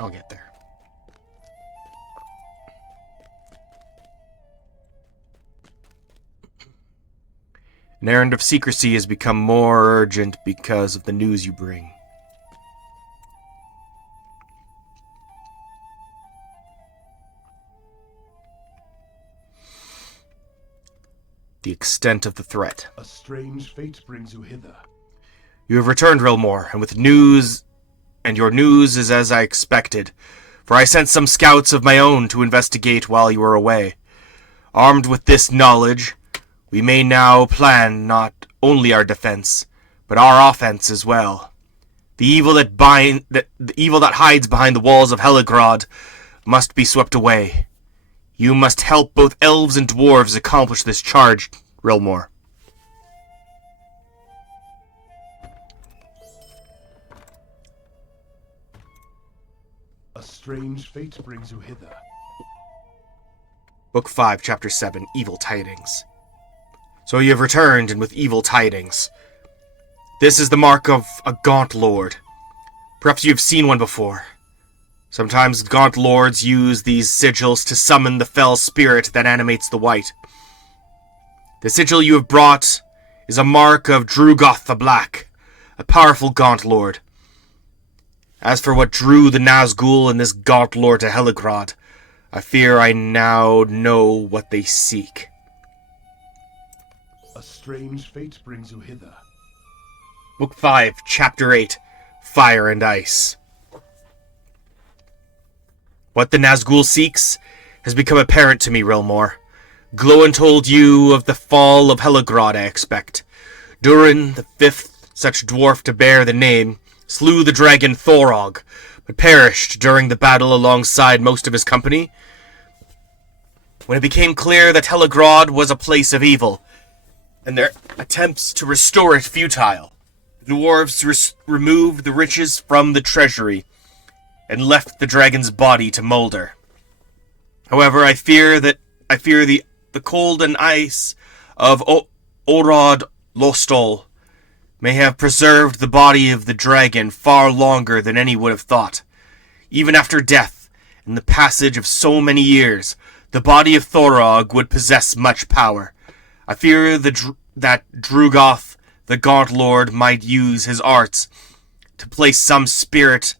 I'll get there. An errand of secrecy has become more urgent because of the news you bring. The extent of the threat. A strange fate brings you hither. You have returned, Rilmore, and with news, and your news is as I expected, for I sent some scouts of my own to investigate while you were away. Armed with this knowledge, we may now plan not only our defense, but our offense as well. The evil that hides behind the walls of Heligrod must be swept away. You must help both elves and dwarves accomplish this charge, Rilmore. A strange fate brings you hither. Book 5, Chapter 7, Evil Tidings. So you have returned, and with evil tidings. This is the mark of a Gaunt Lord. Perhaps you have seen one before. Sometimes Gaunt Lords use these sigils to summon the fell spirit that animates the white. The sigil you have brought is a mark of Drugoth the Black, a powerful Gaunt Lord. As for what drew the Nazgul and this Gaunt Lord to Heligrod, I fear I now know what they seek. A strange fate brings you hither. Book 5, Chapter 8, Fire and Ice. What the Nazgul seeks has become apparent to me, Rilmore. Glóin told you of the fall of Heligrod, I expect. Durin, the 5th such dwarf to bear the name, slew the dragon Thorog, but perished during the battle alongside most of his company. When it became clear that Heligrod was a place of evil, and their attempts to restore it futile, the dwarves removed the riches from the treasury and left the dragon's body to molder. However, I fear the cold and ice of Orod Lostol may have preserved the body of the dragon far longer than any would have thought. Even after death, and the passage of so many years, the body of Thorog would possess much power. I fear that Drugoth, the Gaunt Lord, might use his arts to place some spirit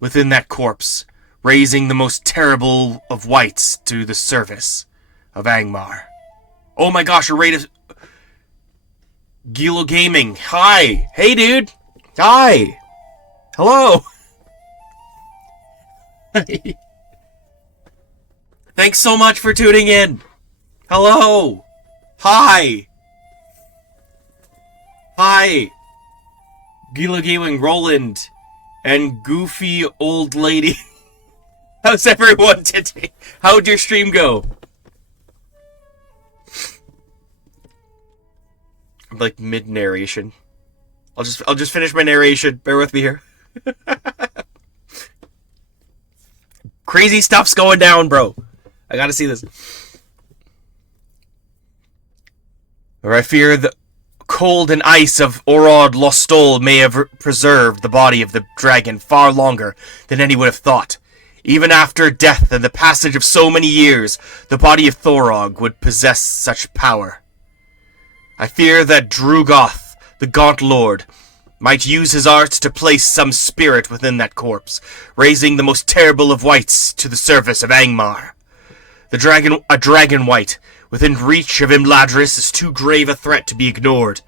within that corpse, raising the most terrible of wights to the service of Angmar. Oh my gosh, a raid of Gilo Gaming. Hi. Hey, dude. Hi. Hello. Thanks so much for tuning in. Hello. Hi. Hi. Gilo Gaming, Roland, and Goofy Old Lady. How's everyone today? How'd your stream go? like mid narration. I'll just finish my narration. Bear with me here. Crazy stuff's going down, bro. I gotta see this. Or I fear the cold and ice of Orod Lostol may have preserved the body of the dragon far longer than any would have thought. Even after death and the passage of so many years, the body of Thorog would possess such power. I fear that Drugoth, the Gaunt Lord, might use his art to place some spirit within that corpse, raising the most terrible of wights to the service of Angmar. A dragon wight, within reach of Imladris, is too grave a threat to be ignored.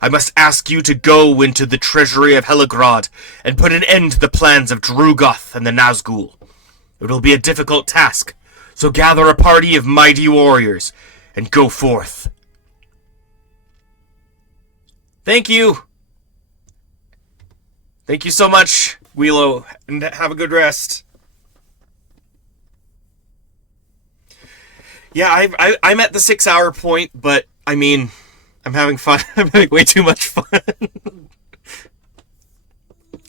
I must ask you to go into the treasury of Heligrod and put an end to the plans of Drugoth and the Nazgul. It will be a difficult task, so gather a party of mighty warriors and go forth. Thank you. Thank you so much, Wheelo, and have a good rest. Yeah, I'm at the 6 hour point, but I mean, I'm having fun. I'm having way too much fun.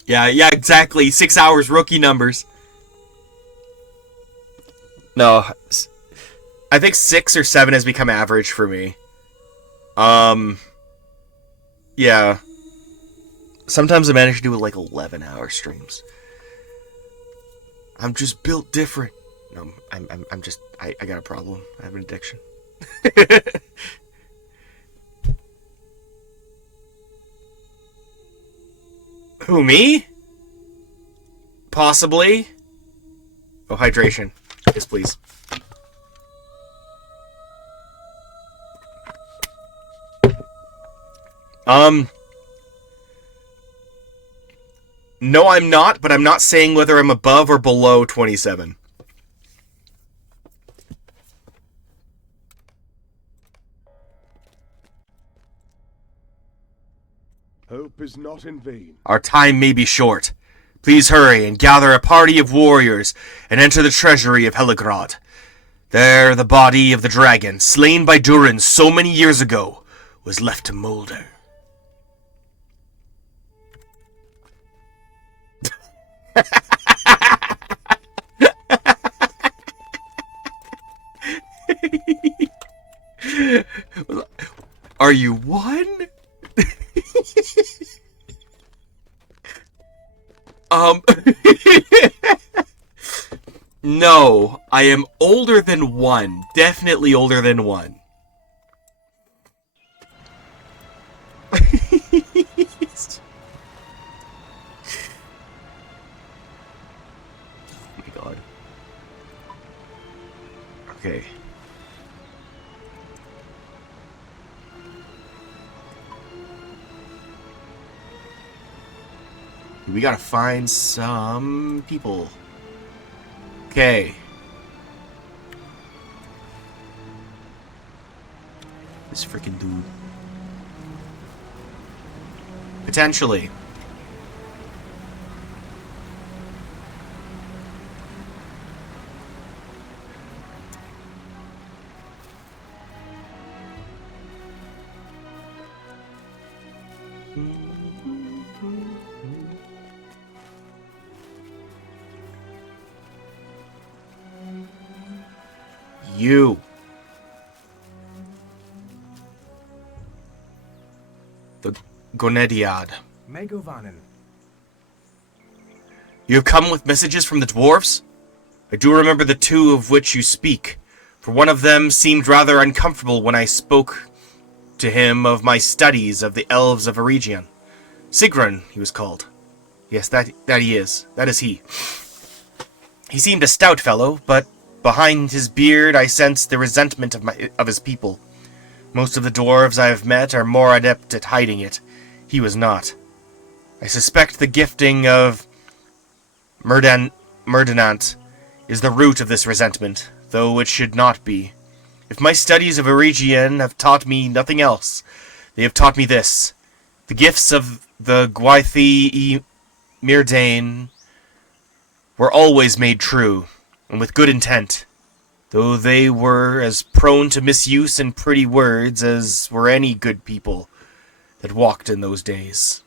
Yeah, exactly. 6 hours, rookie numbers. No, I think 6 or 7 has become average for me. Yeah. Sometimes I manage to do like 11-hour streams. I'm just built different. No, I'm just I got a problem. I have an addiction. Who, me? Possibly. Oh, hydration. Yes, please. No, I'm not, but I'm not saying whether I'm above or below 27. Hope is not in vain. Our time may be short. Please hurry and gather a party of warriors and enter the treasury of Heligrod. There the body of the dragon, slain by Durin so many years ago, was left to molder. Are you one? No, I am older than 1. Definitely older than 1. Oh my god. Okay. We gotta find some people. Okay. This freaking dude. Potentially. You. The Gonediad. Megovanen. You have come with messages from the dwarves? I do remember the 2 of which you speak, for one of them seemed rather uncomfortable when I spoke to him of my studies of the elves of Eregion. Sigrun, he was called. Yes, that he is. That is he. He seemed a stout fellow, but behind his beard I sensed the resentment of his people. Most of the dwarves I have met are more adept at hiding it. He was not. I suspect the gifting of Murdinant is the root of this resentment, though it should not be. If my studies of Eregion have taught me nothing else, they have taught me this. The gifts of the Gwythi Myrdain were always made true, and with good intent, though they were as prone to misuse and pretty words as were any good people. that walked in those days.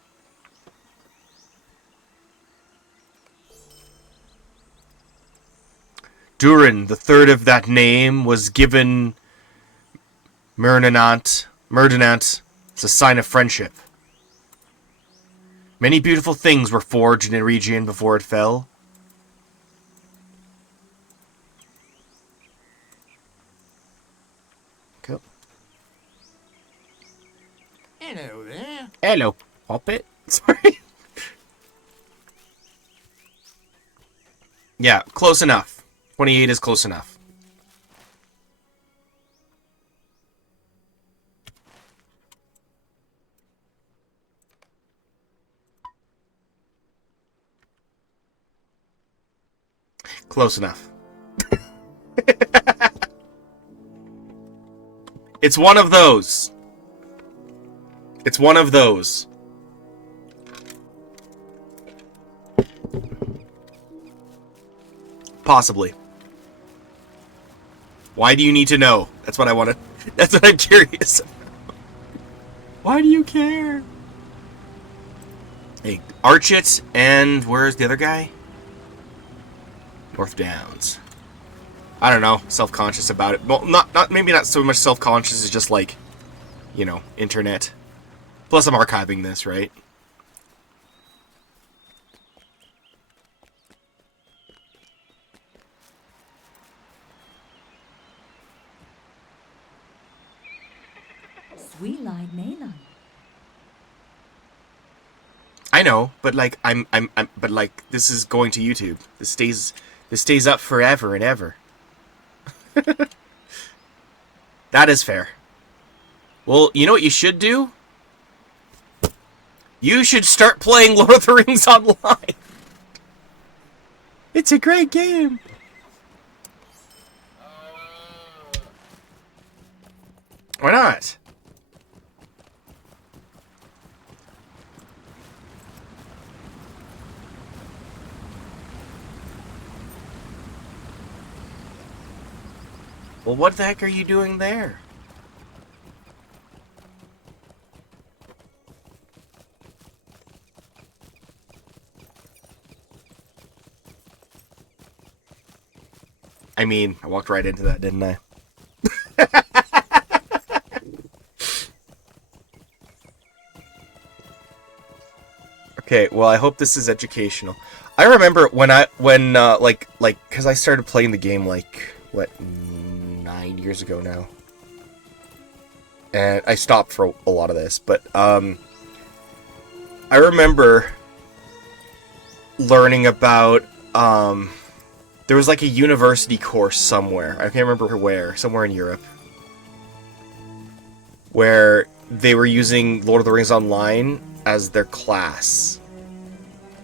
Durin, the third of that name, was given Merdinant as a sign of friendship. Many beautiful things were forged in the region before it fell. Cool. Hello there. Hello, Hobbit. Sorry. Yeah, close enough. 28 is close enough. Close enough. It's one of those. It's one of those. Possibly. Why do you need to know? That's what I want to... That's what I'm curious about. Why do you care? Hey, arch it, and where's the other guy? North Downs. I don't know, self-conscious about it. Well, maybe not so much self-conscious as just like, you know, internet. Plus I'm archiving this, right? Sweet-eyed Nayland. I know, but like but like this is going to YouTube. This stays up forever and ever. That is fair. Well, you know what you should do? You should start playing Lord of the Rings online. It's a great game. Why not? Well, what the heck are you doing there? I mean, I walked right into that, didn't I? Okay, well, I hope this is educational. I remember when because I started playing the game like, what, 9 years ago now. And I stopped for a lot of this, but I remember learning about there was like a university course somewhere. I can't remember where, somewhere in Europe, where they were using Lord of the Rings Online as their class.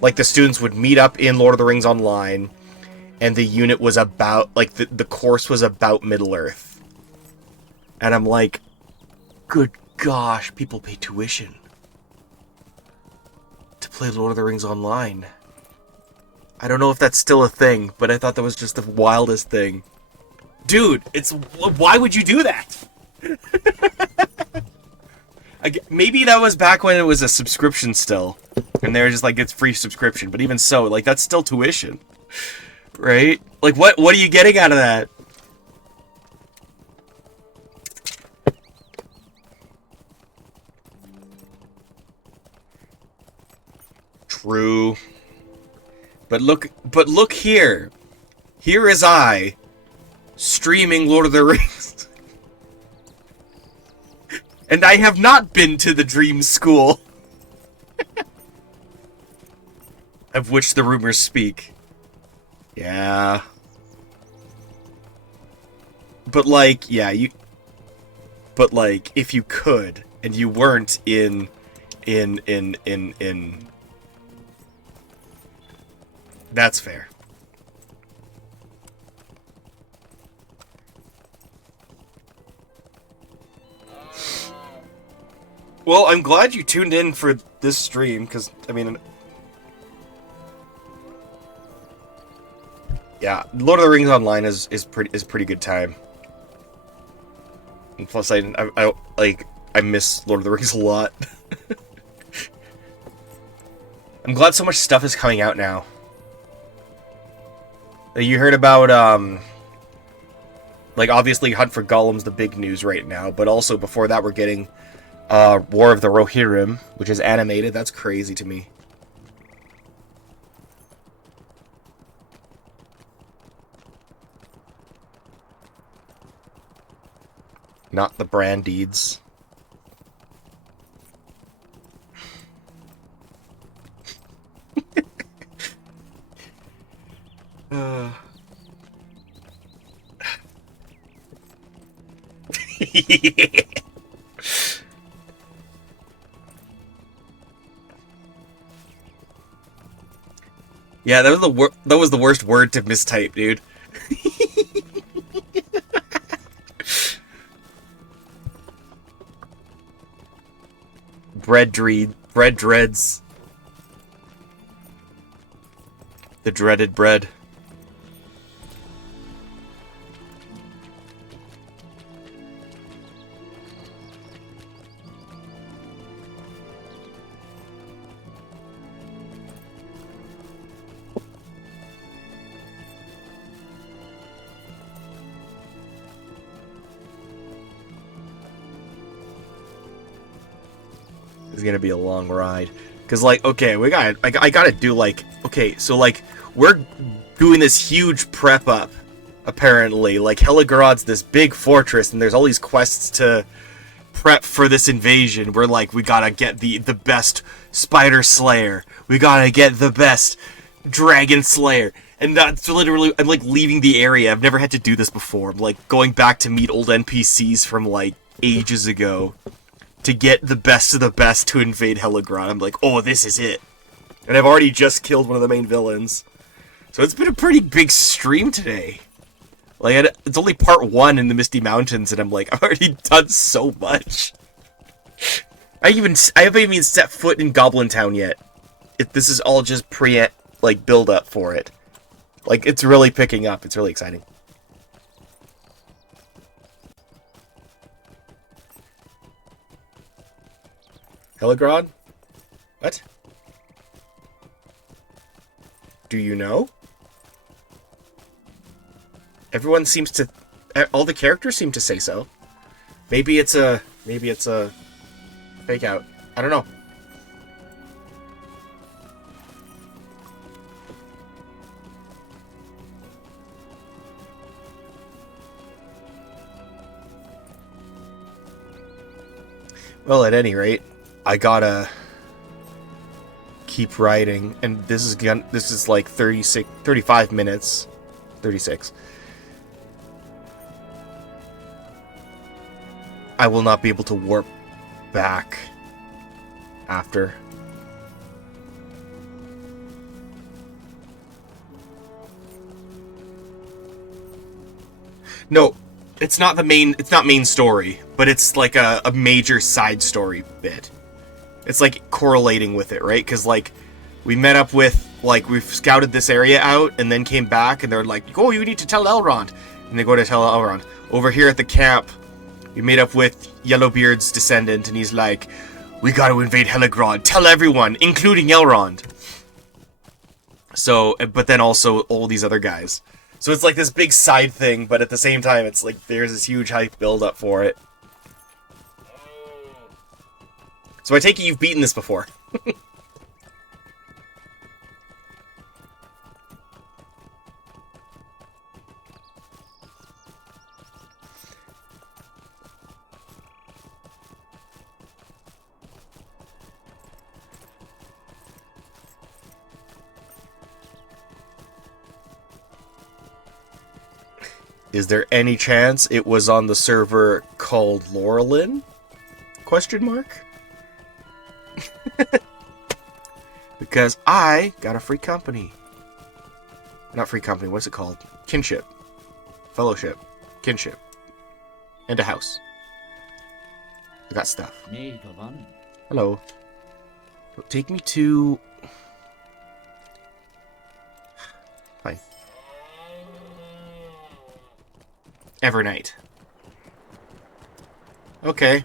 Like, the students would meet up in Lord of the Rings Online, and the unit was about, like, the course was about Middle-earth. And I'm like, good gosh, people pay tuition to play Lord of the Rings Online. I don't know if that's still a thing, but I thought that was just the wildest thing. Dude, why would you do that? Maybe that was back when it was a subscription still, and they were just like, it's free subscription, but even so, like, that's still tuition, right? Like, what are you getting out of that? True. But look here. Here is I, streaming Lord of the Rings. And I have not been to the Dream School. Of which the rumors speak. Yeah. But like, yeah, but like, if you could, and you weren't in that's fair. Well, I'm glad you tuned in for this stream, because, I mean, yeah, Lord of the Rings Online is pretty good time. And plus, I miss Lord of the Rings a lot. I'm glad so much stuff is coming out now. You heard about, like, obviously Hunt for Gollum's the big news right now, but also before that we're getting War of the Rohirrim, which is animated. That's crazy to me. Not the Brandeeds. Yeah, that was the worst word to mistype, dude. Bread dreads. The dreaded bread. It's gonna be a long ride. Cause like, okay, I gotta do like, okay, so like, we're doing this huge prep up, apparently. Like, Helgrod's this big fortress, and there's all these quests to prep for this invasion. We're like, we gotta get the best Spider Slayer. We gotta get the best Dragon Slayer. And that's literally, I'm like leaving the area. I've never had to do this before. I'm like going back to meet old NPCs from like ages ago to get the best of the best to invade Helgrod. I'm like, oh, this is it. And I've already just killed one of the main villains. So it's been a pretty big stream today. Like, it's only part 1 in the Misty Mountains, and I'm like, I've already done so much. I haven't even set foot in Goblin Town yet. This is all just like, build up for it. Like, it's really picking up. It's really exciting. Helgrod? What? Do you know? Everyone seems to... all the characters seem to say so. Maybe it's a fake out. I don't know. Well, at any rate, I gotta keep writing, and this is like 35 minutes, 36. I will not be able to warp back after. No, it's not main story, but it's like a major side story bit. It's like correlating with it, right? Because like we met up with, like, we've scouted this area out and then came back and they're like, oh, you need to tell Elrond. And they go to tell Elrond. Over here at the camp, we made up with Yellowbeard's descendant and he's like, we gotta invade Helgrod. Tell everyone, including Elrond. So, but then also all these other guys. So it's like this big side thing, but at the same time, it's like there's this huge hype build up for it. So I take it you've beaten this before. Is there any chance it was on the server called Laurelin? Question mark? Because I got a free company. Not free company, what's it called? Kinship. Fellowship. Kinship. And a house. I got stuff. Hello. Take me to... Hi. Evernight. Okay.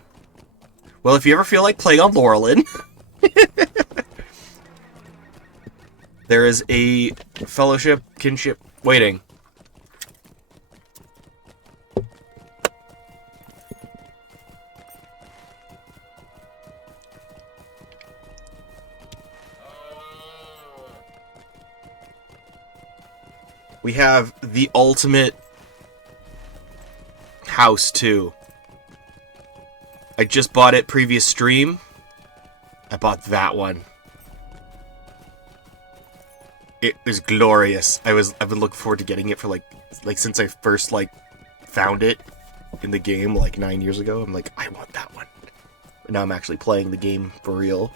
Well, if you ever feel like playing on Laurelin, there is a fellowship kinship waiting. We have the ultimate house, too. I just bought it previous stream. I bought that one. It is glorious. I've been looking forward to getting it for like since I first found it in the game 9 years ago. I'm like, I want that one. But now I'm actually playing the game for real.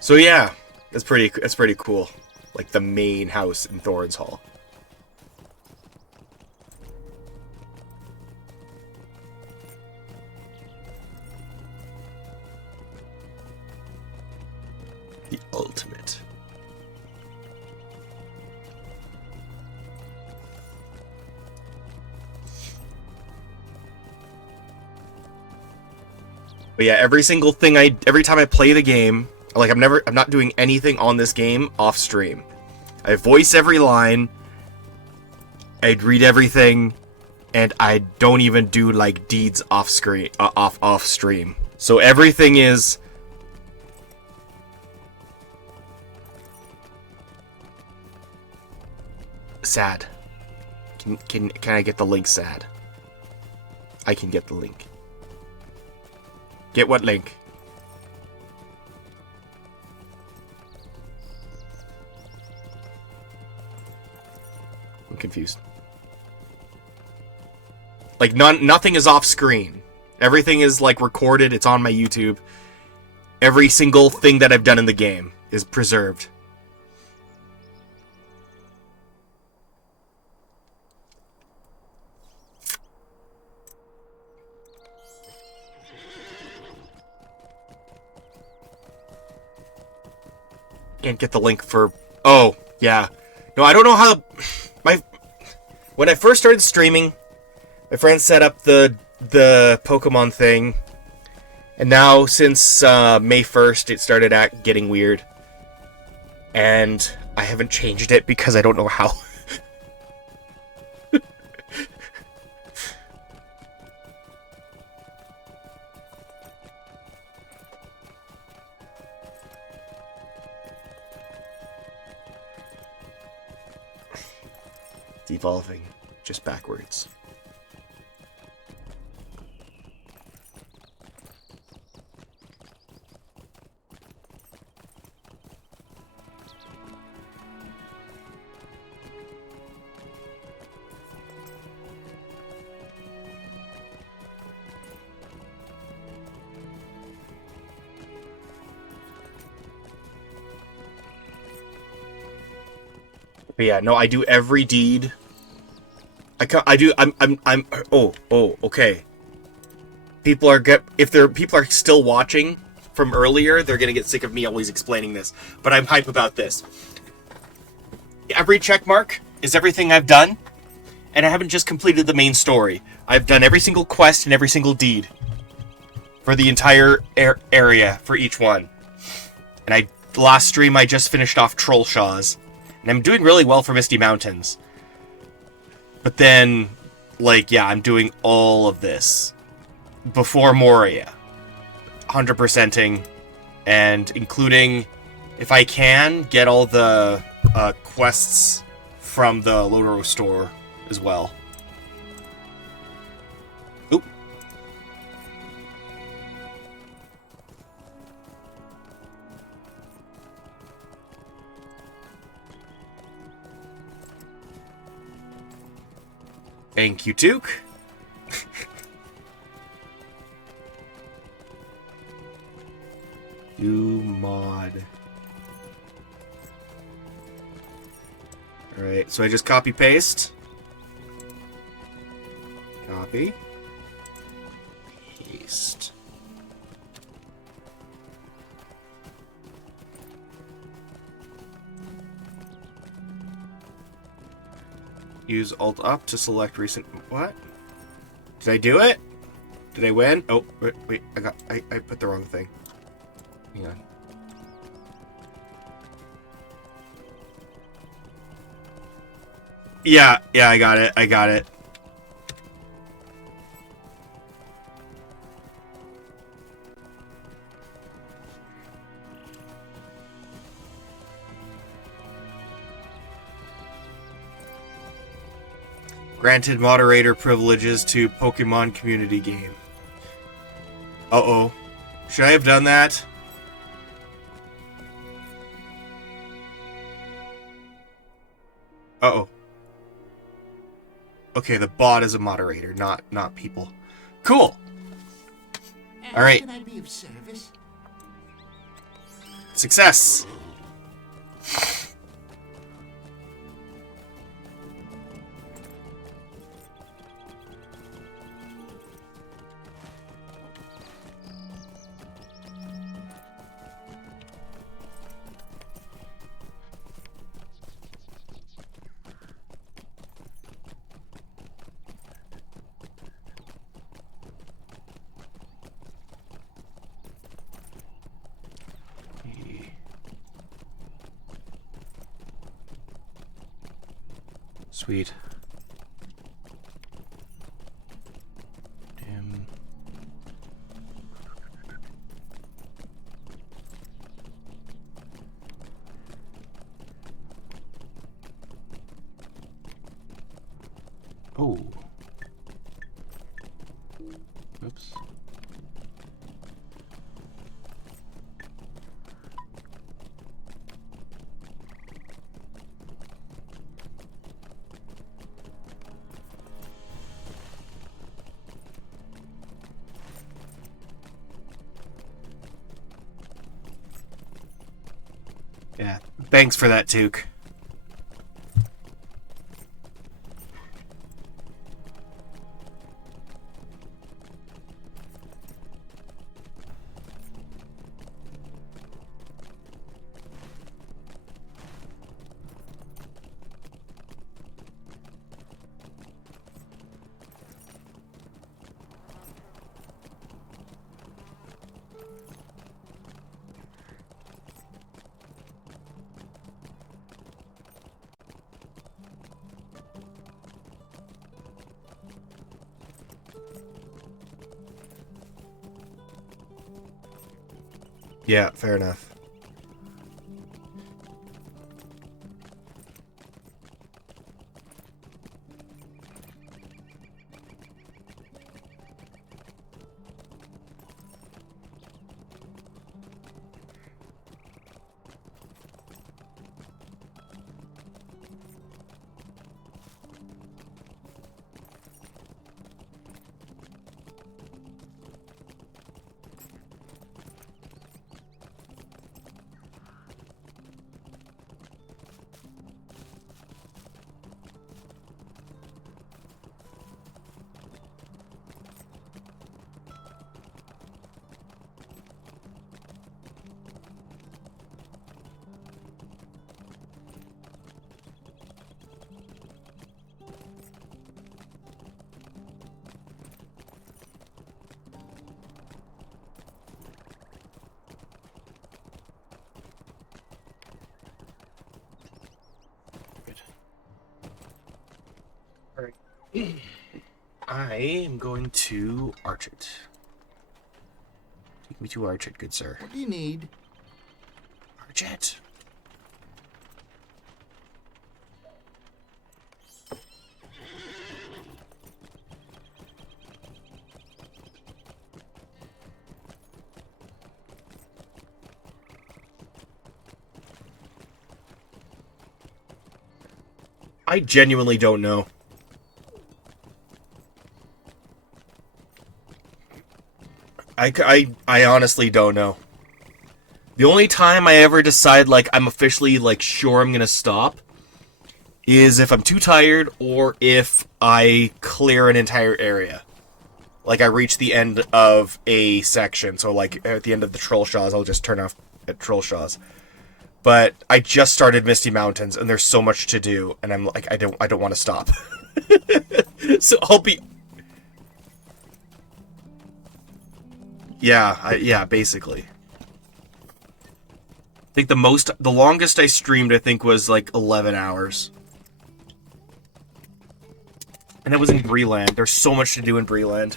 So yeah, that's pretty cool. Like the main house in Thorin's Hall. The ultimate. But yeah, every time I play the game, I'm not doing anything on this game off stream. I voice every line, I'd read everything, and I don't even do deeds off screen, off stream. So everything is sad. Can I get the link, sad? I can get the link. Get what link? I'm confused. Nothing is off screen. Everything is recorded. It's on my YouTube. Every single thing that I've done in the game is preserved. Can't get the link for... Oh, yeah. No, I don't know how... When I first started streaming, my friend set up the Pokemon thing. And now, since May 1st, it started getting weird. And I haven't changed it because I don't know how. It's evolving just backwards. But yeah, no, I do every deed. Okay. People are still watching from earlier, they're gonna get sick of me always explaining this. But I'm hype about this. Every check mark is everything I've done, and I haven't just completed the main story. I've done every single quest and every single deed for the entire area for each one. And last stream I just finished off Trollshaws. And I'm doing really well for Misty Mountains. But then, I'm doing all of this before Moria. 100%ing. And including, if I can, get all the quests from the Lotaro store as well. Oop. Thank you, Duke. Do mod. Alright, so I just copy paste. Copy. Paste. Use Alt-Up to select recent... What? Did I do it? Did I win? Oh, wait, I put the wrong thing. Hang on. Yeah, I got it. Granted moderator privileges to Pokemon community game. Uh-oh. Should I have done that? Uh-oh. Okay, the bot is a moderator, not people. Cool. All right. Can I be of service? Success. Sweet. Damn. Oh. Oops. Yeah, thanks for that, Took. Yeah, fair enough. I am going to arch it. Take me to arch it, good sir. What do you need? Arch it. I genuinely don't know. I honestly don't know. The only time I ever decide, like, I'm officially, like, sure I'm gonna stop is if I'm too tired or if I clear an entire area. Like, I reach the end of a section, so, like, at the end of the Troll Shaws, I'll just turn off at Troll Shaws. But I just started Misty Mountains, and there's so much to do, and I'm like, I don't want to stop. So I'll be... Yeah, basically. I think the longest I streamed, I think, was like 11 hours. And that was in Breland. There's so much to do in Breland.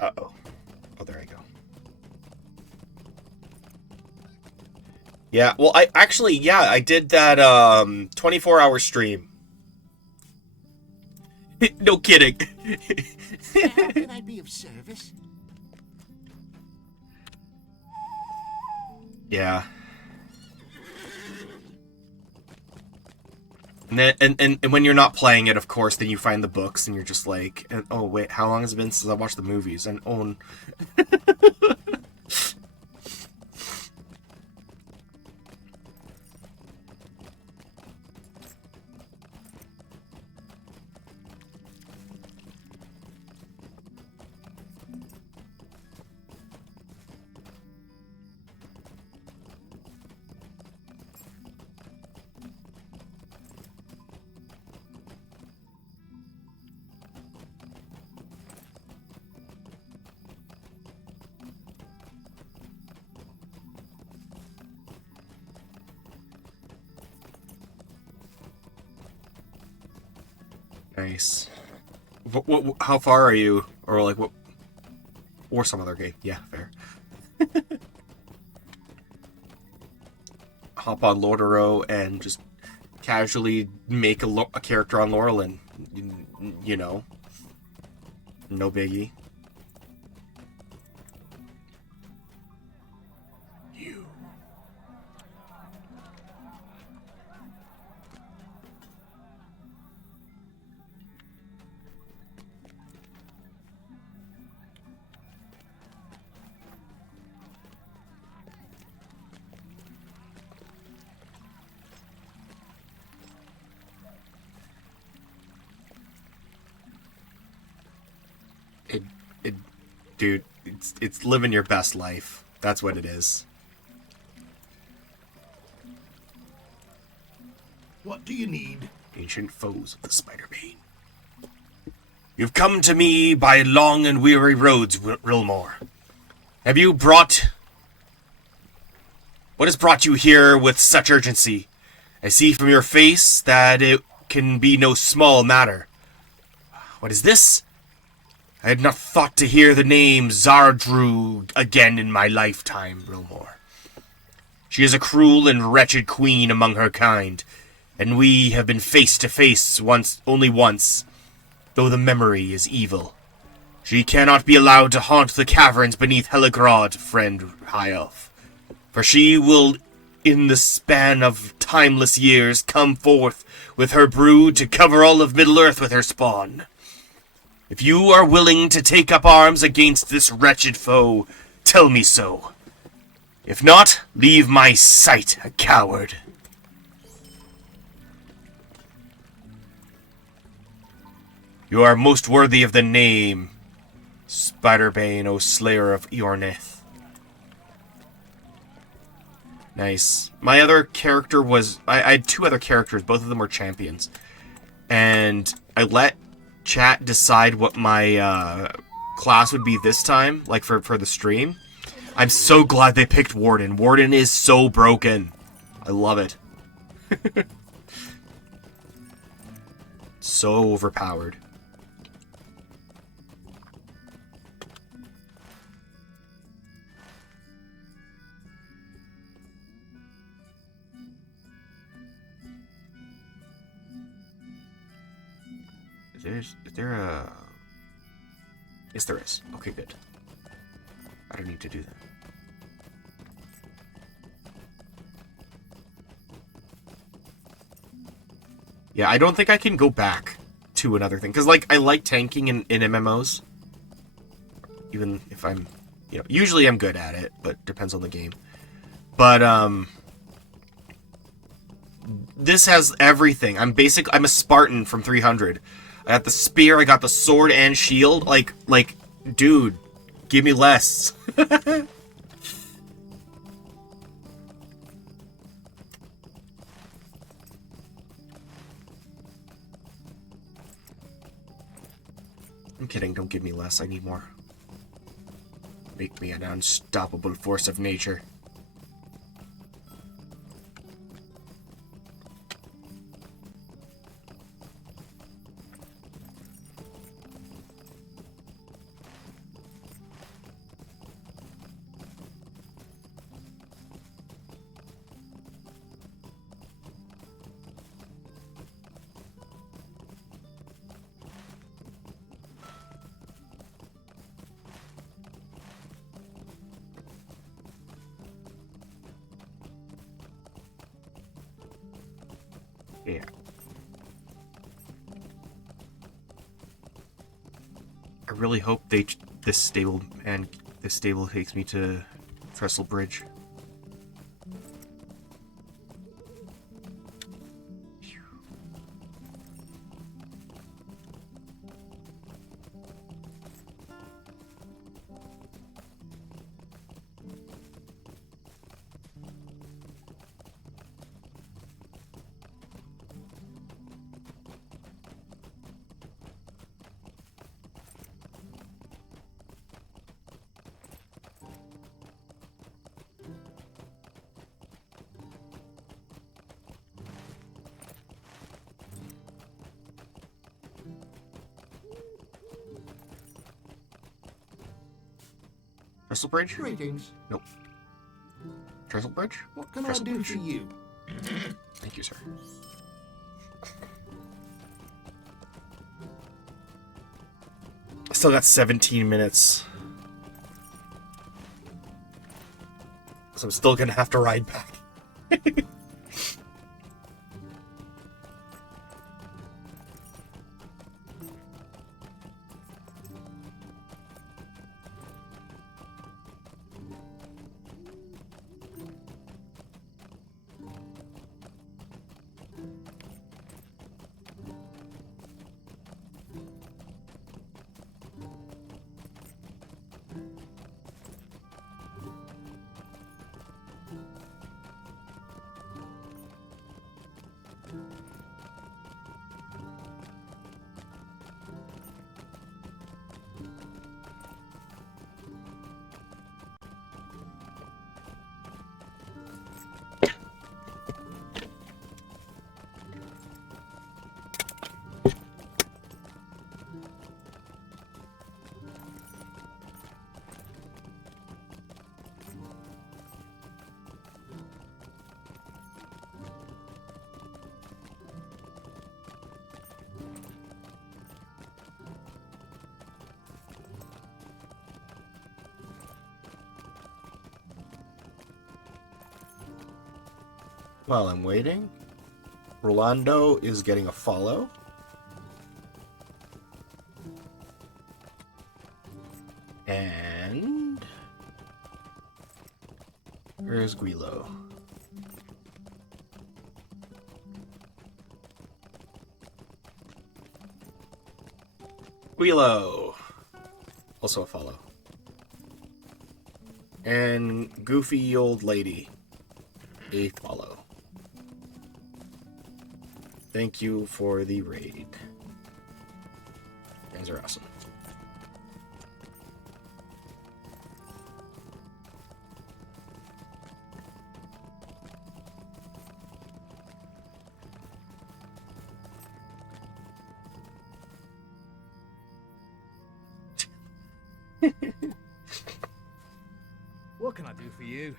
Uh-oh. Oh, there I go. Yeah, well, I did that 24-hour stream. No kidding. How can I be of service? Yeah. And then, and when you're not playing it, of course, then you find the books and you're just like, oh wait, how long has it been since I watched the movies? And oh, nice. How far are you? Or like what? Or some other game? Yeah, fair. Hop on Lordero and just casually make a character on Laurelin. You know, no biggie. Dude, it's living your best life. That's what it is. What do you need? Ancient foes of the Spider-Bane. You've come to me by long and weary roads, Rilmore. Have you brought... What has brought you here with such urgency? I see from your face that it can be no small matter. What is this? I had not thought to hear the name Zardru again in my lifetime, Rilmore. She is a cruel and wretched queen among her kind, and we have been face to face only once, though the memory is evil. She cannot be allowed to haunt the caverns beneath Heligrod, friend High Elf, for she will, in the span of timeless years, come forth with her brood to cover all of Middle-earth with her spawn. If you are willing to take up arms against this wretched foe, tell me so. If not, leave my sight a coward. You are most worthy of the name, Spider-Bane, O Slayer of Eornith. Nice. My other character was... I had two other characters, both of them were champions. And I let chat decide what my class would be this time, like for the stream. I'm so glad they picked Warden. Warden is so broken. I love it. So overpowered. Is there a... Yes, there is. Okay, good. I don't need to do that. Yeah, I don't think I can go back to another thing. Because, like, I like tanking in MMOs. Even if I'm... You know, usually I'm good at it, but depends on the game. But, this has everything. I'm a Spartan from 300. I got the spear, I got the sword and shield. Like, dude, give me less. I'm kidding, don't give me less, I need more. Make me an unstoppable force of nature. Yeah. I really hope this stable takes me to Trestle Bridge. Trestle Bridge? Greetings. Nope. Trestle Bridge? What can Trestle I do Bridge. for you? Thank you, sir. I still got 17 minutes. So I'm still gonna have to ride back. While I'm waiting, Rolando is getting a follow. And where's Guilo? Guilo! Also a follow. And Goofy Old Lady. A follow. Thank you for the raid. You guys are awesome. What can I do for you?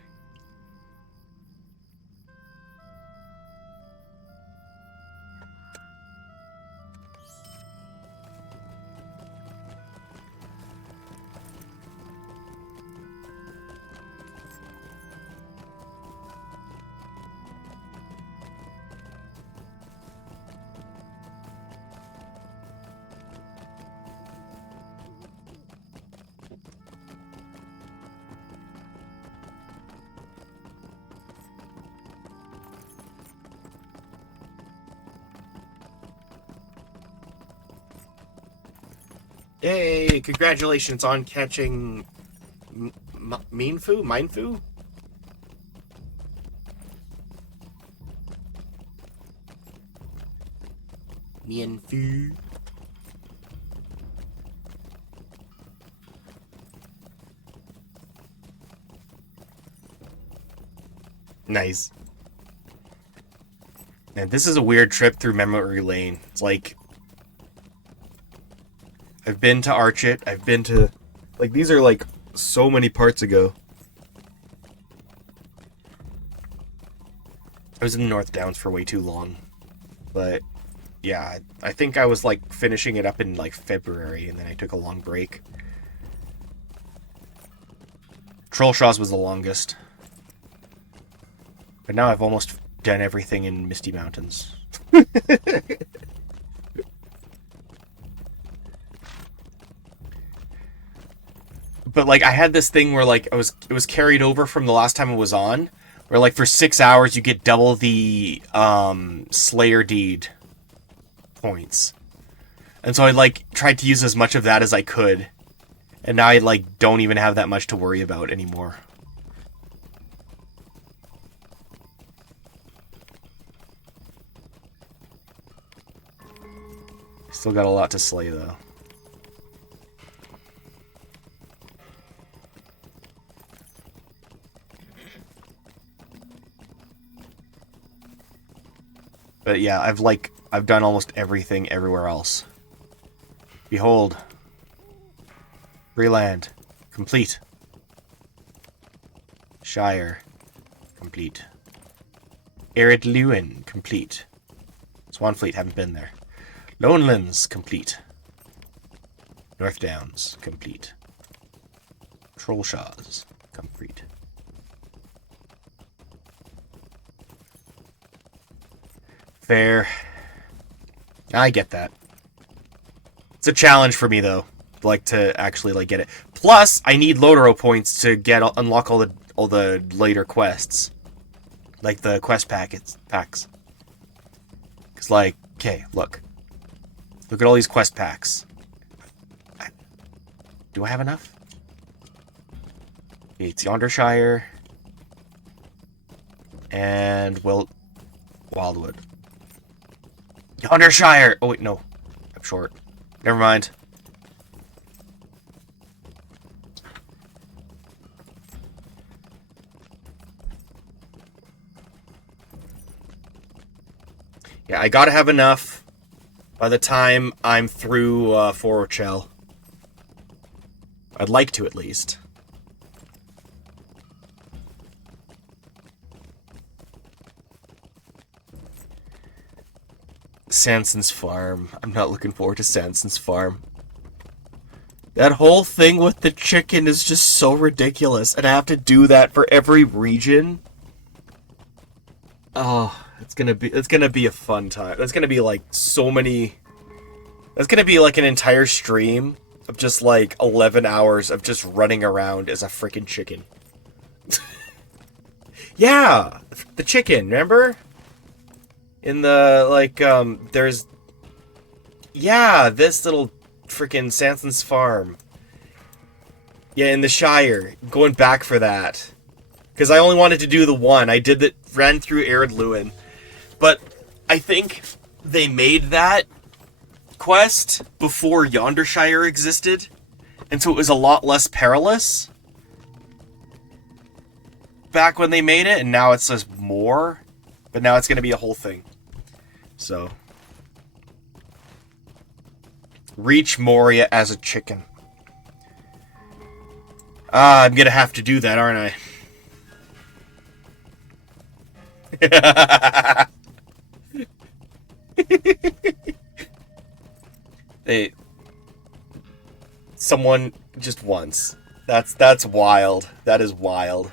Yay! Congratulations on catching Minfu? Mindfu? Minfu. Nice. And this is a weird trip through memory lane. It's like I've been to Archit, I've been to like these are like so many parts ago. I was in the North Downs for way too long. But yeah, I think I was like finishing it up in like February and then I took a long break. Trollshaws was the longest. But now I've almost done everything in Misty Mountains. But like I had this thing where like it was carried over from the last time it was on, where like for 6 hours you get double the Slayer Deed points. And so I like tried to use as much of that as I could. And now I like don't even have that much to worry about anymore. Still got a lot to slay, though. But yeah, I've done almost everything everywhere else. Behold. Freeland. Complete. Shire. Complete. Ered Luin. Complete. Swanfleet, haven't been there. Lonelands, complete. North Downs, complete. Trollshaws, complete. Fair. I get that. It's a challenge for me, though. Like, to actually, like, get it. Plus, I need Lotaro points to unlock all the later quests. Like, the quest packs. Because, like, okay, look. Look at all these quest packs. Do I have enough? It's Yondershire. And, well, Wildwood. Yondershire! Oh, wait, no. I'm short. Never mind. Yeah, I gotta have enough by the time I'm through Forochel. I'd like to, at least. Sanson's farm. I'm not looking forward to Sanson's farm. That whole thing with the chicken is just so ridiculous, and I have to do that for every region. Oh, it's gonna be a fun time. That's gonna be like so many. That's gonna be like an entire stream of just like 11 hours of just running around as a freaking chicken. Yeah, the chicken. Remember? In the like, there's. Yeah, this little freaking Sanson's farm. Yeah, in the Shire. Going back for that. Because I only wanted to do the one. I did that, ran through Ered Luin. But I think they made that quest before Yondershire existed. And so it was a lot less perilous back when they made it. And now it says more. But now it's going to be a whole thing. So. Reach Moria as a chicken. Ah, I'm going to have to do that, aren't I? Someone just once. That's wild. That is wild.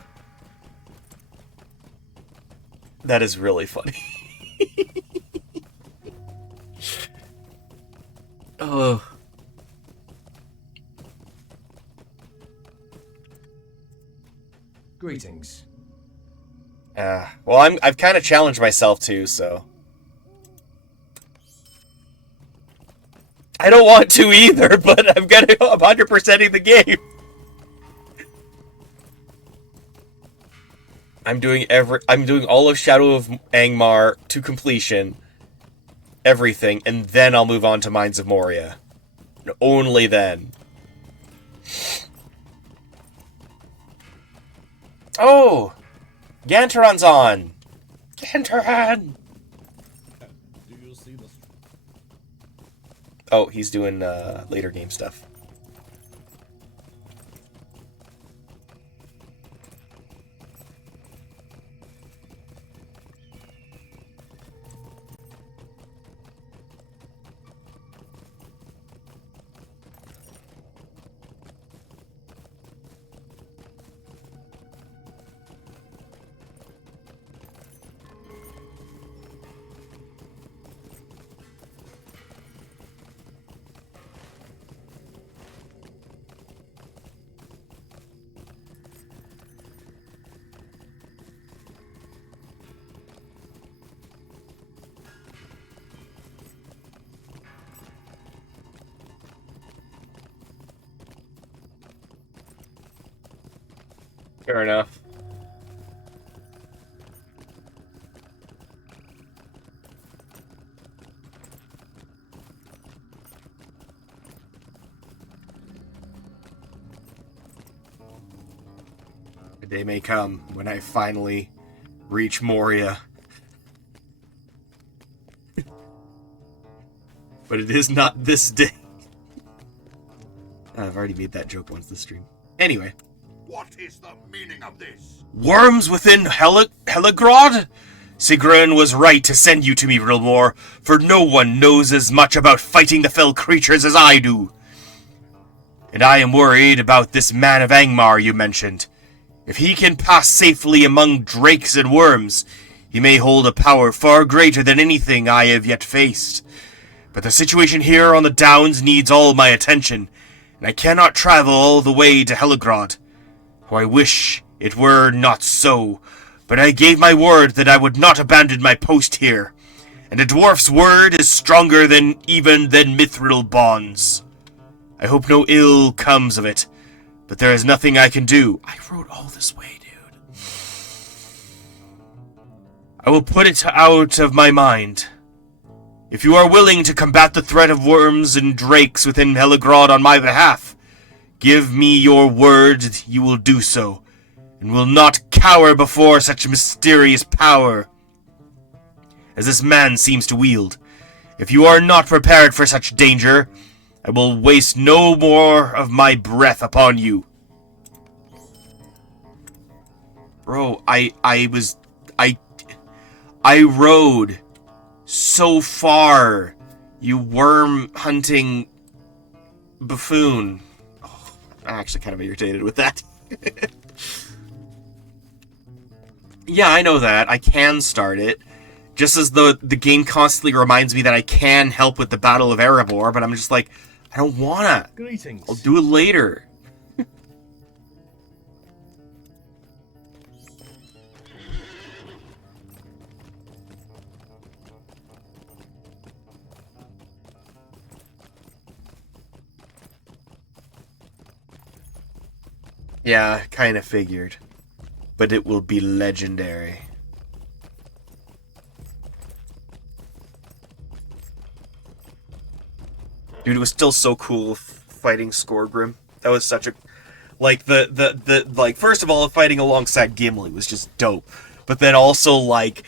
That is really funny. Oh. Greetings. Well, I've kind of challenged myself too, so I don't want to either, but I'm 100%ing the game. I'm doing all of Shadow of Angmar to completion, everything, and then I'll move on to Mines of Moria. And only then. Oh! Ganteron's on! Ganteron! Do you see the... Oh, he's doing later game stuff. Fair enough. The day may come when I finally reach Moria. But it is not this day. I've already made that joke once this stream. Anyway. What is the meaning of this? Worms within Heligrod? Sigrun was right to send you to me, Rilmore, for no one knows as much about fighting the fell creatures as I do. And I am worried about this man of Angmar you mentioned. If he can pass safely among drakes and worms, he may hold a power far greater than anything I have yet faced. But the situation here on the Downs needs all my attention, and I cannot travel all the way to Heligrod. Oh, I wish it were not so, but I gave my word that I would not abandon my post here, and a dwarf's word is stronger than mithril bonds. I hope no ill comes of it, but there is nothing I can do. I rode all this way, dude. I will put it out of my mind. If you are willing to combat the threat of worms and drakes within Heligrod on my behalf, give me your word you will do so, and will not cower before such mysterious power as this man seems to wield. If you are not prepared for such danger, I will waste no more of my breath upon you. Bro, I rode so far, you worm hunting buffoon. Oh, I'm actually kind of irritated with that. Yeah, I know that. I can start it. Just as the game constantly reminds me that I can help with the Battle of Erebor, but I'm just like, I don't wanna. Greetings. I'll do it later. Yeah, kind of figured. But it will be legendary. Dude, it was still so cool fighting Skorgrim. That was such a... Like, like, first of all, fighting alongside Gimli was just dope. But then also, like,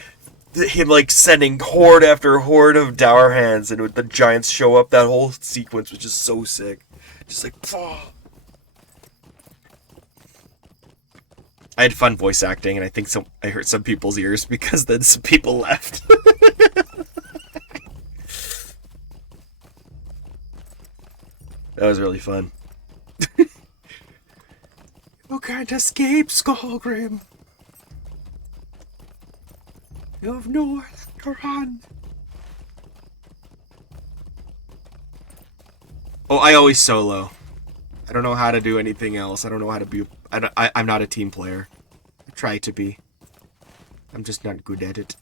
him, like, sending horde after horde of Dour Hands, and with the giants show up, that whole sequence was just so sick. Just like, oh. I had fun voice acting, and I think I hurt some people's ears because then some people left. That was really fun. You can't escape, Skolgrim. You have nowhere to run. Oh, I always solo. I don't know how to do anything else. I don't know how to be... I'm not a team player. I try to be. I'm just not good at it.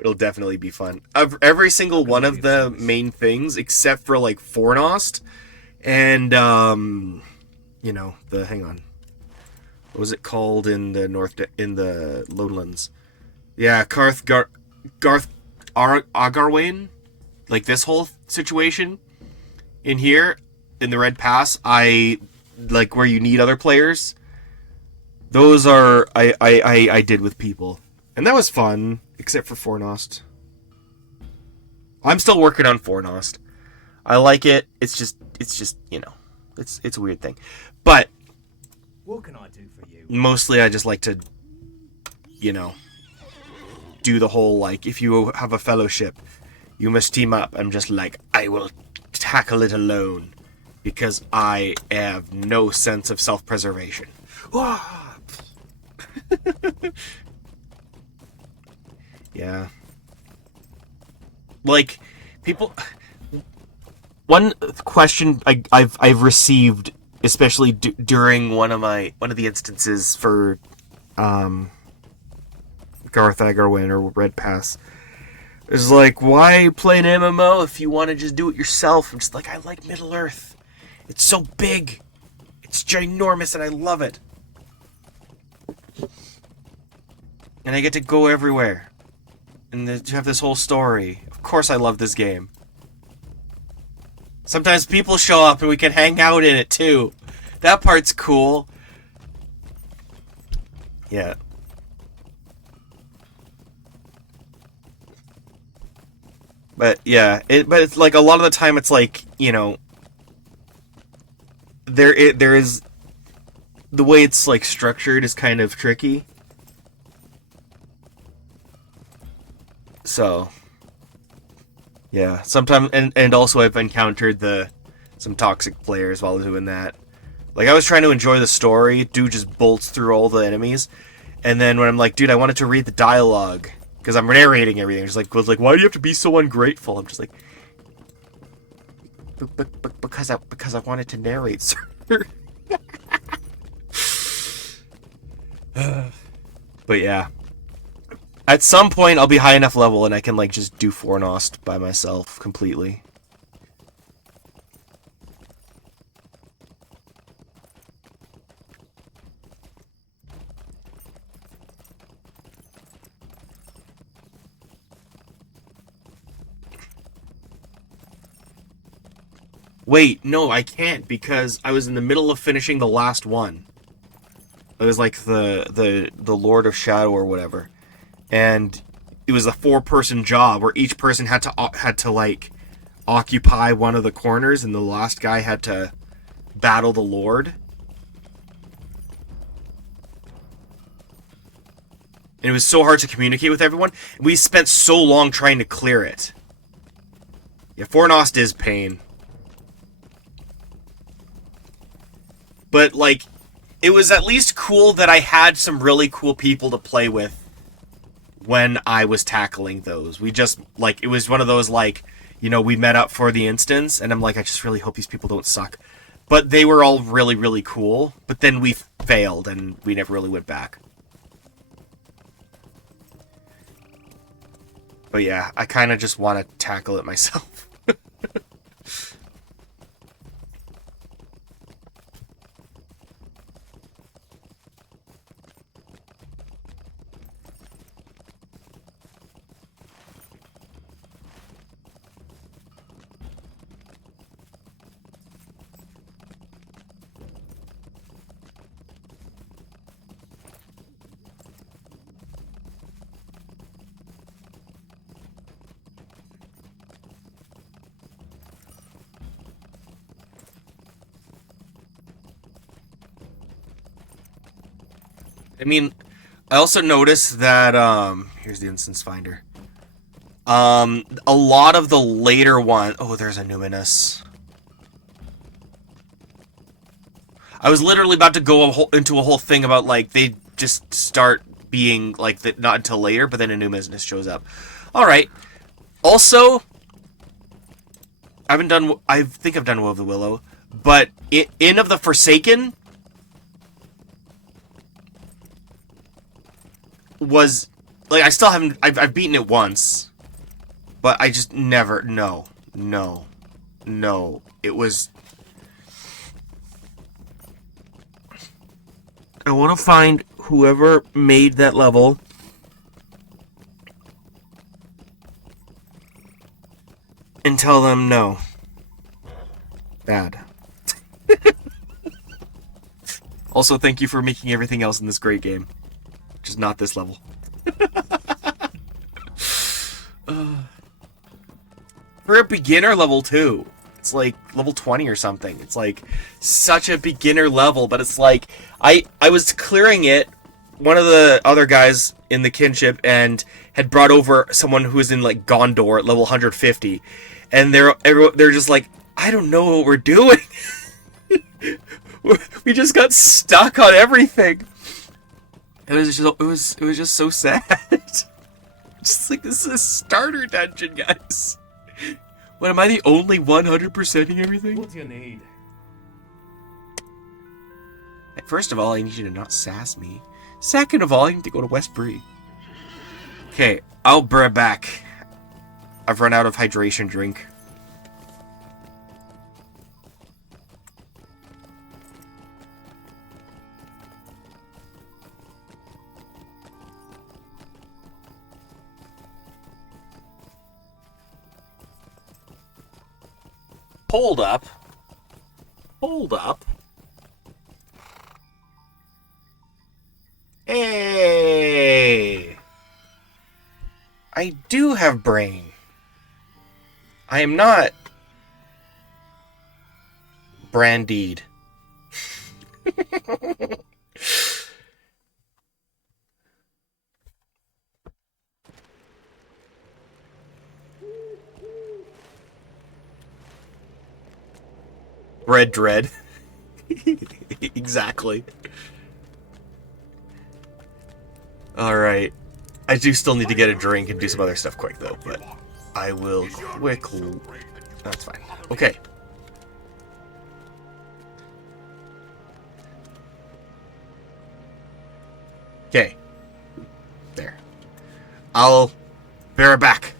it'll definitely be fun. Of every single one of the main things, except for like Fornost and you know, hang on. What was it called in the lowlands? Yeah, Garth Agarwain. Like this whole situation in here in the Red Pass, I like where you need other players. Those are I did with people. And that was fun, except for Fornost. I'm still working on Fornost. I like it. It's just, you know, it's a weird thing. But What can I do for you? mostly I just like to, you know, do the whole, like, if you have a fellowship, you must team up. I'm just like, I will tackle it alone because I have no sense of self-preservation. Yeah. Like, people... One question I've received, especially during one of the instances for Garth Agarwin or Red Pass, is like, why play an MMO if you want to just do it yourself? I'm just like, I like Middle Earth. It's so big. It's ginormous and I love it. And I get to go everywhere. And to have this whole story. Of course I love this game. Sometimes people show up and we can hang out in it too. That part's cool. Yeah. But yeah, but it's like a lot of the time it's like, you know, there is the way it's like structured is kind of tricky. So yeah, sometimes and also I've encountered some toxic players while doing that. Like I was trying to enjoy the story, dude just bolts through all the enemies, and then when I'm like, dude, I wanted to read the dialogue because I'm narrating everything. Just like, why do you have to be so ungrateful? I'm just like, because I wanted to narrate, sir. But yeah. At some point, I'll be high enough level and I can, like, just do Fornost by myself completely. Wait, no, I can't because I was in the middle of finishing the last one. It was like the Lord of Shadow or whatever. And it was a 4-person job where each person had to like occupy one of the corners, and the last guy had to battle the Lord. And it was so hard to communicate with everyone. We spent so long trying to clear it. Yeah, Fornost is pain. But like, it was at least cool that I had some really cool people to play with when I was tackling those. We just, like, it was one of those, like, you know, we met up for the instance, and I'm like, I just really hope these people don't suck. But they were all really, really cool, but then we failed, and we never really went back. But yeah, I kind of just want to tackle it myself. I mean, I also noticed that, here's the instance finder. A lot of the later one... Oh, there's a numinous. I was literally about to go into a whole thing about, like, they just start being, like, not until later, but then a numinous shows up. Alright. Also, I think I've done Woe of the Willow, but in of the Forsaken was Like, I still haven't... I've beaten it once. But I just never... No. It was... I want to find whoever made that level. And tell them no. Bad. Also, thank you for making everything else in this great game. Just not this level. For a beginner level, too. It's like level 20 or something. It's like such a beginner level, but it's like I was clearing it, one of the other guys in the kinship, and had brought over someone who was in like Gondor at level 150, and they're just like, I don't know what we're doing. We just got stuck on everything. It was just so sad. Just like, this is a starter dungeon, guys. What, am I the only 100%ing everything? What do you need? First of all, I need you to not sass me. Second of all, I need to go to Westbury. Okay, I'll be right back. I've run out of hydration drink. Hold up. Hold up. Hey! I do have brain. I am not brandied. Red dread. Exactly. Alright. I do still need to get a drink and do some other stuff quick, though, but I will quickly... That's fine. Okay. Okay. There. I'll bear it back.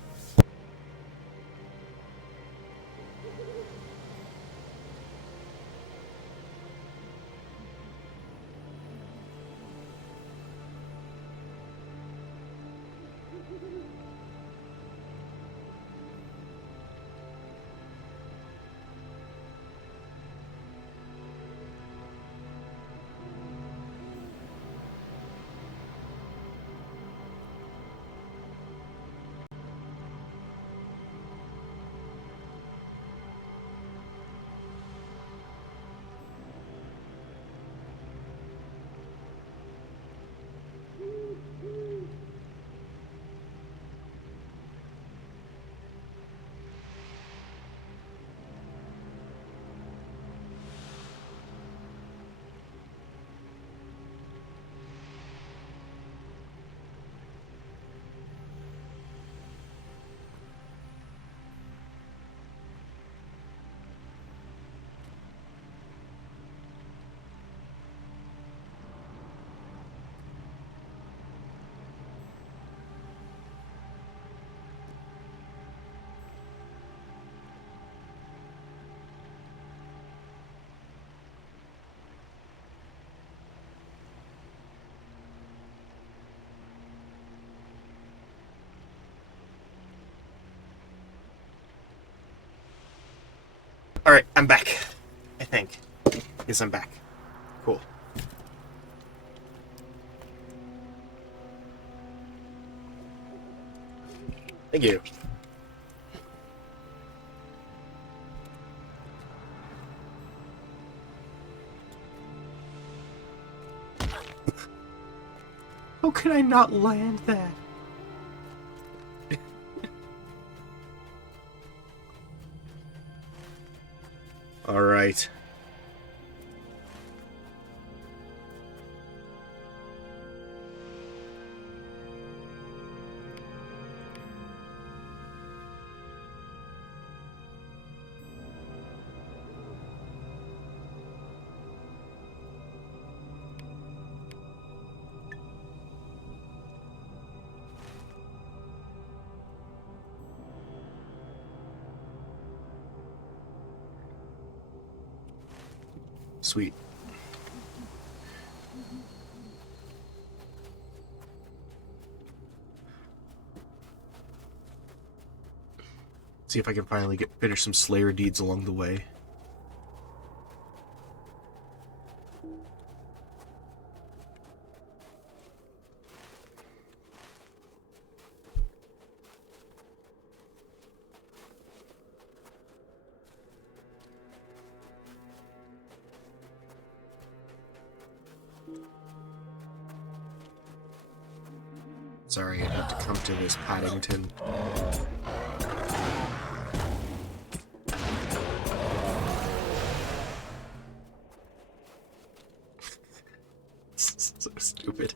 Alright, I'm back. I think. Yes, I'm back. Cool. Thank you. How can I not land that? All right. Sweet. See if I can finally finish some Slayer deeds along the way. Sorry, I had to come to this Paddington. So stupid.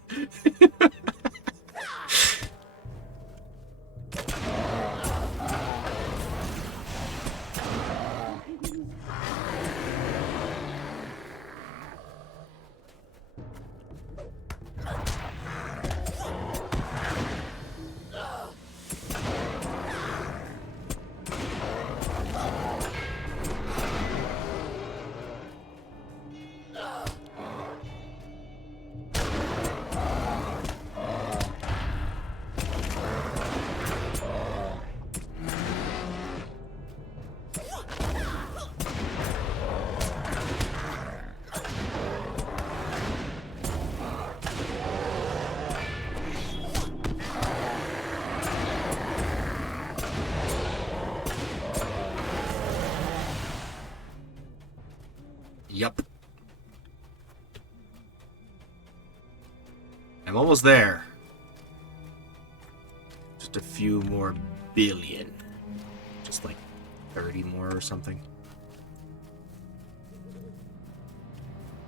Yup. I'm almost there. Just a few more billion. Just like 30 more or something.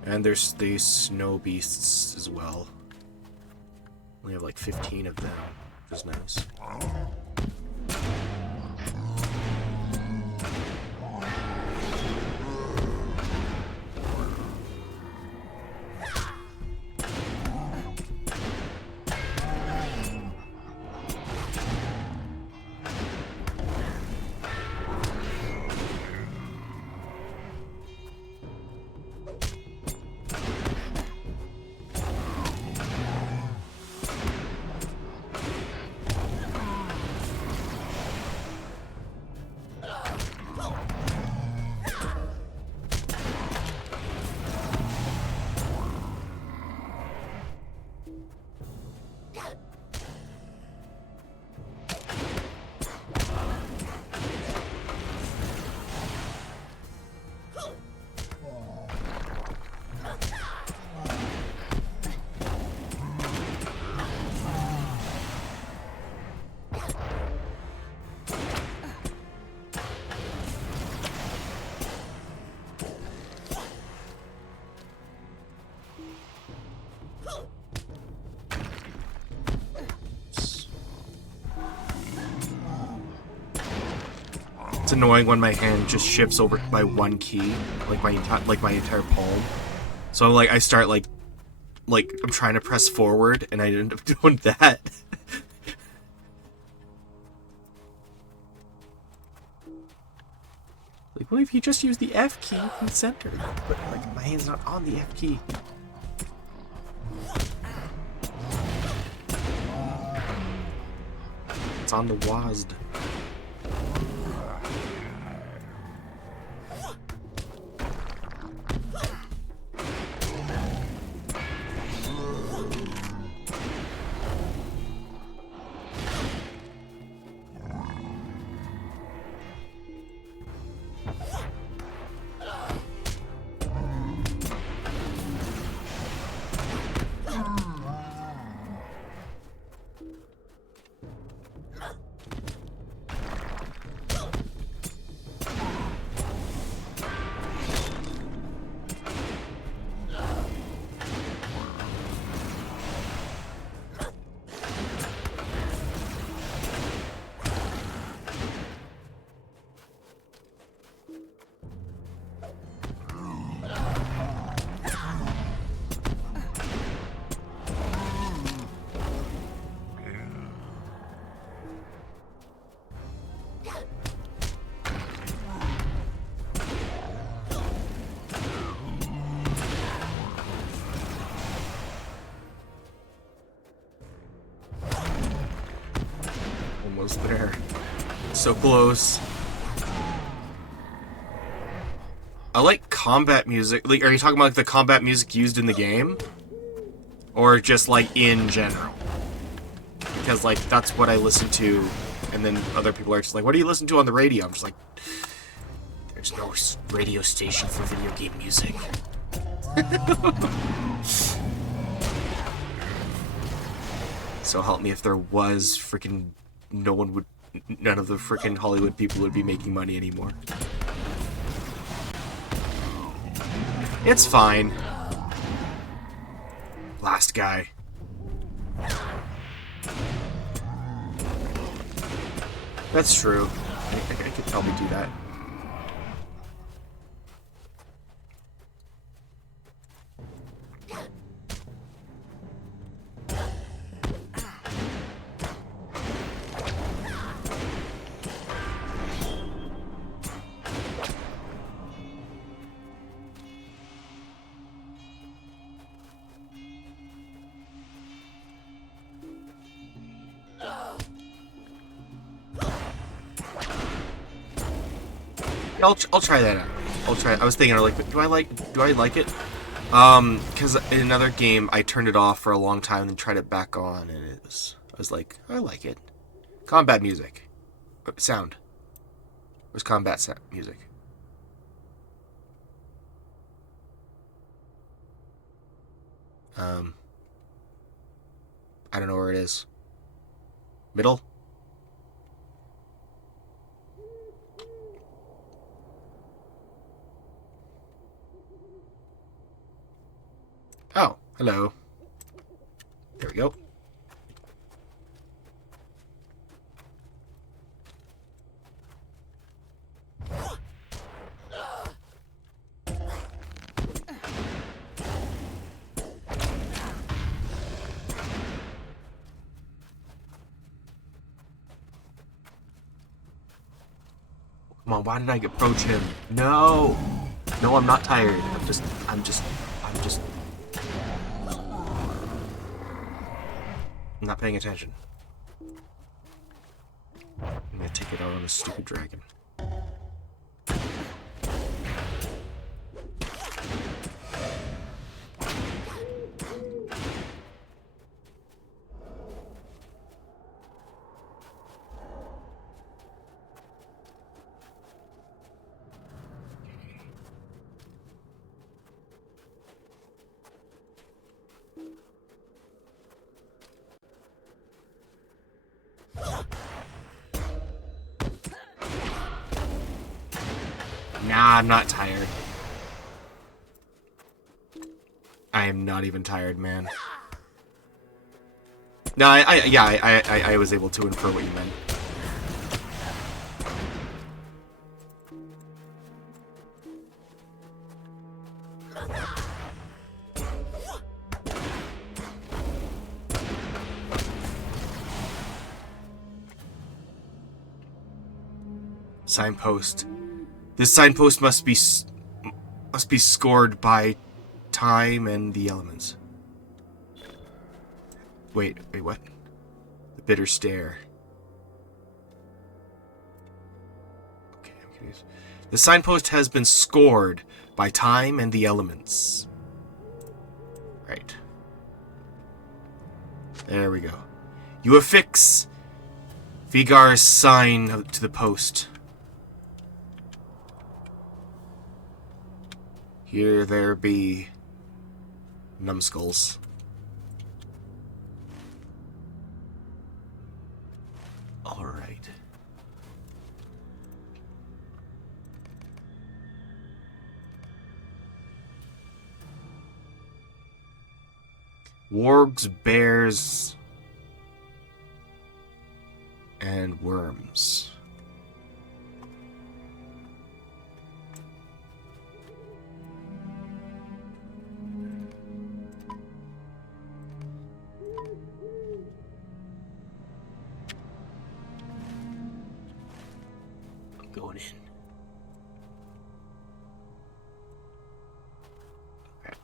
And there's these snow beasts as well. We have like 15 of them, which is nice. It's annoying when my hand just shifts over by one key, like my entire palm. So like I start like I'm trying to press forward and I end up doing that. Like, what if you just use the F key in center? But like my hand's not on the F key. It's on the WASD. So close. I like combat music. Like, are you talking about like the combat music used in the game? Or just like in general? Because like that's what I listen to, and then other people are just like, what do you listen to on the radio? I'm just like, there's no radio station for video game music. So help me if there was, freaking none of the freaking Hollywood people would be making money anymore. It's fine. Last guy. That's true. I could probably do that. I'll try that out. I'll try. I was thinking, like, do I like it? Because in another game I turned it off for a long time and then tried it back on, and I was like, I like it. Combat music, sound. Where's combat sound music? I don't know where it is. Middle. Oh, hello. There we go. Come on, why did I approach him? No! No, I'm not tired. I'm just I'm not paying attention. I'm gonna take it out on this stupid dragon. Nah, I'm not tired. I am not even tired, man. No, I was able to infer what you meant. Signpost. This signpost must be scored by time and the elements. Wait, what? The bitter stare. Okay, I'm confused. The signpost has been scored by time and the elements. Right. There we go. You affix Vigar's sign to the post. Here there be numbskulls. All right. Wargs, bears, and worms. Going in. Okay.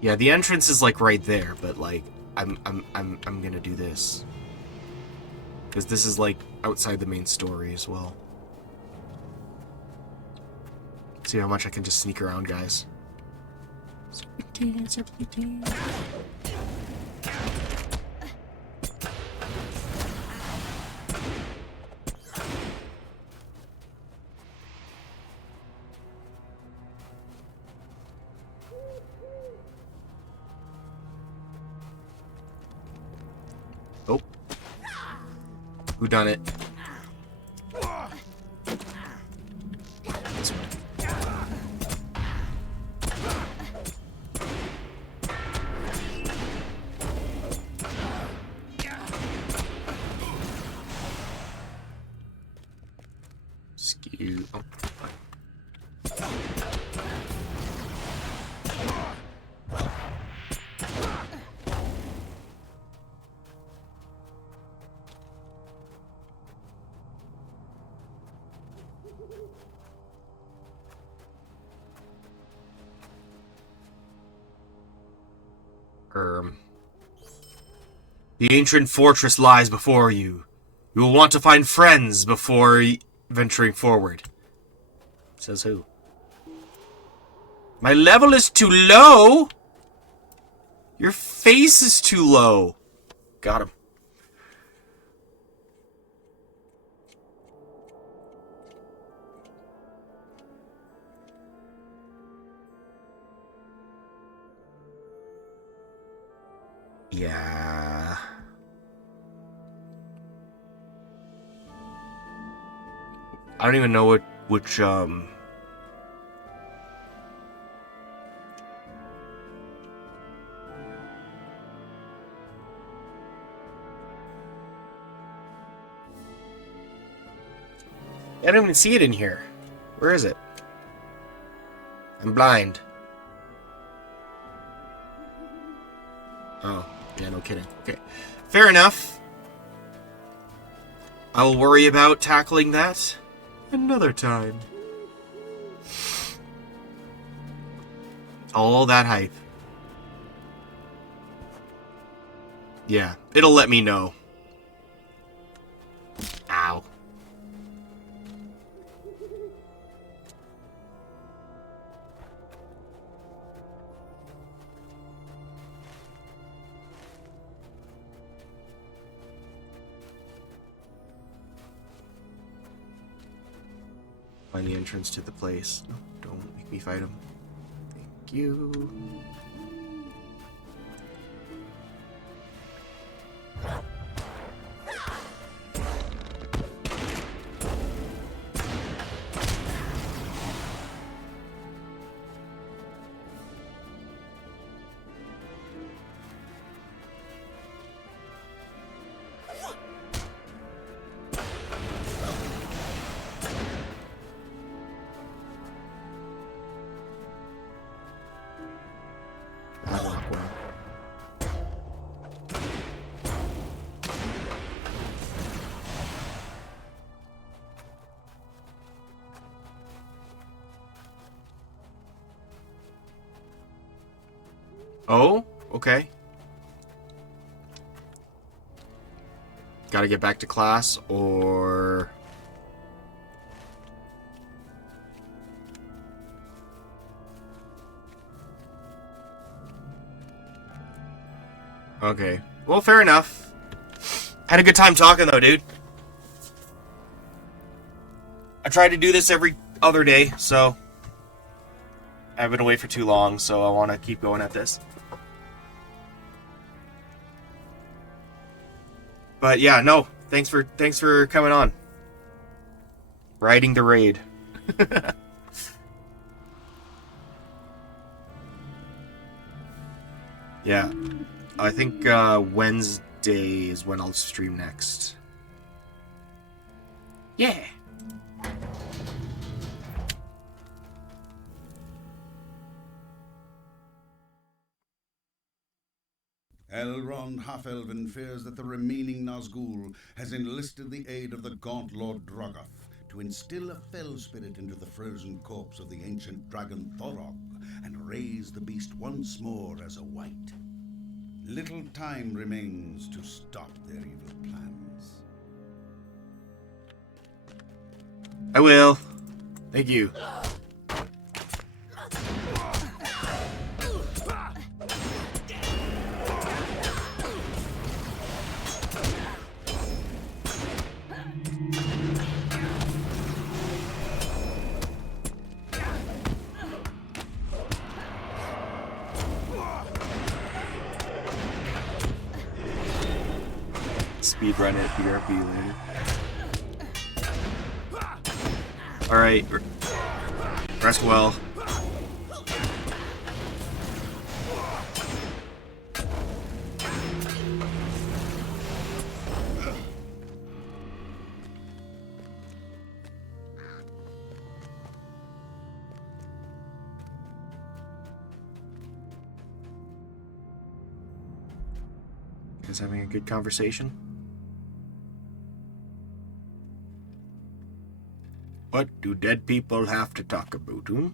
Yeah, the entrance is like right there, but like I'm gonna do this. Because this is like outside the main story as well. See how much I can just sneak around, guys. Serpentine, serpentine. Oh. Who done it? This one. Skew. Oh. The ancient fortress lies before you. You will want to find friends before venturing forward. Says who? My level is too low! Your face is too low. Got him. Yeah. I don't even know which I don't even see it in here. Where is it? I'm blind. Oh, yeah, no kidding. Okay. Fair enough. I'll worry about tackling that another time. All that hype. Yeah, it'll let me know. Ow. Find the entrance to the place. No, don't make me fight him. Thank you. Oh, okay. Gotta get back to class, or... Okay. Well, fair enough. Had a good time talking, though, dude. I try to do this every other day, so... I've been away for too long, so I want to keep going at this. But yeah, no. Thanks for coming on. Riding the raid. Yeah. I think Wednesday is when I'll stream next. Yeah. Elrond Half-Elven fears that the remaining Nazgul has enlisted the aid of the Gaunt Lord Drogoth to instill a fell spirit into the frozen corpse of the ancient dragon Thorog and raise the beast once more as a wight. Little time remains to stop their evil plans. I will. Thank you. Speedrun it, BRP later. Alright, rest well. Guys having a good conversation? What do dead people have to talk about, hmm?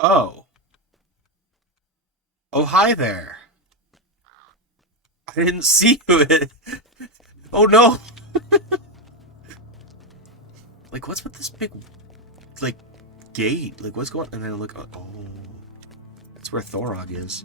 Oh. Oh, hi there. I didn't see you. Oh, no. Like, what's with this big, like, gate? Like, what's going on? And then I look, oh. That's where Thorog is.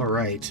All right.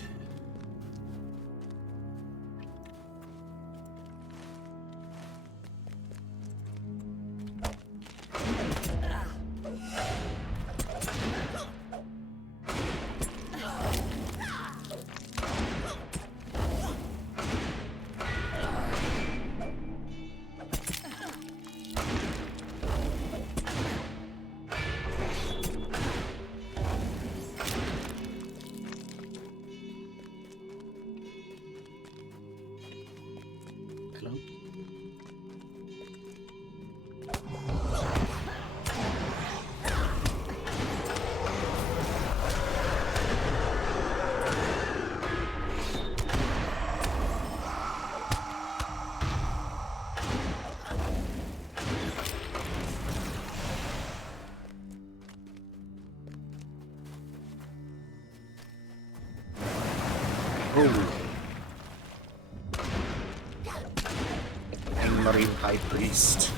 Hello? Oh. Marine High Priest.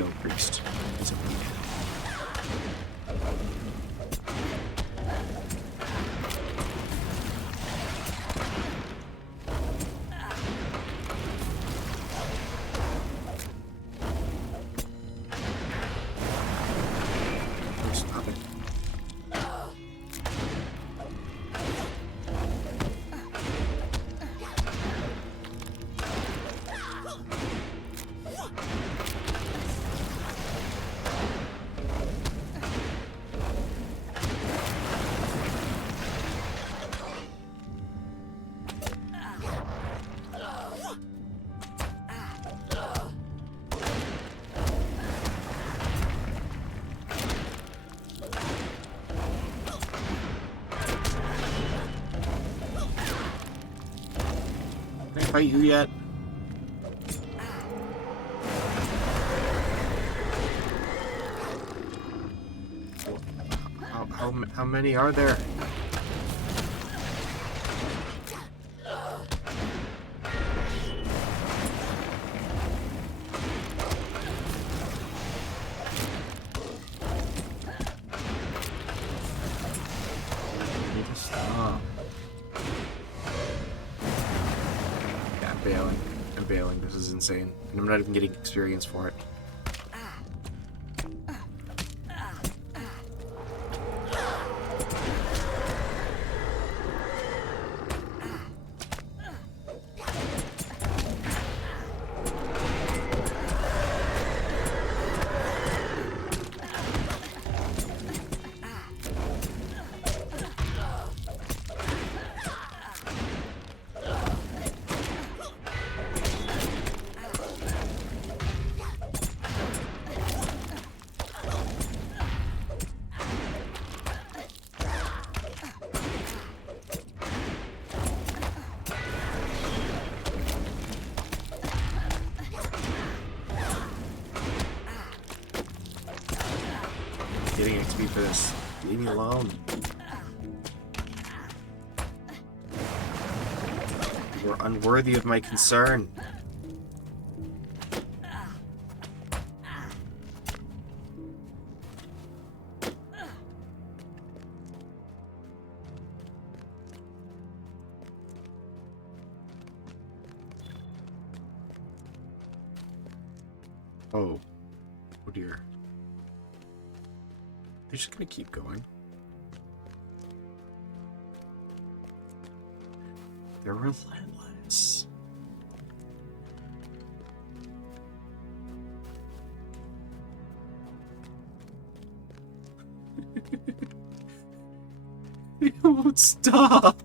Low Priest. It's a weak. Stop it. Can I fight you yet? How many are there? I need to stop. Yeah, I'm bailing. I'm bailing. This is insane. And I'm not even getting experience for it. Getting XP for this. Leave me alone. You're unworthy of my concern. Oh. Oh dear. They're just gonna keep going. They're relentless. They won't stop.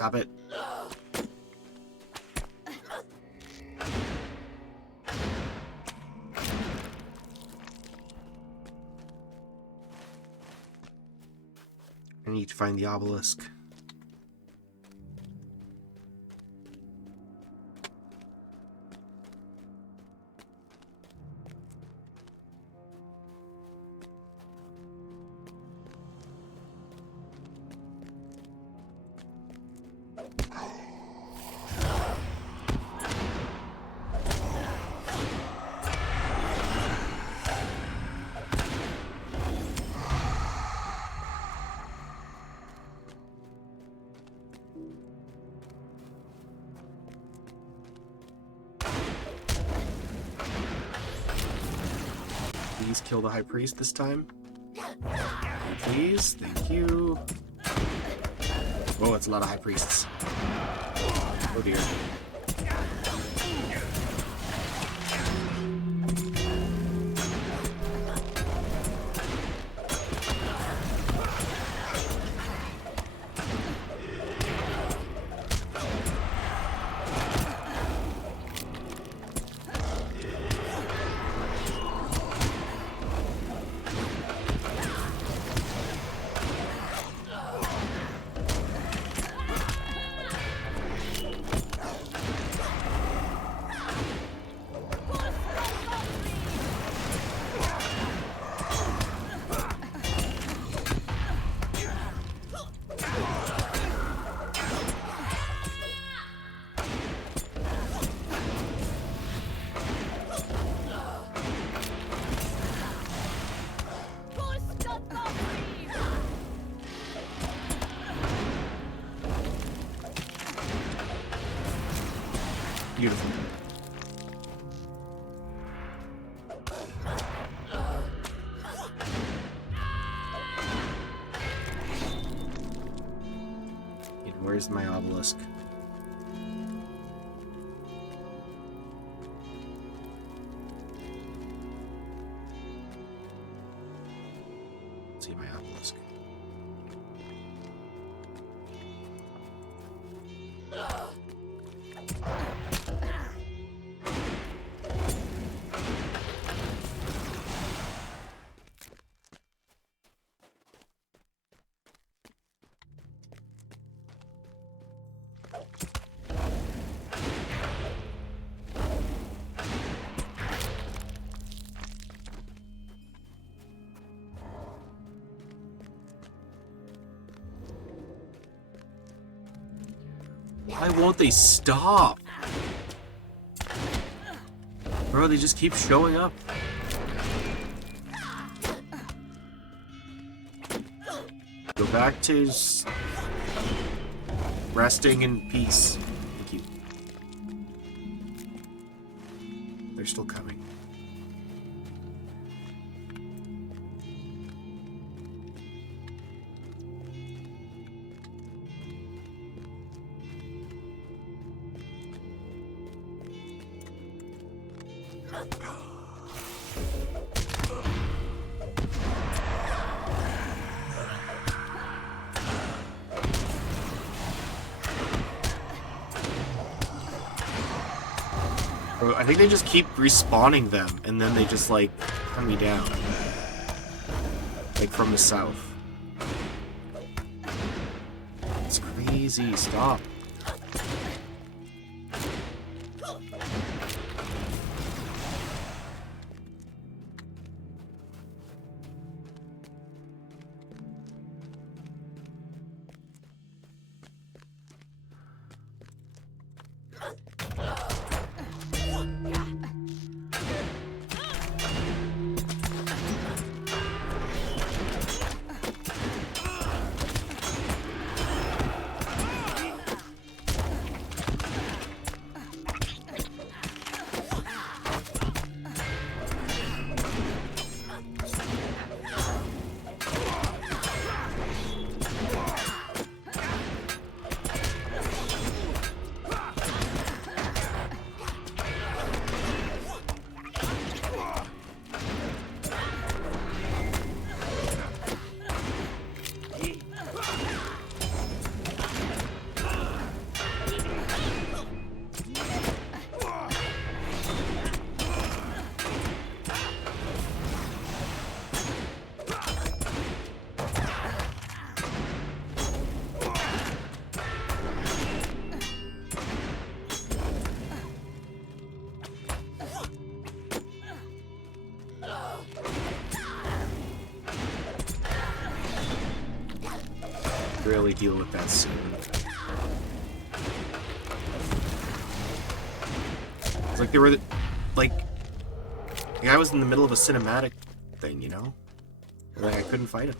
Stop it. I need to find the obelisk. Please kill the high priest this time. Please, thank you. Oh, it's a lot of high priests. Oh dear. Beautiful. And where's my obelisk? Let's see my obelisk. Why won't they stop? Bro, they just keep showing up. Go back to resting in peace. Thank you. They're still coming. Bro, I think they just keep respawning them, and then they just, like, hunt me down. Like, from the south. It's crazy. Stop. really deal with that soon. It's like they were, like, the guy was in the middle of a cinematic thing, you know? And like I couldn't fight him.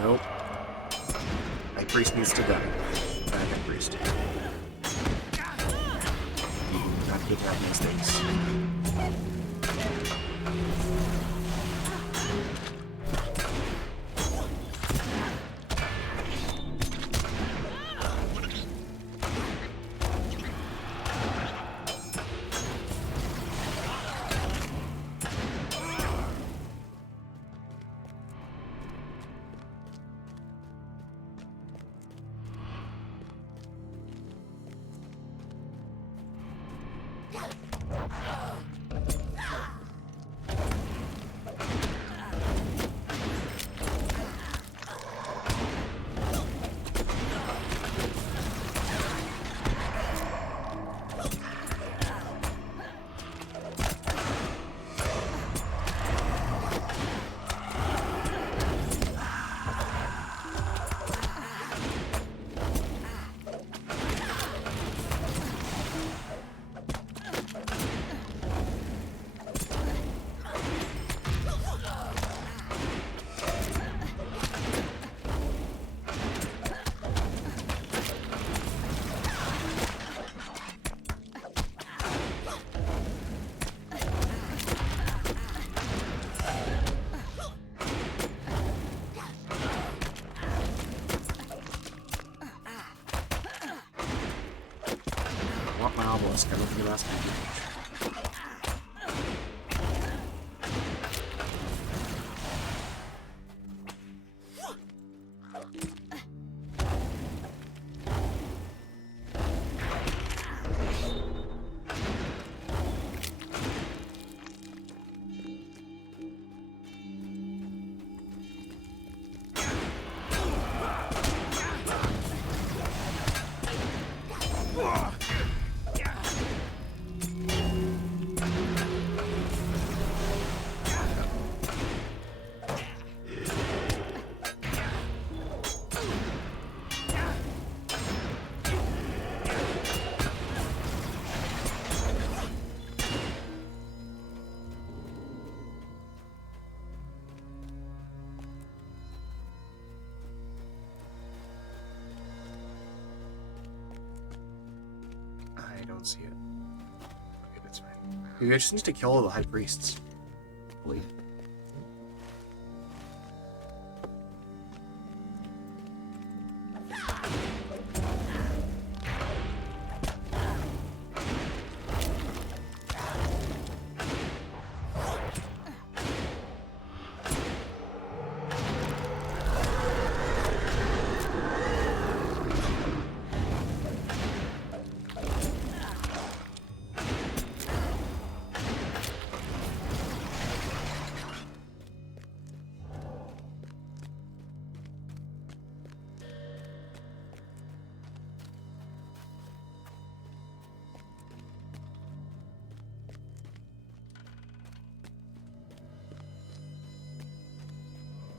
Nope. High priest needs to die. Bad high priest. Not good at mistakes. Obelisk. I don't think that's my I don't see it. Okay, that's fine. Maybe I just need to kill all the high priests. Wait.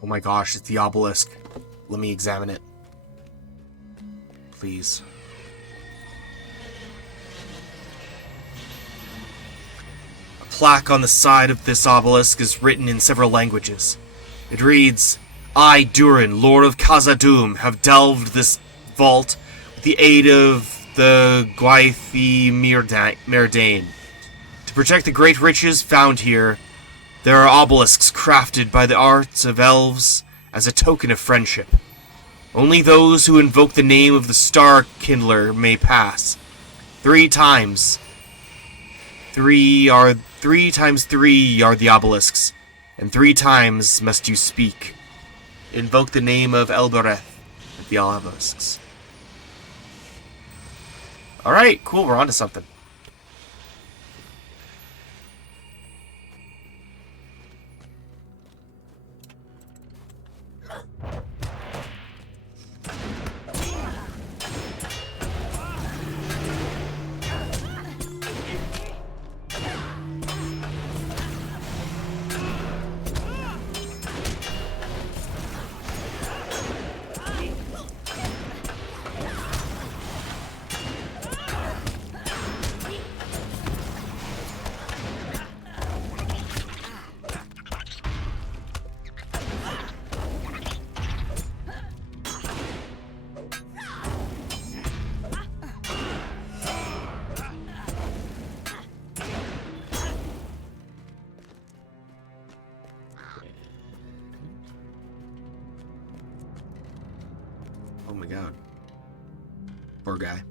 Oh my gosh, it's the obelisk. Let me examine it. Please. A plaque on the side of this obelisk is written in several languages. It reads, I, Durin, Lord of Khazad-dûm, have delved this vault with the aid of the Gwaith Myrdain. To protect the great riches found here, there are obelisks crafted by the arts of elves as a token of friendship. Only those who invoke the name of the Star Kindler may pass. 3 times. 3 times 3 are the obelisks, and 3 times must you speak. Invoke the name of Elbereth at the obelisks. Alright, cool, we're on to something. Oh my god. Poor guy.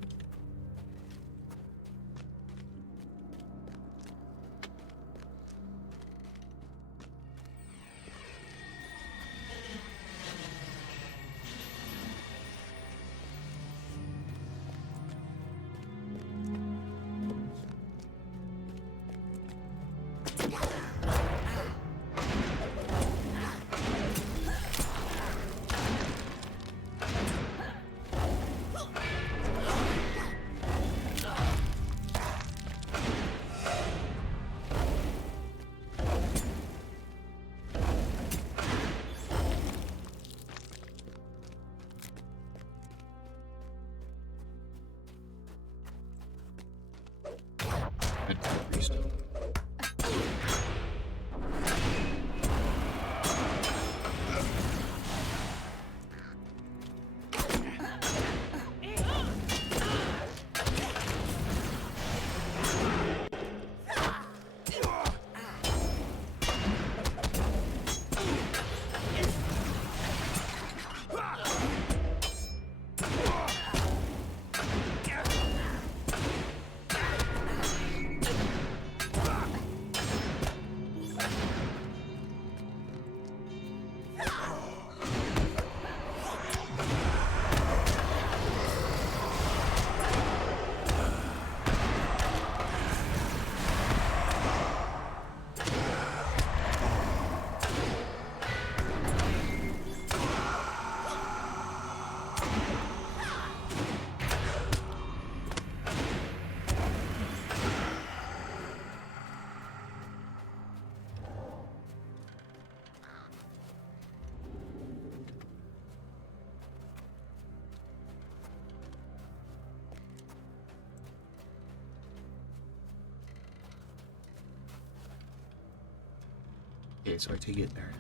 Okay, so I take it there.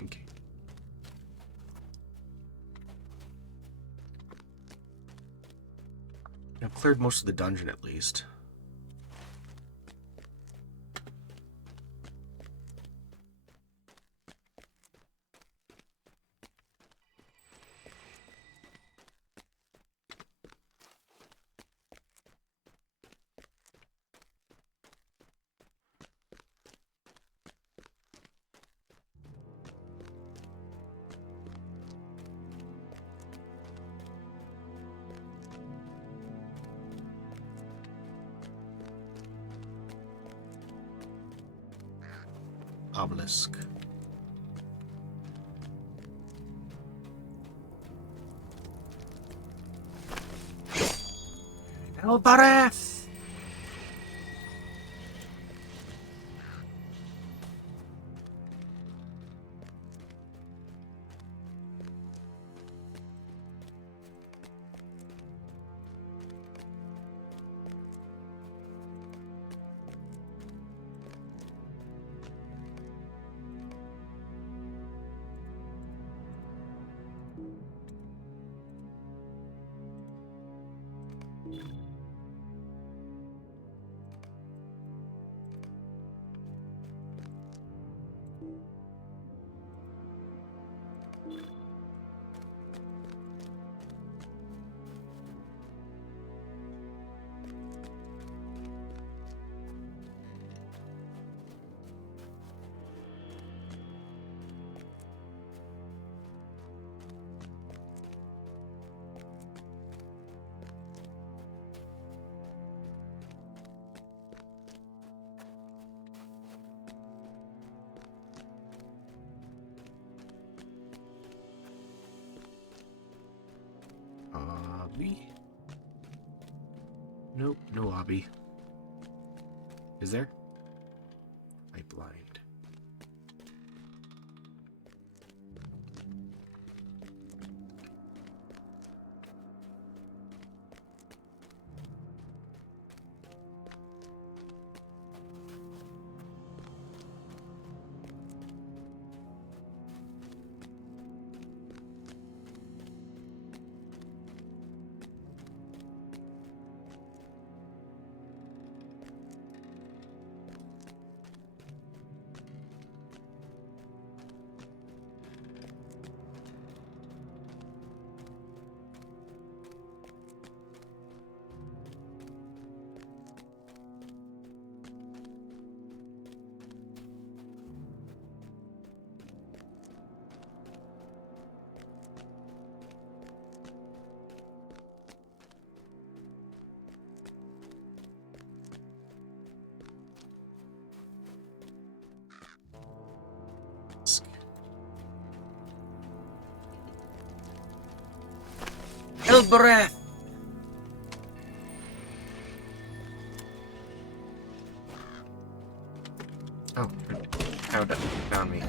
Okay. I've cleared most of the dungeon at least. Obelisk. Elbareth! lobby? Nope, no lobby. Is there? Am I blind? Breath. Oh, found me.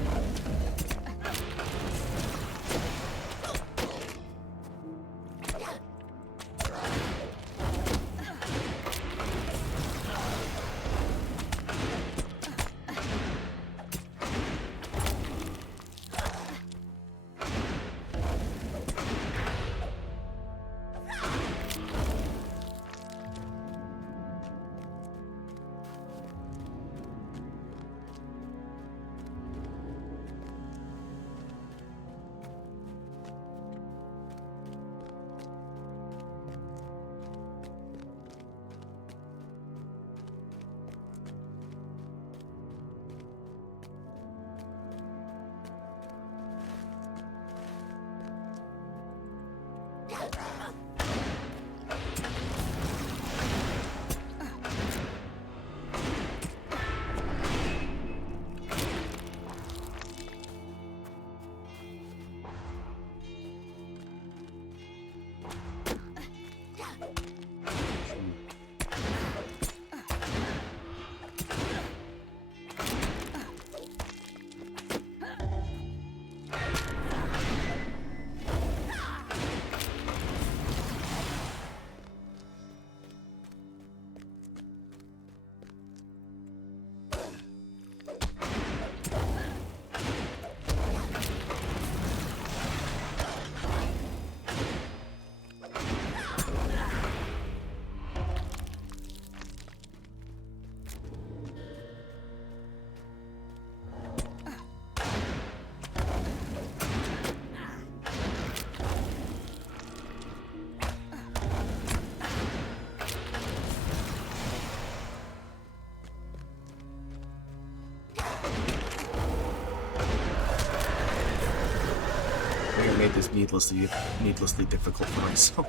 I made this needlessly difficult for myself.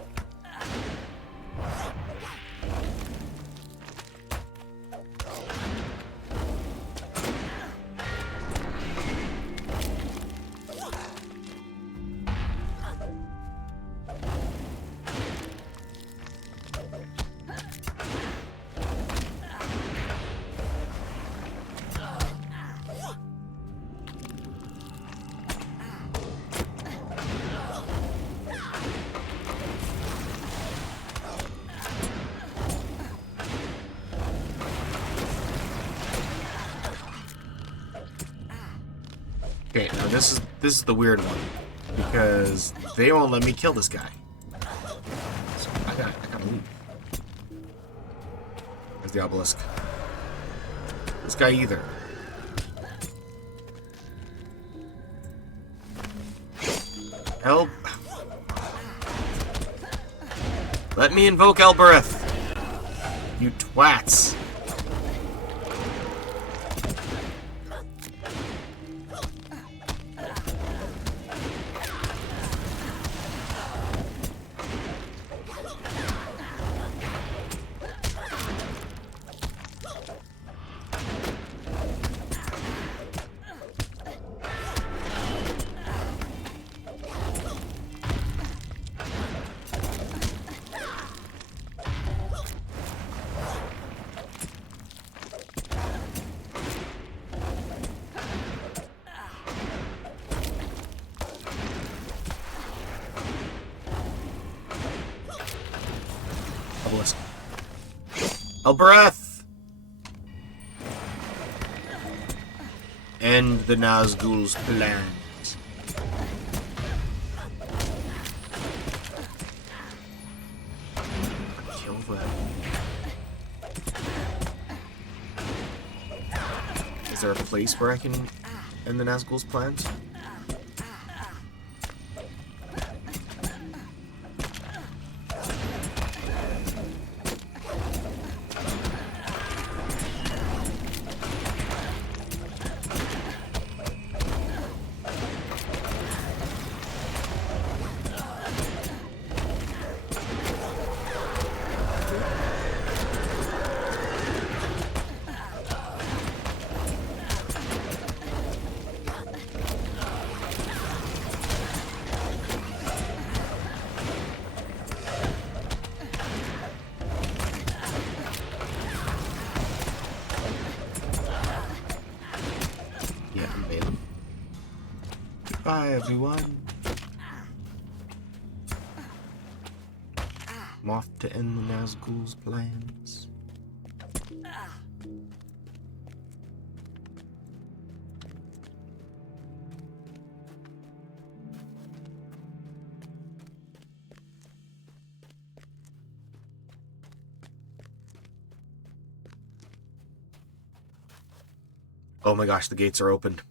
Okay, now this is the weird one, because they won't let me kill this guy. So I gotta leave. There's the obelisk. This guy either. Help! Let me invoke Elbereth! You twats! Obelisk. Elbereth! End the Nazgul's plans. Kill them. Is there a place where I can end the Nazgul's plans? Bye, everyone. I'm off to end the Nazgul's plans. Oh my gosh, the gates are open.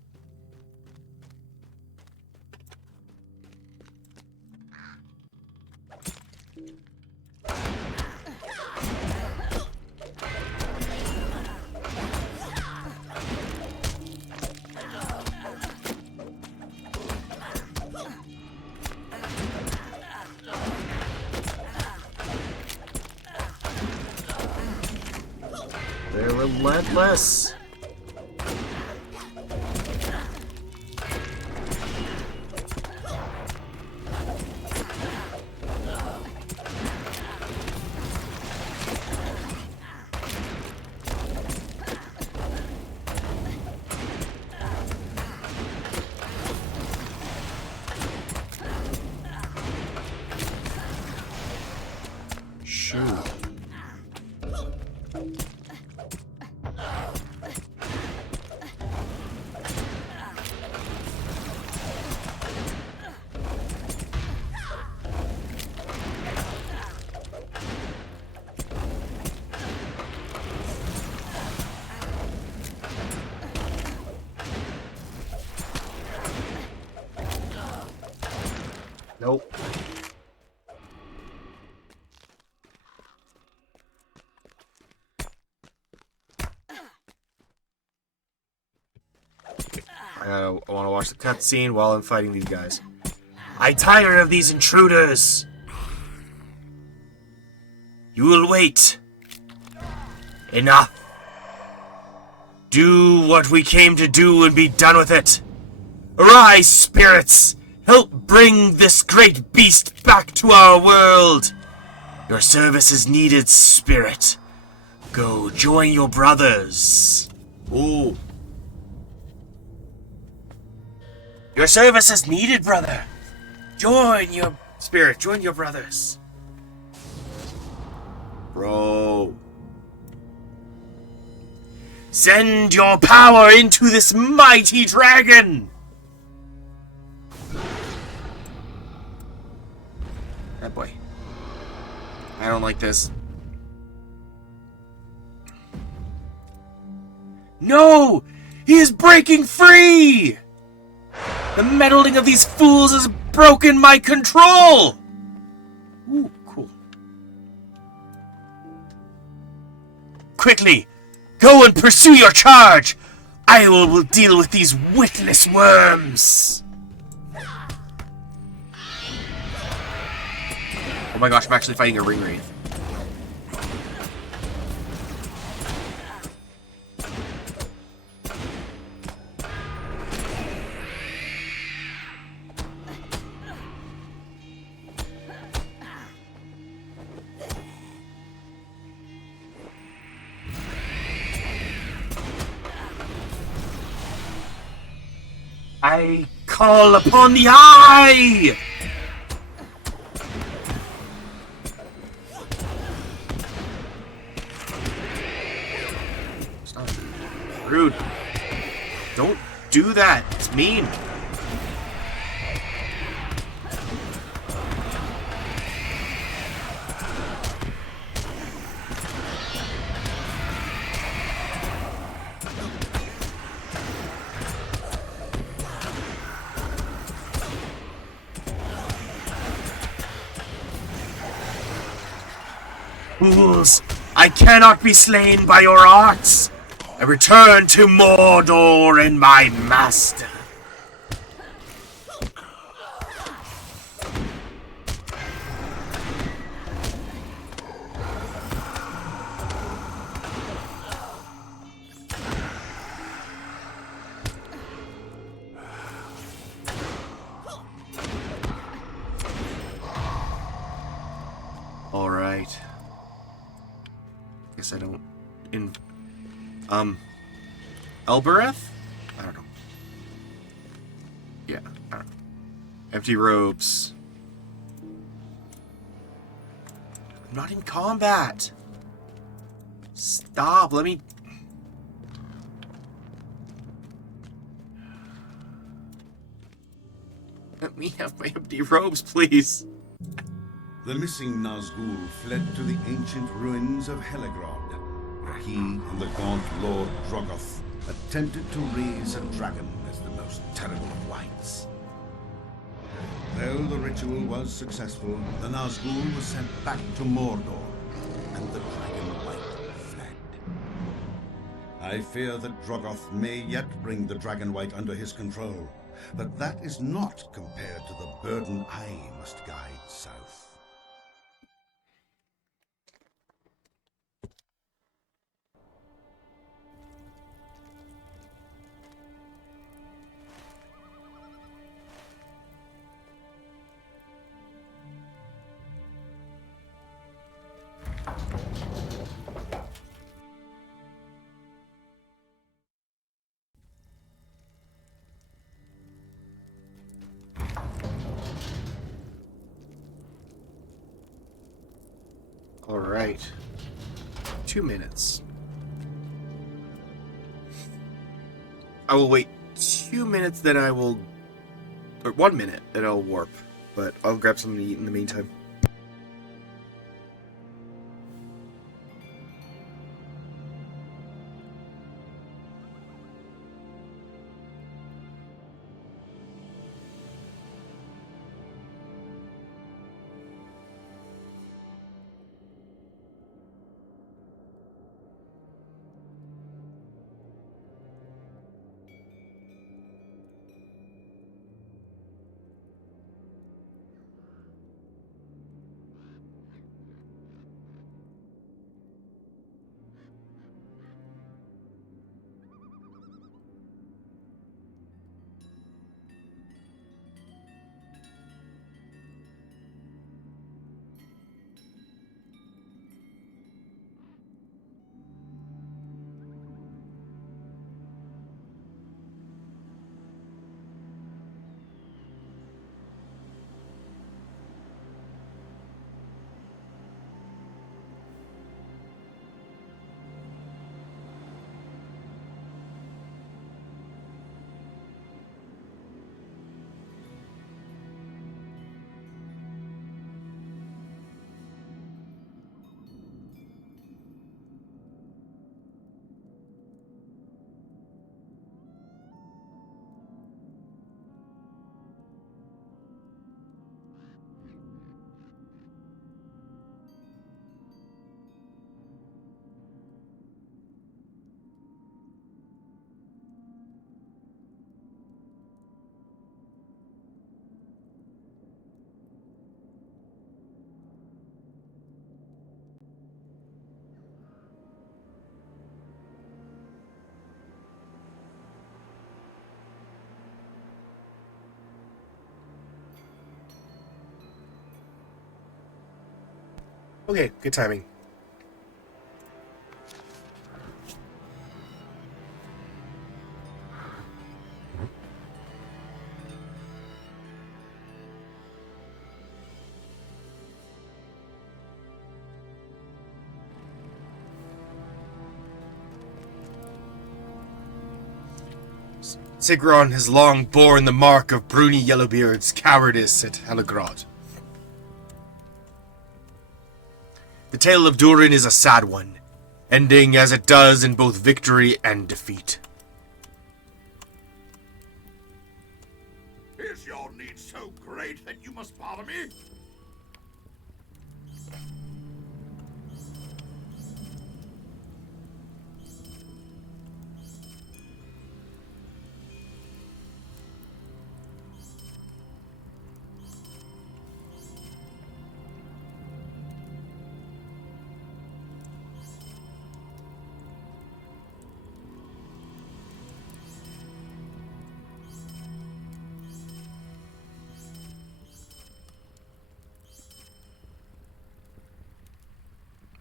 They're relentless. Shoot. Nope. I want to watch the cutscene while I'm fighting these guys. I'm tired of these intruders. You will wait. Enough. Do what we came to do and be done with it. Arise, spirits. Help bring this great beast back to our world. Your service is needed, spirit. Go join your brothers. Ooh. Your service is needed, brother. Join your spirit. Join your brothers. Bro. Send your power into this mighty dragon. That boy. I don't like this. No! He is breaking free! The meddling of these fools has broken my control! Ooh, cool. Quickly, go and pursue your charge! I will deal with these witless worms! Oh my gosh, I'm actually fighting a ring wraith. I call upon the Eye! Rude. Don't do that. It's mean. Fools! I cannot be slain by your arts! I return to Mordor and my master. Alright. Guess I don't... Elbereth? I don't know. Yeah, I don't know. Empty robes. I'm not in combat! Stop, let me... Let me have my empty robes, please. The missing Nazgul fled to the ancient ruins of Helegrod, where he and the gaunt Lord Drogoth attempted to raise a dragon as the most terrible of wights. Though the ritual was successful, the Nazgul was sent back to Mordor, and the dragon wight fled. I fear that Drogoth may yet bring the dragon wight under his control, but that is not compared to the burden I must guide south. Alright. 2 minutes. I will wait 2 minutes, then I will... Or 1 minute, then I'll warp. But I'll grab something to eat in the meantime. Okay, good timing. Sigron has long borne the mark of Bruni Yellowbeard's cowardice at Heligrod. The tale of Durin is a sad one, ending as it does in both victory and defeat. Is your need so great that you must bother me?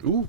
Ooh.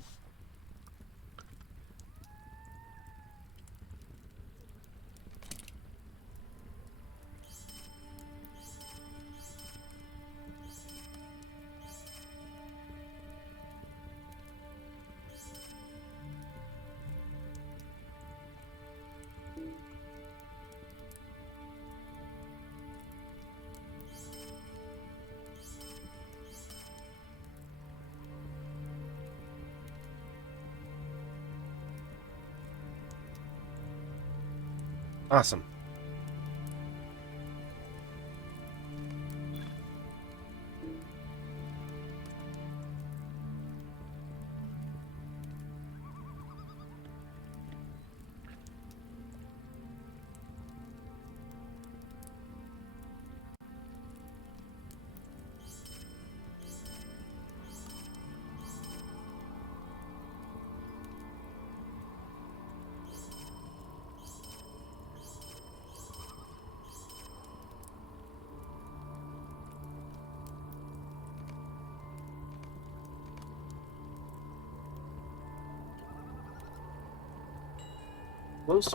Awesome. Close.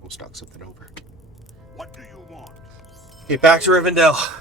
We'll stock something over. What do you want? Okay, back to Rivendell.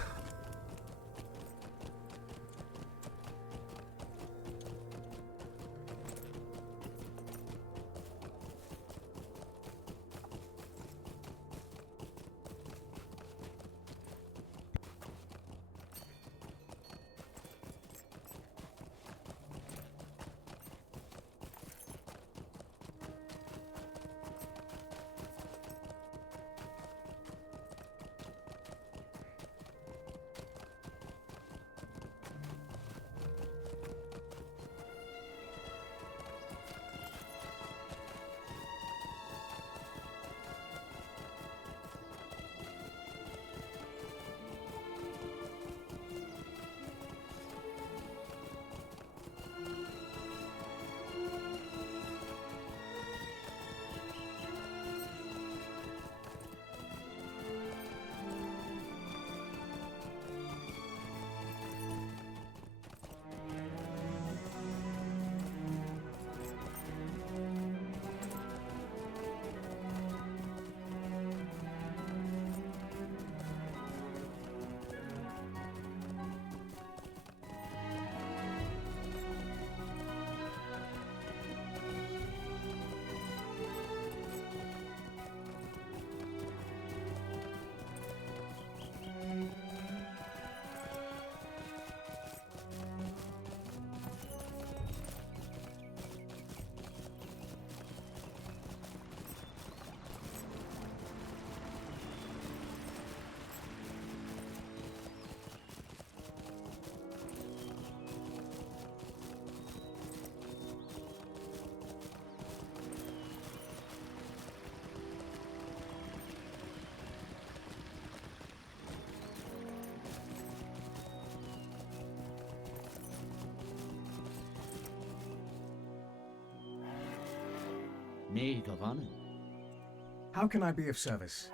Maid of Honor. How can I be of service?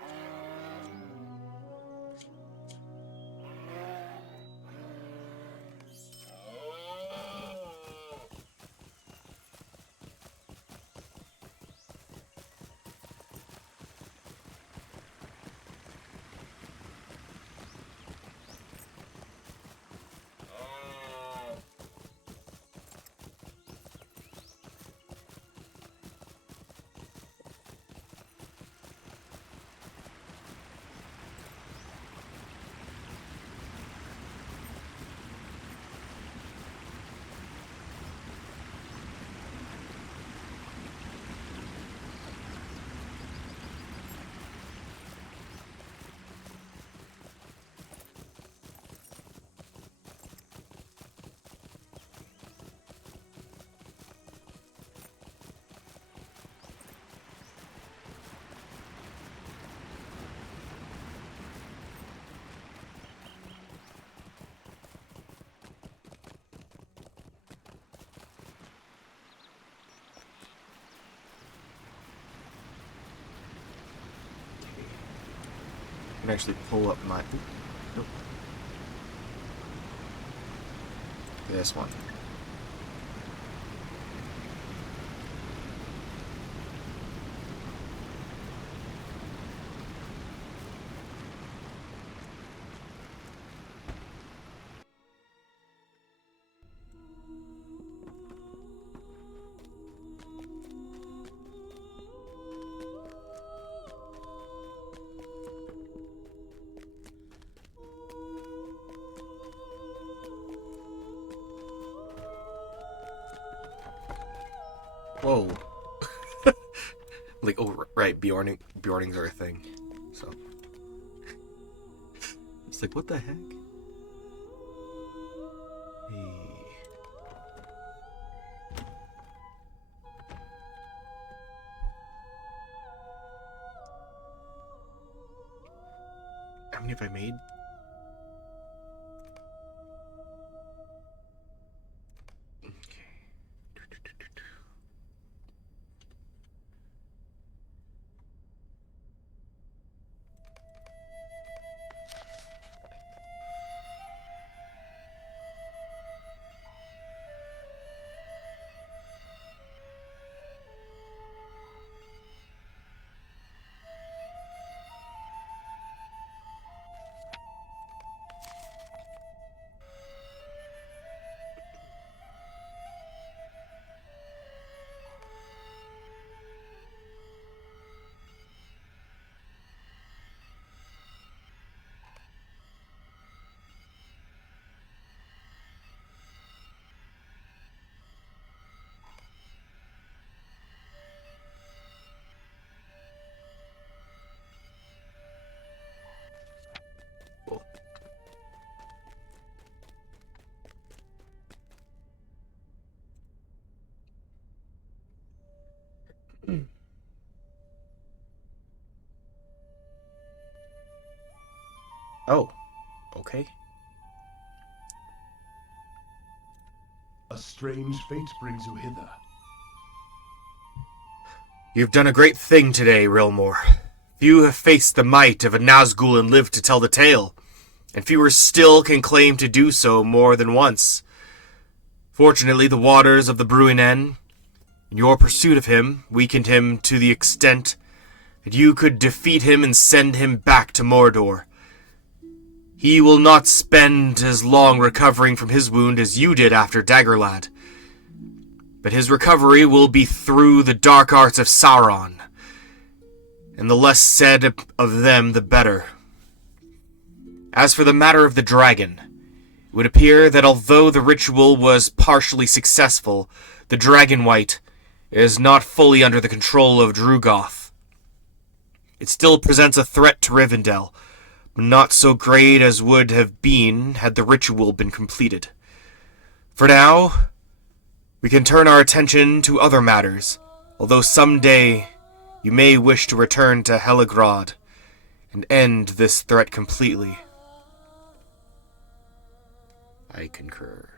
actually pull up my... Nope. This one. Whoa. Like, oh, right, Bjornings are a thing. So. It's like, what the heck? Hey. How many have I made? Oh, okay. A strange fate brings you hither. You've done a great thing today, Rilmore. Few have faced the might of a Nazgul and lived to tell the tale, and fewer still can claim to do so more than once. Fortunately, the waters of the Bruinen, in your pursuit of him, weakened him to the extent that you could defeat him and send him back to Mordor. He will not spend as long recovering from his wound as you did after Daggerlad. But his recovery will be through the dark arts of Sauron, and the less said of them the better. As for the matter of the dragon, it would appear that although the ritual was partially successful, the Dragonwight is not fully under the control of Drugoth. It still presents a threat to Rivendell, but not so great as would have been had the ritual been completed. For now, we can turn our attention to other matters, although someday you may wish to return to Heligrod and end this threat completely. I concur.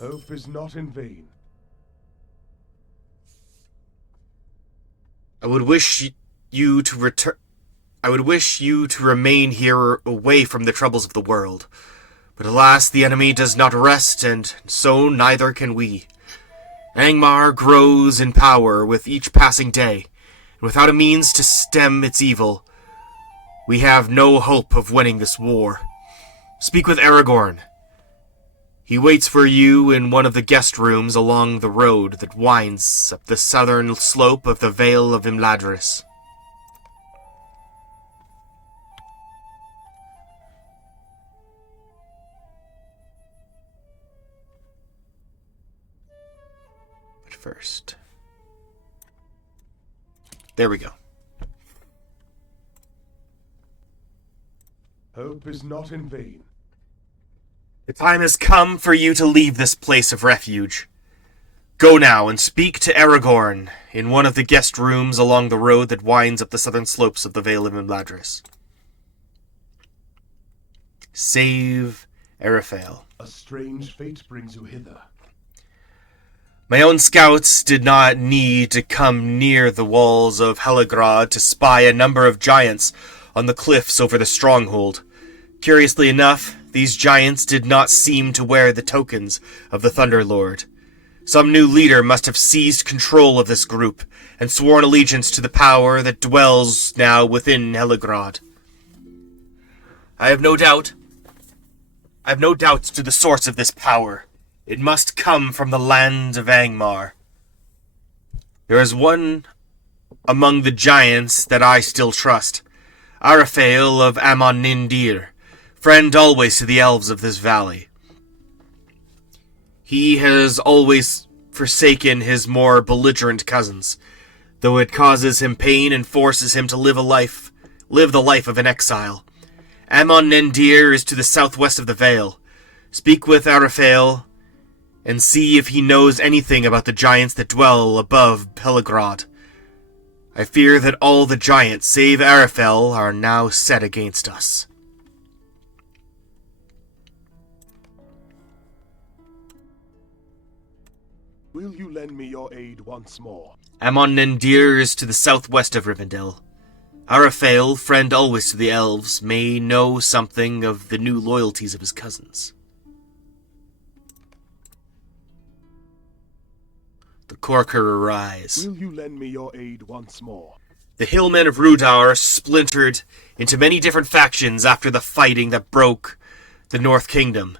Hope is not in vain. I would wish you to return. I would wish you to remain here away from the troubles of the world. But alas, the enemy does not rest, and so neither can we. Angmar grows in power with each passing day, and without a means to stem its evil, we have no hope of winning this war. Speak with Aragorn. He waits for you in one of the guest rooms along the road that winds up the southern slope of the Vale of Imladris. But first... There we go. Hope is not in vain. The time has come for you to leave this place of refuge. Go now and speak to Aragorn in one of the guest rooms along the road that winds up the southern slopes of the Vale of Imladris. Save Araphael. A strange fate brings you hither. My own scouts did not need to come near the walls of Heligrod to spy a number of giants on the cliffs over the stronghold. Curiously enough, these giants did not seem to wear the tokens of the Thunder Lord. Some new leader must have seized control of this group and sworn allegiance to the power that dwells now within Heligrod. I have no doubts to the source of this power. It must come from the land of Angmar. There is one among the giants that I still trust, Araphael of Amon Nindir, friend always to the elves of this valley. He has always forsaken his more belligerent cousins, though it causes him pain and forces him to live the life of an exile. Amon Nindir is to the southwest of the Vale. Speak with Araphael and see if he knows anything about the giants that dwell above Heligrod. I fear that all the giants, save Araphael, are now set against us. Will you lend me your aid once more? Amon Nindir is to the southwest of Rivendell. Araphael, friend always to the elves, may know something of the new loyalties of his cousins. The Corker arise. Will you lend me your aid once more? The hillmen of Rudar splintered into many different factions after the fighting that broke the North Kingdom,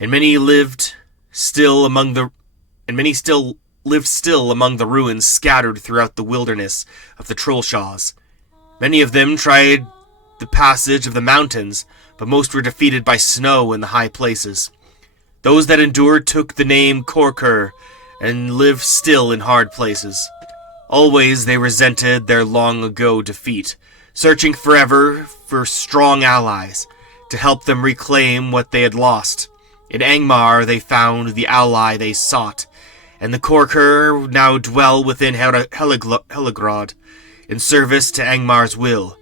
and many still lived among the ruins scattered throughout the wilderness of the Trollshaws. Many of them tried the passage of the mountains, but most were defeated by snow in the high places. Those that endured took the name Corker and lived still in hard places. Always they resented their long-ago defeat, searching forever for strong allies to help them reclaim what they had lost. In Angmar they found the ally they sought, and the Corker now dwell within Heligrod, in service to Angmar's will.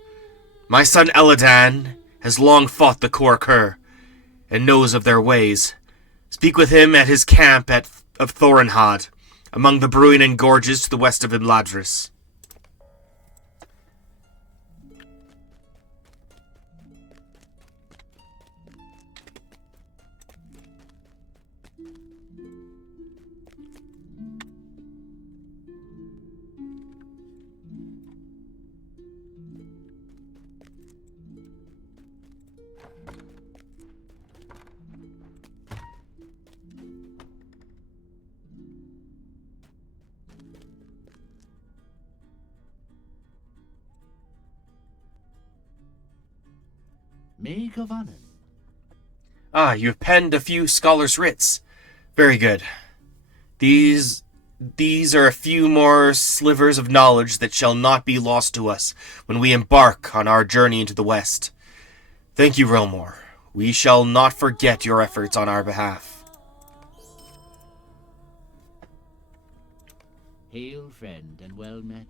My son Eladan has long fought the Corker, and knows of their ways. Speak with him at his camp of Thorinhad, among the Bruinen gorges to the west of Imladris. Maid of Honor. Ah, you have penned a few scholars' writs. Very good. These are a few more slivers of knowledge that shall not be lost to us when we embark on our journey into the West. Thank you, Relmore. We shall not forget your efforts on our behalf. Hail, friend, and well met.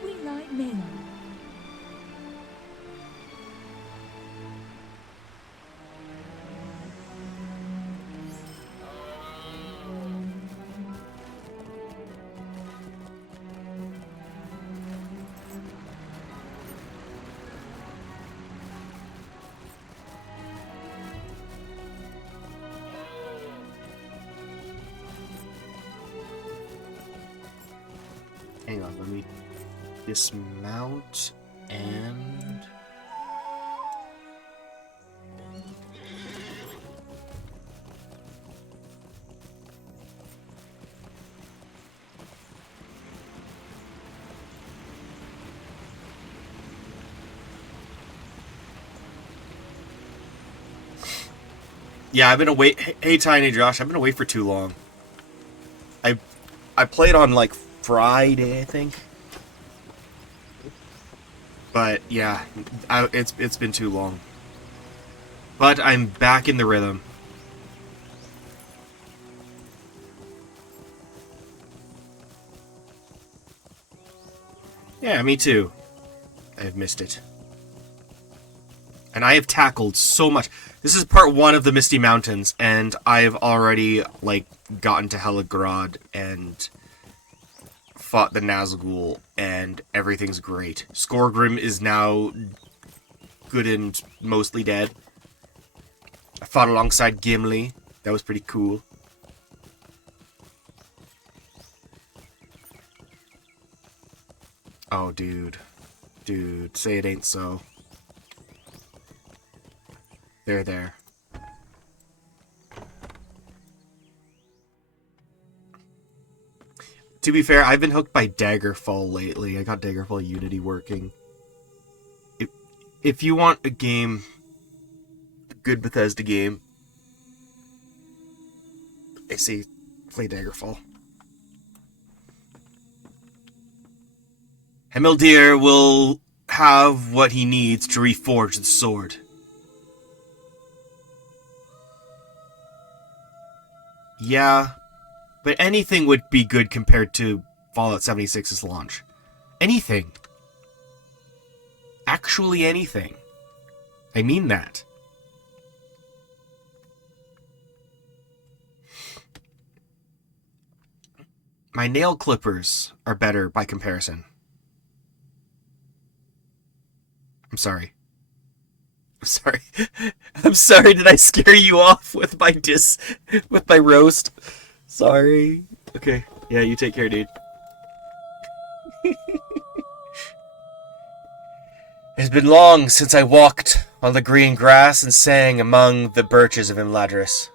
Sweet light mail. Hang on, let me dismount and... Yeah, I've been away. Hey, Tiny Josh, I've been away for too long. I played on like Friday, I think. But yeah, it's been too long. But I'm back in the rhythm. Yeah, me too. I've missed it. And I have tackled so much. This is part 1 of the Misty Mountains, and I've already, like, gotten to Heligrod and fought the Nazgul, and everything's great. Skorgrim is now good and mostly dead. I fought alongside Gimli. That was pretty cool. Oh, dude. Dude, say it ain't so. There. To be fair, I've been hooked by Daggerfall lately. I got Daggerfall Unity working. If you want a game, a good Bethesda game, I say play Daggerfall. Hemildir will have what he needs to reforge the sword. Yeah, but anything would be good compared to Fallout 76's launch. Anything. Actually anything. I mean that. My nail clippers are better by comparison. I'm sorry. I'm sorry, did I scare you off with my with my roast? Sorry. Okay. Yeah, you take care, dude. It has been long since I walked on the green grass and sang among the birches of Imladris.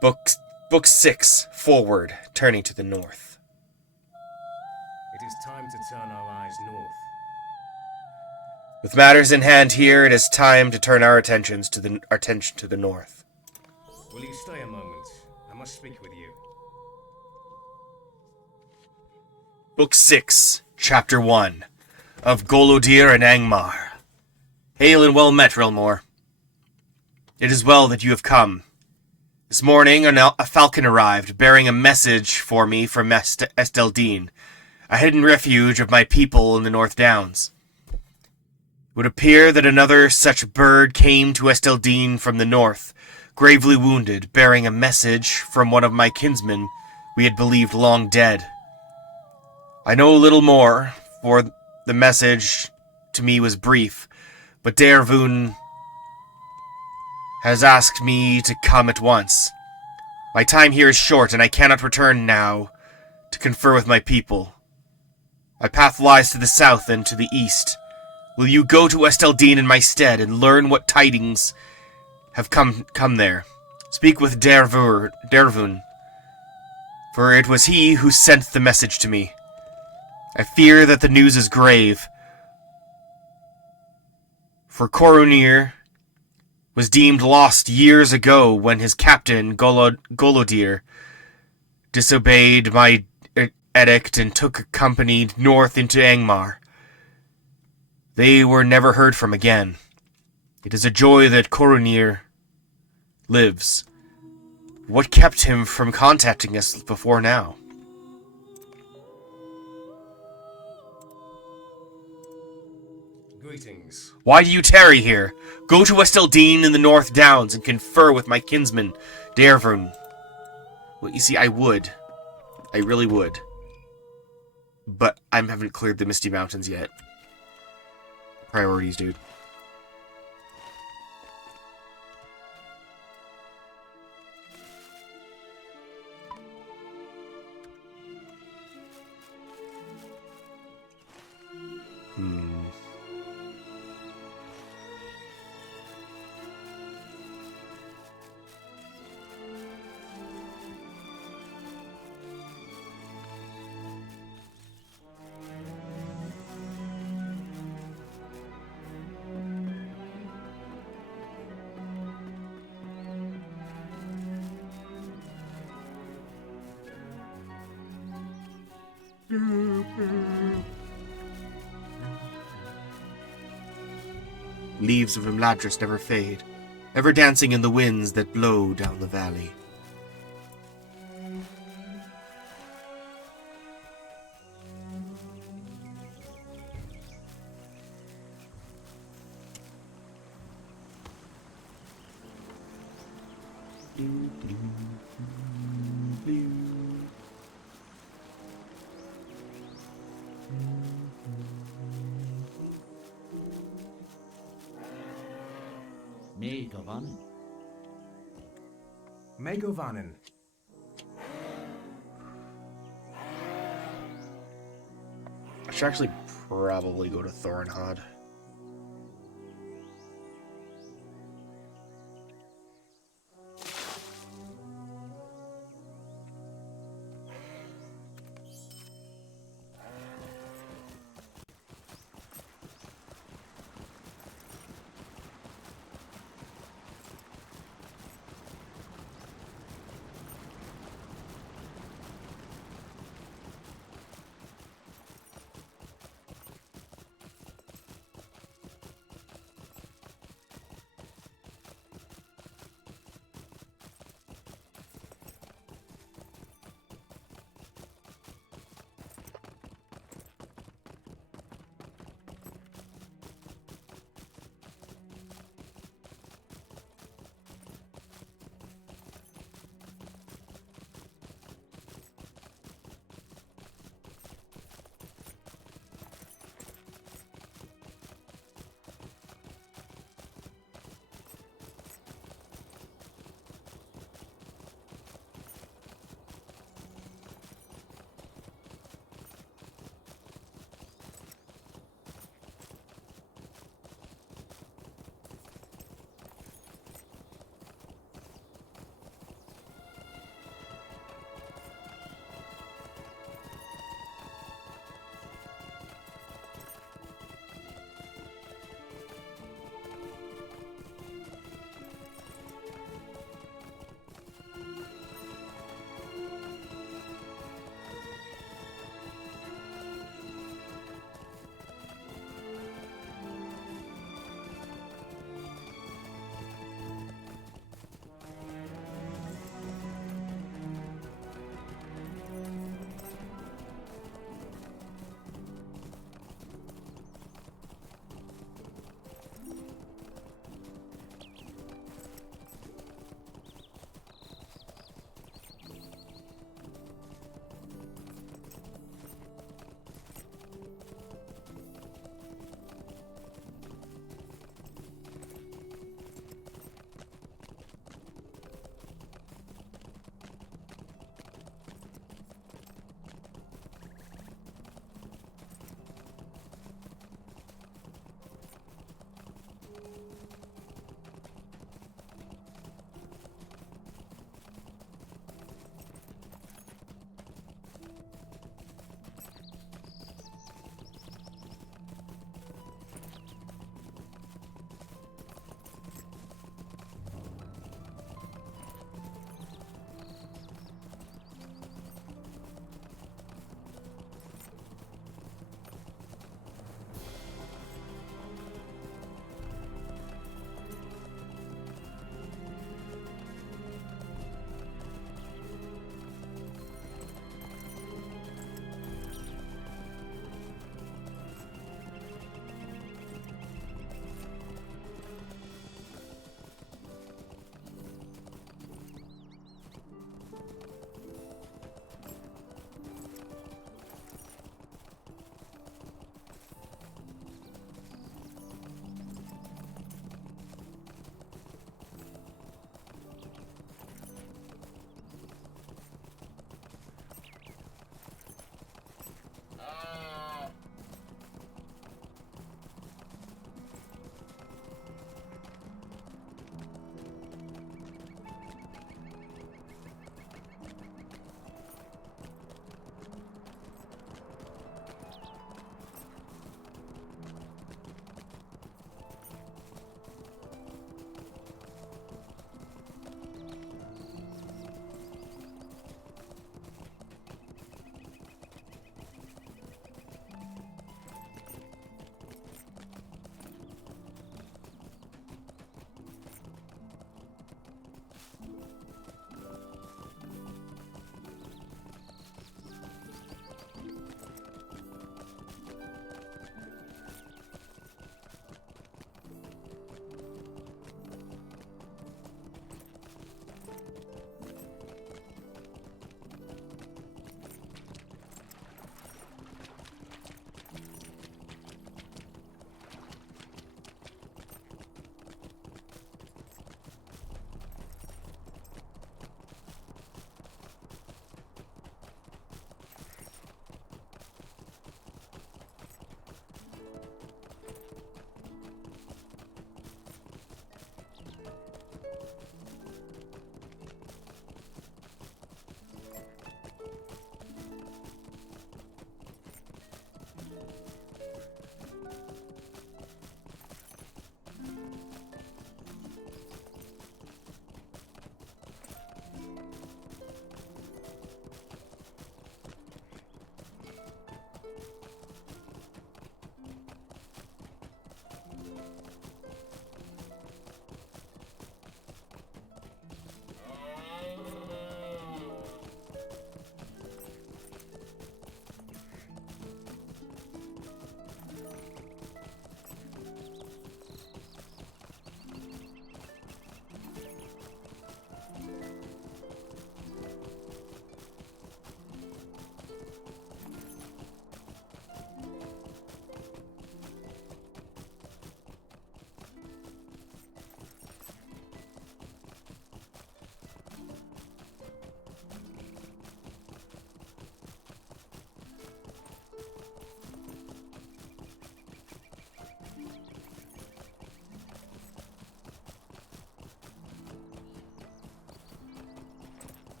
Book 6, Forward, Turning to the North. It is time to turn our eyes north. With matters in hand here, it is time to turn our attention to the north. Will you stay a moment? I must speak with you. Book 6, Chapter 1, of Golodir and Angmar. Hail and well met, Rilmore. It is well that you have come. This morning, a falcon arrived, bearing a message for me from Esteldine, a hidden refuge of my people in the North Downs. It would appear that another such bird came to Esteldine from the north, gravely wounded, bearing a message from one of my kinsmen we had believed long dead. I know little more, for the message to me was brief, but Dervun has asked me to come at once. My time here is short, and I cannot return now to confer with my people. My path lies to the south and to the east. Will you go to Esteldine in my stead and learn what tidings have come there? Speak with Dervun, for it was he who sent the message to me. I fear that the news is grave, for Corunir was deemed lost years ago when his captain, Golodir, disobeyed my edict and took a company north into Angmar. They were never heard from again. It is a joy that Corunir lives. What kept him from contacting us before now? Greetings. Why do you tarry here? Go to Esteldine in the North Downs and confer with my kinsman, Dervun. Well, you see, I would. I really would. But I haven't cleared the Misty Mountains yet. Priorities, dude. Leaves of Imladris never fade, ever dancing in the winds that blow down the valley. Megavanen. Megovanen. I should actually probably go to Thornhod.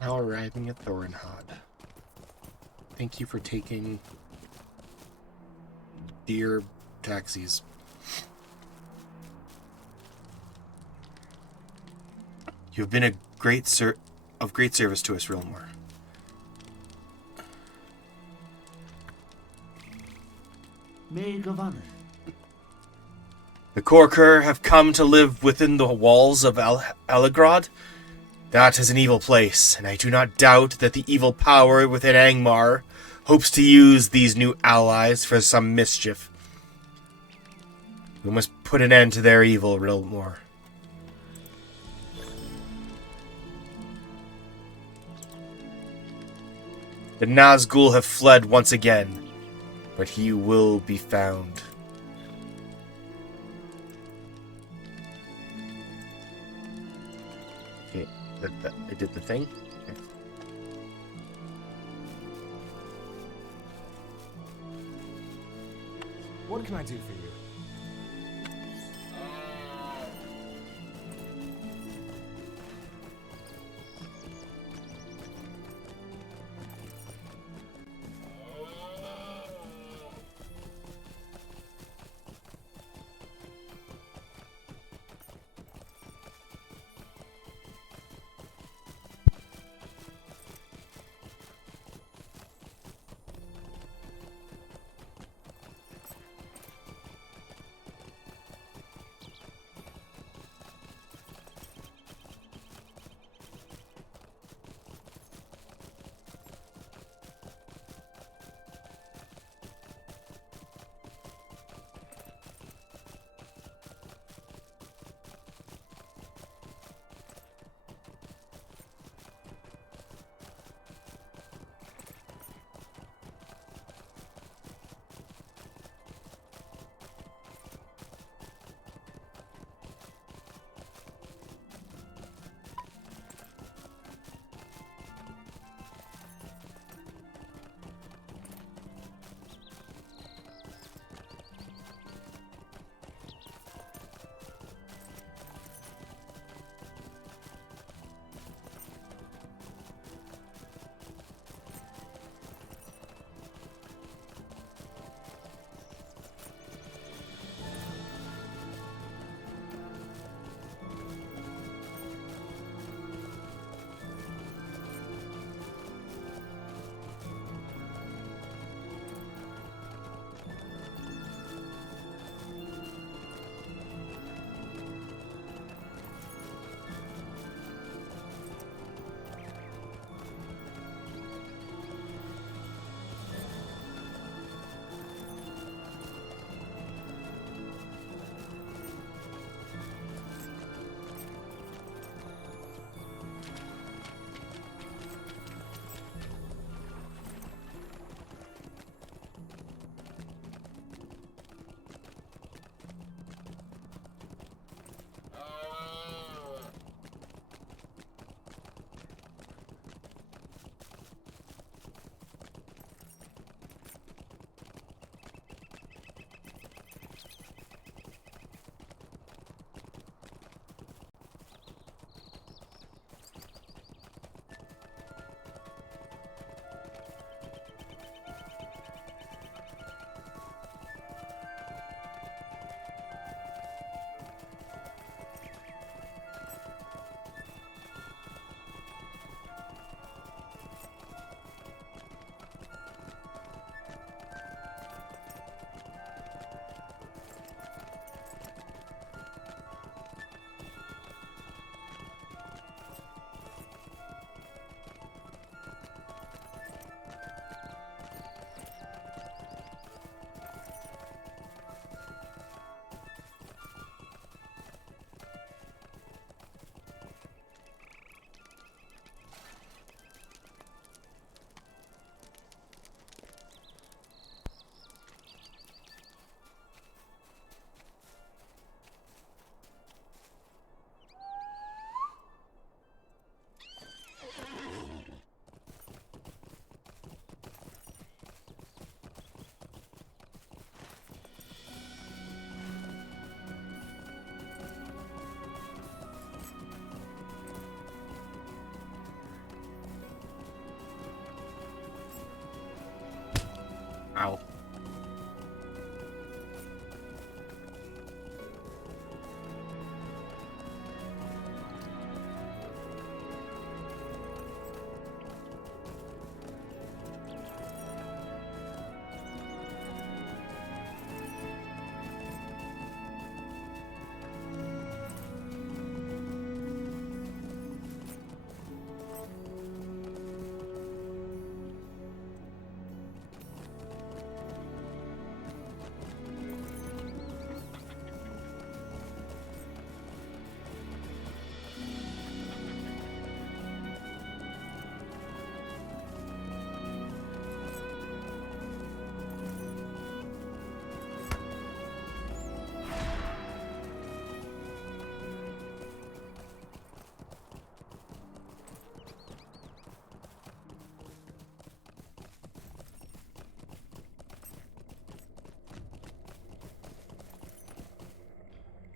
Now arriving at Thorenhod. Thank you for taking dear taxis. You have been of great service to us, Rilmore. Maid of Honor. The Corker have come to live within the walls of Allegrod. That is an evil place, and I do not doubt that the evil power within Angmar hopes to use these new allies for some mischief. We must put an end to their evil, Rilmore. The Nazgul have fled once again, but he will be found. Okay, I did the thing. Okay. What can I do for you?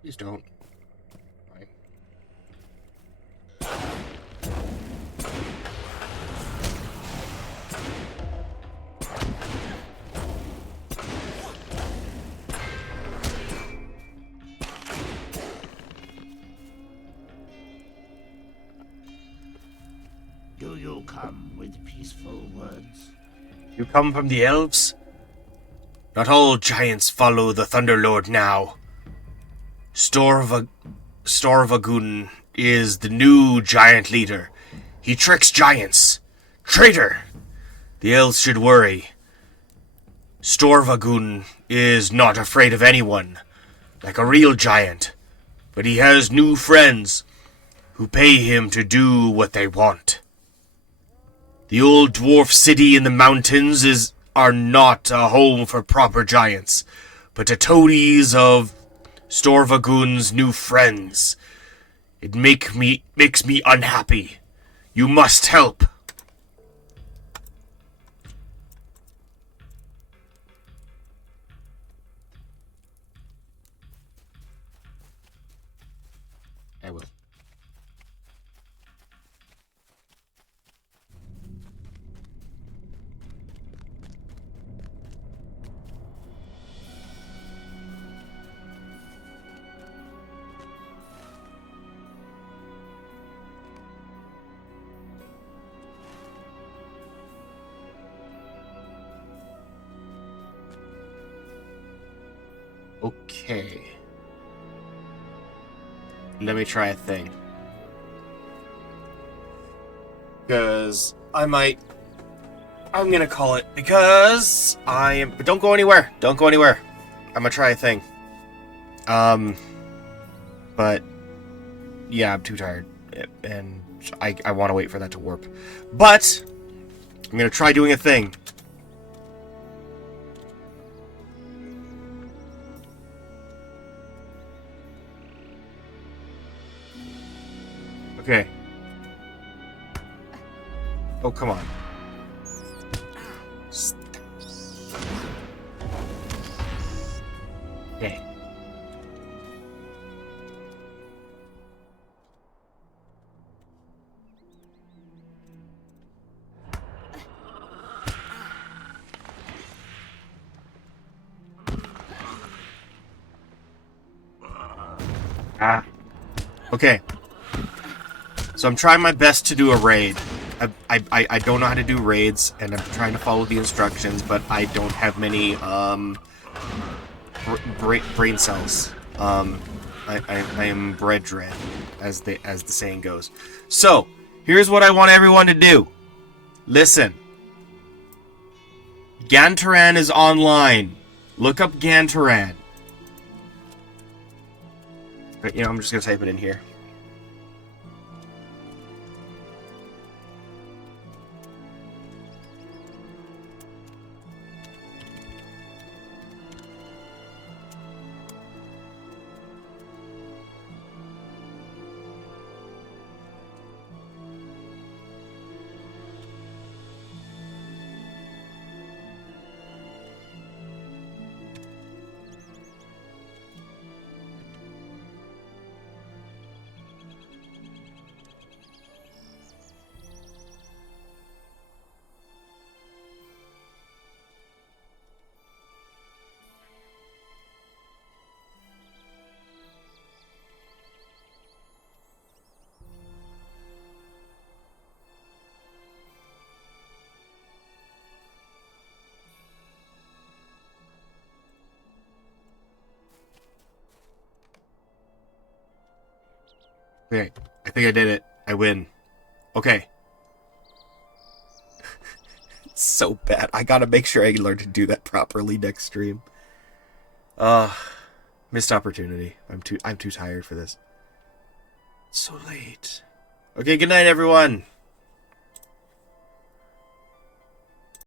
Please don't. Fine. Do you come with peaceful words? You come from the elves? Not all giants follow the Thunderlord now. Storvagun is the new giant leader. He tricks giants. Traitor! The elves should worry. Storvagun is not afraid of anyone, like a real giant. But he has new friends who pay him to do what they want. The old dwarf city in the mountains are not a home for proper giants, but the toadies of Storvagun's new friends. It makes me unhappy. You must help. I will. Okay. Let me try a thing. Because I'm gonna call it because but don't go anywhere. Don't go anywhere. I'm gonna try a thing. But yeah, I'm too tired. And I want to wait for that to warp. But I'm gonna try doing a thing. Okay. Oh, come on. Okay. Okay. So I'm trying my best to do a raid. I don't know how to do raids, and I'm trying to follow the instructions, but I don't have many brain cells. I am bread dread, as the saying goes. So here's what I want everyone to do. Listen. Gantaran is online. Look up Gantaran. But, I'm just gonna type it in here. Okay, I think I did it. I win. Okay. It's so bad. I gotta make sure I learn to do that properly next stream. Missed opportunity. I'm too tired for this. It's so late. Okay, good night, everyone.